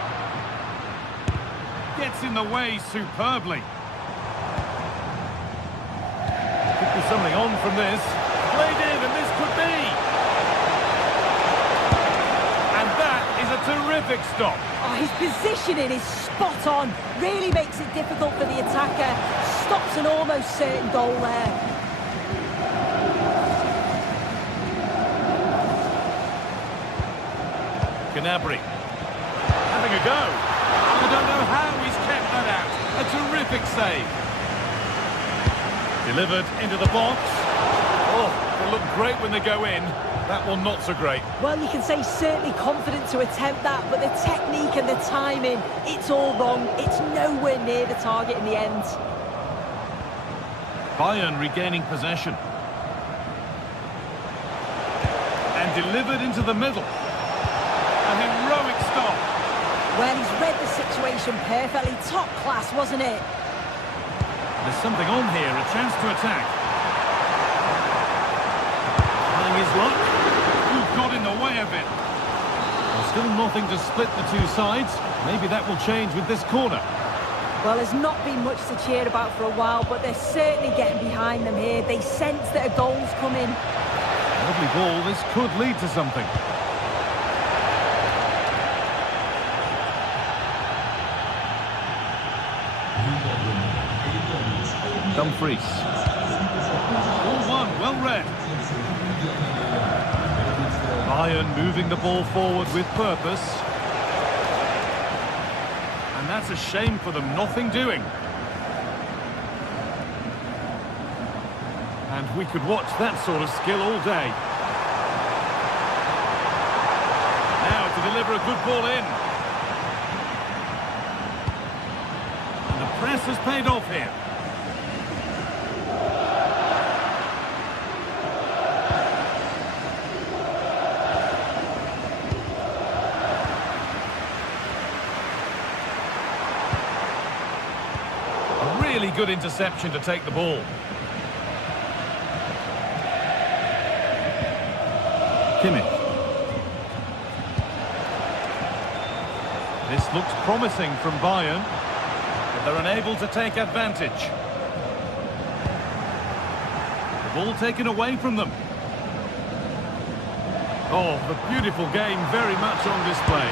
Gets in the way superbly. Could be something on from this. Played in, and this could be. And that is a terrific stop. Oh, his positioning is spot on. Really makes it difficult for the attacker. Stops an almost certain goal there. Gnabry. Having a go. I don't know how he's kept that out. A terrific save. Delivered into the box. Oh, they look great when they go in. That one not so great. Well, you can say certainly confident to attempt that, but the technique and the timing, it's all wrong. It's nowhere near the target in the end. Bayern regaining possession. And delivered into the middle. A heroic stop. Well, he's read the situation perfectly. Top class, wasn't it? There's something on here, a chance to attack. Trying his luck. Who got in the way of it? Well, still nothing to split the two sides. Maybe that will change with this corner. Well, there's not been much to cheer about for a while, but they're certainly getting behind them here. They sense that a goal's coming. Lovely ball. This could lead to something. Dumfries. 4-1, well read. Bayern moving the ball forward with purpose. And that's a shame for them, nothing doing. And we could watch that sort of skill all day. Now to deliver a good ball in. And the press has paid off here. really good interception to take the ball. Kimmich. This looks promising from Bayern, but they're unable to take advantage. The ball taken away from them. Oh, the beautiful game very much on display.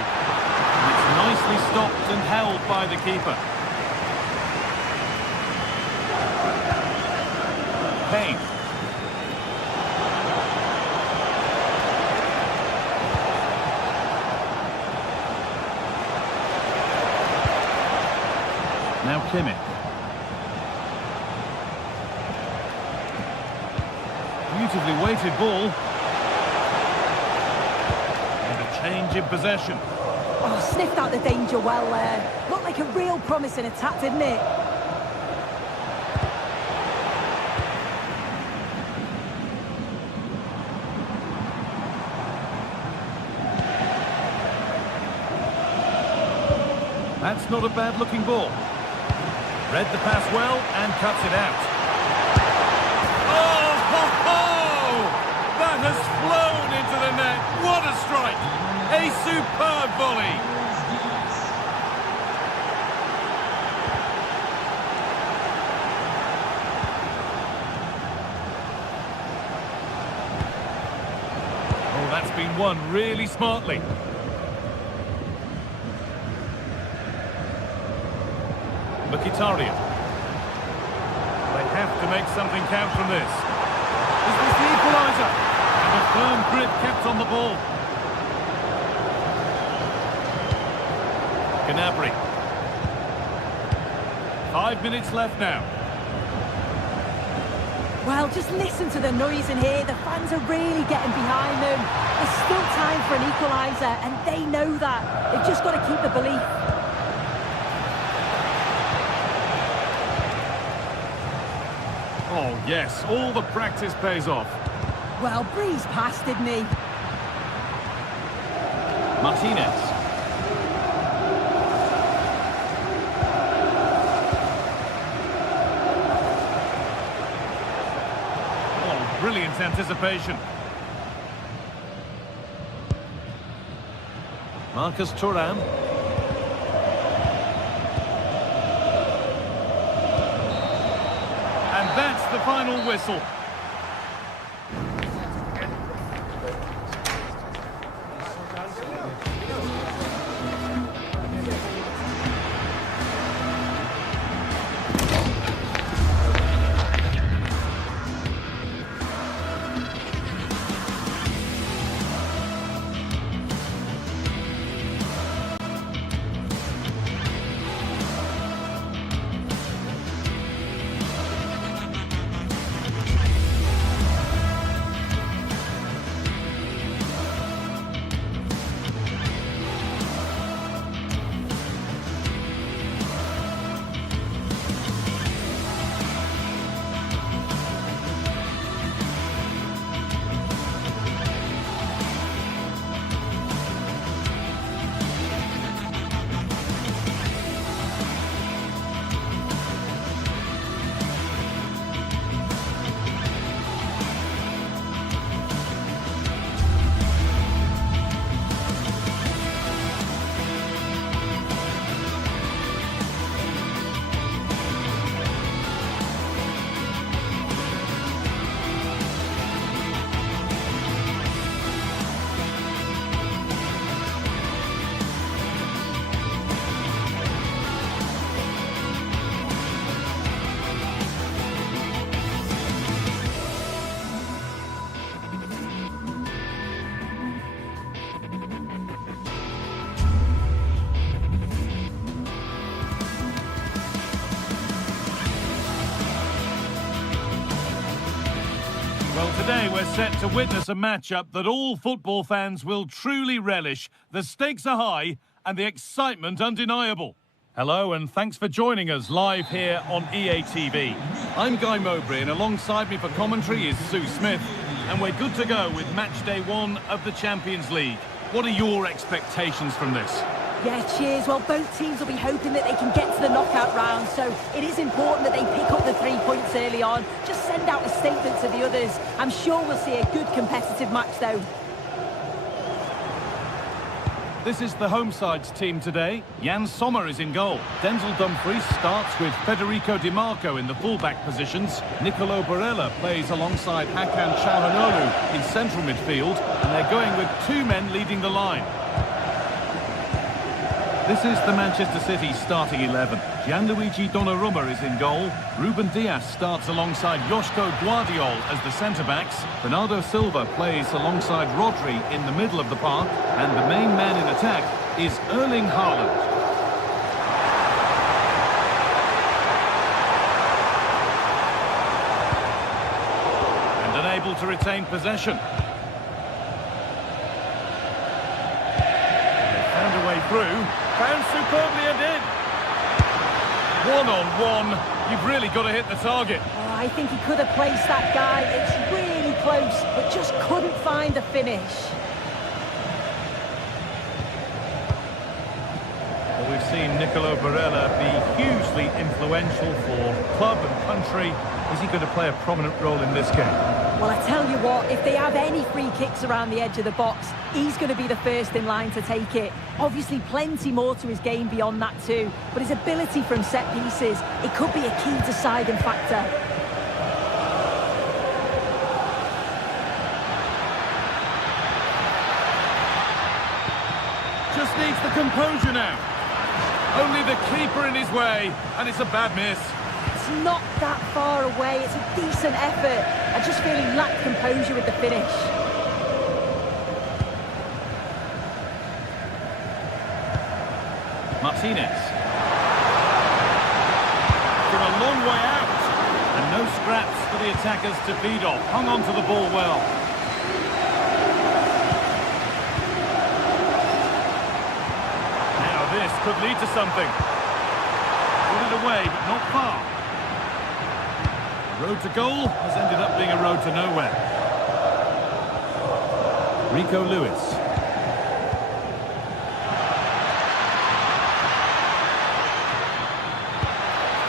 It's nicely stopped and held by the keeper. Kane. Now Kimmich. Beautifully weighted ball. And a change in possession. Oh, sniffed out the danger well there. Looked like a real promising attack, didn't it? That's not a bad-looking ball. Read the pass well and cuts it out. Oh, ho, ho! That has flown into the net. What a strike! A superb volley. Oh, that's been won really smartly. Mkhitaryan. They have to make something count from this. Is this the equaliser? And a firm grip kept on the ball. Gnabry. 5 minutes left now. Well, just listen to the noise in here. The fans are really getting behind them. There's still time for an equaliser, and they know that. They've just got to keep the belief. Oh, yes, all the practice pays off. Well, breezed past, didn't he? Martinez. Oh, brilliant anticipation. Marcus Thuram. That's the final whistle. Well, today we're set to witness a matchup that all football fans will truly relish. The stakes are high and the excitement undeniable. Hello and thanks for joining us live here on EA TV. I'm Guy Mowbray and alongside me for commentary is Sue Smith. And we're good to go with match day 1 of the Champions League. What are your expectations from this? Yeah, cheers. Well, both teams will be hoping that they can get to the knockout round, so it is important that they pick up the 3 points early on. Just send out a statement to the others. I'm sure we'll see a good competitive match, though. This is the home side's team today. Jan Sommer is in goal. Denzel Dumfries starts with Federico Di Marco in the full-back positions. Nicolo Barella plays alongside Hakan Çalhanoğlu in central midfield, and they're going with 2 men leading the line. This is the Manchester City starting 11. Gianluigi Donnarumma is in goal. Ruben Dias starts alongside Joško Guardiol as the centre-backs. Bernardo Silva plays alongside Rodri in the middle of the park. And the main man in attack is Erling Haaland. And unable to retain possession. They found a way through. Found superbly and in. One-on-one. You've really got to hit the target. Oh, I think he could have placed that guy. It's really close, but just couldn't find the finish. Well, we've seen Nicolo Barella be hugely influential for club and country. Is he going to play a prominent role in this game? Well, I tell you what, if they have any free kicks around the edge of the box, he's going to be the first in line to take it. Obviously, plenty more to his game beyond that too, but his ability from set pieces, it could be a key deciding factor. Just needs the composure now. Only the keeper in his way, and it's a bad miss. It's not that far away, it's a decent effort. I just feel he lacked composure with the finish. Martinez. From a long way out. And no scraps for the attackers to feed off. Hung on to the ball well. Now this could lead to something. Put it away, but not far. The road to goal has ended up being a road to nowhere. Rico Lewis.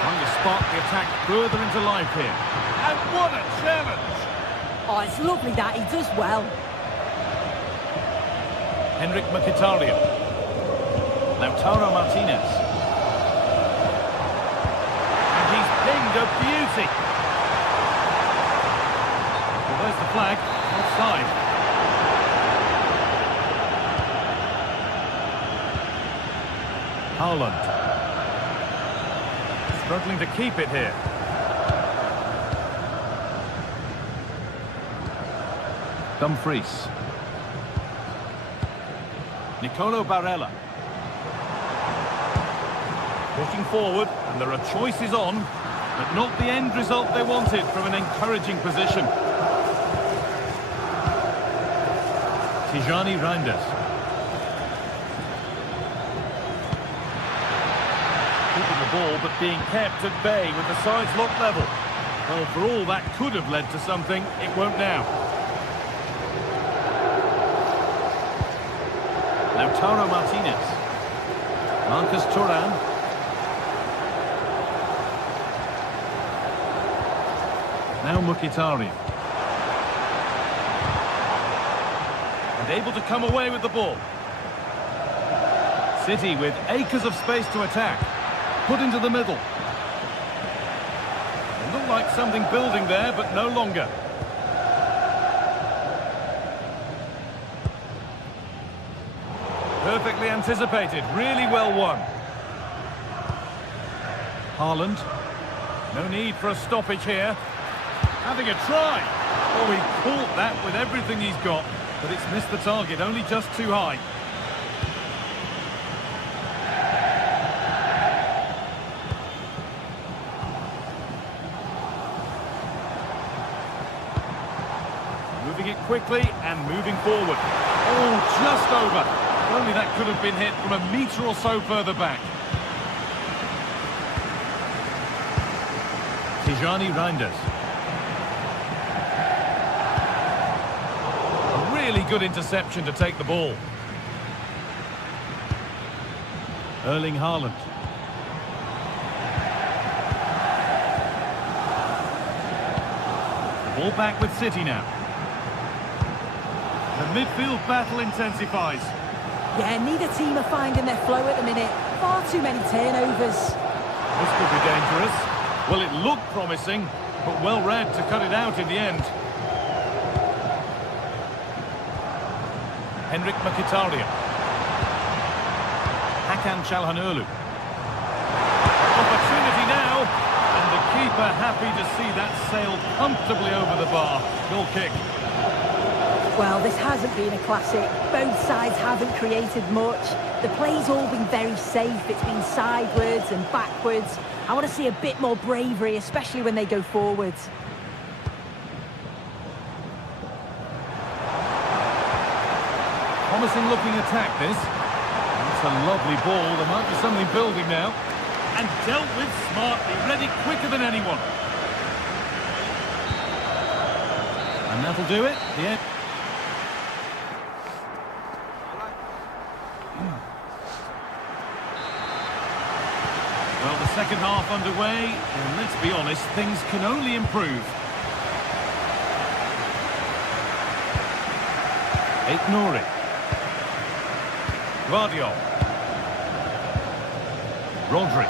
Trying to spark the attack further into life here. And what a challenge! Oh, it's lovely that, he does well. Henrik Mkhitaryan. Lautaro Martinez. And he's pinged a beauty. Well, there's the flag. Offside. Haaland. Struggling to keep it here. Dumfries. Nicolo Barella. Pushing forward, and there are choices on, but not the end result they wanted from an encouraging position. Tijani Reinders. Keeping the ball, but being kept at bay with the sides locked level. Well, for all that could have led to something, it won't now. Lautaro Martinez. Marcus Thuram. Now Mkhitaryan. And able to come away with the ball. City with acres of space to attack. Put into the middle. It looked like something building there, but no longer. Perfectly anticipated, really well won. Haaland. No need for a stoppage here. Having a try. Oh, he caught that with everything he's got, but it's missed the target, only just too high. Moving it quickly and moving forward. Oh, just over. Only that could have been hit from a metre or so further back. Tijani Reinders. A really good interception to take the ball. Erling Haaland. The ball back with City now. The midfield battle intensifies. Yeah, neither team are finding their flow at the minute. Far too many turnovers. This could be dangerous. Well, it looked promising, but well read to cut it out in the end. Henrik Mkhitaryan. Hakan Çalhanoğlu. Opportunity now, and the keeper happy to see that sail comfortably over the bar. Goal kick. Well, this hasn't been a classic. Both sides haven't created much. The play's all been very safe. It's been sidewards and backwards. I want to see a bit more bravery, especially when they go forwards. Promising looking attack, this. It's a lovely ball. There might be something building now. And dealt with smartly, ready quicker than anyone. And that'll do it. The end. Well, the second half underway, and let's be honest, things can only improve. Nouri. Guardiola. Rodri.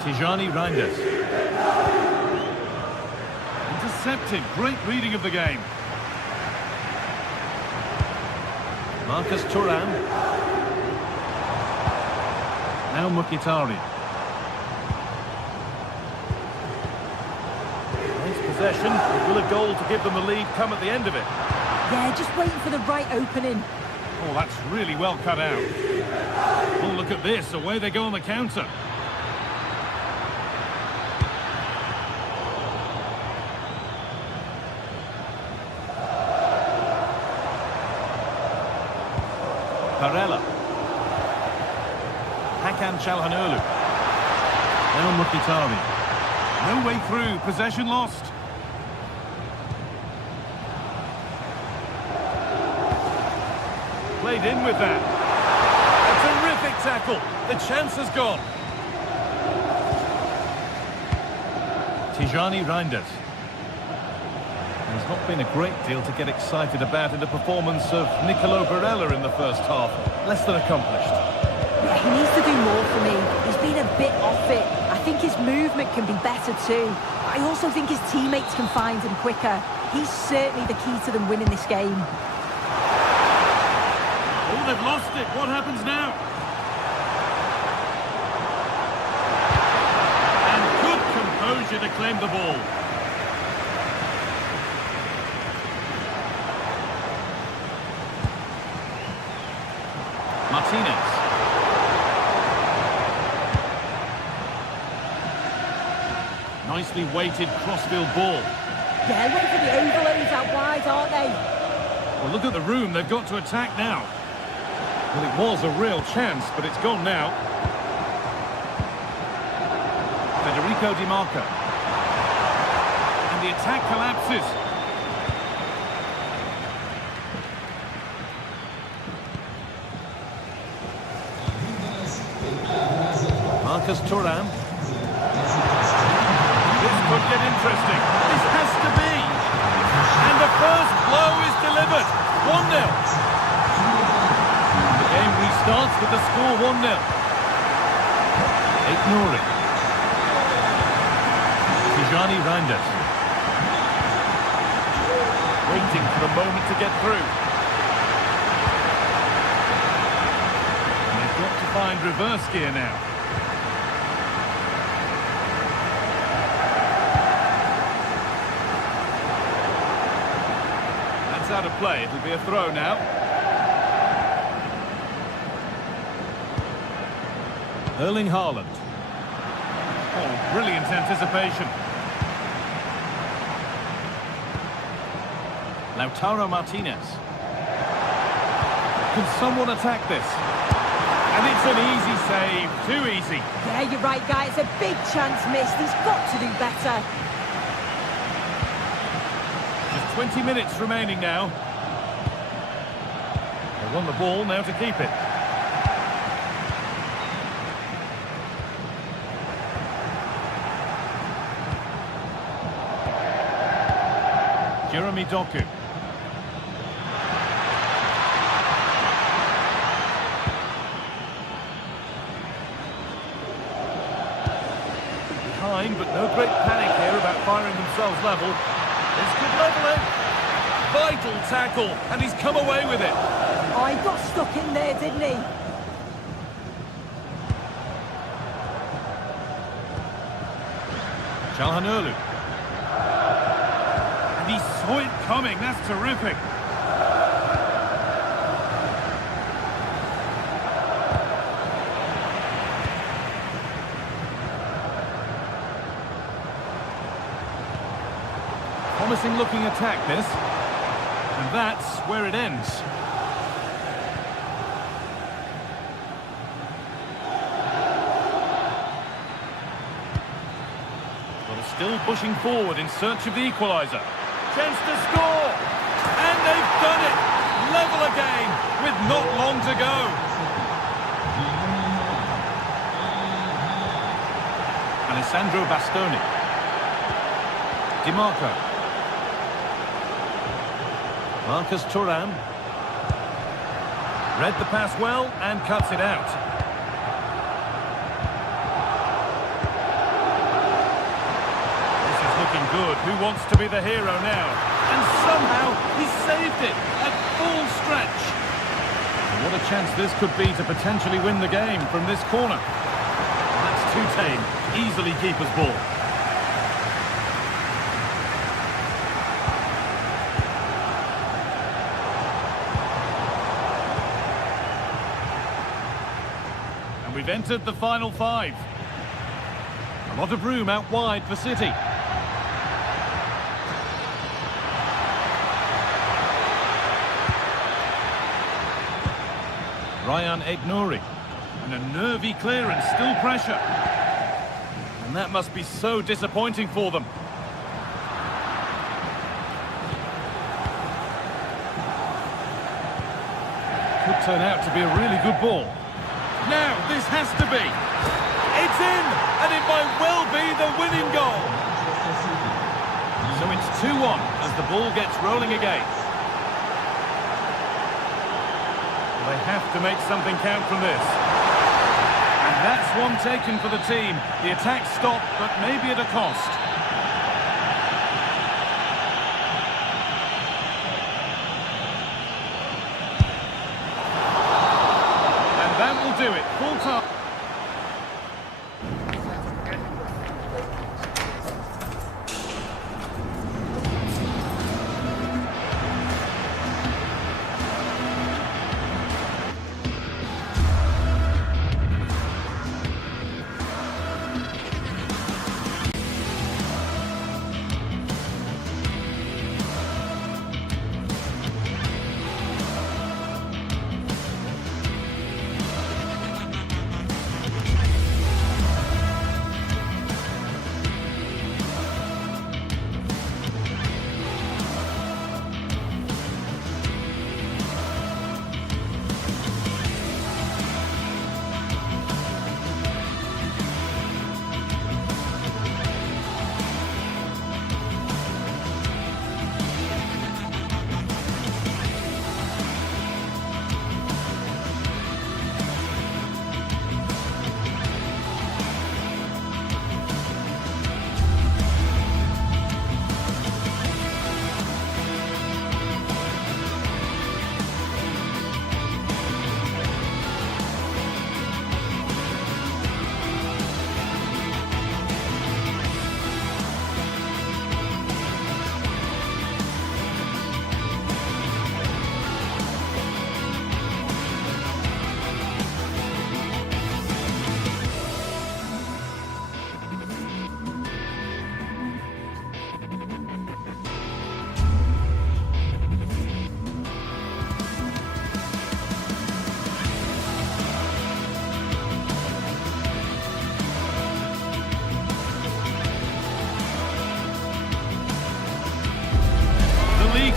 Tijani Reinders. Intercepted. Great reading of the game. Marcus Thuram. Now Mkhitaryan. Nice possession. Will a goal to give them the lead come at the end of it? Yeah, just waiting for the right opening. Oh, that's really well cut out. Oh, look at this. Away they go on the counter. Barella. Hakan Çalhanoğlu. Now Mkhitaryan. No way through. Possession lost. Played in with that. A terrific tackle. The chance has gone. Tijani Reinders. There's not been a great deal to get excited about in the performance of Nicolo Barella in the first half. Less than accomplished. Yeah, he needs to do more for me. He's been a bit off it. I think his movement can be better too. I also think his teammates can find him quicker. He's certainly the key to them winning this game. Oh, they've lost it. What happens now? And good composure to claim the ball. Martinez. Nicely weighted crossfield ball. Yeah, wait for the overloads out wide, aren't they? Well, look at the room. They've got to attack now. Well, it was a real chance, but it's gone now. Federico Di Marco. And the attack collapses. Marcus Thuram. This could get interesting. This has to be. And the first blow is delivered. 1-0. The game restarts with the score 1-0. Nouri. Tijani Reinders. Waiting for the moment to get through. And they've got to find reverse gear now. That's out of play. It'll be a throw now. Erling Haaland. Oh, brilliant anticipation. Lautaro Martinez. Can someone attack this? And it's an easy save. Too easy. Yeah, you're right, guys. A big chance missed. He's got to do better. Just 20 minutes remaining now. They won the ball, now to keep it. Jeremy Doku. Behind, but no great panic here about firing themselves level. This could level it. Vital tackle, and he's come away with it. Oh, he got stuck in there, didn't he? Çalhanoğlu. And he saw it coming, that's terrific. Promising looking attack this. And that's where it ends. Still pushing forward in search of the equaliser. Chance to score! And they've done it! Level again, with not long to go. Alessandro Bastoni. Di Marco. Marcus Thuram. Read the pass well and cuts it out. Good. Who wants to be the hero now? And somehow he saved it at full stretch. And what a chance this could be to potentially win the game from this corner. That's too tame. Easily keeper's ball. And we've entered the final five. A lot of room out wide for City. Ryan Aït-Nouri, and a nervy clearance, still pressure. And that must be so disappointing for them. Could turn out to be a really good ball. Now, this has to be. It's in, and it might well be the winning goal. So it's 2-1 as the ball gets rolling again. They have to make something count from this. And that's one taken for the team. The attack stopped, but maybe at a cost. And that will do it. Full time.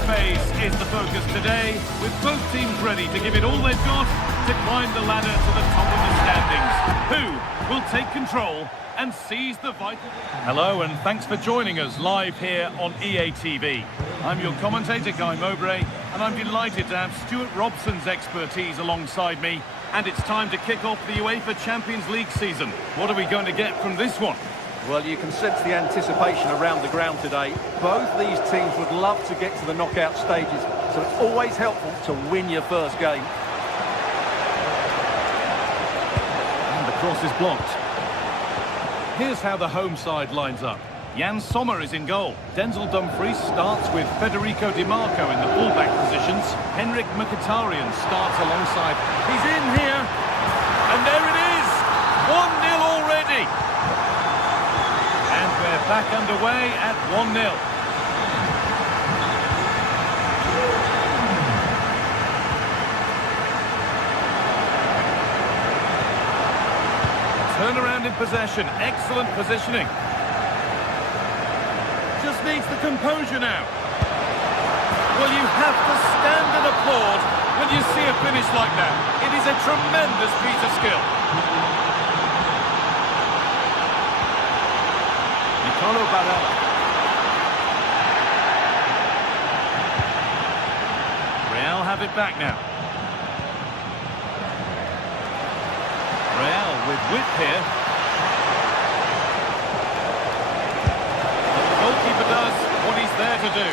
Phase is the focus today, with both teams ready to give it all they've got to climb the ladder to the top of the standings. Who will take control and seize the vital... Hello, and thanks for joining us live here on EA TV. I'm your commentator, Guy Mowbray, and I'm delighted to have Stuart Robson's expertise alongside me. And it's time to kick off the UEFA Champions League season. What are we going to get from this one? Well, you can sense the anticipation around the ground today. Both these teams would love to get to the knockout stages, so it's always helpful to win your first game. And the cross is blocked. Here's how the home side lines up. Jan Sommer is in goal. Denzel Dumfries starts with Federico Di Marco in the fullback positions. Henrik Mkhitaryan starts alongside. He's in here, and there it is! 1-0 already! And we're back underway at 1-0. Turnaround in possession, excellent positioning. Just needs the composure now. Well, you have to stand and applaud when you see a finish like that. It is a tremendous piece of skill. Nicolo Barella. Real have it back now. Real with width here. The goalkeeper does what he's there to do.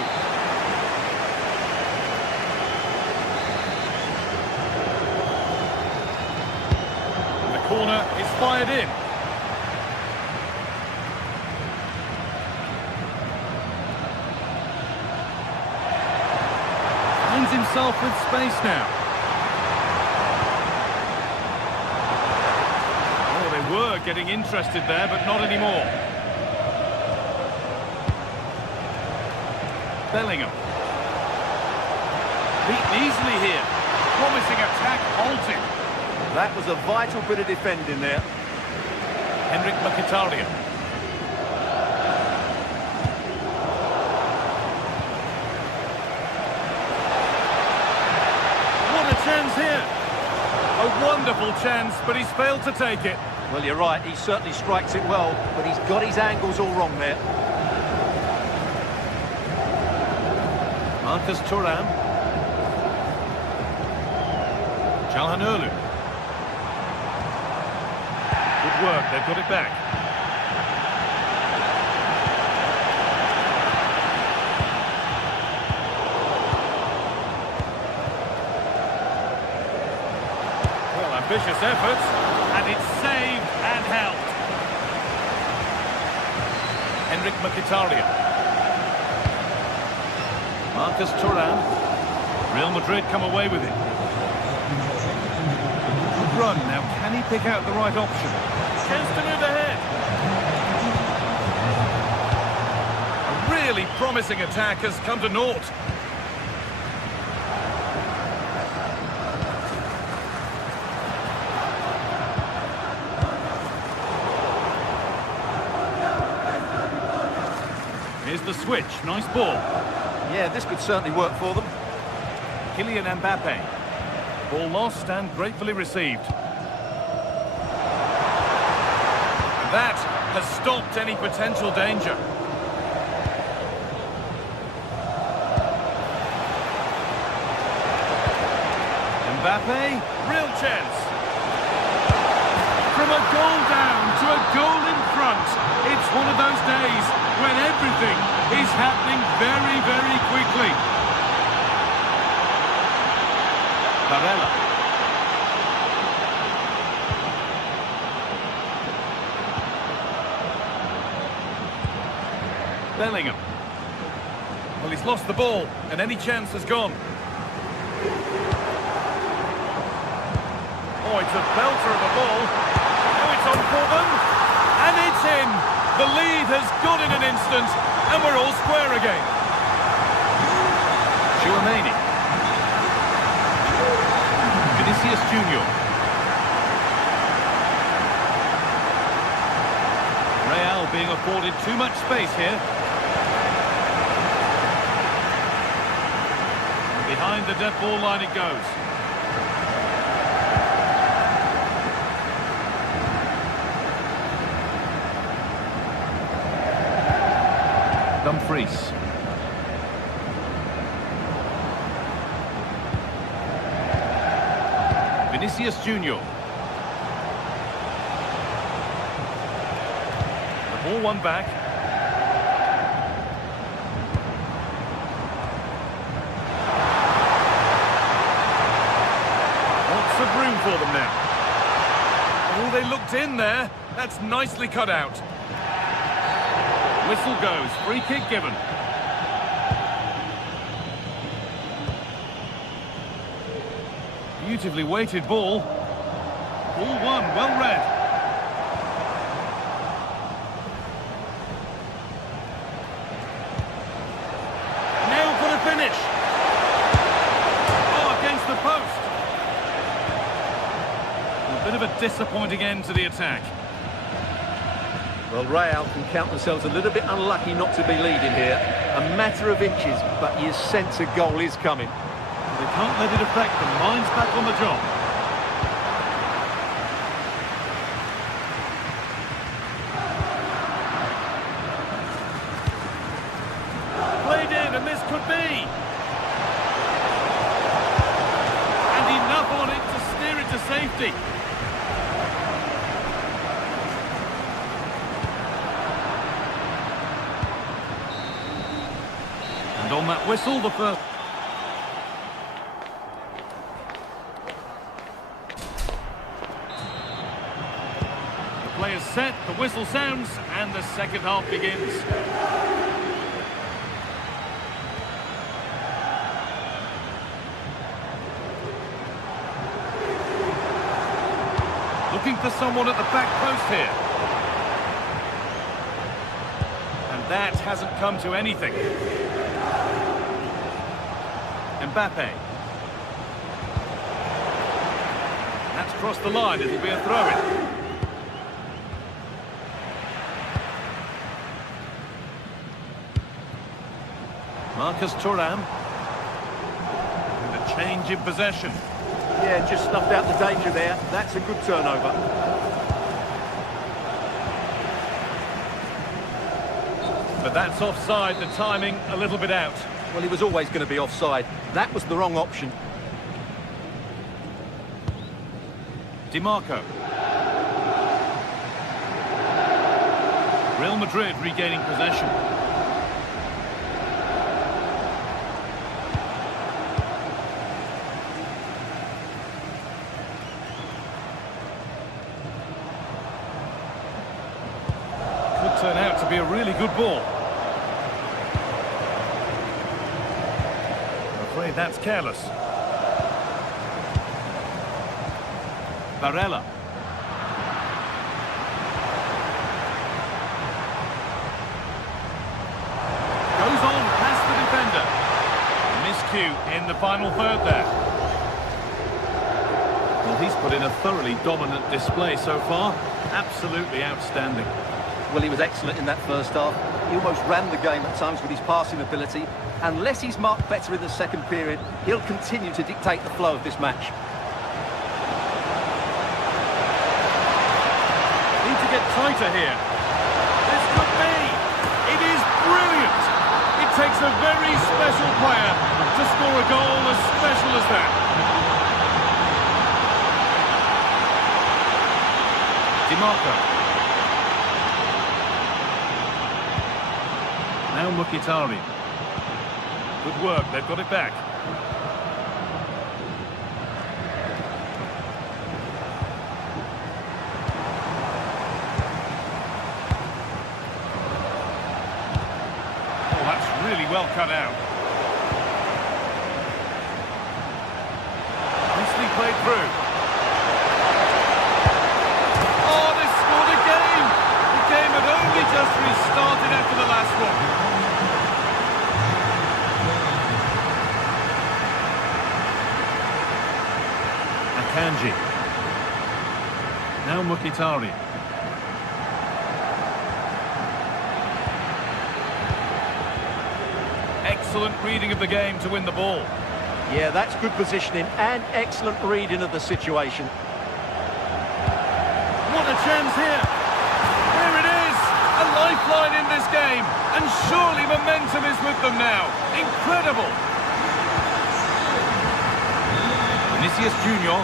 And the corner is fired in. Finds himself with space now. Were getting interested there, but not anymore. Bellingham. Beaten easily here. Promising attack halted. That was a vital bit of defending there. Henrik Mkhitaryan. What a chance here. A wonderful chance, but he's failed to take it. Well, you're right, he certainly strikes it well, but he's got his angles all wrong there. Marcus Thuram. Çalhanoğlu. Good work, they've got it back. Well, ambitious efforts, and it's saved and helped. Henrik Mkhitaryan. Marcus Thuram. Real Madrid come away with it. Good run. Now, can he pick out the right option? Chance to move ahead. A really promising attack has come to naught. Here's the switch. Nice ball. Yeah, this could certainly work for them. Kylian Mbappe. Ball lost and gratefully received. That has stopped any potential danger. Mbappe, real chance. From a goal down to a goal in front. It's one of those days when everything is happening very, very quickly. Barella. Bellingham. Well, he's lost the ball, and any chance has gone. Oh, it's a belter of a ball. Oh, it's on for them. And it's in. The lead has gone in an instant, and we're all square again. Chouameni. Vinicius Junior. Real being afforded too much space here. And behind the dead ball line it goes. Dumfries. Vinicius Junior. The ball won back. Lots of room for them now. Oh, they looked in there. That's nicely cut out. Whistle goes. Free kick given. Beautifully weighted ball. Ball won, well read. Now for the finish. Oh, against the post. A bit of a disappointing end to the attack. Well, Real can count themselves a little bit unlucky not to be leading here. A matter of inches, but you sense a goal is coming. They can't let it affect them. Mind's back on the job. Played in, and this could be. And enough on it to steer it to safety. And on that whistle, the first... Players set, the whistle sounds, and the second half begins. Looking for someone at the back post here. And that hasn't come to anything. Mbappe. That's crossed the line, it'll be a throw-in. Marcus Thuram. And a change in possession. Yeah, just snuffed out the danger there. That's a good turnover. But that's offside, the timing a little bit out. Well, he was always going to be offside. That was the wrong option. DiMarco. Real Madrid regaining possession. Turn out to be a really good ball. I'm afraid that's careless. Barella. Goes on past the defender. Miscue in the final third there. Well, he's put in a thoroughly dominant display so far. Absolutely outstanding. Well, he was excellent in that first half. He almost ran the game at times with his passing ability. Unless he's marked better in the second period, he'll continue to dictate the flow of this match. Need to get tighter here. This could be. It is brilliant. It takes a very special player to score a goal as special as that. DiMarco. Now Mkhitaryan. Good work, they've got it back. Oh, that's really well cut out. Nicely played through. Oh, they scored again! The game had only just restarted after the last one. Kanji. Now Mkhitaryan. Excellent reading of the game to win the ball. Yeah, that's good positioning and excellent reading of the situation. What a chance here. There it is. A lifeline in this game, and surely momentum is with them now. Incredible! Vinicius Junior.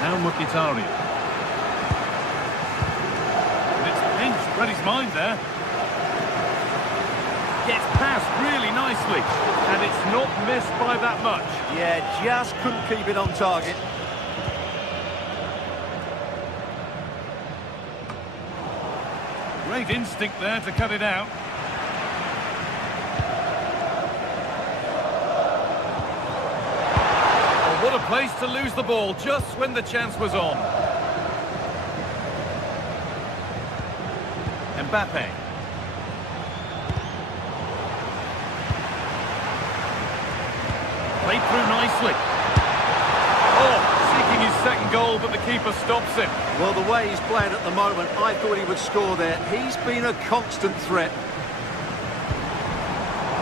Now Mkhitaryan. And it's pinched, read his mind there. Gets past really nicely, and it's not missed by that much. Yeah, just couldn't keep it on target. Great instinct there to cut it out. Oh, what a place to lose the ball just when the chance was on. Mbappe. Played through nicely. Oh, seeking his second goal, but the keeper stops him. Well, the way he's playing at the moment, I thought he would score there. He's been a constant threat.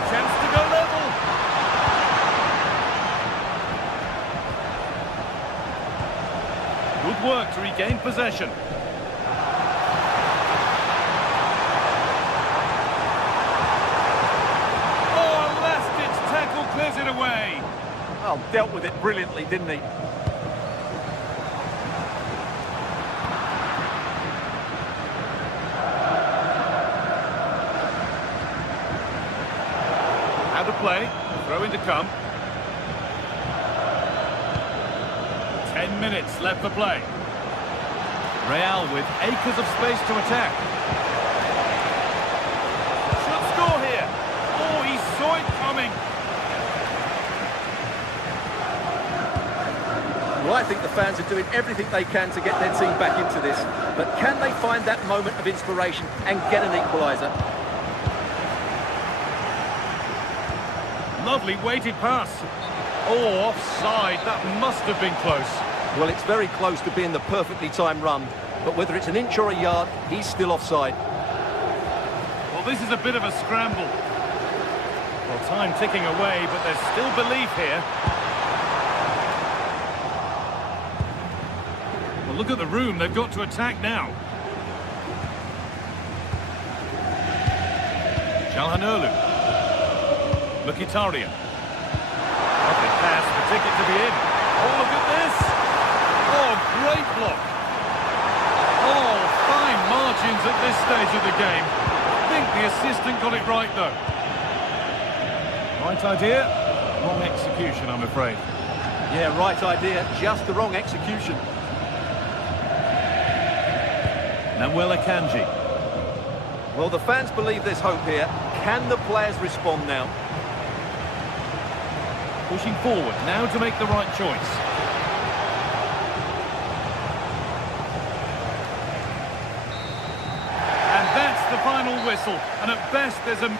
Chance to go level. Good work to regain possession. Clears it away. Oh, dealt with it brilliantly, didn't he? Out of play. Throw in to come. 10 minutes left for play. Real with acres of space to attack. Should score here. Oh, he saw it coming. Well, I think the fans are doing everything they can to get their team back into this. But can they find that moment of inspiration and get an equaliser? Lovely weighted pass. Oh, offside. That must have been close. Well, it's very close to being the perfectly timed run. But whether it's an inch or a yard, he's still offside. Well, this is a bit of a scramble. Well, time ticking away, but there's still belief here. Look at the room, they've got to attack now. Calhanoglu. Mkhitaryan. Lovely pass, the ticket to be in. Oh, look at this! Oh, great block. Oh, fine margins at this stage of the game. I think the assistant got it right, though. Right idea, wrong execution, I'm afraid. Yeah, right idea, just the wrong execution. Nahuel Akanji. Well, the fans believe there's hope here. Can the players respond now? Pushing forward now to make the right choice. And that's the final whistle. And at best there's a...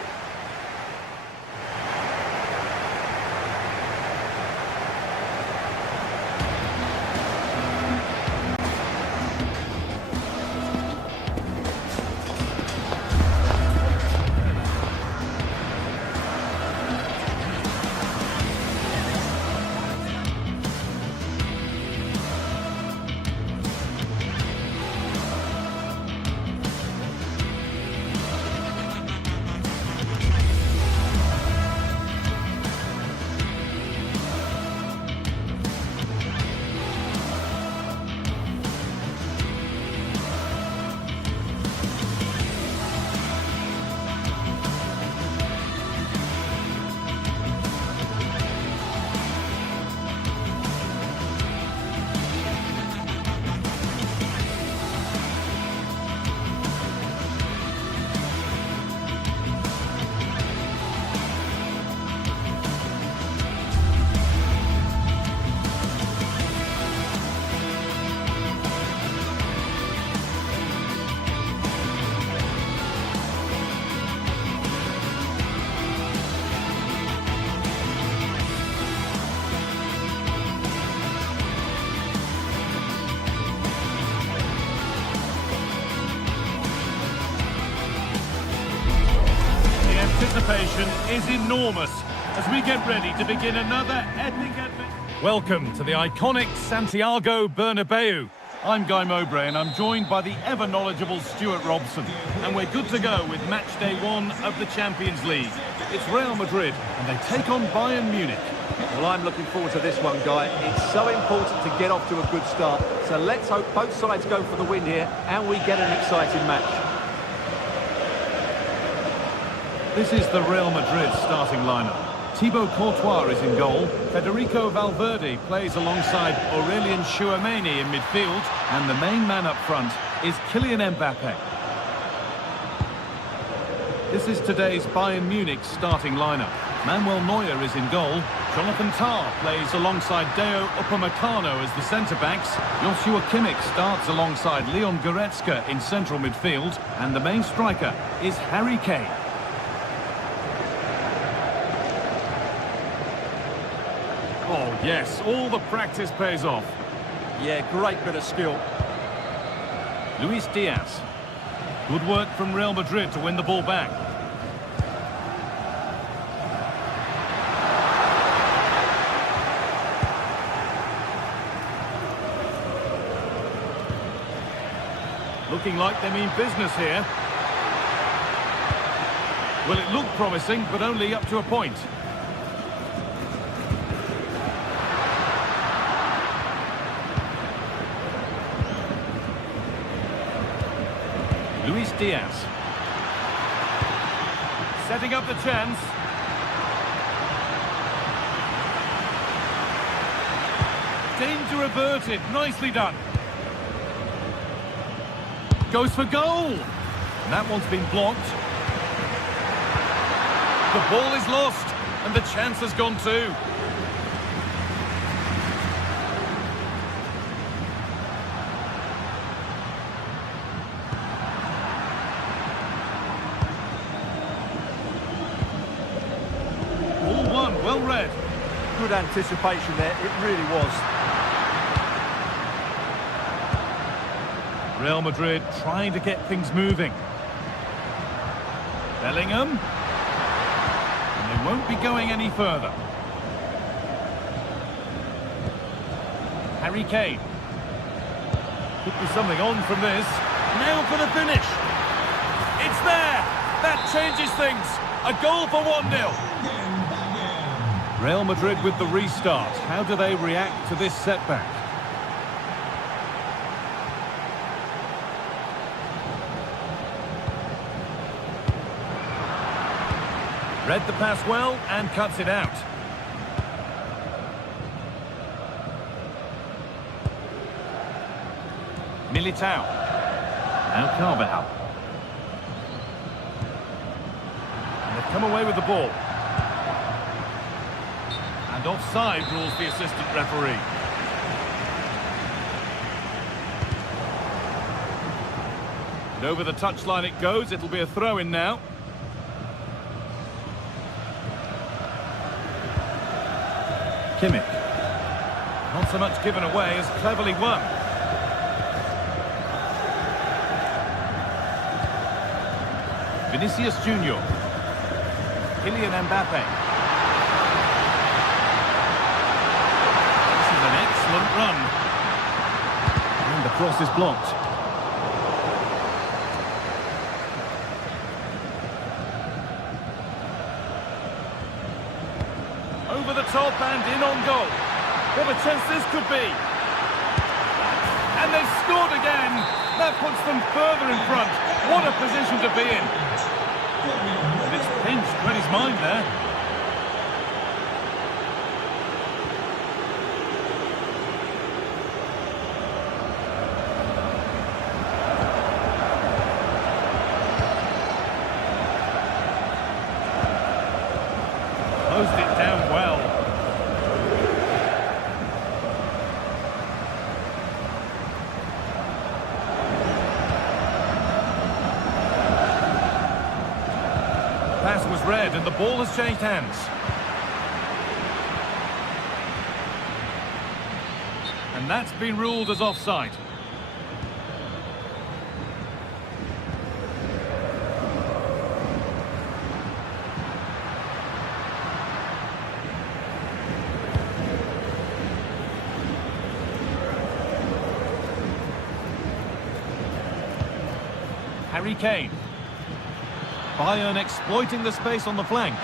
Anticipation is enormous as we get ready to begin another epic adventure. Welcome to the iconic Santiago Bernabeu. I'm Guy Mowbray and I'm joined by the ever-knowledgeable Stuart Robson. And we're good to go with match day 1 of the Champions League. It's Real Madrid and they take on Bayern Munich. Well, I'm looking forward to this one, Guy. It's so important to get off to a good start. So let's hope both sides go for the win here and we get an exciting match. This is the Real Madrid starting lineup. Thibaut Courtois is in goal. Federico Valverde plays alongside Aurelien Tchouameni in midfield. And the main man up front is Kylian Mbappe. This is today's Bayern Munich starting lineup. Manuel Neuer is in goal. Jonathan Tah plays alongside Deo Upamecano as the centre-backs. Joshua Kimmich starts alongside Leon Goretzka in central midfield. And the main striker is Harry Kane. Oh, yes, all the practice pays off. Yeah, great bit of skill. Luis Diaz. Good work from Real Madrid to win the ball back. Looking like they mean business here. Well, it looked promising, but only up to a point. Luis Diaz. Setting up the chance. Danger averted. Nicely done. Goes for goal. And that one's been blocked. The ball is lost. And the chance has gone too. Well read. Good anticipation there, it really was. Real Madrid trying to get things moving. Bellingham. And they won't be going any further. Harry Kane. Could be something on from this. Now for the finish. It's there. That changes things. A goal for 1-0. Real Madrid with the restart. How do they react to this setback? Read the pass well and cuts it out. Militao. Now Carvajal. And they've come away with the ball. And offside rules the assistant referee. And over the touchline it goes. It'll be a throw-in now. Kimmich. Not so much given away as cleverly won. Vinicius Junior. Kylian Mbappe. Excellent run. And the cross is blocked. Over the top and in on goal. What a chance this could be. And they've scored again. That puts them further in front. What a position to be in. And it's pinched read his mind there. Closed it down well. Pass was read and the ball has changed hands. And that's been ruled as offside. Harry Kane. Bayern exploiting the space on the flank.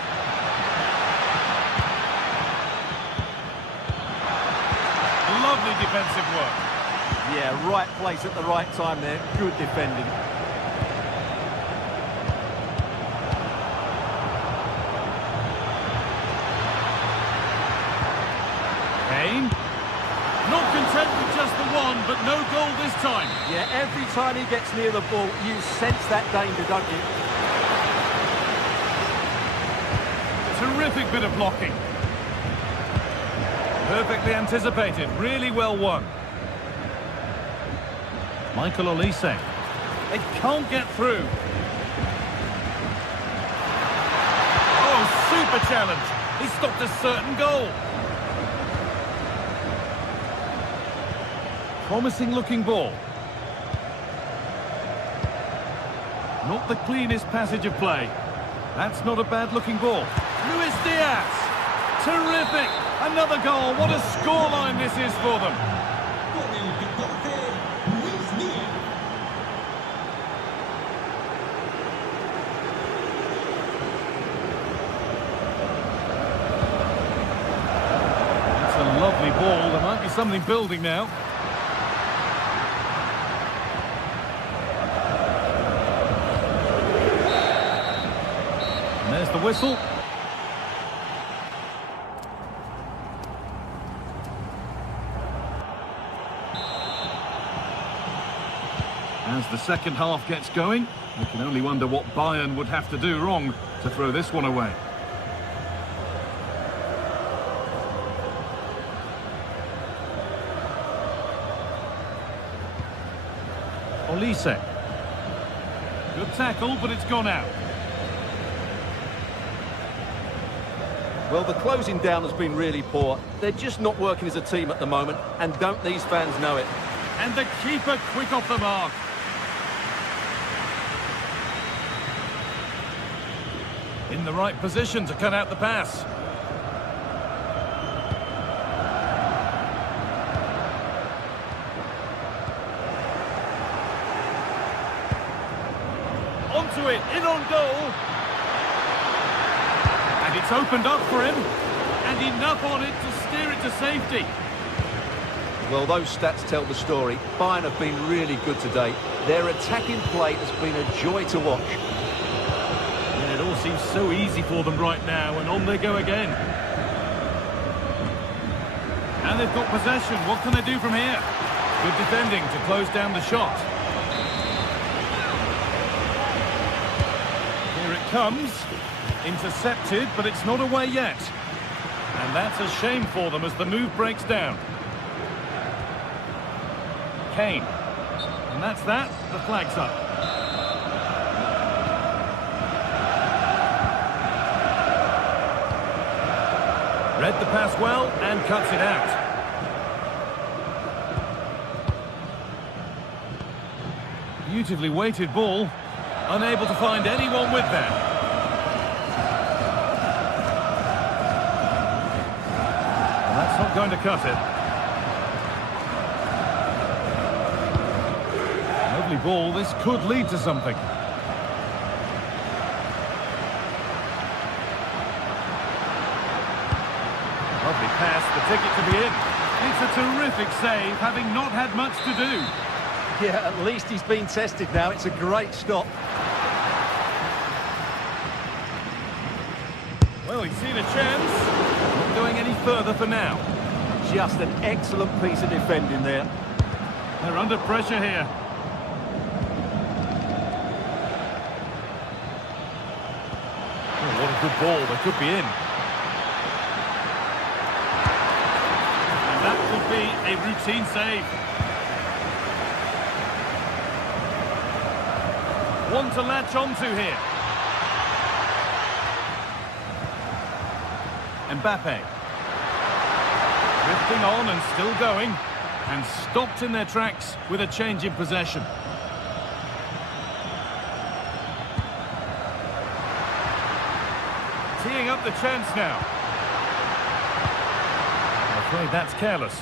Lovely defensive work. Yeah, right place at the right time there. Good defending. Kane. Not content with just the one, but no goal this time. Yeah, every time he gets near the ball, you sense that danger, don't you? Terrific bit of blocking. Perfectly anticipated, really well won. Michael Olise. They can't get through. Oh, super challenge. He stopped a certain goal. Promising looking ball. Not the cleanest passage of play. That's not a bad looking ball. Luis Diaz. Terrific. Another goal. What a scoreline this is for them. Con el 14, Luis Díaz. It's a lovely ball. There might be something building now. And there's the whistle. As the second half gets going, you can only wonder what Bayern would have to do wrong to throw this one away. Olise. Good tackle, but it's gone out. Well, the closing down has been really poor. They're just not working as a team at the moment, and don't these fans know it? And the keeper quick off the mark. In the right position to cut out the pass. Onto it, in on goal. And it's opened up for him. And enough on it to steer it to safety. Well, those stats tell the story. Bayern have been really good today. Their attacking play has been a joy to watch. Yeah, it all seems so easy for them right now, and on they go again. And they've got possession. What can they do from here? Good defending to close down the shot. Here it comes. Intercepted, but it's not away yet. And that's a shame for them as the move breaks down. Kane. And that's that. The flag's up. Read the pass well and cuts it out. Beautifully weighted ball. Unable to find anyone with that. And that's not going to cut it. Lovely ball. This could lead to something. Lovely pass, the ticket to be in. It's a terrific save, having not had much to do. Yeah, at least he's been tested now. It's a great stop. Well, he's seen a chance. Not going any further for now. Just an excellent piece of defending there. They're under pressure here. Oh, what a good ball. They could be in. And that could be a routine save. One to latch onto here. Mbappe. Drifting on and still going. And stopped in their tracks with a change in possession. Teeing up the chance now. I'm afraid that's careless.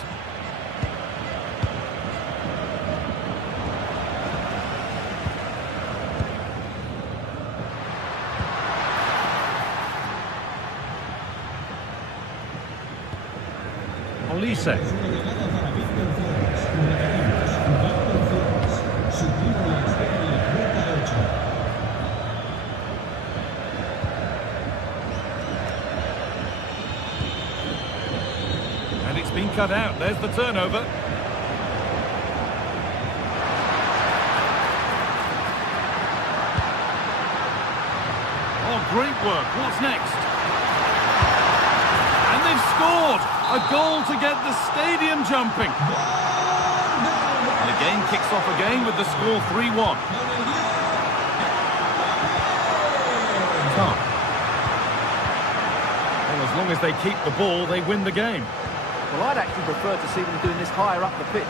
Olise. And it's been cut out. There's the turnover. Oh, great work. What's next? And they've scored! A goal to get the stadium jumping. And the game kicks off again with the score 3-1. Well, as long as they keep the ball, they win the game. Well, I'd actually prefer to see them doing this higher up the pitch.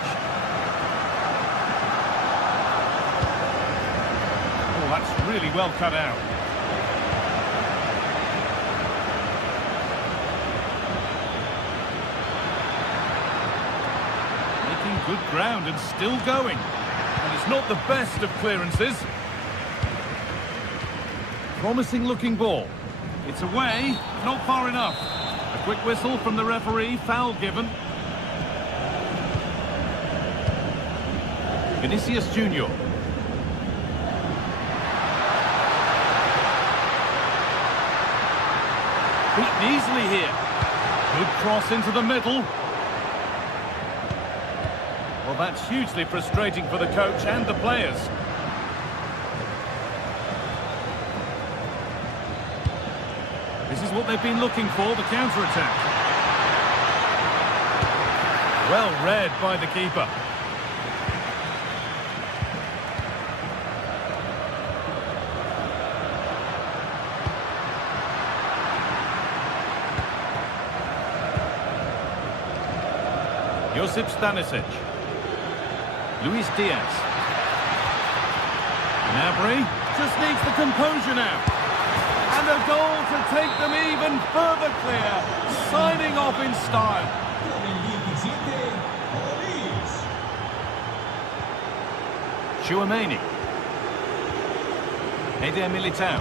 Oh, that's really well cut out. Making good ground and still going. And it's not the best of clearances. Promising looking ball. It's away, not far enough. A quick whistle from the referee, foul given. Vinicius Junior. Beaten easily here. Good cross into the middle. Well, that's hugely frustrating for the coach and the players. This is what they've been looking for, the counter-attack. Well read by the keeper. Josip Stanisic. Luis Diaz. Gnabry just needs the composure now. And a goal to take them even further clear. Signing off in style. Tchouaméni. Eder Militao.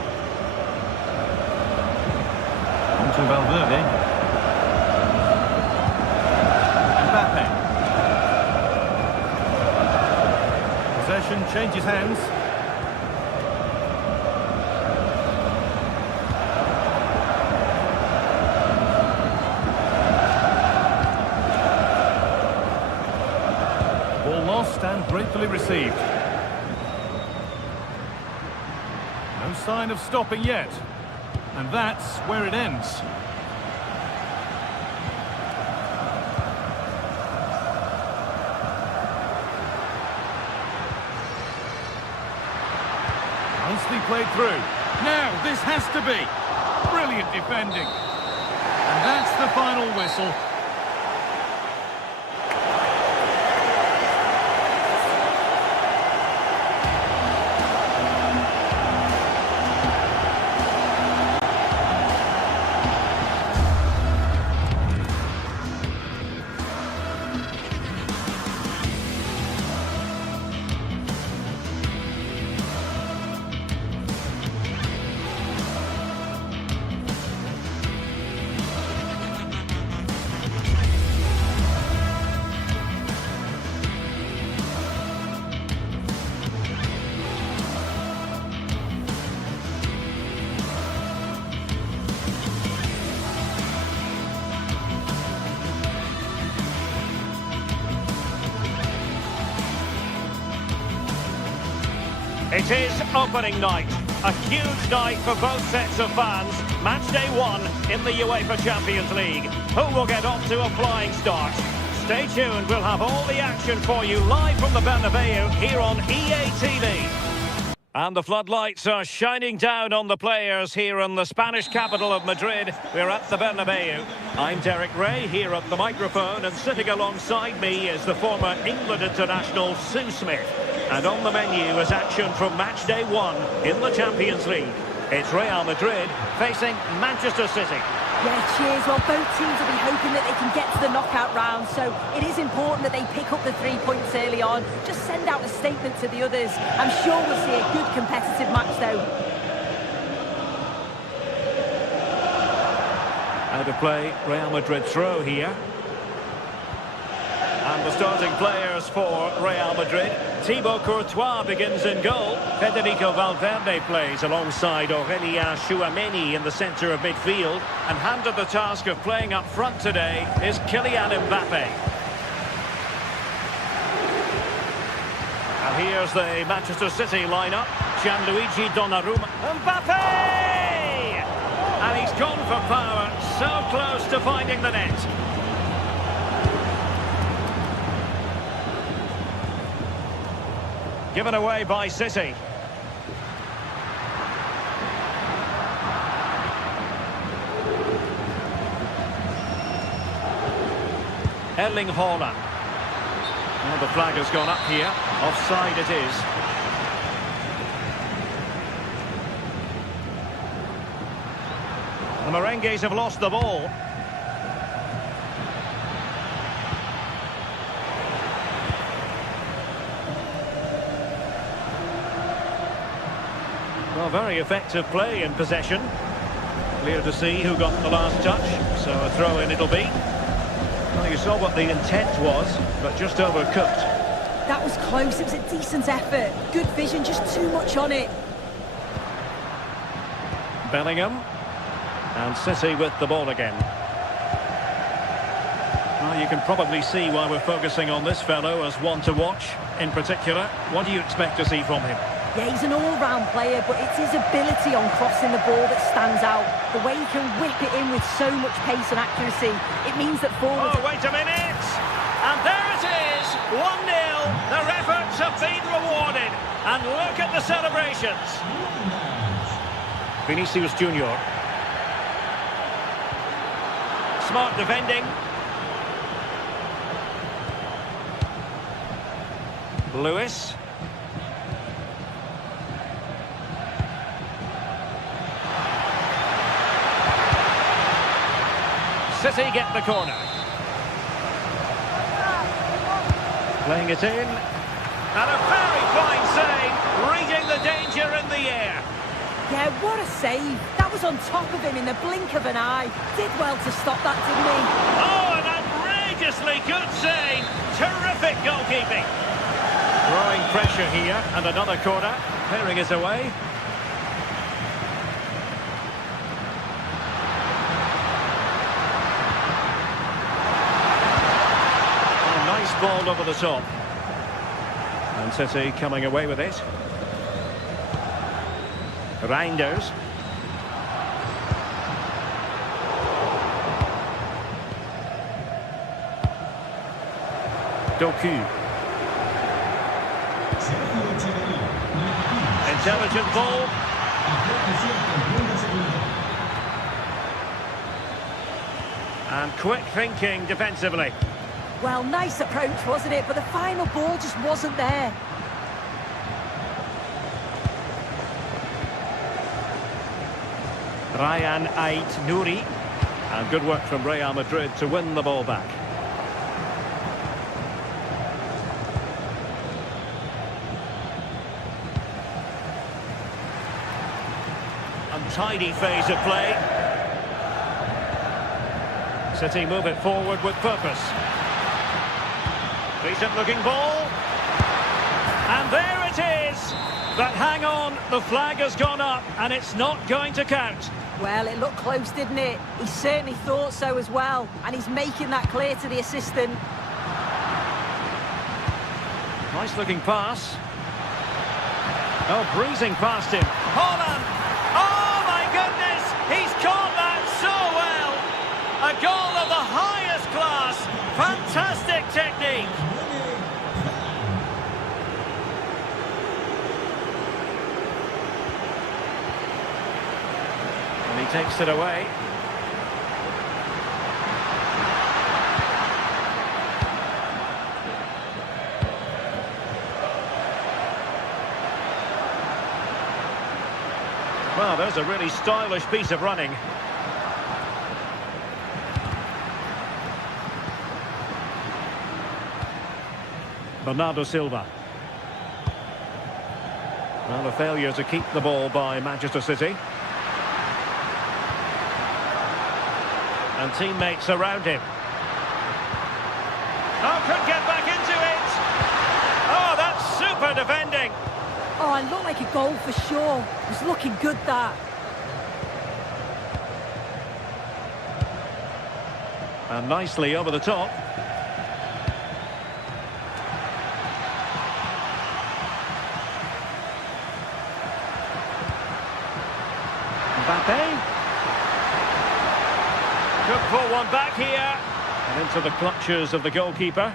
On to Valverde. Mbappe. Possession changes hands. Ball lost and gratefully received. No sign of stopping yet. And that's where it ends. Nicely played through. Now, this has to be. Brilliant defending. And that's the final whistle. It is opening night, a huge night for both sets of fans. Match day 1 in the UEFA Champions League. Who will get off to a flying start? Stay tuned, we'll have all the action for you live from the Bernabeu here on EA TV. And the floodlights are shining down on the players here in the Spanish capital of Madrid. We're at the Bernabeu. I'm Derek Ray here at the microphone, and sitting alongside me is the former England international Sue Smith. And on the menu is action from match day 1 in the Champions League. It's Real Madrid facing Manchester City. Yeah, cheers. Well, both teams will be hoping that they can get to the knockout round, so it is important that they pick up the 3 points early on. Just send out a statement to the others. I'm sure we'll see a good competitive match, though. Out of play, Real Madrid throw here. starting players for Real Madrid. Thibaut Courtois begins in goal. Federico Valverde plays alongside Aurélien Tchouaméni in the centre of midfield. And handed the task of playing up front today is Kylian Mbappe. And here's the Manchester City lineup. Gianluigi Donnarumma. Mbappe! And he's gone for power. So close to finding the net. Given away by City. Erling Haaland. Well, the flag has gone up here. Offside it is. The Merengues have lost the ball. Well, very effective play in possession. Clear to see who got the last touch. So a throw in it'll be. Well, you saw what the intent was, but just overcooked. That was close. It was a decent effort. Good vision, just too much on it. Bellingham. And City with the ball again. Well, you can probably see why we're focusing on this fellow as one to watch. In particular, what do you expect to see from him? Yeah, he's an all-round player, but it's his ability on crossing the ball that stands out. The way he can whip it in with so much pace and accuracy. It means that forwards... Oh, wait a minute! And there it is! 1-0! Their efforts have been rewarded. And look at the celebrations. Vinicius Junior. Smart defending. Lewis. City get the corner. Playing it in. And a very fine save, reading the danger in the air. Yeah, what a save. That was on top of him in the blink of an eye. Did well to stop that, didn't he? Oh, an outrageously good save. Terrific goalkeeping. Growing pressure here, and another corner. Clearing it away. Ball over the top. And City coming away with it. Reinders. Doku. Intelligent ball. And quick thinking defensively. Well, nice approach, wasn't it? But the final ball just wasn't there. Ryan Ait-Nouri. And good work from Real Madrid to win the ball back. Untidy phase of play. City move it forward with purpose. Decent looking ball. And there it is. But hang on, the flag has gone up and it's not going to count. Well, it looked close, didn't it? He certainly thought so as well. And he's making that clear to the assistant. Nice looking pass. Oh, breezing past him. Haaland! Oh my goodness! He's caught that so well! A goal of the highest class. Fantastic technique. And he takes it away. Well, there's a really stylish piece of running. Bernardo Silva. Well, a failure to keep the ball by Manchester City. And teammates around him. Oh, could get back in Clever defending. Oh, it looked like a goal for sure. It was looking good, that. And nicely over the top. Mbappe. Could pull one back here. And into the clutches of the goalkeeper.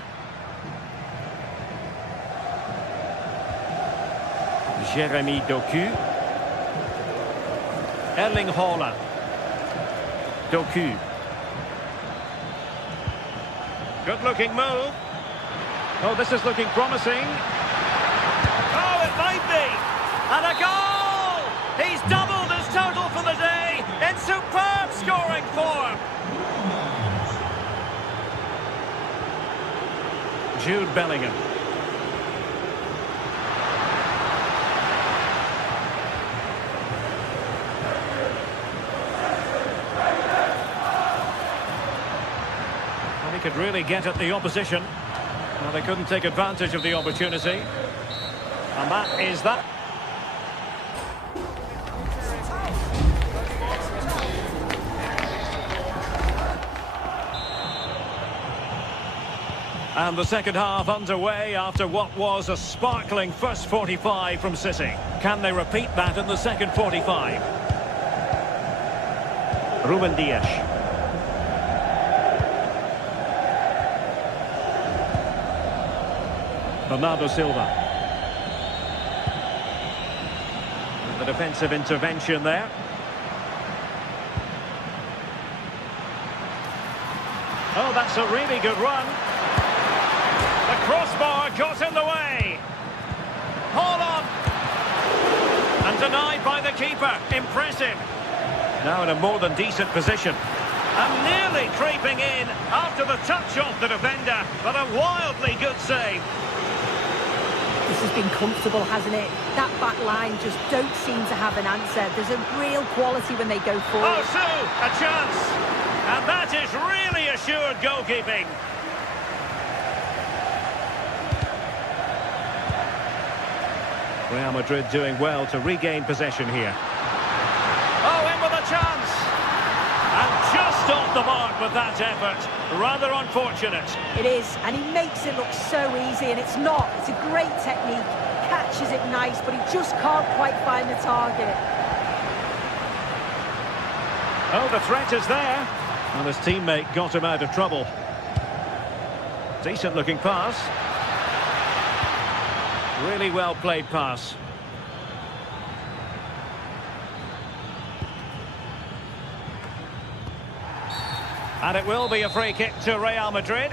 Jeremy Doku. Erling Haaland. Doku. Good-looking move. Oh, this is looking promising. Oh, it might be. And a goal! He's doubled his total for the day in superb scoring form. Jude Bellingham. Well, he could really get at the opposition. Well, they couldn't take advantage of the opportunity. And that is that. And the second half underway after what was a sparkling first 45 from City. Can they repeat that in the second 45? Ruben Dias. Bernardo Silva. And the defensive intervention there. Oh, that's a really good run. The crossbar got in the way. Haaland. And denied by the keeper. Impressive. Now in a more than decent position. And nearly creeping in after the touch off the defender. But a wildly good save. This has been comfortable, hasn't it? That back line just don't seem to have an answer. There's a real quality when they go forward. Oh, so a chance. And that is really assured goalkeeping. Real Madrid doing well to regain possession here. Oh, in with a chance. And just off the mark with that effort. Rather unfortunate. It is, and he makes it look so easy, and it's not. It's a great technique. Catches it nice, but he just can't quite find the target. Oh, the threat is there. And his teammate got him out of trouble. Decent looking pass. Really well played pass. And it will be a free kick to Real Madrid.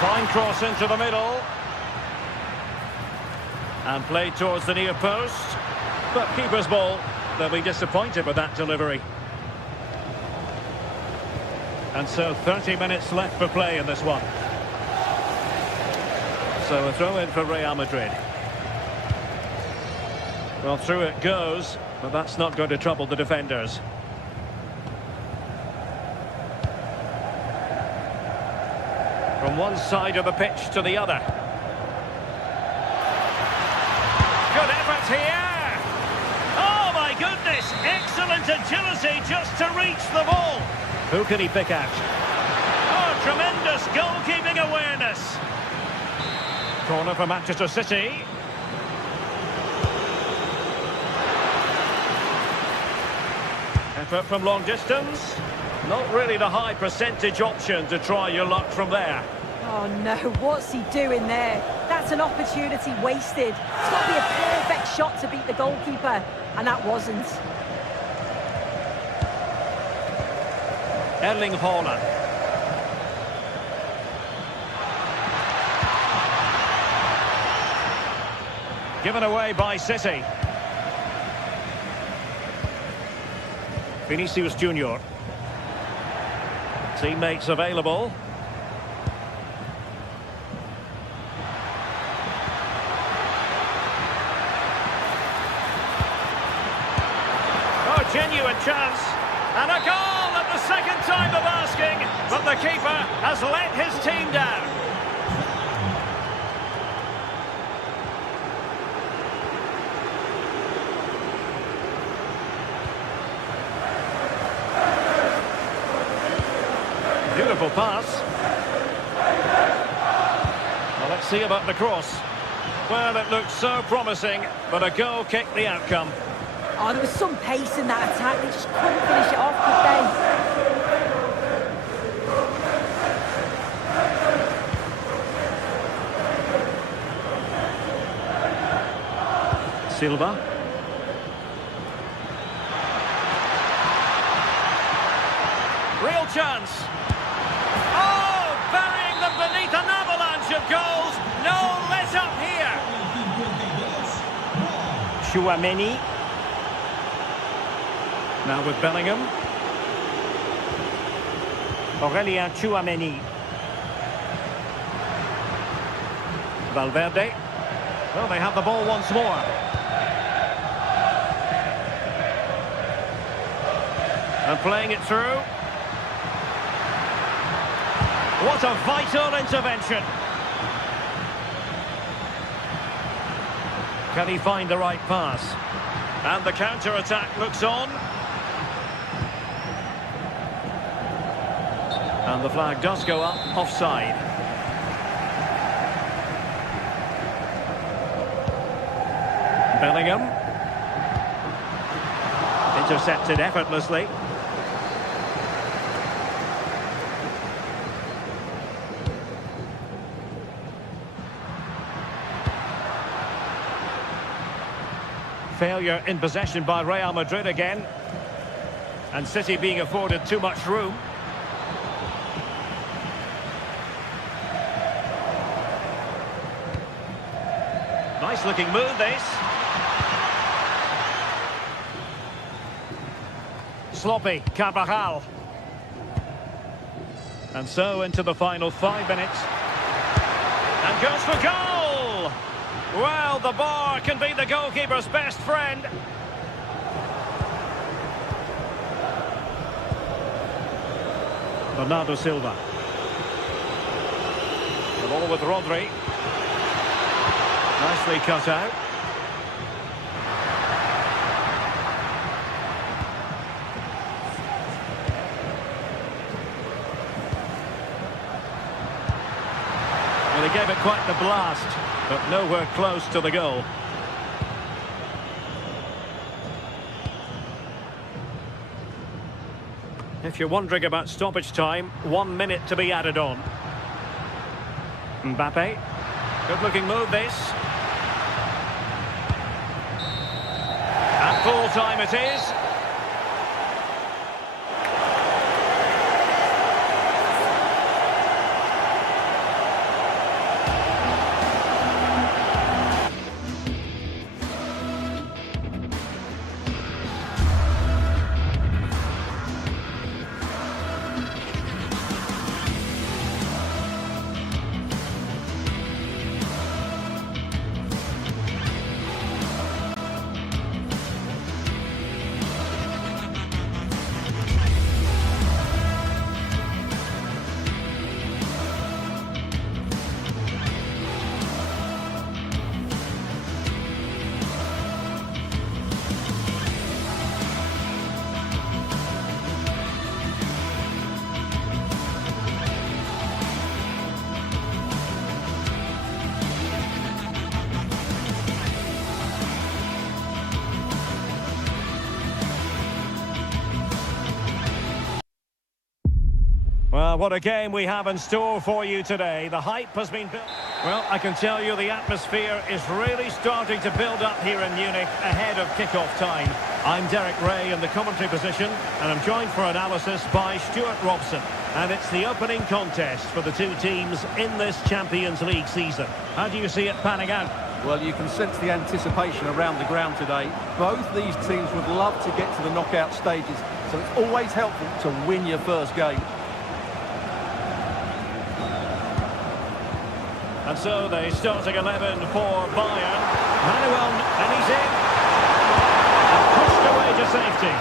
Fine cross into the middle. And played towards the near post. But keeper's ball. They'll be disappointed with that delivery. And so 30 minutes left for play in this one. So a throw in for Real Madrid. Well, through it goes, but that's not going to trouble the defenders. From one side of the pitch to the other. Good effort here. Goodness, excellent agility just to reach the ball. Who can he pick out? Oh, tremendous goalkeeping awareness. Corner for Manchester City. Effort from long distance. Not really the high percentage option to try your luck from there. Oh no, what's he doing there? That's an opportunity wasted. It's got to be a perfect shot to beat the goalkeeper, and that wasn't. Erling Haaland. Given away by City. Vinicius Junior. Teammates available. genuine chance. And a goal at the second time of asking, but the keeper has let his team down. Beautiful pass. Well, let's see about the cross. Well, it looked so promising, but a goal kicked the outcome. Oh, there was some pace in that attack. They just couldn't finish it off, could they? Silva. Real chance. Oh, burying them beneath an avalanche of goals. No let up here. Chouameni. Now with Bellingham. Aurelien Chouameni. Valverde. Well, they have the ball once more. And playing it through. What a vital intervention. Can he find the right pass? And the counter-attack looks on. And the flag does go up, offside. Bellingham. Intercepted effortlessly. Failure in possession by Real Madrid again. And City being afforded too much room. Nice looking move, this. Sloppy, Carvajal. And so into the final 5 minutes. And goes for goal! Well, the bar can be the goalkeeper's best friend. Bernardo Silva. The ball with Rodri. Nicely cut out. Well, he gave it quite the blast, but nowhere close to the goal. If you're wondering about stoppage time, 1 minute to be added on. Mbappe. Good looking move, this. And full time it is. Well, what a game we have in store for you today. The hype has been built. Well, I can tell you the atmosphere is really starting to build up here in Munich ahead of kick-off time. I'm Derek Ray in the commentary position, and I'm joined for analysis by Stuart Robson. And it's the opening contest for the two teams in this Champions League season. How do you see it panning out? Well, you can sense the anticipation around the ground today. Both these teams would love to get to the knockout stages, so it's always helpful to win your first game. And so the starting 11 for Bayern. Manuel, and he's in. And pushed away to safety.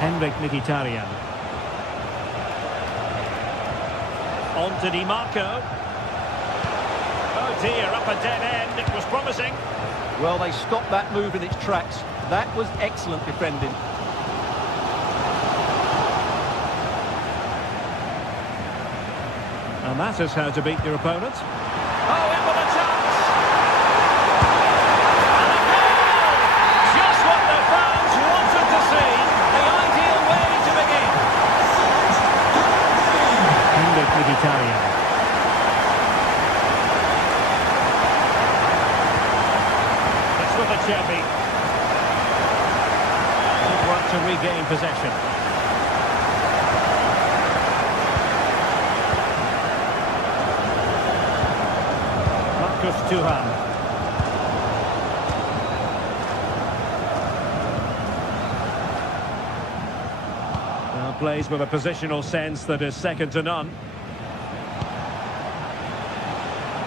Mkhitaryan. On to Di Marco. Oh dear, up a dead end. It was promising. Well, they stopped that move in its tracks. That was excellent defending. And that is how to beat your opponent. Oh, in with a chance! And a goal! Just what the fans wanted to see. The ideal way to begin. Mkhitaryan. It's with a Cherby. Good work to regain possession. Turan. Well, plays with a positional sense that is second to none.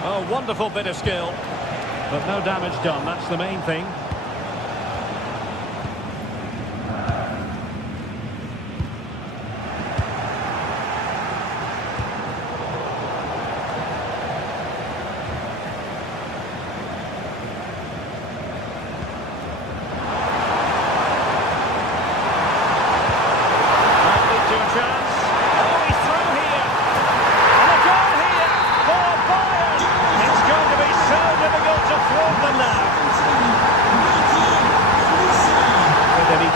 Oh, wonderful bit of skill. But no damage done, that's the main thing.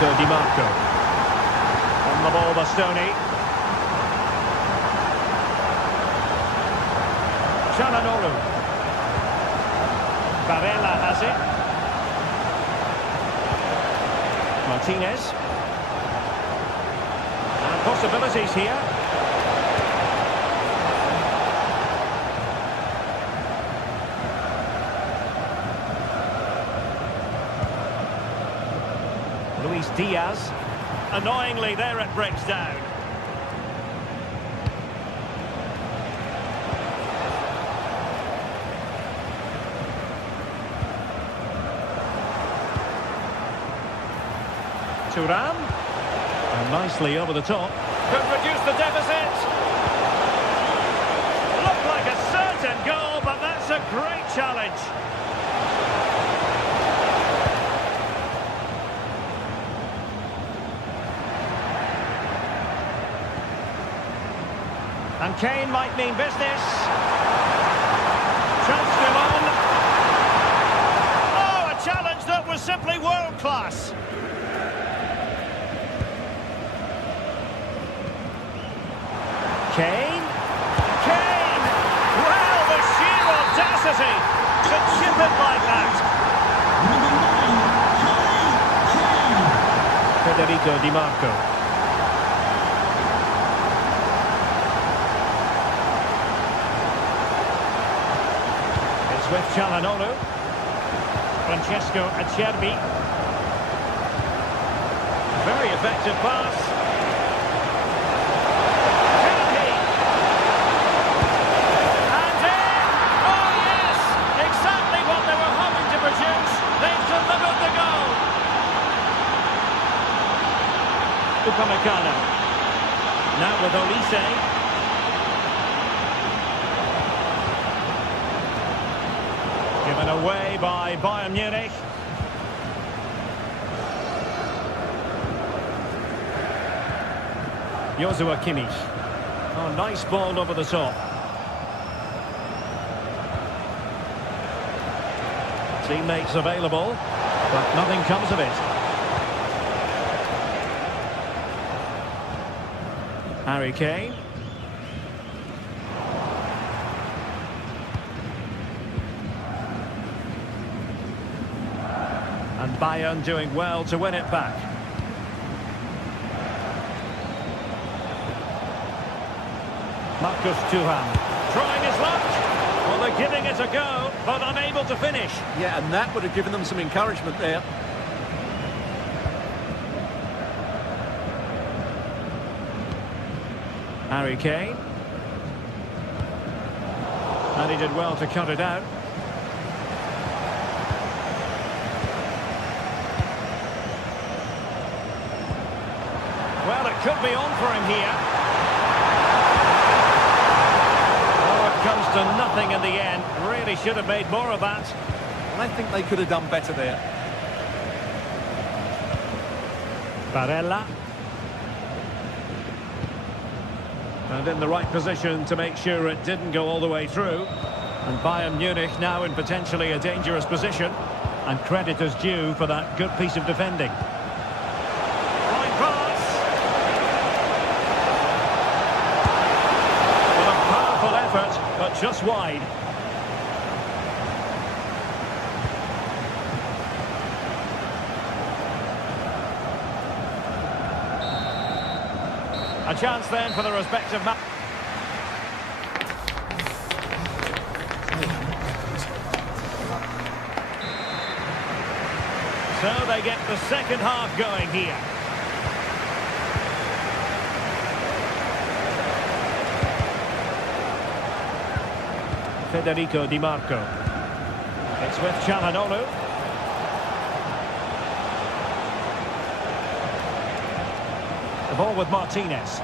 Di Marco. On the ball, Bastoni. Çalhanoğlu. Barella has it. Martinez. And possibilities here. Luis Diaz. Annoyingly, there it breaks down. Thuram. And nicely over the top. Could reduce the deficit. Looked like a certain goal, but that's a great challenge. And Kane might mean business. Chance still on. Oh, a challenge that was simply world class. Kane. Kane! Well, the sheer audacity to chip it like that. Federico Di Marco. With Çalhanoğlu. Francesco Acerbi. Very effective pass. Cherby. And in! Oh yes! Exactly what they were hoping to produce. They've delivered the goal. Upamecano. Now with Olise. Given away by Bayern Munich. Joshua Kimmich. Oh, nice ball over the top. Teammates available, but nothing comes of it. Harry Kane. And Bayern doing well to win it back. Marcus Thuram trying his luck. Well, they're giving it a go, but unable to finish. Yeah, and that would have given them some encouragement there. Harry Kane. And he did well to cut it out. could be on for him here. Oh, it comes to nothing in the end. Really should have made more of that. I think they could have done better there. Barella. And in the right position to make sure it didn't go all the way through. And Bayern Munich now in potentially a dangerous position. And credit is due for that good piece of defending. Right pass. With a powerful effort, but just wide. A chance then for the respective match. So they get the second half going here. Federico Di Marco. It's with Çalhanoğlu. The ball with Martinez.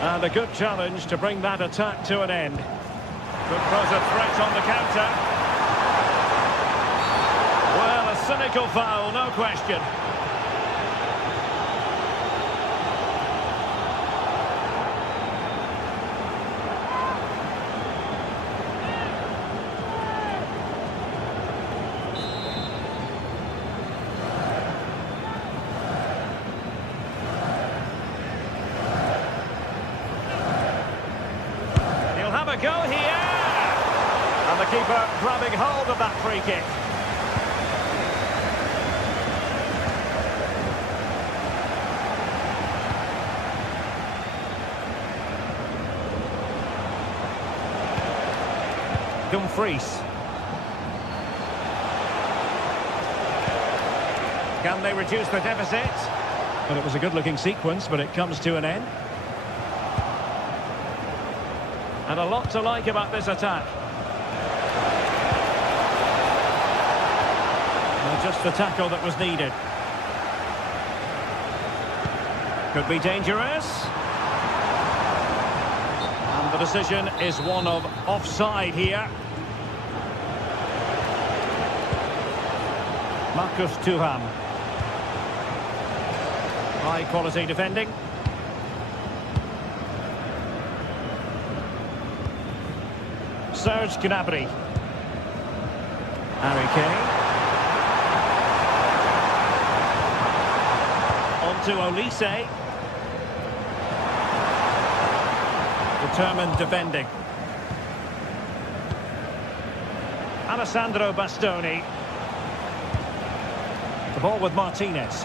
And a good challenge to bring that attack to an end. Could pose a threat on the counter. Well, a cynical foul, no question. A go here, and the keeper grabbing hold of that free kick. Dumfries. Can they reduce the deficit? Well, it was a good-looking sequence, but it comes to an end. And a lot to like about this attack. Well, just the tackle that was needed. Could be dangerous. And the decision is one of offside here. Marcus Thuram. High quality defending. Serge Gnabry. Harry Kane. On to Olise. Determined defending. Alessandro Bastoni. The ball with Martinez.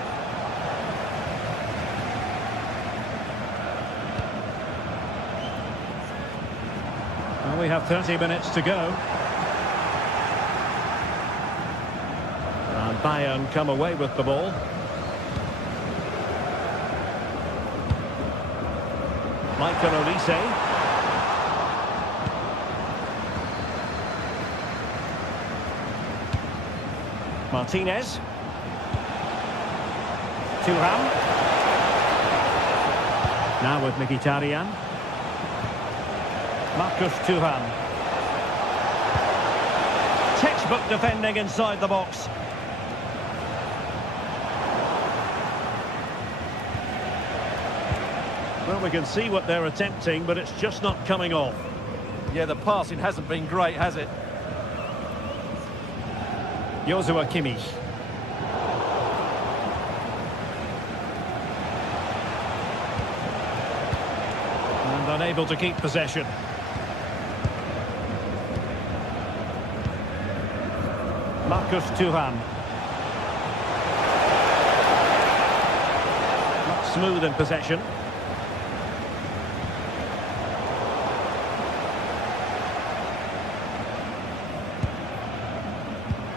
We have 30 minutes to go. And Bayern come away with the ball. Michael Olise. Martinez. Thuram. Now with Mkhitaryan. Marcus Thuram. Textbook defending inside the box. Well, we can see what they're attempting, but it's just not coming off. Yeah, the passing hasn't been great, has it? Joshua Kimmich. And unable to keep possession. Marcus Thuram. Not smooth in possession.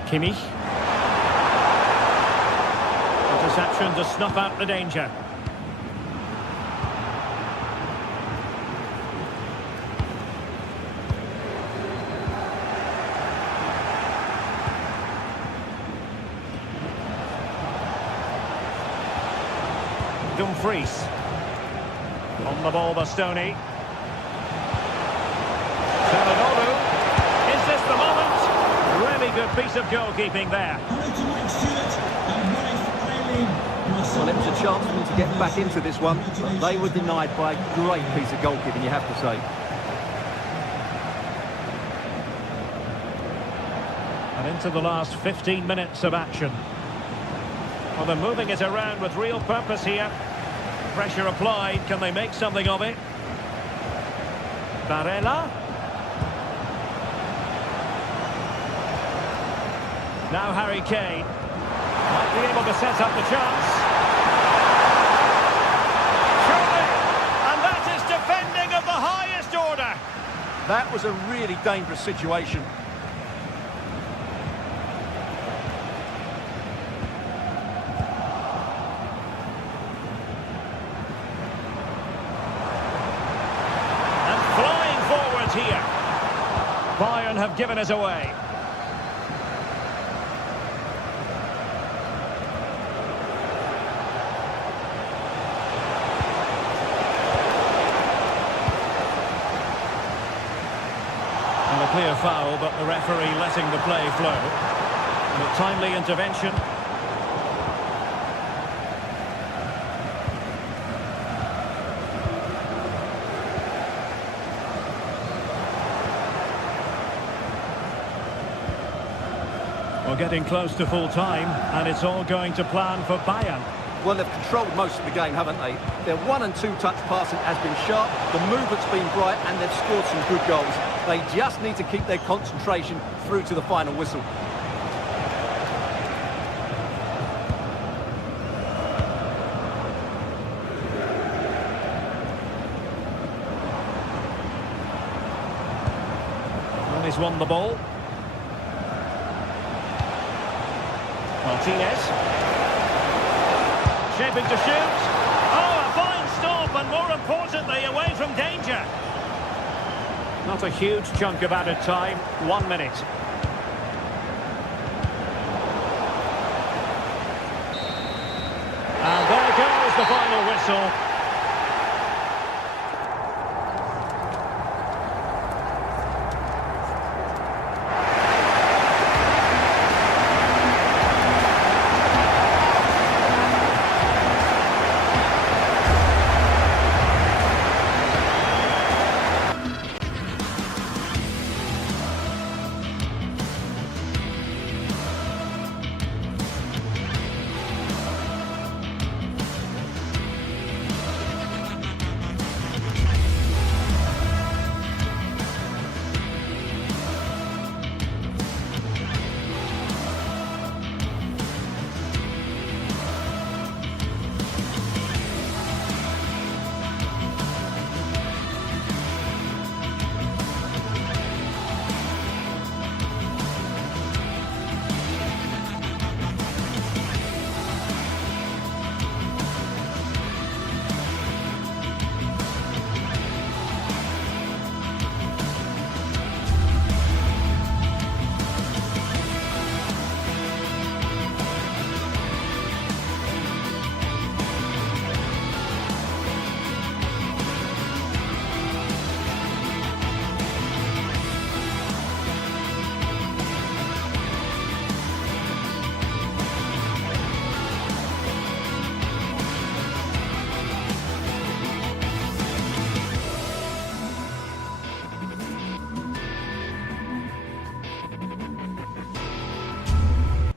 Kimmich. Interception to snuff out the danger. Dumfries. On the ball, Bastoni. Is this the moment? Really good piece of goalkeeping there. Well, it was a chance for them to get back into this one, but they were denied by a great piece of goalkeeping, you have to say. And into the last 15 minutes of action. Well, they're moving it around with real purpose here. Pressure applied. Can they make something of it? Barella. Now Harry Kane. Might be able to set up the chance. Surely! And that is defending of the highest order. That was a really dangerous situation. Here. Bayern have given us away. And a clear foul, but the referee letting the play flow. And a timely intervention. Well, getting close to full time, and it's all going to plan for Bayern. Well, they've controlled most of the game, haven't they? Their 1- and 2-touch passing has been sharp, the movement's been bright, and they've scored some good goals. They just need to keep their concentration through to the final whistle. Well, he's won the ball. Martinez. Shaping to shoot. Oh, a fine stop, and more importantly, away from danger. Not a huge chunk of added time. 1 minute. And there goes the final whistle.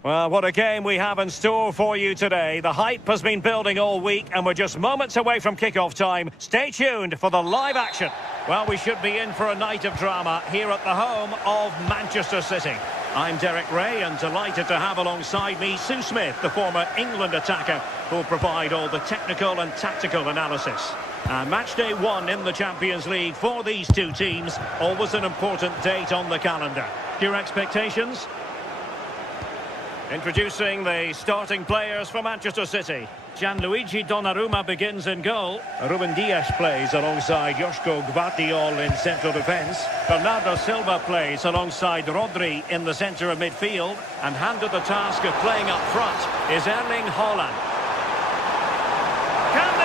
Well, what a game we have in store for you today. The hype has been building all week, and we're just moments away from kickoff time. Stay tuned for the live action. Well, we should be in for a night of drama here at the home of Manchester City. I'm Derek Ray, and delighted to have alongside me Sue Smith, the former England attacker, who will provide all the technical and tactical analysis. Match day 1 in the Champions League for these two teams. Always an important date on the calendar. Your expectations? Introducing the starting players for Manchester City. Gianluigi Donnarumma begins in goal. Ruben Dias plays alongside Joško Gvardiol in central defence. Bernardo Silva plays alongside Rodri in the centre of midfield. And handed the task of playing up front is Erling Haaland. Can they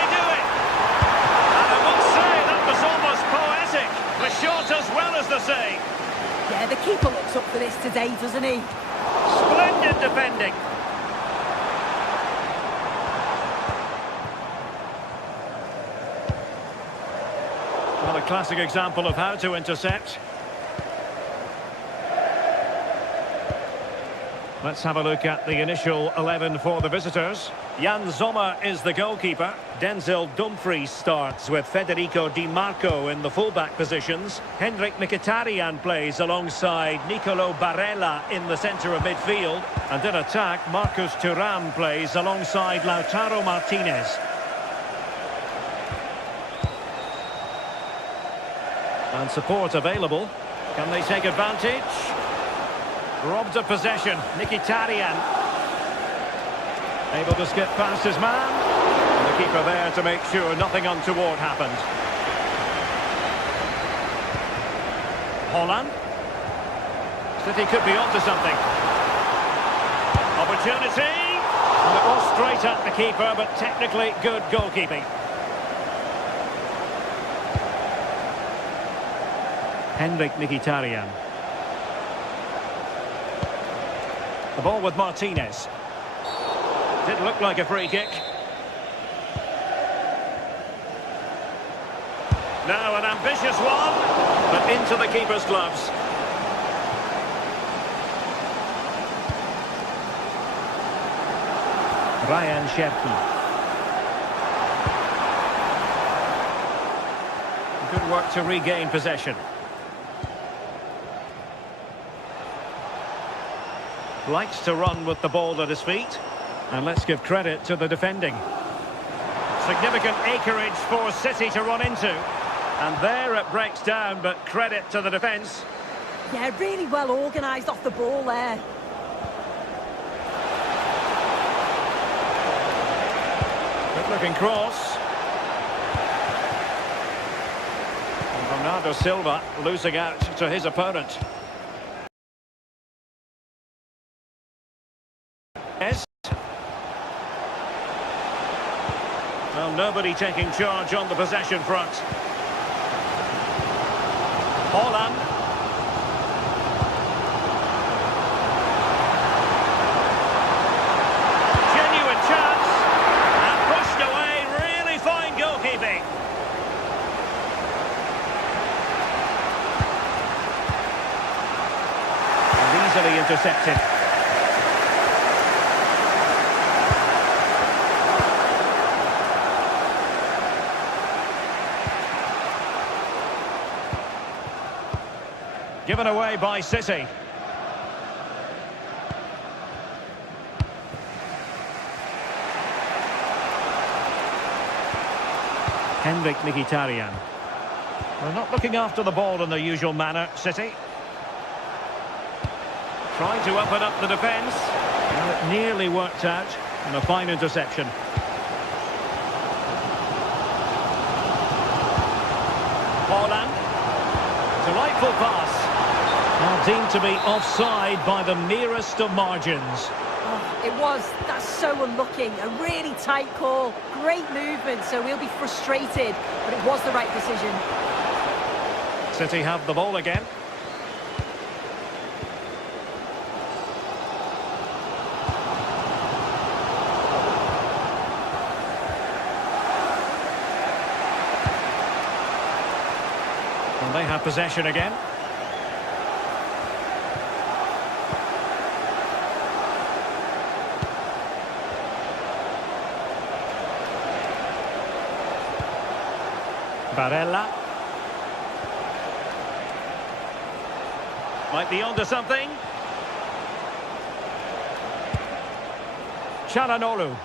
Yeah, the keeper looks up for this today, doesn't he? Splendid defending. Well, a classic example of how to intercept. Let's have a look at the initial 11 for the visitors. Jan Sommer is the goalkeeper. Denzel Dumfries starts with Federico Di Marco in the fullback positions. Henrik Mkhitaryan plays alongside Nicolo Barella in the centre of midfield. And in attack, Marcus Thuram plays alongside Lautaro Martinez. And support available. Can they take advantage? Robbed of possession, Mkhitaryan. Able to skip past his man. And the keeper there to make sure nothing untoward happened. Holland. City could be onto something. Opportunity. And it was straight at the keeper, but technically good goalkeeping. Henrik Mkhitaryan. The ball with Martinez. Did look like a free kick. Now an ambitious one, but into the keeper's gloves. Ryan Cherki. Good work to regain possession. Likes to run with the ball at his feet. And let's give credit to the defending. Significant acreage for City to run into. And there it breaks down, but credit to the defence. Yeah, really well organised off the ball there. Good looking cross. And Bernardo Silva losing out to his opponent. Yes. Well, nobody taking charge on the possession front. Holland. Genuine chance. And pushed away. Really fine goalkeeping. And easily intercepted. Given away by City. Henrik Mkhitaryan. They're not looking after the ball in their usual manner, City. Trying to open up the defence. Well, it nearly worked out. And a fine interception. Holland. Delightful pass. Now deemed to be offside by the merest of margins. Oh, it was. That's so unlucky. A really tight call. Great movement, so we'll be frustrated. But it was the right decision. City have the ball again. And they have possession again. Barella. Might be onto something. Çalhanoğlu.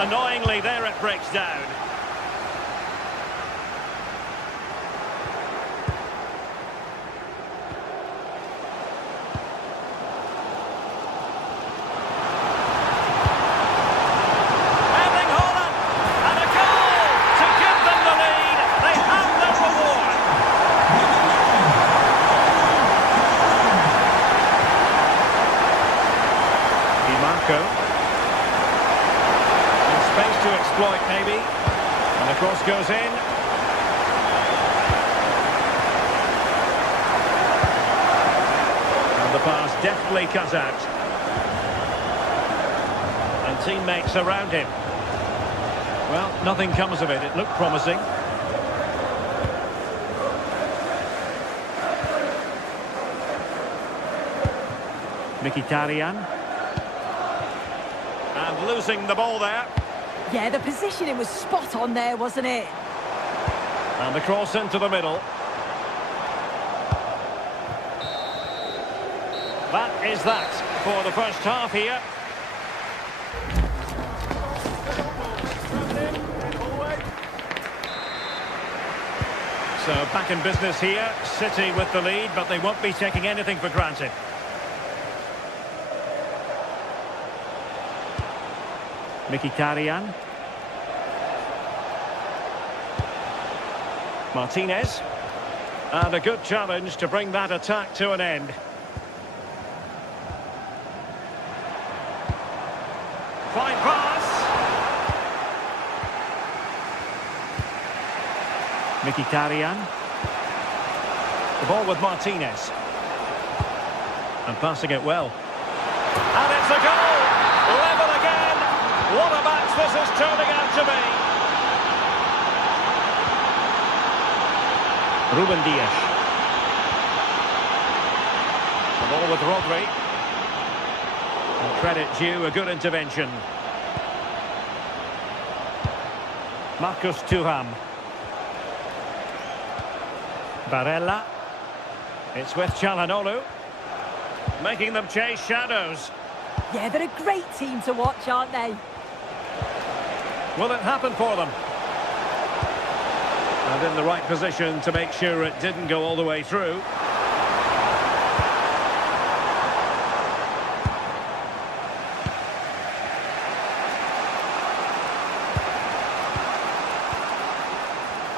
Annoyingly, there it breaks down. Erling Haaland, and a goal to give them the lead. They have their reward. Di Marco. Space to exploit, maybe. deftly cut out. And teammates around him. Well, nothing comes of it. It looked promising. Mkhitaryan. And losing the ball there. Yeah, the positioning was spot on there, wasn't it? And the cross into the middle. That is that for the first half here. So back in business here. City with the lead, but they won't be taking anything for granted. Mkhitaryan. Martinez. And a good challenge to bring that attack to an end. Fine pass. Mkhitaryan. The ball with Martinez. And passing it well. And it's a goal! Level again! What a match this is turning out to be! Ruben Dias. The ball with Rodri. And credit due, a good intervention. Marcus Thuram. Barella. It's with Çalhanoğlu. Making them chase shadows. Yeah, they're a great team to watch, aren't they? Will it happen for them? And in the right position to make sure it didn't go all the way through.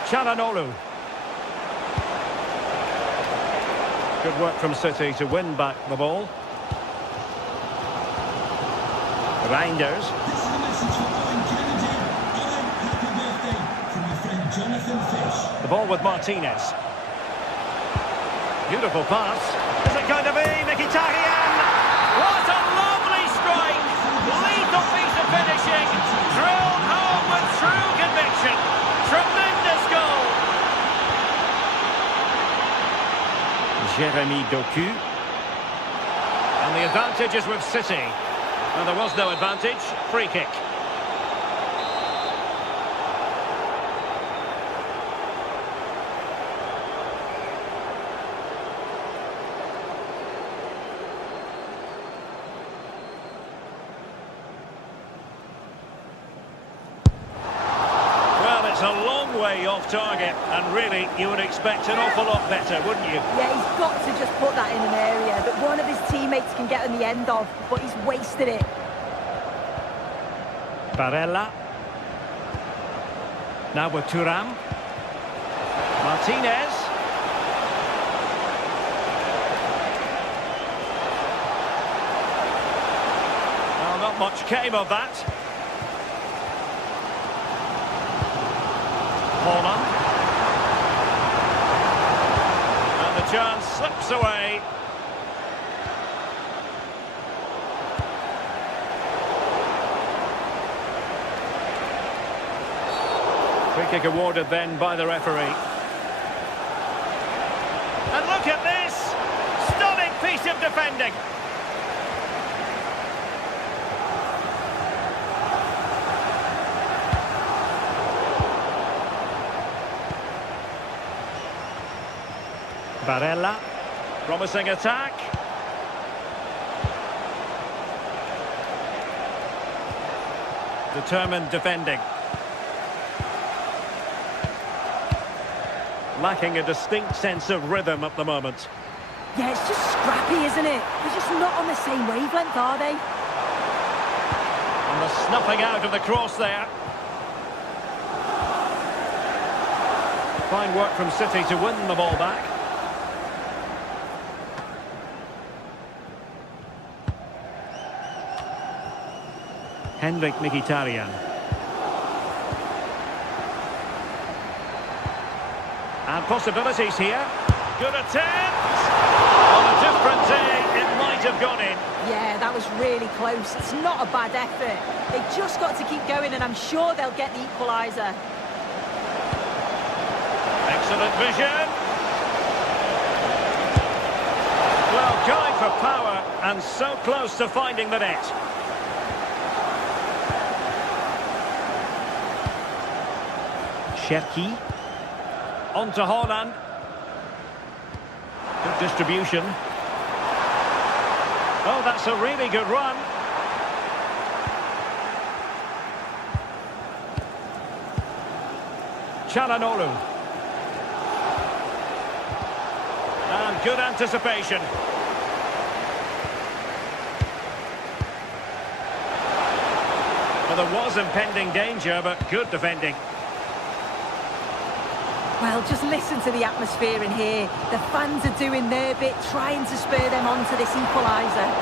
Çalhanoğlu. Good work from City to win back the ball. Reinders. This is a message for Owen Kennedy. Owen, happy birthday from your friend Jonathan Fish. The ball with Martinez. Beautiful pass. Is it going to be Mkhitaryan? What a lovely strike! Lethal piece of finishing. Drilled home with true conviction. Tremendous goal. Jeremy Doku. And the advantage is with City. Well, there was no advantage. Free kick. Well, it's a long way off target, and really, you would expect an awful lot better, wouldn't you? Yeah, he's got to just put that in an area that one of his teammates can get on the end of, but he's wasted it. Barella. Now with Thuram. Martinez. Well, not much came of that. Holland. And the chance slips away. Free kick awarded then by the referee. And look at this! Stunning piece of defending. Barella. Promising attack. Determined defending. Lacking a distinct sense of rhythm at the moment. Yeah, it's just scrappy, isn't it? They're just not on the same wavelength, are they? And the snuffing out of the cross there. Fine work from City to win the ball back. Henrik Mkhitaryan. And possibilities here. Good attempt. On a different day, It might have gone in. Yeah, that was really close. It's not a bad effort. They've just got to keep going, and I'm sure they'll get the equaliser. Excellent vision. Well, going for power and so close to finding the net. Cherki. On to Haaland. Good distribution. Oh, that's a really good run. Çalhanoğlu. And good anticipation. Well, there was impending danger, but good defending. Well, just listen to the atmosphere in here. The fans are doing their bit, trying to spur them on to this equaliser.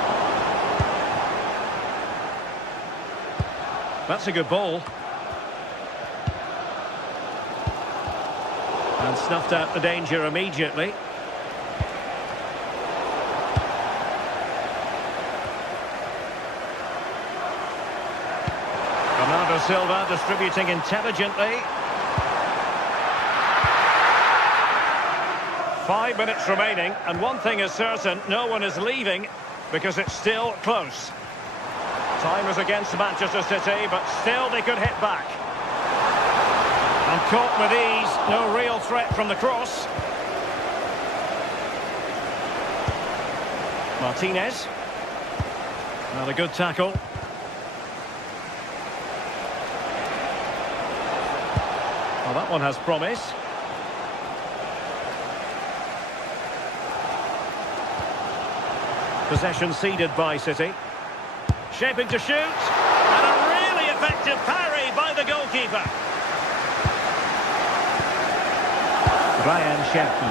That's a good ball. And snuffed out the danger immediately. Bernardo Silva distributing intelligently. 5 minutes remaining, and one thing is certain, no one is leaving because it's still close. Time is against Manchester City, but still they could hit back. And caught with ease, no real threat from the cross. Martinez. Not a good tackle. Well, that one has promise. Possession ceded by City. Shaping to shoot. And a really effective parry by the goalkeeper. Ryan Cherki.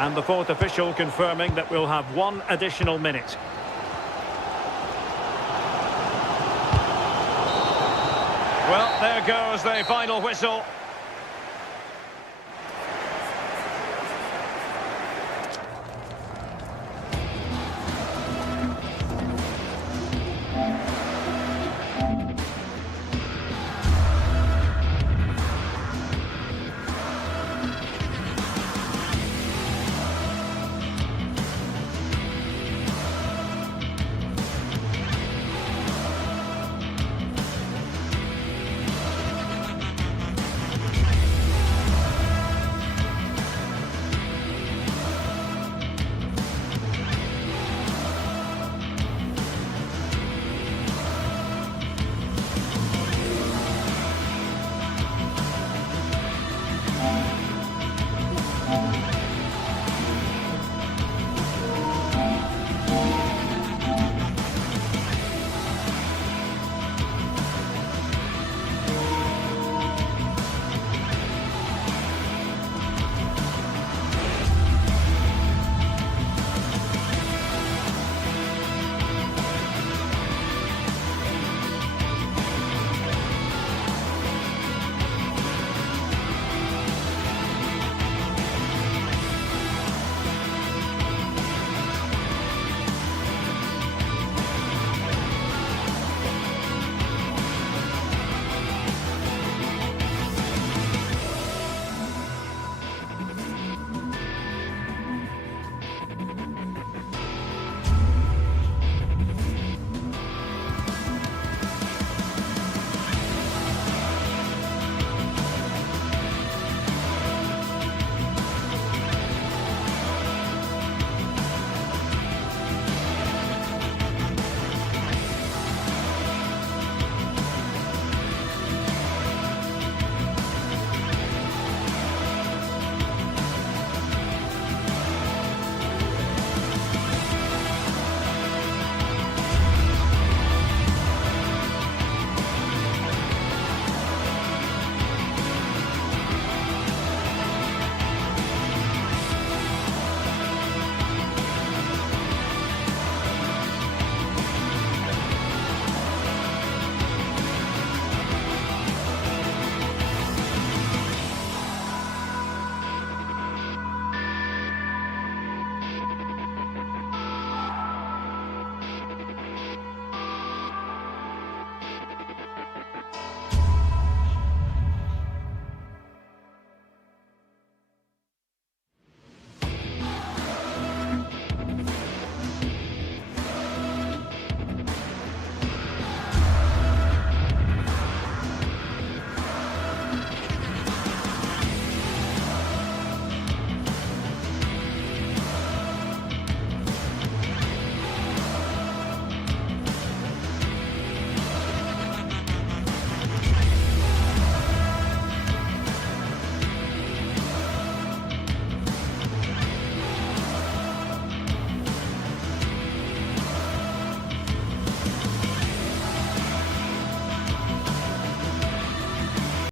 And the fourth official confirming that we'll have one additional minute. Well, there goes the final whistle.